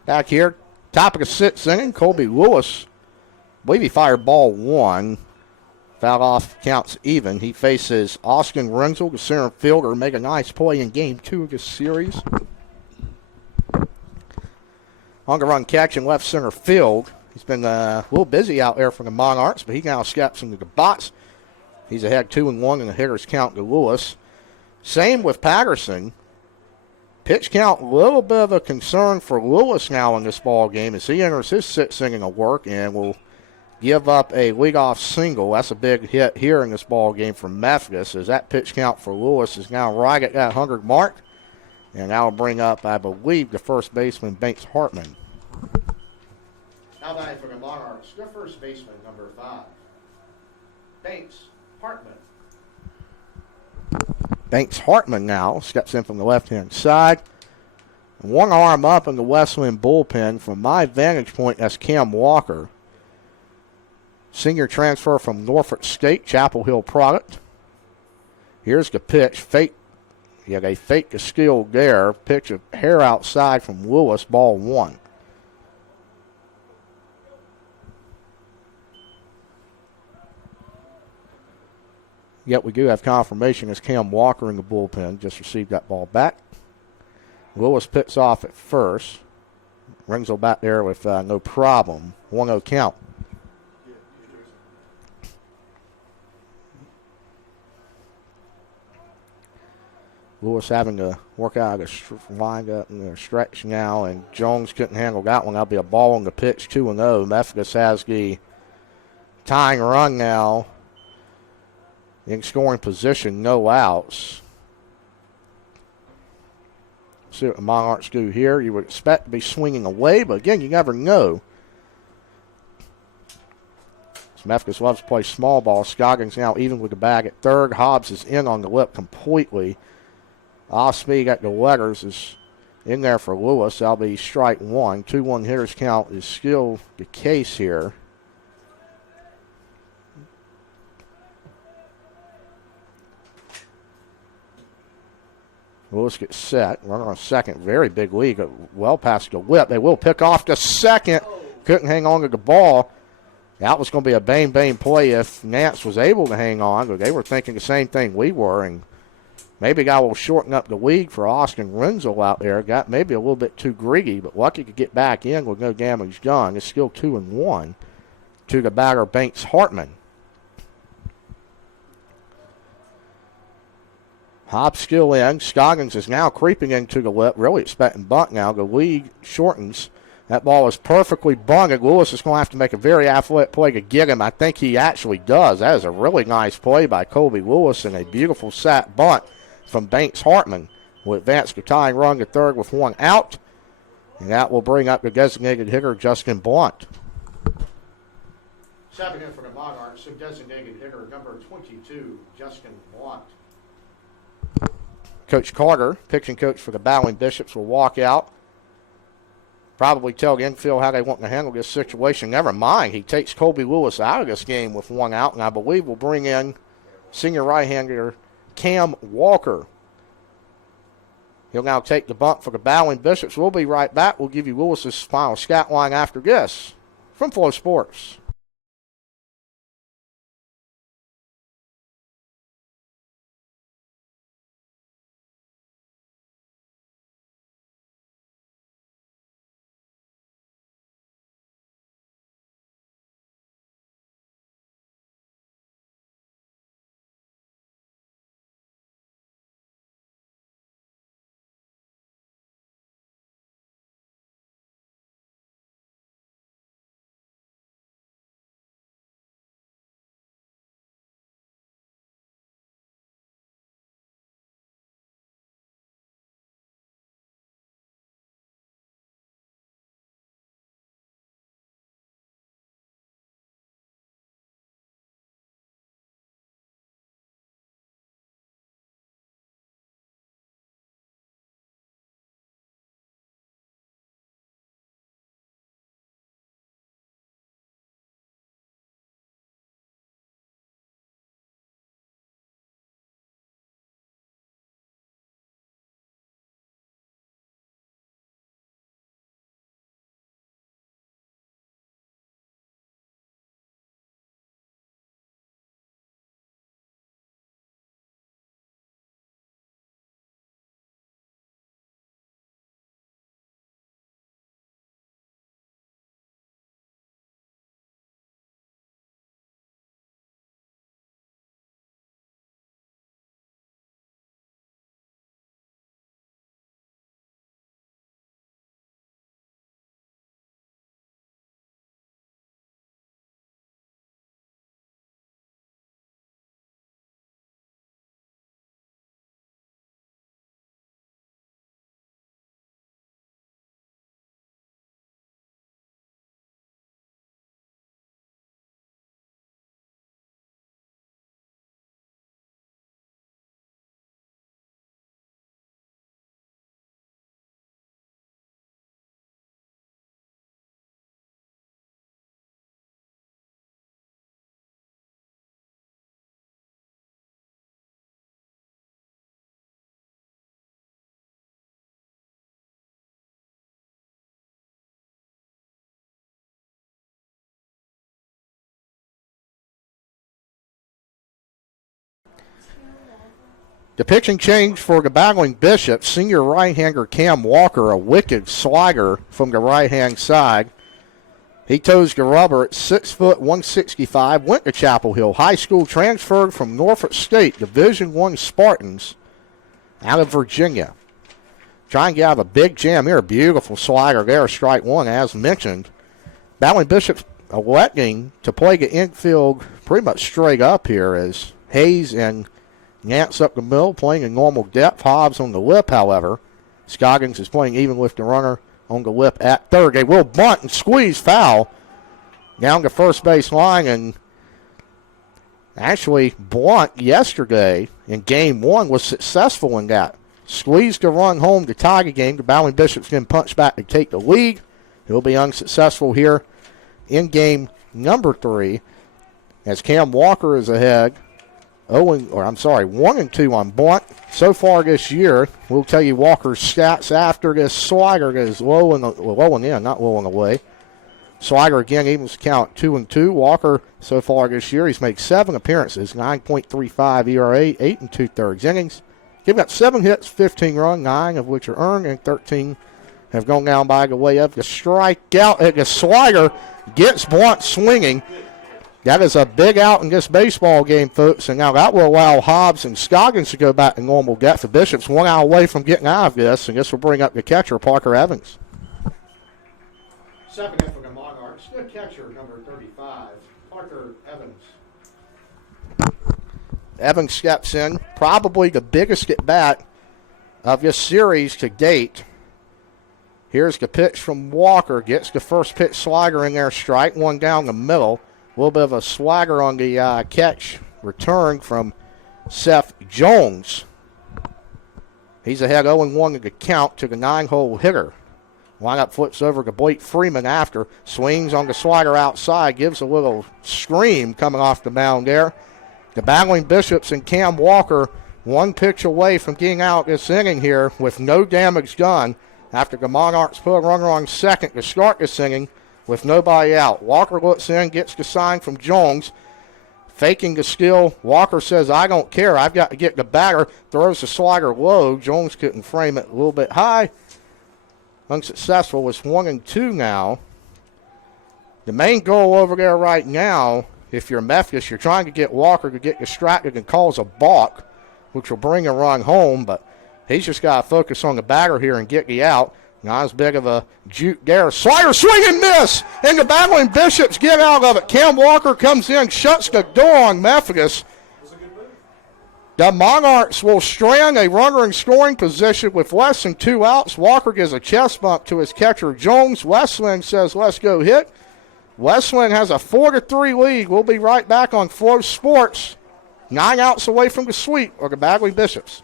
Back here, top of the sixth inning, Colby Lewis, I believe he fired ball one. Foul off, counts even. He faces Austin Renzel, the center fielder, make a nice play in game 2 of this series. On the run catch in left center field. He's been a little busy out there for the Monarchs, but he now steps into the box. He's ahead 2-1 in the hitters count to Lewis. Same with Patterson. Pitch count, a little bit of a concern for Lewis now in this ball game as he enters his sixth inning of work and will give up a leadoff single. That's a big hit here in this ball game for Methodist, as that pitch count for Lewis is now right at that 100 mark. And that will bring up, I believe, the first baseman, Banks Hartman. Now batting for the Monarchs, the first baseman, number 5, Banks Hartman. Banks Hartman now steps in from the left-hand side. One arm up in the Wesleyan bullpen. From my vantage point, that's Cam Walker. Senior transfer from Norfolk State, Chapel Hill product. Here's the pitch. They fake the skill there. Pitch of hair outside from Lewis, ball 1. Yet we do have confirmation as Cam Walker in the bullpen just received that ball back. Lewis picks off at first. Renzel back there with no problem. 1-0 count. Lewis having to work out a wind up and a stretch now, and Jones couldn't handle that one. That'll be a ball on the pitch, 2-0. Methodist has the tying run now. In scoring position, no outs. See what the Monarchs do here. You would expect to be swinging away, but again, you never know. Methodist loves to play small ball. Scoggins now even with the bag at third. Hobbs is in on the lip completely. Osby got the letters, is in there for Lewis. That'll be strike 1. 2-1 hitters count is still the case here. Lewis gets set. Runner on second. Very big lead. Well past the whip. They will pick off to second. Couldn't hang on to the ball. That was going to be a bang play if Nance was able to hang on. But they were thinking the same thing we were. And maybe guy will shorten up the lead for Austin Renzel out there. Got maybe a little bit too greedy, but lucky to get back in with no damage done. It's still 2-1 to the batter, Banks Hartman. Hobbs still in. Scoggins is now creeping into the lip. Really expecting bunt now. The lead shortens. That ball is perfectly bunted. Lewis is going to have to make a very athletic play to get him. I think he actually does. That is a really nice play by Colby Lewis and a beautiful sack bunt from Banks Hartman. Will advance the tying run to third with 1 out. And that will bring up the designated hitter, Justin Blunt. Stepping in for the Monarchs, designated hitter number 22, Justin Blunt. Coach Carter, pitching coach for the Bowling Bishops, will walk out. Probably tell the infield how they want to handle this situation. Never mind, he takes Colby Lewis out of this game with 1 out, and I believe will bring in senior right-hander Cam Walker. He'll now take the bunt for the Bowling Bishops. We'll be right back. We'll give you Lewis's final stat line after this from Flow Sports. The pitching change for the battling Bishops. Senior right-hander Cam Walker, a wicked slider from the right-hand side. He toes the rubber at 6 foot 165. Went to Chapel Hill High School. Transferred from Norfolk State Division I Spartans out of Virginia. Trying to get out of a big jam here. Beautiful slider there. Strike one, as mentioned. Battling Bishops electing to play the infield pretty much straight up here as Hayes and Nance up the middle, playing in normal depth. Hobbs on the lip, however. Scoggins is playing even with the runner on the lip at third. They will bunt and squeeze foul down the first base line. And actually, Blunt yesterday in game one was successful in that. Squeezed the run home to tie the game. The Battling Bishops then punch back to take the lead. He'll be unsuccessful here in game number 3 as Cam Walker is ahead. 1-2 on Blunt. So far this year, we'll tell you Walker's stats after this slider goes low and in, not low and away. Slider again evens the count 2-2. Walker so far this year, he's made 7 appearances, 9.35 ERA, 8 2/3 innings. He's got 7 hits, 15 runs, 9 of which are earned, and 13 have gone down by the way of the strikeout. The slider gets Blunt swinging. That is a big out in this baseball game, folks, and now that will allow Hobbs and Scoggins to go back to normal depth. The Bishops 1 out away from getting out of this, and this will bring up the catcher, Parker Evans. Second in for the Monarchs, the catcher, number 35, Parker Evans. Evans steps in, probably the biggest at bat of this series to date. Here's the pitch from Walker, gets the first pitch slider in there, strike one down the middle. A little bit of a swagger on the catch return from Seth Jones. He's ahead 0-1 in the count to the 9-hole hitter. Lineup flips over to Blake Freeman after. Swings on the slider outside. Gives a little scream coming off the mound there. The Battling Bishops and Cam Walker 1 pitch away from getting out this inning here with no damage done after the Monarchs put a runner on second to start this inning with nobody out. Walker looks in, gets the sign from Jones. Faking the steal. Walker says, I don't care. I've got to get the batter. Throws the slider low. Jones couldn't frame it a little bit high. Unsuccessful. It's 1-2 now. The main goal over there right now, if you're Methodist, you're trying to get Walker to get distracted and cause a balk, which will bring a run home, but he's just got to focus on the batter here and get the out. Not as big of a juke there. Slider, swing and miss, and the Battling Bishops get out of it. Cam Walker comes in, shuts the door on Methodist. The Monarchs will strand a runner in scoring position with less than 2 outs. Walker gives a chest bump to his catcher, Jones. Wesleyan says, let's go hit. Wesleyan has a 4-3 lead. We'll be right back on Flow Sports. 9 outs away from the sweep are the Battling Bishops.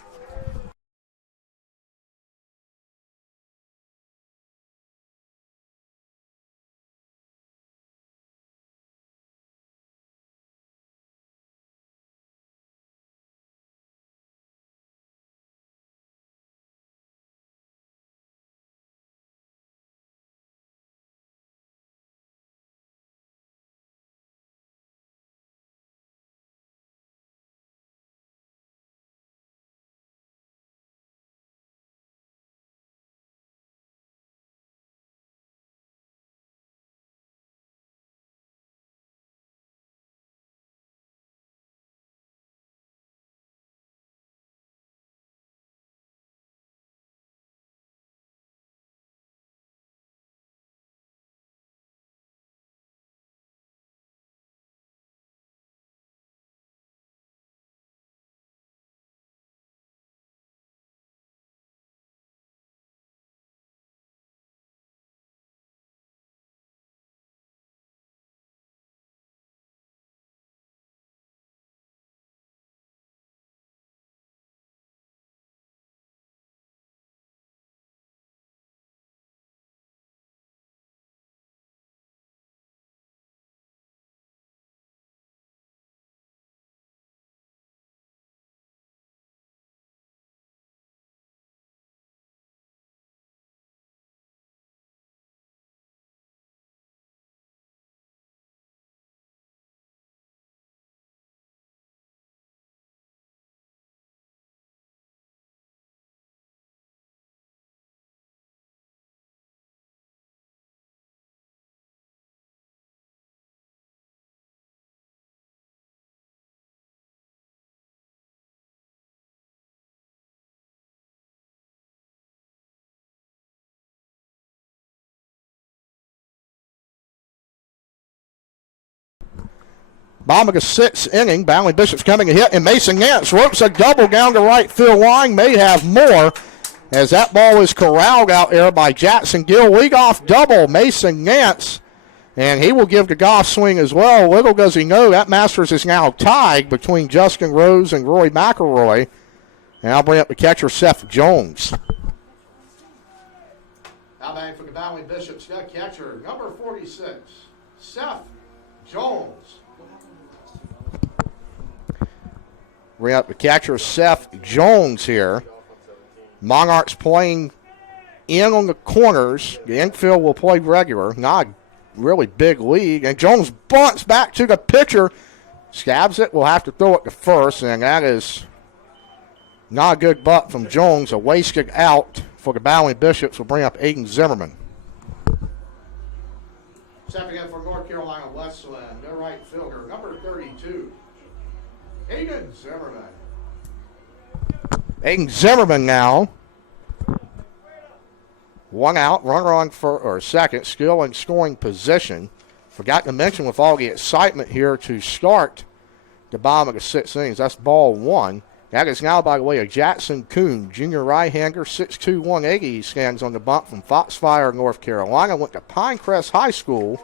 Bottom of the sixth inning, Valley Bishop's coming a hit, and Mason Nance ropes a double down the right field line. May have more, as that ball is corralled out there by Jackson Gill. Leadoff double, Mason Nance, and he will give the golf swing as well. Little does he know that Masters is now tied between Justin Rose and Roy McElroy. And I'll bring up the catcher, Seth Jones. Now batting for the Valley Bishops, the catcher, number 46, Seth Jones. Bring up the catcher, Seth Jones here. Monarchs playing in on the corners. The infield will play regular. Not a really big lead. And Jones bunts back to the pitcher. Stabs it. Will have to throw it to first. And that is not a good butt from Jones. A wasted out for the Bowling Bishops will bring up Aiden Zimmerman. Stepping in for North Carolina Wesleyan, their right fielder, number 32, Aiden Zimmerman. Aiden Zimmerman now. One out, runner on second, still in scoring position. Forgot to mention with all the excitement here to start the bottom of the sixth innings, that's ball one. That is now by the way of Jackson Kuhn, junior right-hander, 6'2", 180. He stands on the bump from Foxfire, North Carolina. Went to Pinecrest High School.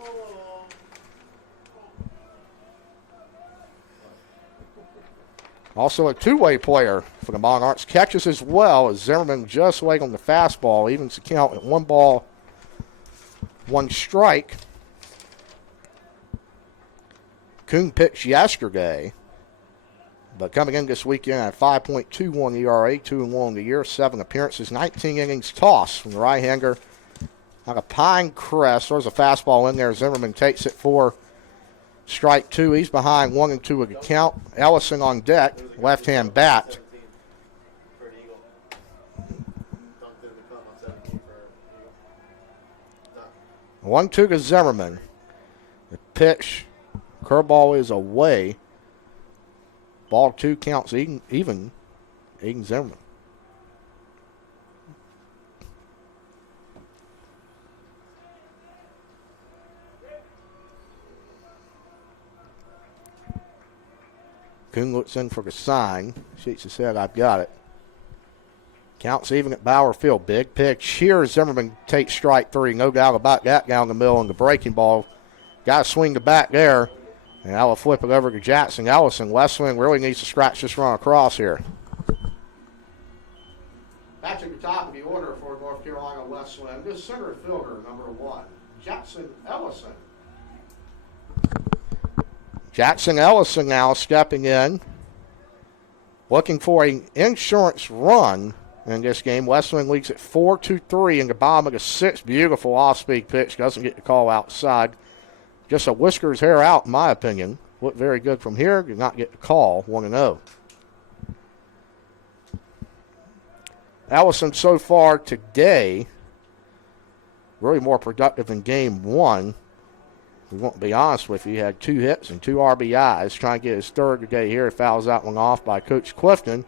Also a two-way player for the Monarchs. Catches as well as Zimmerman just late on the fastball. Evens the count at 1 ball, 1 strike. Kuhn pitched yesterday, but coming in this weekend at 5.21 ERA, 2-1 on the year, 7 appearances, 19 innings tossed from the right-hander out of Pinecrest. There's a fastball in there. Zimmerman takes it for strike 2. He's behind 1-2 of the count. Ellison on deck, left-hand bat. 1-2 to Zimmerman. The pitch, curveball is away. Ball 2 counts even. Aiden Zimmerman. Kuhn looks in for the sign. Shakes his head, I've got it. Counts even at Bauer Field. Big pitch here. Zimmerman takes strike 3. No doubt about that down the middle on the breaking ball. Got to swing the bat there. And I will flip it over to Jackson Ellison. Wesleyan really needs to scratch this run across here. Back to the top of the order for North Carolina Wesleyan. This center fielder, number 1, Jackson Ellison. Jackson Ellison now stepping in, looking for an insurance run in this game. Wesleyan leads at 4-2-3 in the bottom of the 6th. Beautiful off-speed pitch. Doesn't get the call outside. Just a whiskers hair out, in my opinion. Looked very good from here. Did not get the call. 1-0. Ellison so far today, really more productive in game 1. We won't be honest with you. He had 2 hits and 2 RBIs. Trying to get his third today here. Fouls that one off by Coach Clifton,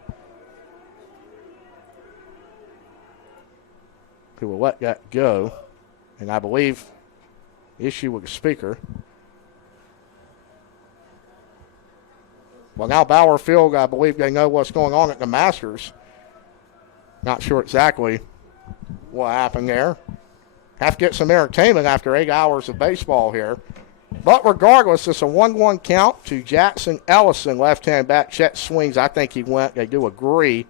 who will let that go. And I believe issue with the speaker. Well, now Bauer Field, I believe they know what's going on at the Masters. Not sure exactly what happened there. Have to get some entertainment after 8 hours of baseball here. But regardless, it's a 1-1 count to Jackson Ellison. Left-hand bat check swings. I think he went. They do agree.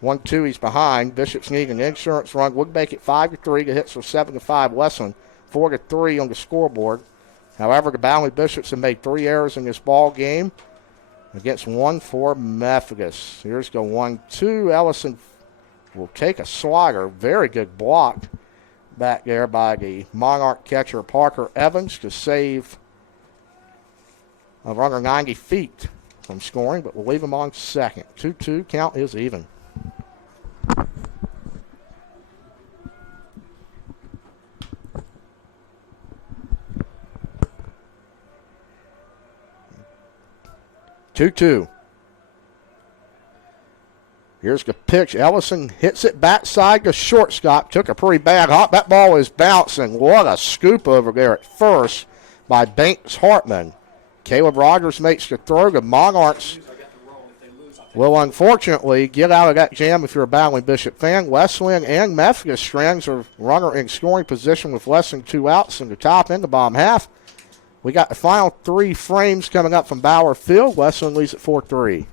One, two, he's behind. Bishops need an insurance run. Would make it 5-3. The hits for 7-5. Wesleyan 4-3 on the scoreboard. However, the Bowling Bishops have made 3 errors in this ball game against 1 for Methodist. Here's the 1-2. Ellison will take a slider. Very good block back there by the Monarch catcher Parker Evans to save a runner 90 feet from scoring, but we'll leave him on second. 2-2. Count is even. Here's the pitch. Ellison hits it backside to shortstop. Took a pretty bad hop. That ball is bouncing. What a scoop over there at first by Banks Hartman. Caleb Rogers makes the throw. The Monarchs will unfortunately get out of that jam if you're a Battling Bishop fan. Wesleyan and Methodist Strands are runner in scoring position with less than 2 outs in the top and the bottom half. We got the final 3 frames coming up from Bauer Field. Wesleyan leads at 4-3.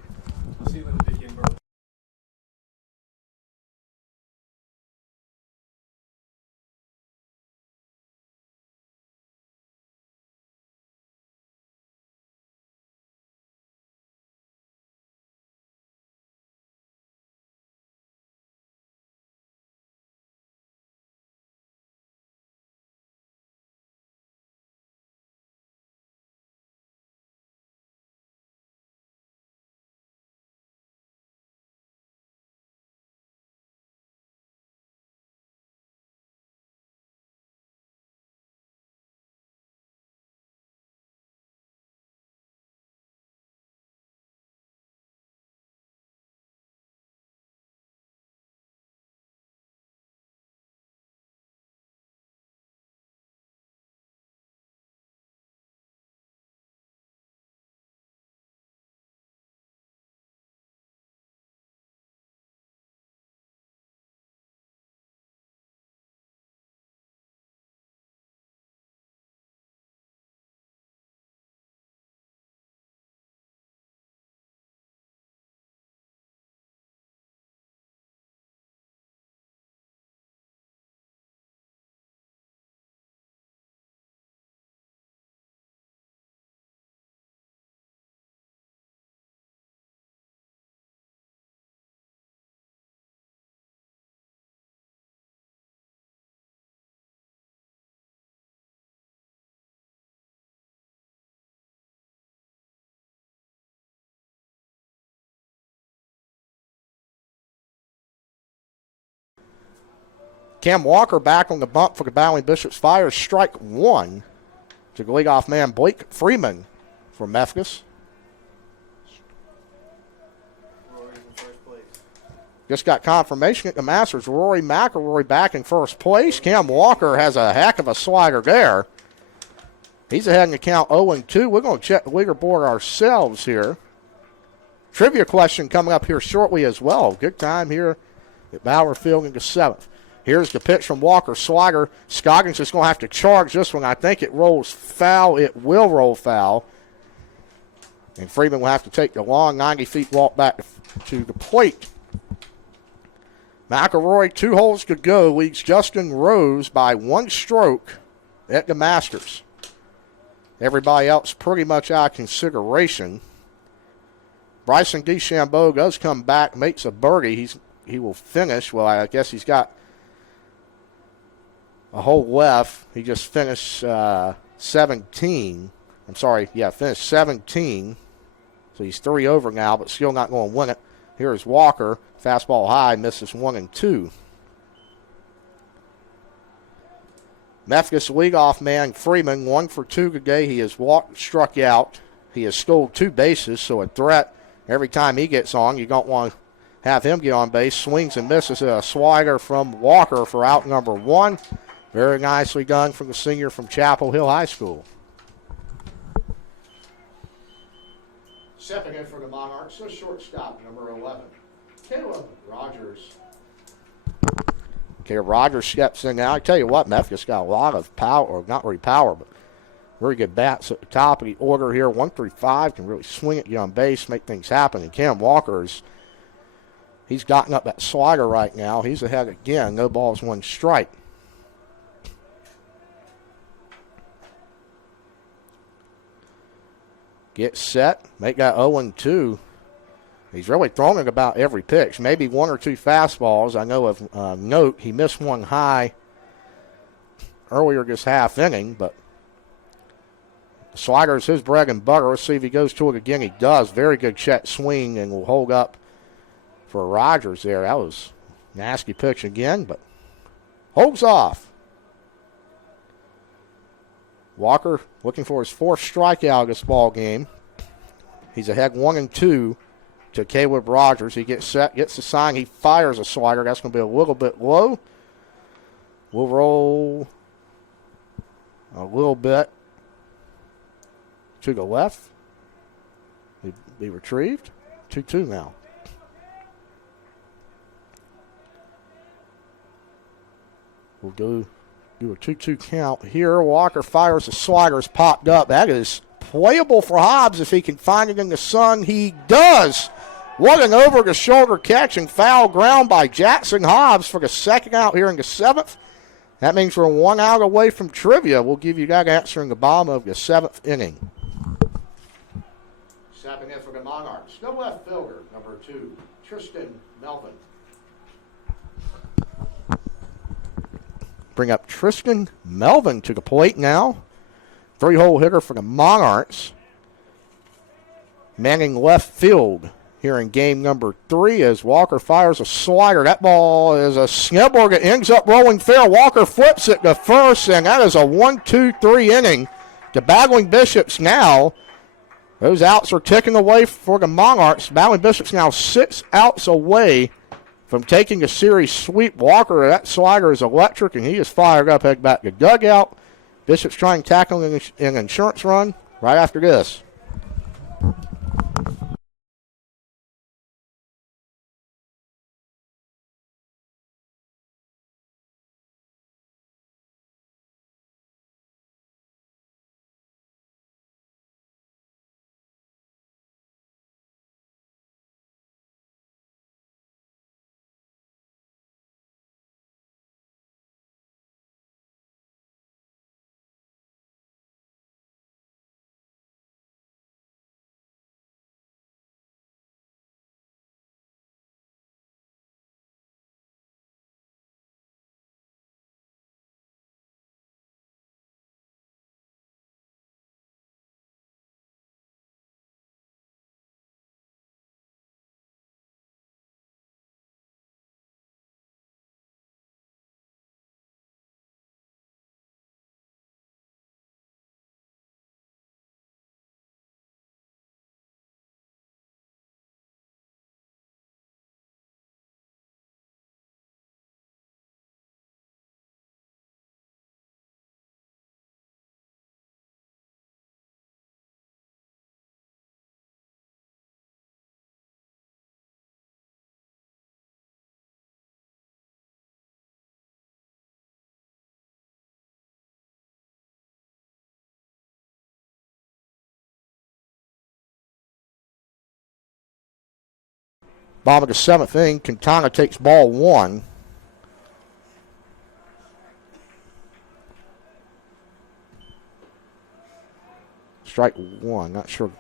Cam Walker back on the bump for the Battling Bishops. Fires strike 1 to the leadoff man Blake Freeman for Memphis. Just got confirmation at the Masters. Rory McElroy back in first place. Cam Walker has a heck of a slider there. He's ahead in the count 0-2. We're going to check the leaderboard ourselves here. Trivia question coming up here shortly as well. Good time here at Bauer Field in the 7th. Here's the pitch from Walker. Slider. Scoggins is going to have to charge this one. I think it rolls foul. It will roll foul. And Freeman will have to take the long 90-feet walk back to the plate. McElroy, 2 holes to go, leads Justin Rose by 1 stroke at the Masters. Everybody else pretty much out of consideration. Bryson DeChambeau does come back, makes a birdie. He will finish. Well, I guess he's got a hole left. He just finished 17. I'm sorry, finished 17. So he's 3 over now, but still not going to win it. Here's Walker. Fastball high, misses 1-2. Memphis leadoff man Freeman, 1 for 2 today. He has struck out. He has stole 2 bases, so a threat every time he gets on. You don't want to have him get on base. Swings and misses a slider from Walker for out number 1. Very nicely done from the senior from Chapel Hill High School. Stepping in for the Monarchs, the shortstop, number 11, Caleb Rogers. Caleb Rogers steps in now. I tell you what, Memphis got a lot of power, or not really power, but very good bats at the top of the order here. 1-3-5 can really swing it, get on base, make things happen. And Cam Walker's, he's gotten up that slider right now. He's ahead again. No balls, 1 strike. Get set, make that 0-2. He's really throwing it about every pitch. Maybe 1 or 2 fastballs. I know of note he missed 1 high earlier this half inning, but the slider is his bread and butter. Let's see if he goes to it again. He does. Very good check swing and will hold up for Rogers there. That was a nasty pitch again, but holds off. Walker looking for his 4th strikeout of this ball game. He's ahead 1-2 to to Caleb Rogers. He gets set, gets the sign, he fires a slider. That's going to be a little bit low. We'll roll a little bit to the left. Be retrieved. 2-2 now. We'll go do a 2-2 count here. Walker fires, the slider's popped up. That is playable for Hobbs if he can find it in the sun. He does. What an over-the-shoulder catch and foul ground by Jackson Hobbs for the second out here in the seventh. That means we're 1 out away from trivia. We'll give you that answer in the bottom of the seventh inning. Snapping in for the Monarchs. No left fielder, number 2, Tristan Melvin. Bring up Tristan Melvin to the plate now. 3-hole hitter for the Monarchs. Manning left field here in game number 3 as Walker fires a slider. That ball is a snubber that ends up rolling fair. Walker flips it to first, and that is a 1-2-3 inning. The Battling Bishops now, those outs are ticking away for the Monarchs. Battling Bishops now 6 outs away from taking a series sweep. Walker, that slider is electric, and he is fired up, head back to dugout. Bishops trying to tackle an insurance run right after this. Bottom of the seventh inning, Quintana takes ball 1. Strike 1, not sure.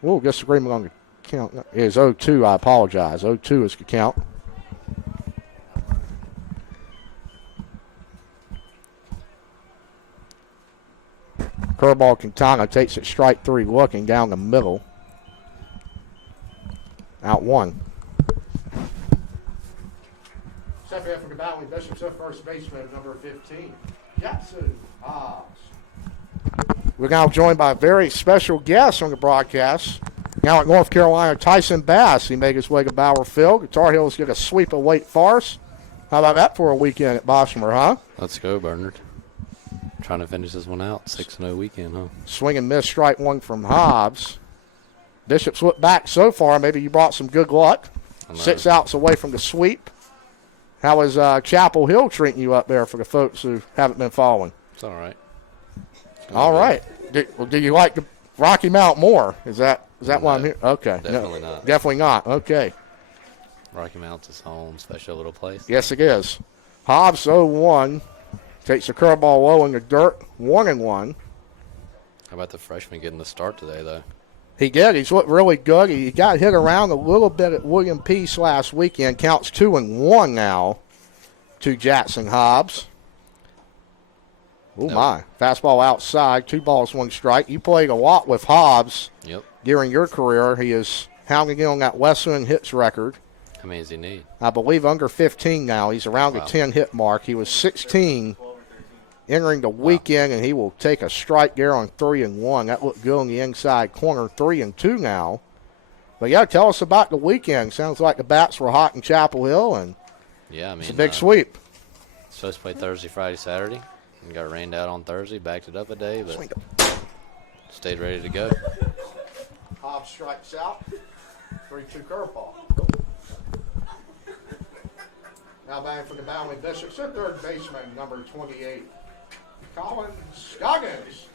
Whoa, disagreement on the count. It is 0-2, I apologize. 0-2 is the count. Curveball, Quintana takes it strike 3, looking down the middle. Out 1. Stepping in for the Battling Bishops, their first baseman, number 15, Jackson Hobbs. We're now joined by a very special guest on the broadcast. Now at North Carolina, Tyson Bass. He made his way to Bauer Field. The Tar Heels get a sweep of Wake Forest. How about that for a weekend at Bosmer, huh? Let's go, Bernard. Trying to finish this one out. 6-0 weekend, huh? Swing and miss, strike 1 from Hobbs. Bishops look back so far. Maybe you brought some good luck. 6 outs away from the sweep. How is Chapel Hill treating you up there for the folks who haven't been following? It's all right. All right. Do you like the Rocky Mount more? Is that why I'm here? Okay. Definitely not. Definitely not. Okay. Rocky Mount's his home, special little place. Yes, it is. Hobbs 0-1. Takes a curveball low in the dirt. 1-1. How about the freshman getting the start today, though? He did. He's looked really good. He got hit around a little bit at William Peace last weekend. Counts 2-1 now to Jackson Hobbs. Oh, my. Fastball outside. 2 balls, 1 strike. You played a lot with Hobbs during your career. He is hounding in on that Wesleyan hits record. How many does he need? I believe under 15 now. He's around the 10-hit mark. He was 16 entering the weekend, and he will take a strike there on 3-1. That looked good on the inside corner. 3-2 now But, yeah, tell us about the weekend. Sounds like the bats were hot in Chapel Hill, and Yeah, I mean, it's a big sweep. Supposed to play Thursday, Friday, Saturday. And got rained out on Thursday, backed it up a day, but stayed ready to go. Hobbs strikes out. 3-2 curveball. Now batting for the Boundary Bishops, their third baseman, number 28, Colin Scoggins.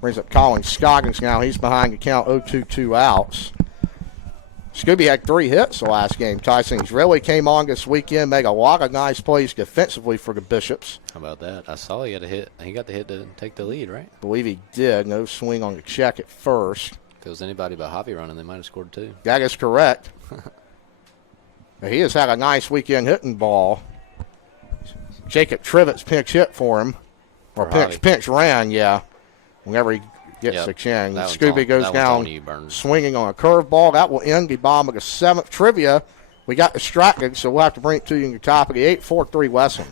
Brings up Colin Scoggins now. He's behind the count, 0-2, 2 outs. Scooby had 3 hits the last game. Tyson he's really came on this weekend, made a lot of nice plays defensively for the Bishops. How about that? I saw he got a hit. He got the hit to take the lead, right? I believe he did. No swing on the check at first. If it was anybody but Javi running, they might have scored 2. That is correct. But he has had a nice weekend hitting ball. Jacob Trivett's pinch hit for him. Or pinch ran, yeah. Whenever he gets the chin. Scooby goes down swinging on a curveball. That will end the bottom of the 7th. Trivia, we got distracted, so we'll have to bring it to you in the top of the 8th. 4-3 Wesleyan.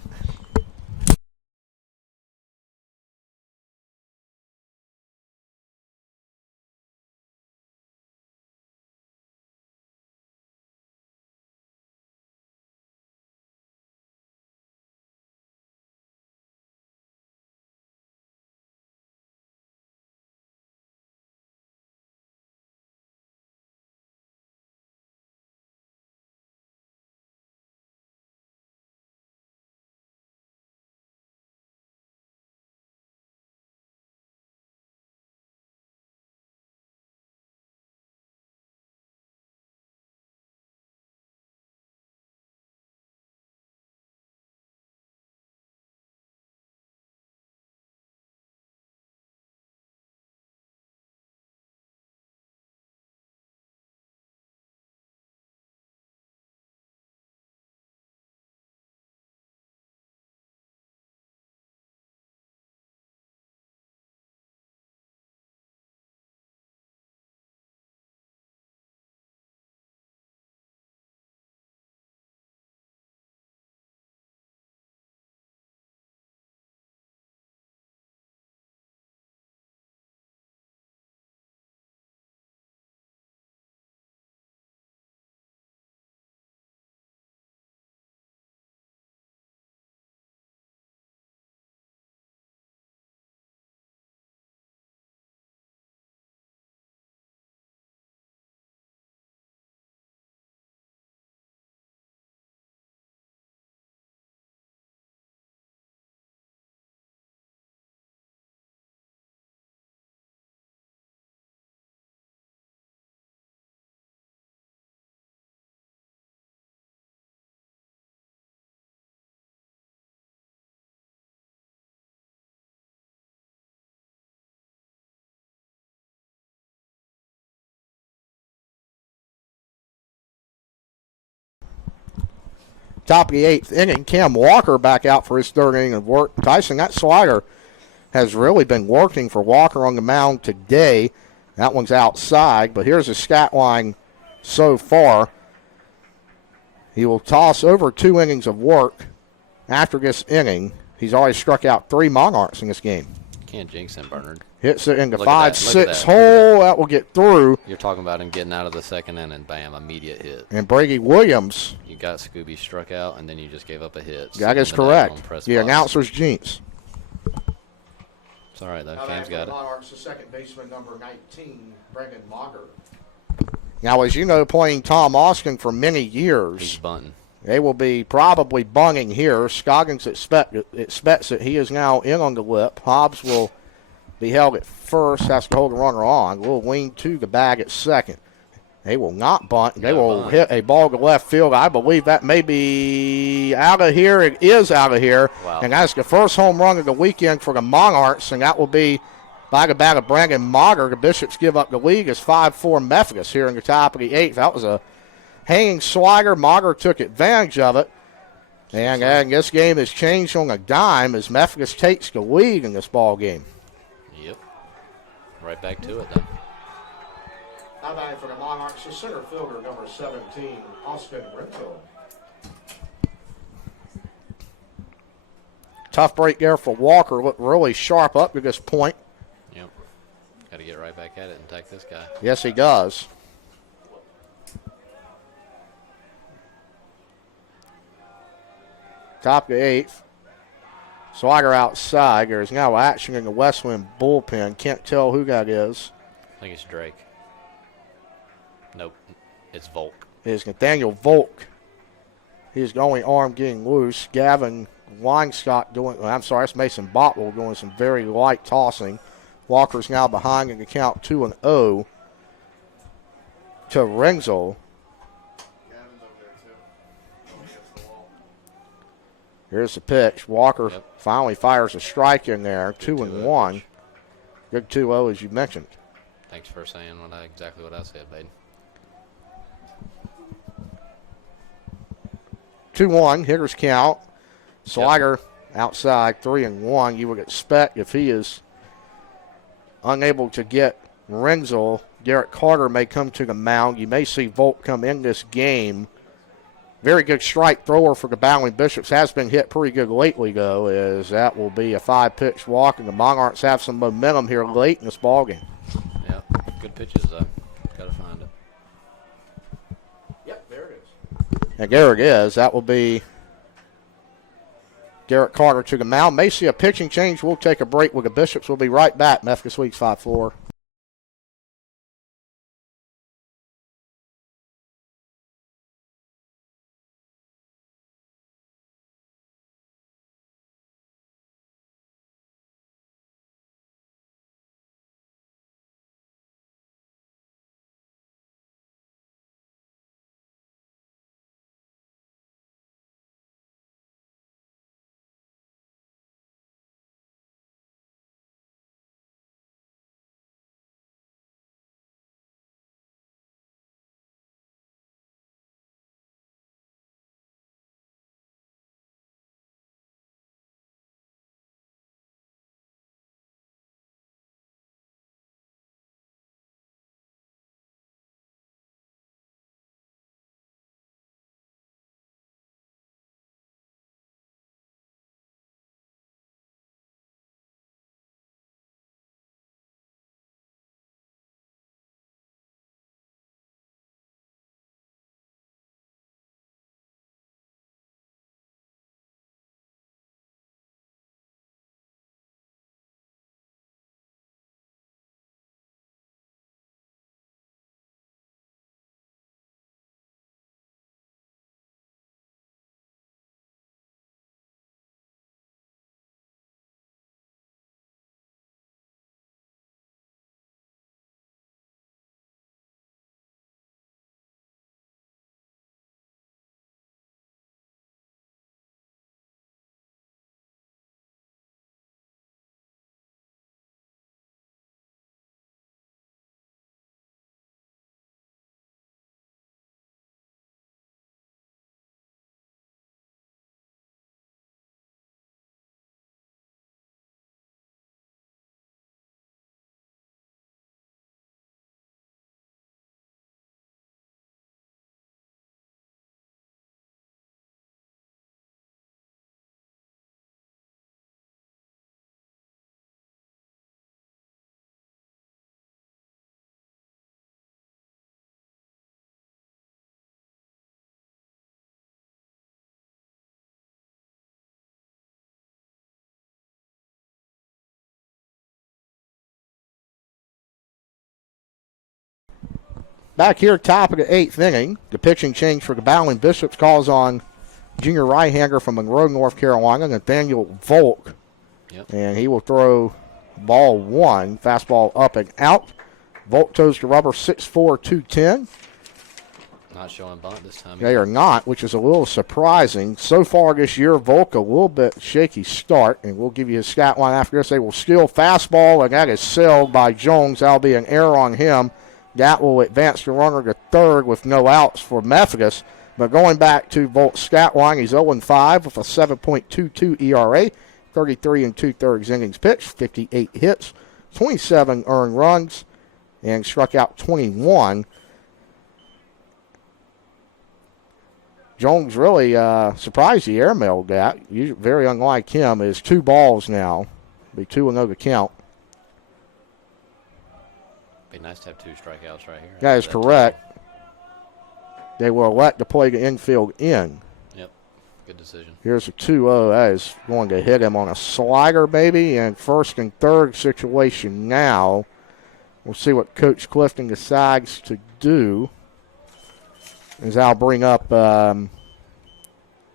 Top of the 8th inning, Cam Walker back out for his 3rd inning of work. Tyson, that slider has really been working for Walker on the mound today. That one's outside, but here's the stat line so far. He will toss over 2 innings of work after this inning. He's already struck out 3 Monarchs in this game. Can't jinx him, Bernard. Hits it in the 5-6 hole. That will get through. You're talking about him getting out of the 2nd inning, bam, immediate hit. And Brady Williams. You got Scooby struck out, and then you just gave up a hit. That is correct. The announcer's jinx. It's all right, though. Cam's got it. Monarchs, the second baseman, number 19, Brendan Mager. Now, as you know, playing Tom Austin for many years. He's bunting. They will be probably bunting here. Scoggins expects that he is now in on the lip. Hobbs will be held at first, has to hold the runner on. Will lean to the bag at second. They will not bunt. They will hit a ball to left field. I believe that may be out of here. It is out of here. Wow. And that's the first home run of the weekend for the Monarchs, and that will be By the bat of Brandon Mager, the Bishops give up the lead as 5-4 Methodist here in the top of the 8th. That was a hanging slider. Mager took advantage of it. And this game has changed on a dime as Methodist takes the lead in this ball game. Yep. Right back to it, then. Now batting for the Monarchs, the center fielder, number 17, Austin Renzo. Tough break there for Walker. Looked really sharp up to this point. Yep. Got to get right back at it and take this guy. Yes, he does. Top of the 8th. Slider outside. There's now action in the Wesleyan bullpen. Can't tell who that is. I think it's Drake. Nope. It's Volk. It is Nathaniel Volk. He's the only arm getting loose. Gavin Weinscott that's Mason Botwell doing some very light tossing. Walker's now behind in the count 2-0 to Renzel. Here's the pitch. Walker finally fires a strike in there. 2-1. Good 2-0 as you mentioned. Thanks for saying exactly what I said, Baden. 2-1, hitter's count. Slider outside, 3-1. You would expect if he is unable to get Renzel, Garrett Carter may come to the mound. You may see Volk come in this game. Very good strike thrower for the Bowling Bishops. Has been hit pretty good lately, though, as that will be a 5-pitch walk, and the Monarchs have some momentum here late in this ballgame. Yeah, good pitches, though. Got to find it. Yep, there it is. And there it is. That will be Garrett Carter to the mound. May see a pitching change. We'll take a break with the Bishops. We'll be right back. Methodist Weeks 5-4. Back here, top of the 8th inning, the pitching change for the Bowling Bishops calls on junior right-hander from Monroe, North Carolina, Nathaniel Volk. And he will throw ball 1, fastball up and out. Volk toes the rubber, 6'4", 210. Not showing bunt this time. They are not, which is a little surprising. So far this year, Volk a little bit shaky start, and we'll give you his stat line after this. They will steal fastball, and that is sailed by Jones. That'll be an error on him. That will advance the runner to third with no outs for Methodist. But going back to Volk's stat line, he's 0-5 with a 7.22 ERA, 33 2/3 innings pitched, 58 hits, 27 earned runs, and struck out 21. Jones really surprised the airmailed that. Very unlike him. Is 2 balls now. Be 2-0 to count. Be nice to have 2 strikeouts right here. That is correct. They will elect to play the infield in. Yep. Good decision. Here's a 2-0. That is going to hit him on a slider, maybe, and first and third situation now. We'll see what Coach Clifton decides to do. As I'll bring up,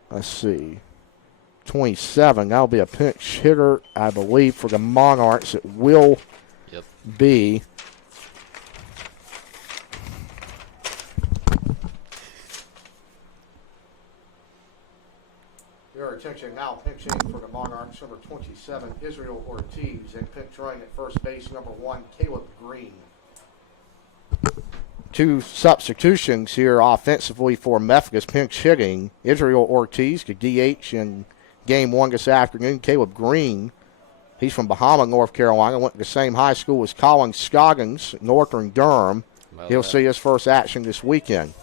let's see, 27. That'll be a pinch hitter, I believe, for the Monarchs. It will be. Your attention now, pinching for the Monarchs, number 27, Israel Ortiz, and pinch running at first base, number 1, Caleb Green. 2 substitutions here offensively for Methodist pinch hitting. Israel Ortiz to DH in game 1 this afternoon. Caleb Green, he's from Bahama, North Carolina. Went to the same high school as Colin Scoggins, Northern Durham. He'll see his first action this weekend.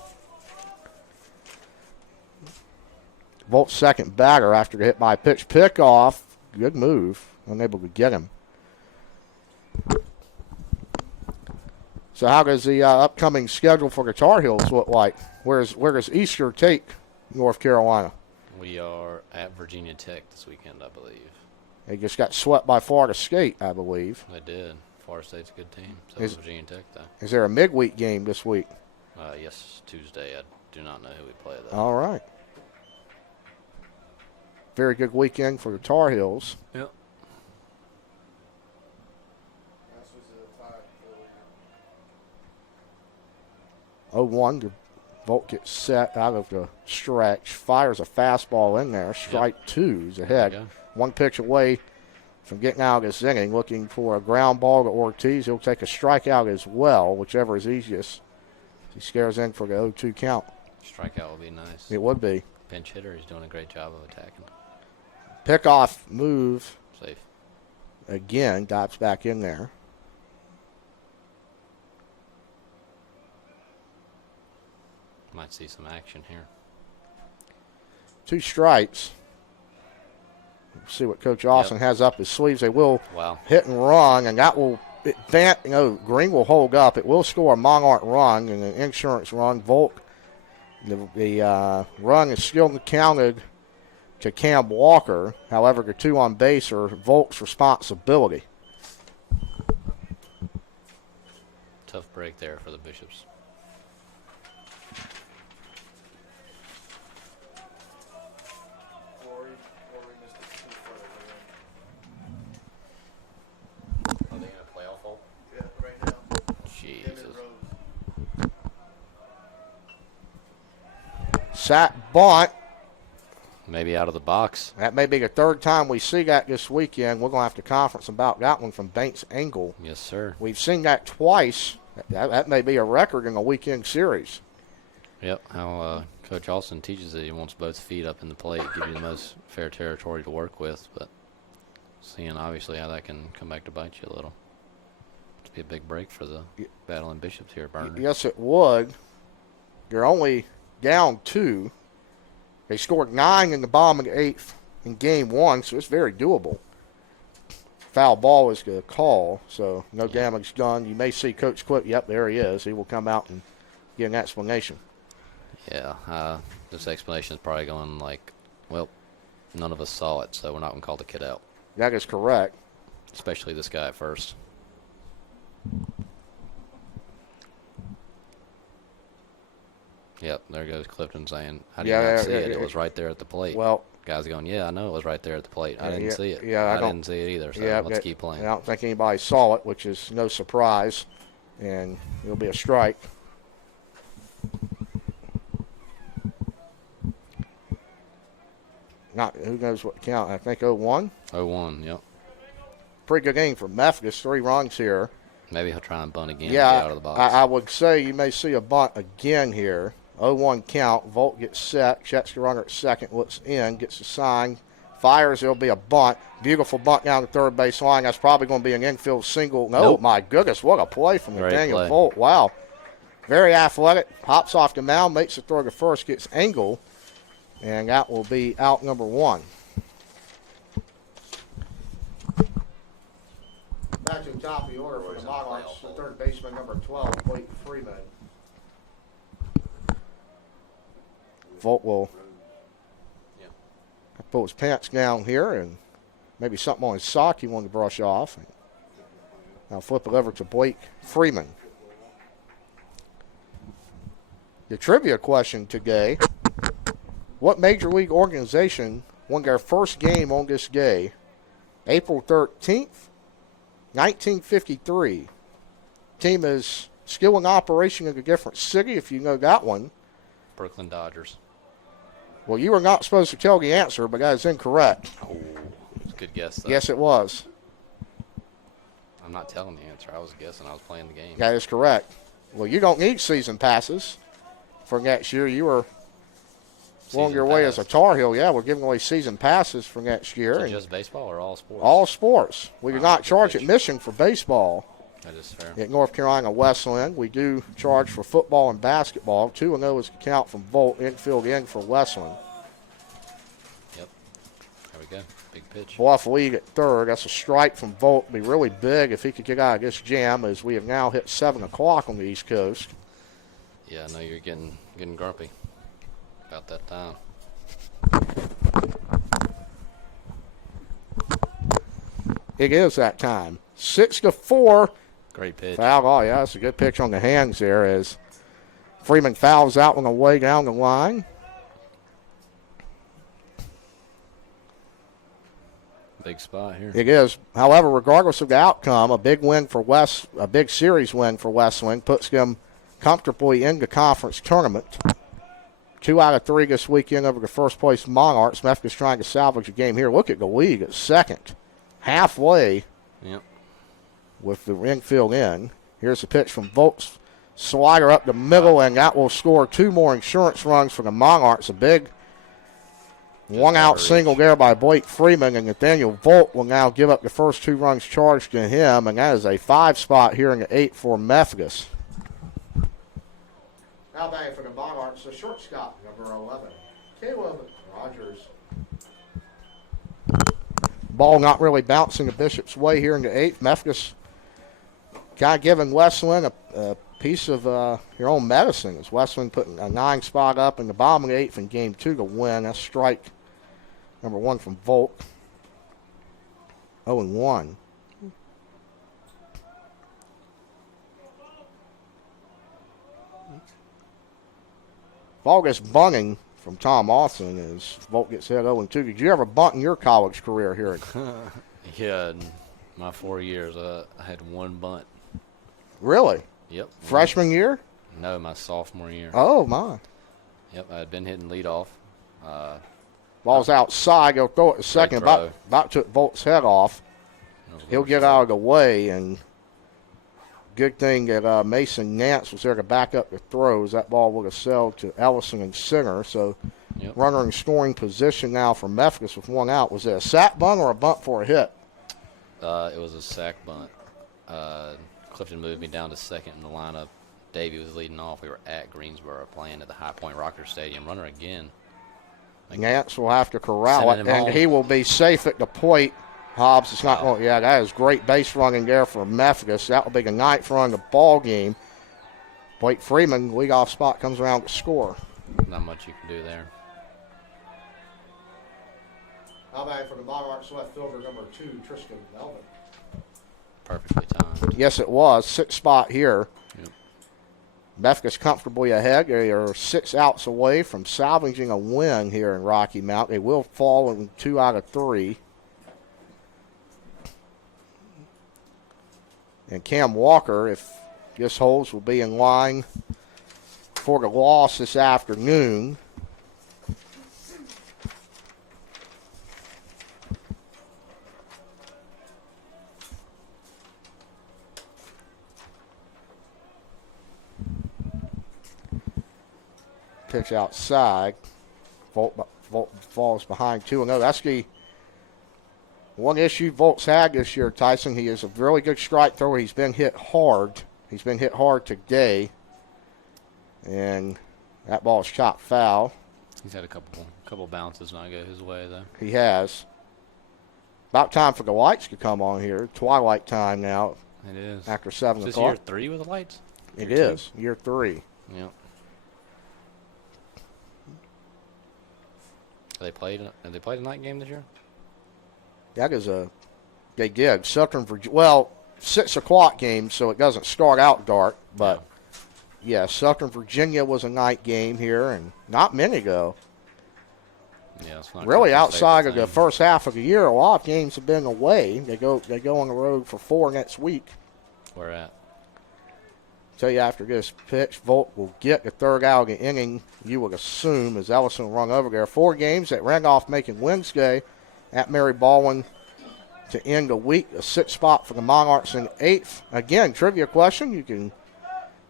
Volt's second batter after the hit by pitch. Pickoff. Good move. Unable to get him. So how does the upcoming schedule for the Tar Heels look like? Where does Easter take North Carolina? We are at Virginia Tech this weekend, I believe. They just got swept by Florida State, I believe. They did. Florida State's a good team. So is Virginia Tech, though. Is there a midweek game this week? Yes, Tuesday. I do not know who we play, though. All right. Very good weekend for the Tar Heels. Yep. 0-1 to Volt gets set out of the stretch. Fires a fastball in there. Strike 2 is ahead. 1 pitch away from getting out of this inning. Looking for a ground ball to Ortiz. He'll take a strikeout as well, whichever is easiest. He scares in for the 0-2 count. Strikeout would be nice. It would be. Pinch hitter, he's doing a great job of attacking. Pickoff move. Safe. Again, dives back in there. Might see some action here. 2 strikes. See what Coach Austin has up his sleeves. They will hit and run, and that will Green will hold up. It will score a Monarch run and an insurance run. Volk, the run is still counted to Cam Walker. However, the 2 on base are Volk's responsibility. Tough break there for the Bishops. Are they going to play off hole? Yeah, right now. Jesus. Sat bunt. Maybe out of the box. That may be the 3rd time we see that this weekend. We're going to have to conference about that one from Banks Engel. Yes, sir. We've seen that twice. That may be a record in a weekend series. Yep. How Coach Austin teaches it, he wants both feet up in the plate, give you the most fair territory to work with. But seeing obviously how that can come back to bite you a little. It'd be a big break for the battling Bishops here, Burner. Yes, it would. They're only down 2. They scored 9 in the bottom of the 8th in game 1, so it's very doable. Foul ball is the call, so no damage done. You may see Coach Quick. Yep, there he is. He will come out and give an explanation. Yeah, this explanation is probably going like, well, none of us saw it, so we're not going to call the kid out. That is correct. Especially this guy at first. Yep, there goes Clifton saying, how do you not see it? It was right there at the plate. Well, guys going, yeah, I know it was right there at the plate. I didn't see it. Yeah, I didn't see it either, so let's keep playing. I don't think anybody saw it, which is no surprise, and it'll be a strike. not who knows what count. I think 0-1. 0-1, yep. Pretty good game for Methodist. 3 runs here. Maybe he'll try and bunt again Yeah, and get out of the box. I would say you may see a bunt again here. 0-1 count. Volt gets set. Checks the runner at second. Looks in. Gets the sign. Fires. It'll be a bunt. Beautiful bunt down the third base line. That's probably going to be an infield single. No, Nope. My goodness. What a play from Great Nathaniel play. Volt. Wow. Very athletic. Hops off the mound. Makes the throw to first. Gets angle. And that will be out number 1. Back to the top of the order for the Monarchs, the third baseman, number 12, Blake Freeman. Volt will put his pants down here and maybe something on his sock he wanted to brush off. I'll flip it over to Blake Freeman. The trivia question today: what major league organization won their first game on this day, April 13th, 1953? Team is still in operation in a different city, if you know that one. Brooklyn Dodgers. Well, you were not supposed to tell the answer, but that is incorrect. Oh, it's a good guess, though. Yes, it was. I'm not telling the answer. I was guessing. I was playing the game. That is correct. Well, you don't need season passes for next year. You were on your way as a Tar Heel. Yeah, we're giving away season passes for next year. Is it And just baseball or all sports? all sports. We do Wow, not good charge pitch. admission for baseball That is fair. at North Carolina Wesleyan. We do charge for football and basketball. 2-0 is the count from Volt, infield in for Wesleyan. Yep. There we go. Big pitch. Bluff lead at third. That's a strike from Volt. Be really big if he could get out of this jam, as we have now hit 7 o'clock on the East Coast. Yeah, I know you're getting grumpy about that time. It is that time. 6-4. Great pitch. Foul. Oh, yeah, that's a good pitch on the hands there as Freeman fouls out on the way down the line. Big spot here. It is. However, regardless of the outcome, a big series win for Wesleyan puts them comfortably in the conference tournament. 2 out of 3 this weekend over the first place Monarchs. Methodist trying to salvage a game here. Look at the league at second. Halfway Yep. with the infield in. Here's the pitch from Volt's slider up the middle, and that will score 2 more insurance runs for the Monarchs. A big one-out single there by Blake Freeman, and Nathaniel Volt will now give up the first 2 runs charged to him, and that is a 5 spot here in the 8 for Methodist. Now batting for the Monarchs, the shortstop, number 11, Caleb Rogers. Ball not really bouncing the Bishop's way here in the 8th. Methodist kind of giving Wesleyan a piece of your own medicine, as Wesleyan putting a 9 spot up in the bottom of the 8th in game 2 to win. That's strike number 1 from Volt. 0-1. Ball gets bunting from Tom Austin as Volt gets hit 0-2. Did you ever bunt in your college career here? Yeah, in my 4 years, I had 1 bunt. Really? Yep. Freshman year? No, my sophomore year. Oh, my. Yep, I had been hitting leadoff. Ball's outside. He'll throw it to second. throw. About took Volt's head off. He'll get out of the way, and good thing that Mason Nance was there to back up the throws. That ball would have sailed to Ellison and Singer. So Yep. runner in scoring position now for Methodist with 1 out. Was it a sack bunt or a bunt for a hit? It was a sack bunt. Clifton moved me down to second in the lineup. Davey was leading off. We were at Greensboro playing at the High Point Rocker Stadium. Runner again. Nance will have to corral it, Sending him and home. he will be safe at the plate. Hobbs is not going. Yeah, that is great base running there for Methodist. That will be the 9th run of the ball game. Blake Freeman, leadoff spot, comes around to score. Not much you can do there. How about for the Monarchs left fielder number 2, Tristan Melvin? Perfectly timed. Yes, it was 6 spot here. Yep. Methodist comfortably ahead. They are 6 outs away from salvaging a win here in Rocky Mount. They will fall in 2 out of 3. And Cam Walker, if this holds, will be in line for the loss this afternoon. pitch outside. Volt falls behind 2-0. That's the one issue Volt's had this year, Tyson. He is a really good strike thrower. He's been hit hard. He's been hit hard today. And that ball's chopped foul. He's had a couple bounces not go his way, though. He has. About time for the lights to come on here. Twilight time now. It is. After 7 Is this o'clock. year 3 with the lights? It is. Year 3. Yep. Have they played a night game this year? That is they did. Southern Virginia. Well, 6 o'clock game, so it doesn't start out dark. But, yeah, Southern Virginia was a night game here, and not many ago. Yeah, it's not really, Coach's outside of favorite the thing. first half of the year, a lot of games have been away. They go on the road for 4 next week. Where at? Tell you after this pitch, Volt will get the third out of the inning, you would assume, as Ellison rung over there. 4 games at Randolph-Macon Wednesday at Mary Baldwin to end the week. A 6th spot for the Monarchs in 8th. Again, trivia question. You can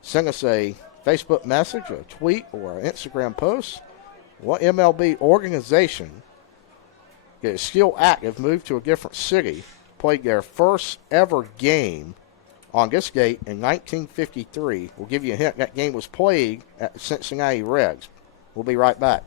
send us a Facebook message, a tweet, or an Instagram post. What MLB organization that is still active moved to a different city, played their first ever game on this date in 1953? We'll give you a hint. That game was played at the Cincinnati Reds. We'll be right back.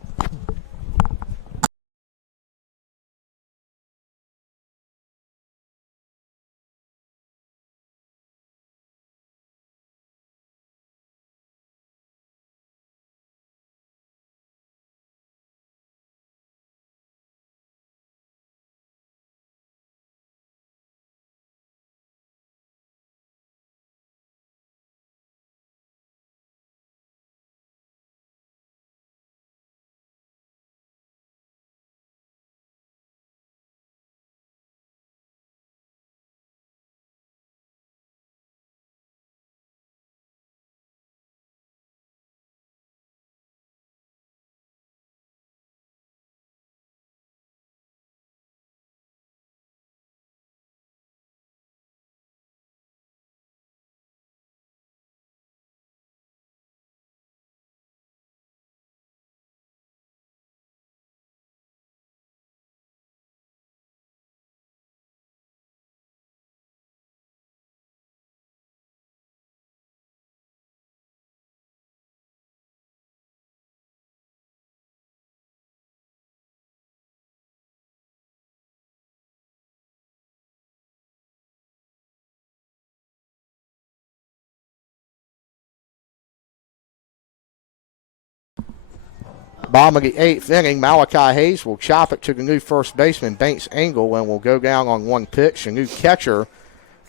Bottom of the 8th inning, Malachi Hayes will chop it to the new first baseman, Banks Engel, and will go down on 1 pitch. A new catcher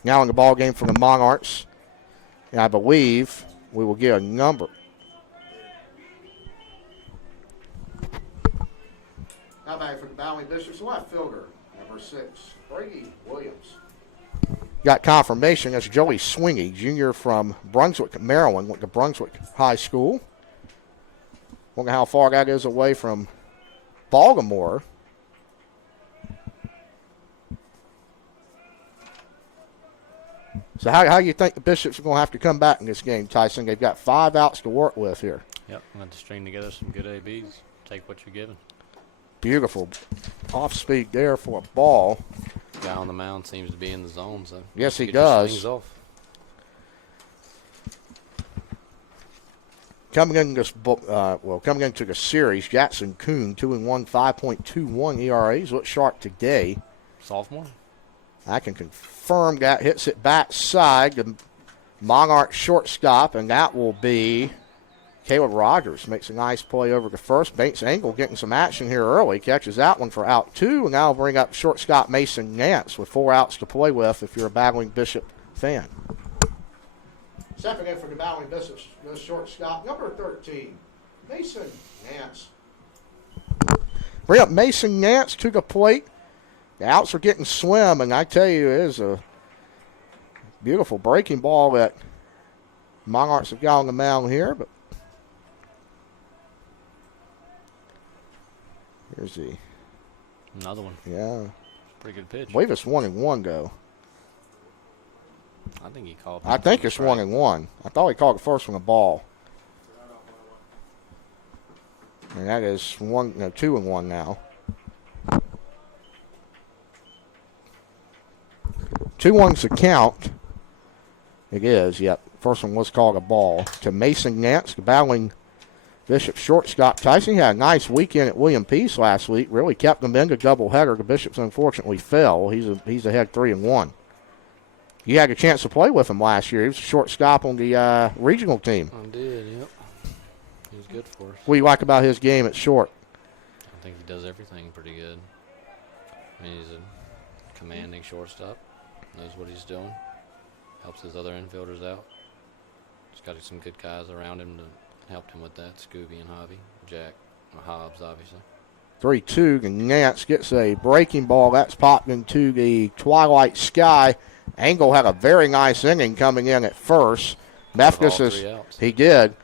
now in the ball game for the Monarchs. And I believe we will get a number. How about for the Valley Bishops left fielder, number 6, Brady Williams. Got confirmation as Joey Swingy, junior from Brunswick, Maryland, went to Brunswick High School. Wonder how far that is away from Baltimore. So how you think the Bishops are going to have to come back in this game, Tyson? They've got 5 outs to work with here. Yep, I'm going to string together some good ABs. Take what you're given. Beautiful off speed there for a ball. Guy on the mound seems to be in the zone, so yes, he get your does. swings off. Coming into the series, Jackson Kuhn, 2-1, 5.21 ERA. He's looked sharp today. Sophomore? I can confirm that. Hits it backside. The Monarch shortstop, and that will be Caleb Rogers. Makes a nice play over to first. Banks Engel getting some action here early. Catches that one for out 2, and now will bring up shortstop Mason Nance with 4 outs to play with if you're a Battling Bishop fan. Stepping in for the Battling Bishops, the shortstop, number 13, Mason Nance. Bring up Mason Nance to the plate. The outs are getting slim, and I tell you, it is a beautiful breaking ball that Monarchs have got on the mound here. But here's Another one. yeah. Pretty good pitch. I believe it's 1-1 though. I think he called. I think it's 1-1. I thought he called the first one a ball. And that is 2-1 now. 2-1's the count. It is, yep. First one was called a ball. To Mason Nance, battling Bishop shortstop. Tyson had a nice weekend at William Peace last week. Really kept them in the doubleheader. The Bishops unfortunately fell. He's ahead 3-1. You had a chance to play with him last year. He was a shortstop on the regional team. I did, yep. He was good for us. What do you like about his game at short? I think he does everything pretty good. I mean, he's a commanding shortstop. Knows what he's doing. Helps his other infielders out. He's got some good guys around him to help him with that. Scooby and Hobby. Jack. Hobbs, obviously. 3-2. And Nance gets a breaking ball. That's popped into the twilight sky. Angle had a very nice inning coming in at first. Methodist he did.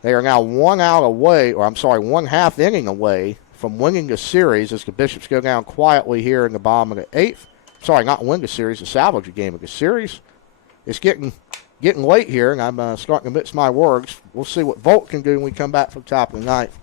They are now 1 half inning away from winning the series as the Bishops go down quietly here in the bottom of the 8th. Sorry, not win the series, the salvage the game of the series. It's getting late here, and I'm starting to mix my words. We'll see what Volt can do when we come back from the top of the ninth.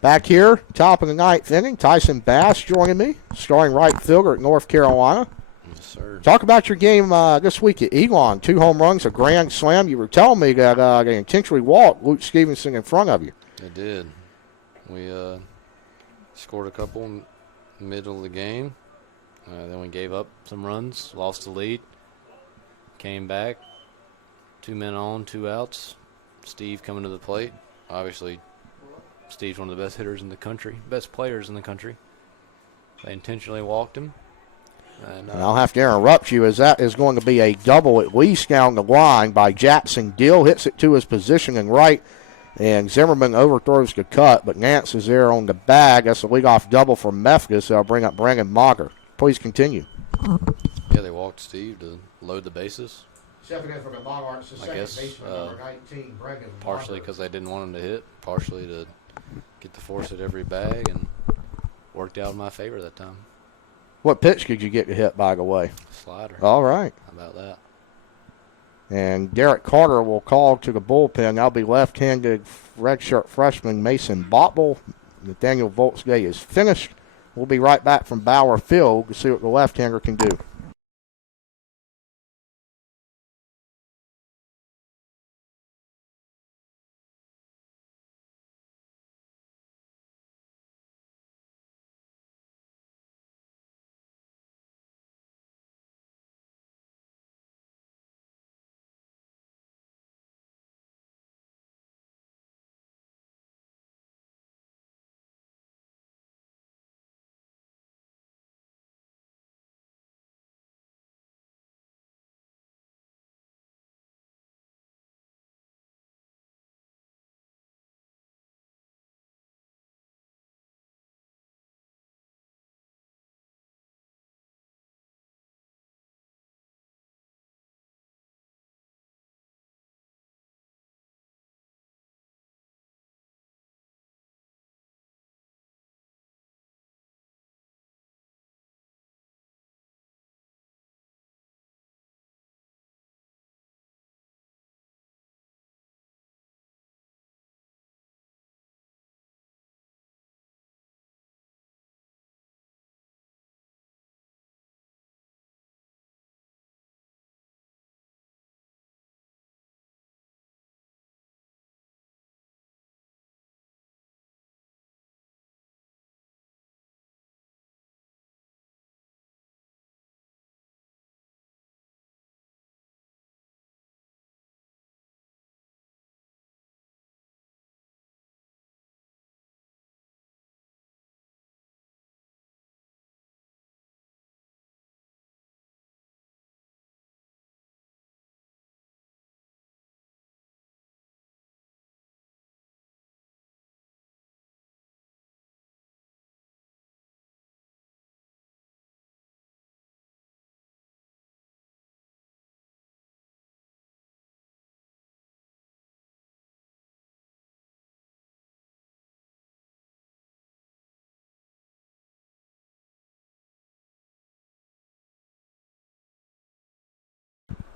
Back here, top of the ninth inning, Tyson Bass joining me, starting right fielder at North Carolina. Yes, sir. Talk about your game this week at Elon. 2 home runs, a grand slam. You were telling me that they intentionally walked Luke Stevenson in front of you. They did. We scored a couple in the middle of the game. Then we gave up some runs, lost the lead, came back. 2 men on, 2 outs. Steve coming to the plate. Obviously, Steve's one of the best hitters in the country, best players in the country. They intentionally walked him. And I'll have to interrupt you as that is going to be a double at least down the line by Jackson Dill. Hits it to his position and right, and Zimmerman overthrows the cut, but Nance is there on the bag. That's a leadoff double for Methodist. That'll bring up Brandon Mager. Please continue. Yeah, they walked Steve to load the bases. Stepping in from the Monarchs, the I guess number 19, Brandon partially because they didn't want him to hit, partially to get the force at every bag, and worked out in my favor that time. What pitch could you get to hit, by the way? Slider. All right. How about that? And Derek Carter will call to the bullpen. That'll be left-handed redshirt freshman Mason Botble. Nathaniel Volt's day is finished. We'll be right back from Bauer Field to see what the left-hander can do.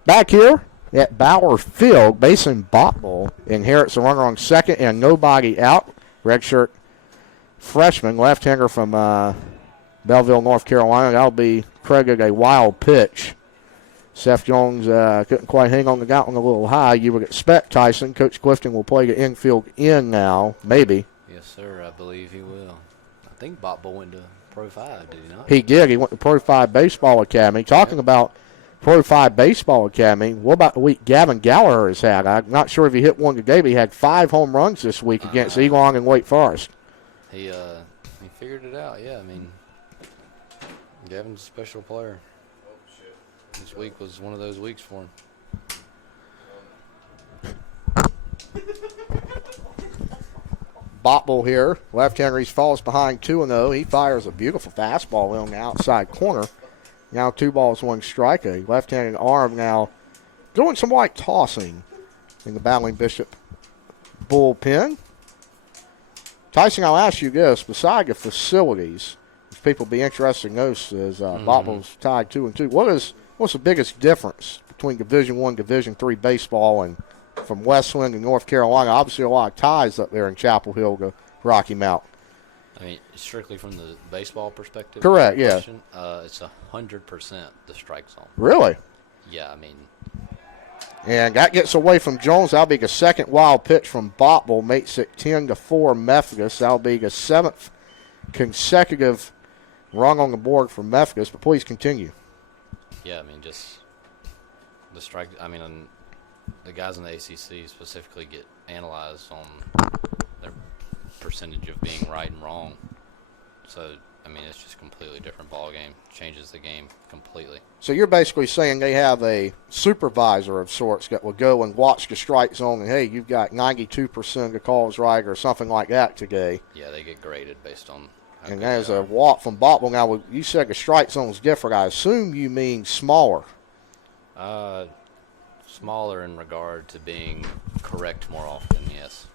Back here at Bauer Field, Mason Bottle inherits a runner on second and nobody out. Redshirt freshman, left-hander from Belleville, North Carolina. That'll be credited a wild pitch. Seth Jones couldn't quite hang on the got one a little high. You would expect Tyson. Coach Clifton will play the infield in now, maybe. Yes, sir. I believe he will. I think Botbo went to Pro 5, did he not? He did. He went to Pro 5 Baseball Academy. Talking about Pro 5 Baseball Academy, what about the week Gavin Gallagher has had? I'm not sure if he hit one today, but he had 5 home runs this week against Elon and Wake Forest. He figured it out, yeah. I mean, Gavin's a special player. This week was one of those weeks for him. Bottle here, left-hander. He falls behind 2-0. He fires a beautiful fastball on the outside corner. Now 2 balls, 1 strike. A left-handed arm now doing some white tossing in the Battling Bishop bullpen. Tyson, I'll ask you this. Beside the facilities, if people be interested in those, as Bottle's tied 2-2, what's the biggest difference between Division I, Division III baseball and from Wesleyan to North Carolina? Obviously a lot of ties up there in Chapel Hill to Rocky Mount. I mean, strictly from the baseball perspective. Correct, yeah. It's 100% the strike zone. Really? Yeah, I mean. And that gets away from Jones. That'll be the second wild pitch from Bottle. Makes it 10-4 Methodist. That'll be the 7th consecutive run on the board for Methodist. But please continue. Yeah, I mean, just the strike. I mean, the guys in the ACC specifically get analyzed on their percentage of being right and wrong. So, I mean, it's just a completely different ball game. Changes the game completely. So you're basically saying they have a supervisor of sorts that will go and watch the strike zone and, hey, you've got 92% of the calls right or something like that today. Yeah, they get graded based on how And good there's they a are. walk from Bottle. Now, you said the strike zone is different. I assume you mean smaller. Smaller in regard to being correct more often, yes.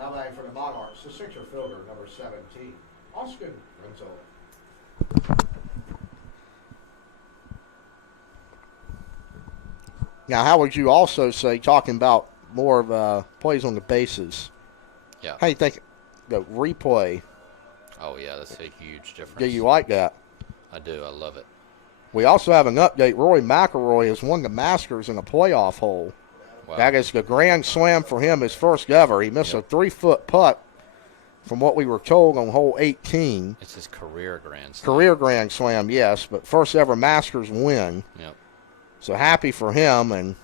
Now batting for the Monarchs, the center fielder, number 17, Austin Renzo. Now, how would you also say, talking about more of plays on the bases, Yeah. how do you think the replay, Oh, yeah, that's a huge difference. do you like that? I do. I love it. We also have an update. Roy McElroy has won the Masters in a playoff hole. Wow. That is the grand slam for him, his first ever. He missed a 3-foot putt from what we were told on hole 18. It's his career grand slam. Career grand slam, yes, but first ever Masters win. Yep. So happy for him. And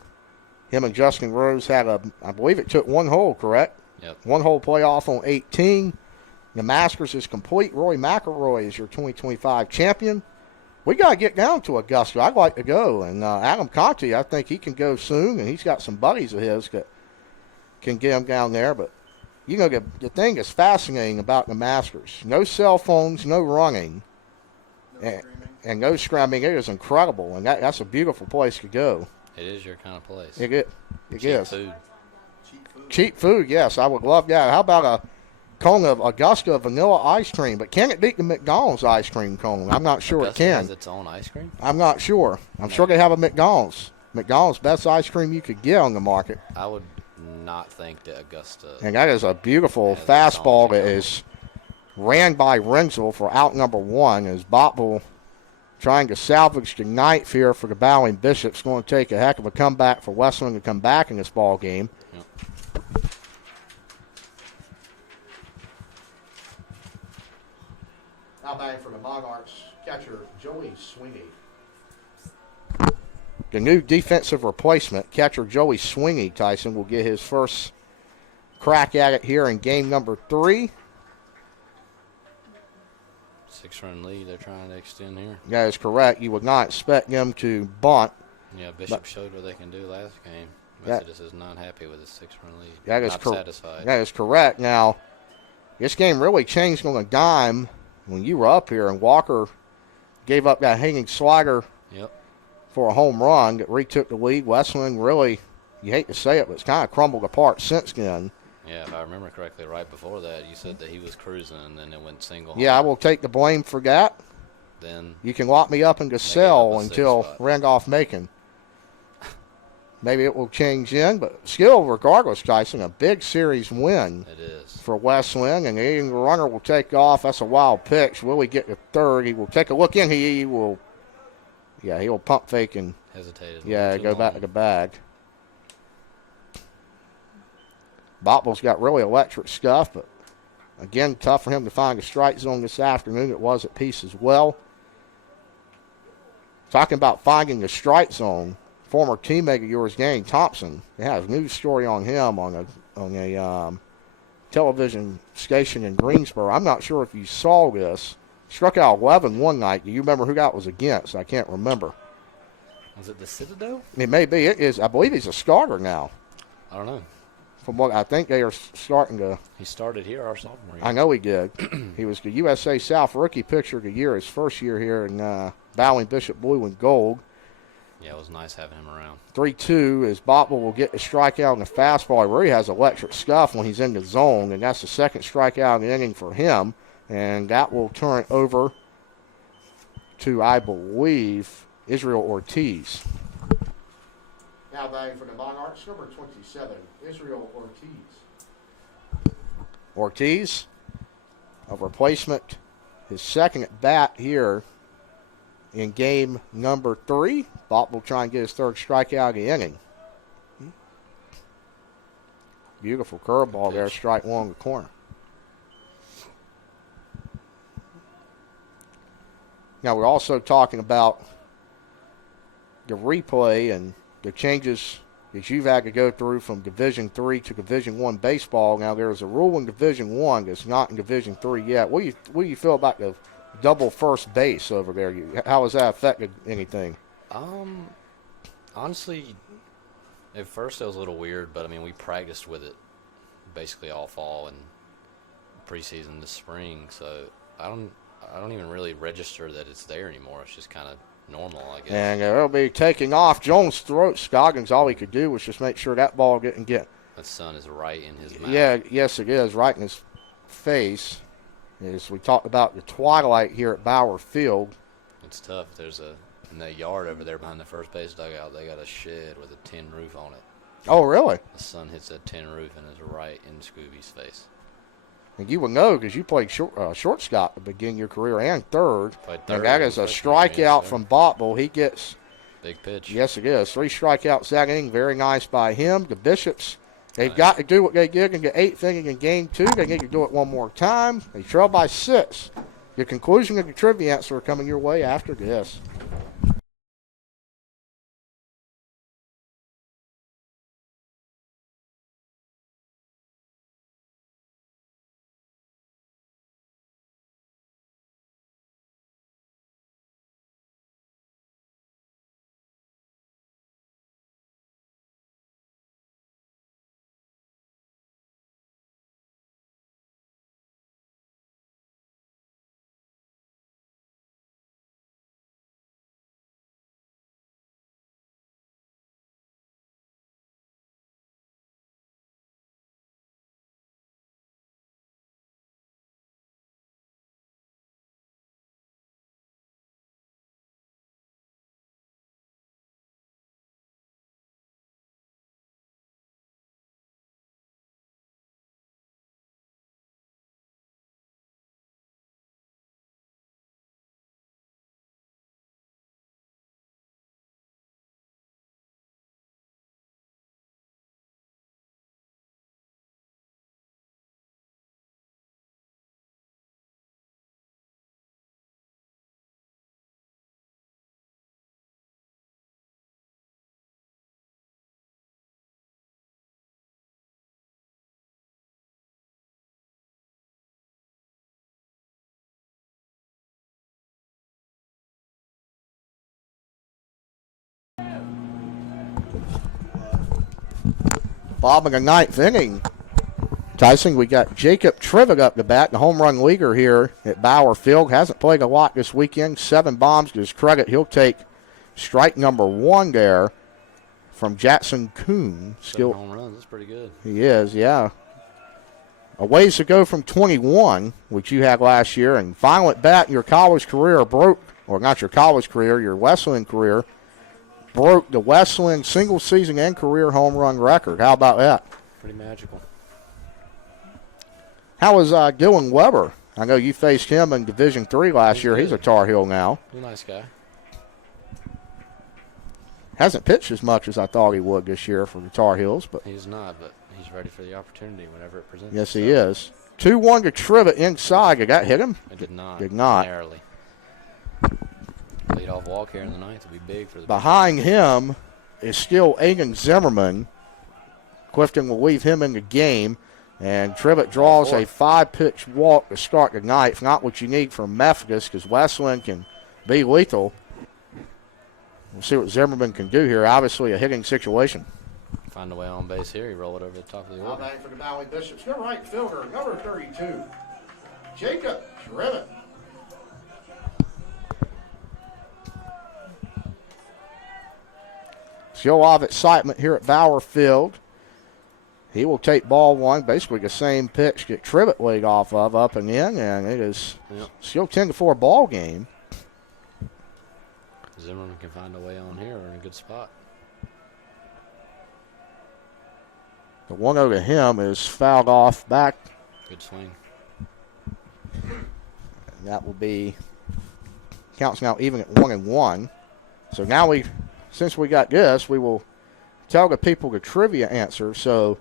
him and Justin Rose had I believe it took 1 hole, correct? Yep. 1 hole playoff on 18. The Masters is complete. Roy McElroy is your 2025 champion. We got to get down to Augusta. I'd like to go. And Adam Conti, I think he can go soon, and he's got some buddies of his that can get him down there. But, you know, the thing that's fascinating about the Masters, no cell phones, no running, and no scrambling. It is incredible, and that's a beautiful place to go. It is your kind of place. It Cheap is. food. Cheap food, yes. I would love that. How about a cone of Augusta vanilla ice cream? But can it beat the McDonald's ice cream cone? I'm not sure Augusta it can. has its own ice cream? I'm not sure. I'm sure they have a McDonald's. McDonald's, best ice cream you could get on the market. I would not think that Augusta. And that is a beautiful has its fastball own that McDonald's. is ran by Renzel for out number 1 as Bottle trying to salvage the ninth here for the Battling Bishops. Going to take a heck of a comeback for Wesleyan to come back in this ball game. Yep. Now batting for the Monarchs, catcher Joey Sweeney. The new defensive replacement, catcher Joey Sweeney, Tyson, will get his first crack at it here in game number 3. 6-run lead they're trying to extend here. That is correct. You would not expect them to bunt. Yeah, Bishop showed what they can do last game. That- Methodist is not happy with his 6-run lead. That is not correct. satisfied. That is correct. Now, this game really changed on a dime when you were up here and Walker gave up that hanging slider Yep. for a home run that retook the lead. Wesleyan really, you hate to say it, but it's kind of crumbled apart since then. Yeah, if I remember correctly, right before that, you said that he was cruising and then it went single. Yeah, I will take the blame for that. then you can lock me up in the up cell a until 6 spot. Randolph-Macon. Maybe it will change in, but still, regardless, Tyson, a big series win It is. for Wesleyan, and the runner will take off. That's a wild pitch. Will he get to third? He will take a look in. He will, he will pump fake and Hesitated. go back to the bag. Bottle's got really electric stuff, but again, tough for him to find a strike zone this afternoon. It was at Peace as well. Talking about finding the strike zone, former teammate of yours, Danny Thompson, they have a news story on him on a television station in Greensboro. I'm not sure if you saw this. Struck out 11 one night. Do you remember who that was against? I can't remember. Was it the Citadel? It may be. It is. I believe he's a starter now. I don't know. From what I think they are starting to. He started here our sophomore year. I know he did. He was the USA South Rookie Pitcher of the Year his first year here in Bowling Bishop Blue and Gold. Yeah, it was nice having him around. 3-2 as Bottle will get the strikeout in the fastball. He really has electric stuff when he's in the zone, and that's the second strikeout in the inning for him. And that will turn it over to, I believe, Israel Ortiz. Now batting for the Monarchs, number 27, Israel Ortiz. Ortiz, a replacement, his second at bat here in game number 3. Bott will try and get his third strikeout of the inning. Beautiful curveball there, strike one in the corner. Now we're also talking about the replay and the changes that you've had to go through from Division III to Division I baseball. Now there's a rule in Division I that's not in Division III yet. What do you feel about the double first base over there? How has that affected anything? Honestly, at first it was a little weird, but I mean we practiced with it basically all fall and preseason this spring, so I don't even really register that it's there anymore. It's just kind of normal, I guess. And it'll be taking off. Jones' throat. Scoggins, all he could do was just make sure that ball didn't get. That sun is right in his mouth. Yeah, yes, it is, right in his face. As we talked about the twilight here at Bauer Field. It's tough. There's in that yard over there behind the first base dugout, they got a shed with a tin roof on it. Oh, really? The sun hits that tin roof and is right in Scooby's face. And you will know because you played shortstop to begin your career and third. Played third. And that is a strikeout from Bottville. He gets. Big pitch. Yes, it is. 3 strikeouts that inning. Very nice by him. The Bishops, they've got to do what they did in the 8th inning in Game 2. They need to do it one more time. They trail by 6. The conclusion of the trivia answer are coming your way after this. Bob in the 9th inning. Tyson, we got Jacob Trivett up to bat, the home run leader here at Bauer Field. Hasn't played a lot this weekend. 7 bombs to his credit. He'll take strike number 1 there from Jackson Kuhn. 7 home runs. That's pretty good. He is, yeah. a ways to go from 21, which you had last year, and finally at bat in your college career broke, or not your college career, your Wesleyan career, broke the Wesleyan single season and career home run record. How about that? Pretty magical. How was Dylan Weber? I know you faced him in Division III last year. Good. He's a Tar Heel now. He's a nice guy. Hasn't pitched as much as I thought he would this year for the Tar Heels, but He's not, but he's ready for the opportunity whenever it presents yes, itself. he is. 2-1 to Trivet inside. Did that hit him? It did not. Did not. Narrowly. Lead off walk here in the ninth would be big for the Behind him is still Aiden Zimmerman. Clifton will leave him in the game, and Trivet draws a 5-pitch walk to start the ninth. Not what you need from Methodist, because Wesleyan can be lethal. We'll see what Zimmerman can do here. Obviously a hitting situation. Find a way on base here. He roll it over the top of the order. Back for the Valley Bishops. Your right fielder, number 32, Jacob Trivet. Still a lot of excitement here at Bauer Field. He will take ball one, basically the same pitch that Trivet laid off of, up and in, and it is still 10-4 ball game. Zimmerman can find a way on here. We're in a good spot. The 1-0 to him is fouled off back. Good swing. And that will be, counts now even at 1-1. So now since we got this, we will tell the people the trivia answer. So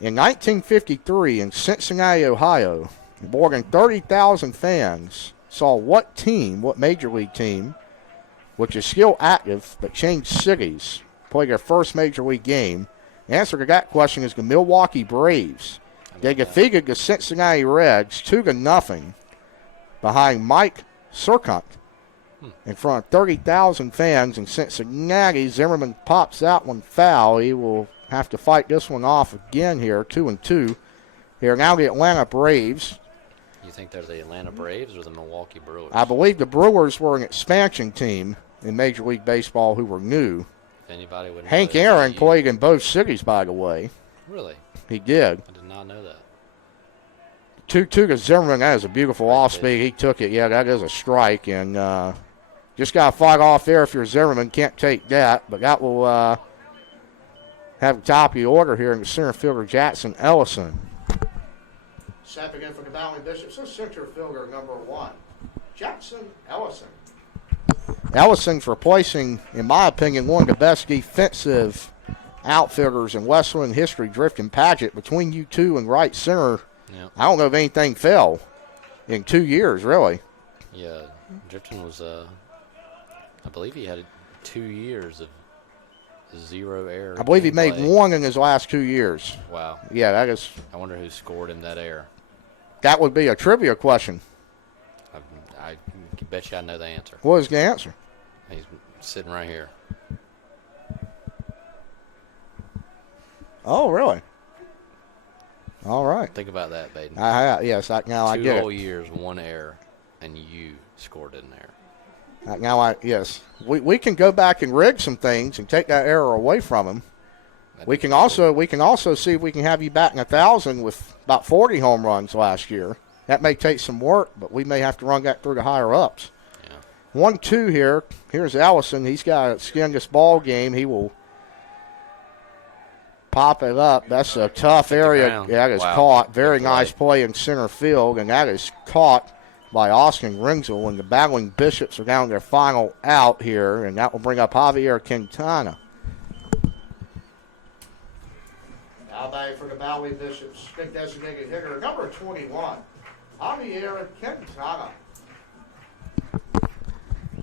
in 1953 in Cincinnati, Ohio, more than 30,000 fans saw what major league team, which is still active but changed cities, play their first major league game. The answer to that question is the Milwaukee Braves. They defeated the Cincinnati Reds 2-0 behind Mike Surkont in front of 30,000 fans in Cincinnati. Zimmerman pops that one foul. He will have to fight this one off again here, 2-2. Here now the Atlanta Braves. You think they're the Atlanta Braves or the Milwaukee Brewers? I believe the Brewers were an expansion team in Major League Baseball who were new. If anybody would know, Hank Aaron played in both cities, by the way. Really? He did. I did not know that. 2-2 to Zimmerman. That is a beautiful off speed. He took it. Yeah, that is a strike. And just got to fight off there if you're Zimmerman. Can't take that. But that will have the top of the order here in the center fielder, Jackson Ellison. Stepping in for the Valley Bishops, so center fielder number 1, Jackson Ellison. Ellison's replacing, in my opinion, one of the best defensive outfielders in Wesleyan history, Drifton Paget. Between you two and right center, I don't know if anything fell in 2 years, really. Yeah, Drifton was, I believe he had 2 years of 0 error. I believe he made one in his last 2 years. Wow. Yeah, that is. I wonder who scored him that error. That would be a trivia question. I bet you I know the answer. What is the answer? He's sitting right here. Oh, really? All right. Think about that, Baden. Yes, now I get it. 2 whole years, 1 error, and you scored an error. Yes. We can go back and rig some things and take that error away from him. We can also see if we can have you batting 1,000 with about 40 home runs last year. That may take some work, but we may have to run that through the higher ups. Yeah. 1-2 here. Here's Ellison. He's got to skin this ball game. He will pop it up. That's a tough area. Yeah, that is caught. Very nice play in center field, and that is caught by Austin Ringsel. And the battling Bishops are down their final out here, and that will bring up Javier Quintana. Now back for the Valley Bishops, big designated hitter, number 21, Javier Quintana.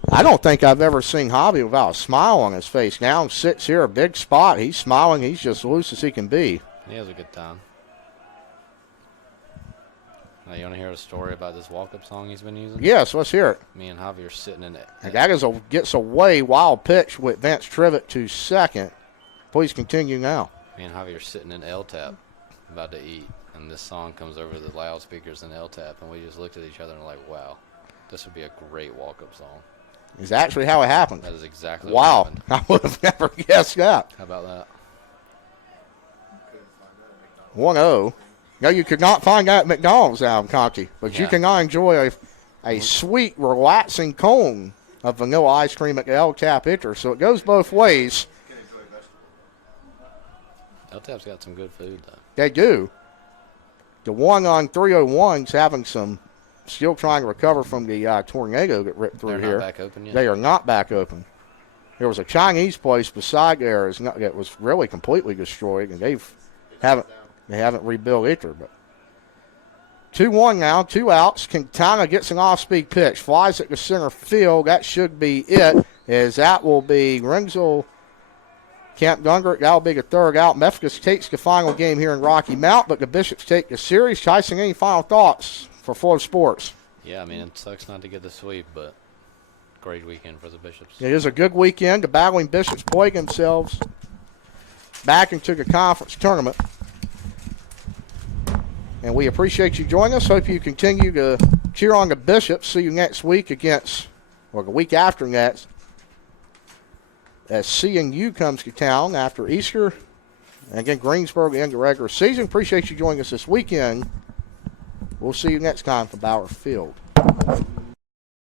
I don't think I've ever seen Javi without a smile on his face. Now sits here, a big spot. He's smiling. He's just loose as he can be. He has a good time. Now, you want to hear a story about this walk-up song he's been using? Yes, let's hear it. Me and Javier sitting in it. And that gets a way wild pitch with Vance Trivet to second. Please continue now. Me and Javier sitting in L-Tap, about to eat, and this song comes over the loudspeakers in L-Tap, and we just looked at each other and were like, wow, this would be a great walk-up song. Is actually how it happened. That is exactly what happened. Wow, I would have never guessed that. How about that? 1-0. No, you could not find that at McDonald's, Adam Conti, but you Yeah. can now enjoy a sweet, relaxing cone of vanilla ice cream at the El Tap Itcher. So it goes both ways. El Tap's got some good food, though. They do. The one on 301's having still trying to recover from the tornado that ripped through They're here. not back open yet? They are not back open. There was a Chinese place beside there that was really completely destroyed, and they haven't rebuilt either. But 2-1 now, 2 outs. Quintana gets an off-speed pitch, flies it to center field. That should be it, as that will be Ringsel, Camp Gungert. That will be the third out. Methodist takes the final game here in Rocky Mount, but the Bishops take the series. Tyson, any final thoughts for Florida Sports? Yeah, I mean, it sucks not to get the sweep, but great weekend for the Bishops. It is a good weekend. The battling Bishops play themselves back into the conference tournament. And we appreciate you joining us. Hope you continue to cheer on the Bishops. See you next week the week after next, as CNU comes to town after Easter. And again, Greensburg and the regular season. Appreciate you joining us this weekend. We'll see you next time from Bauer Field.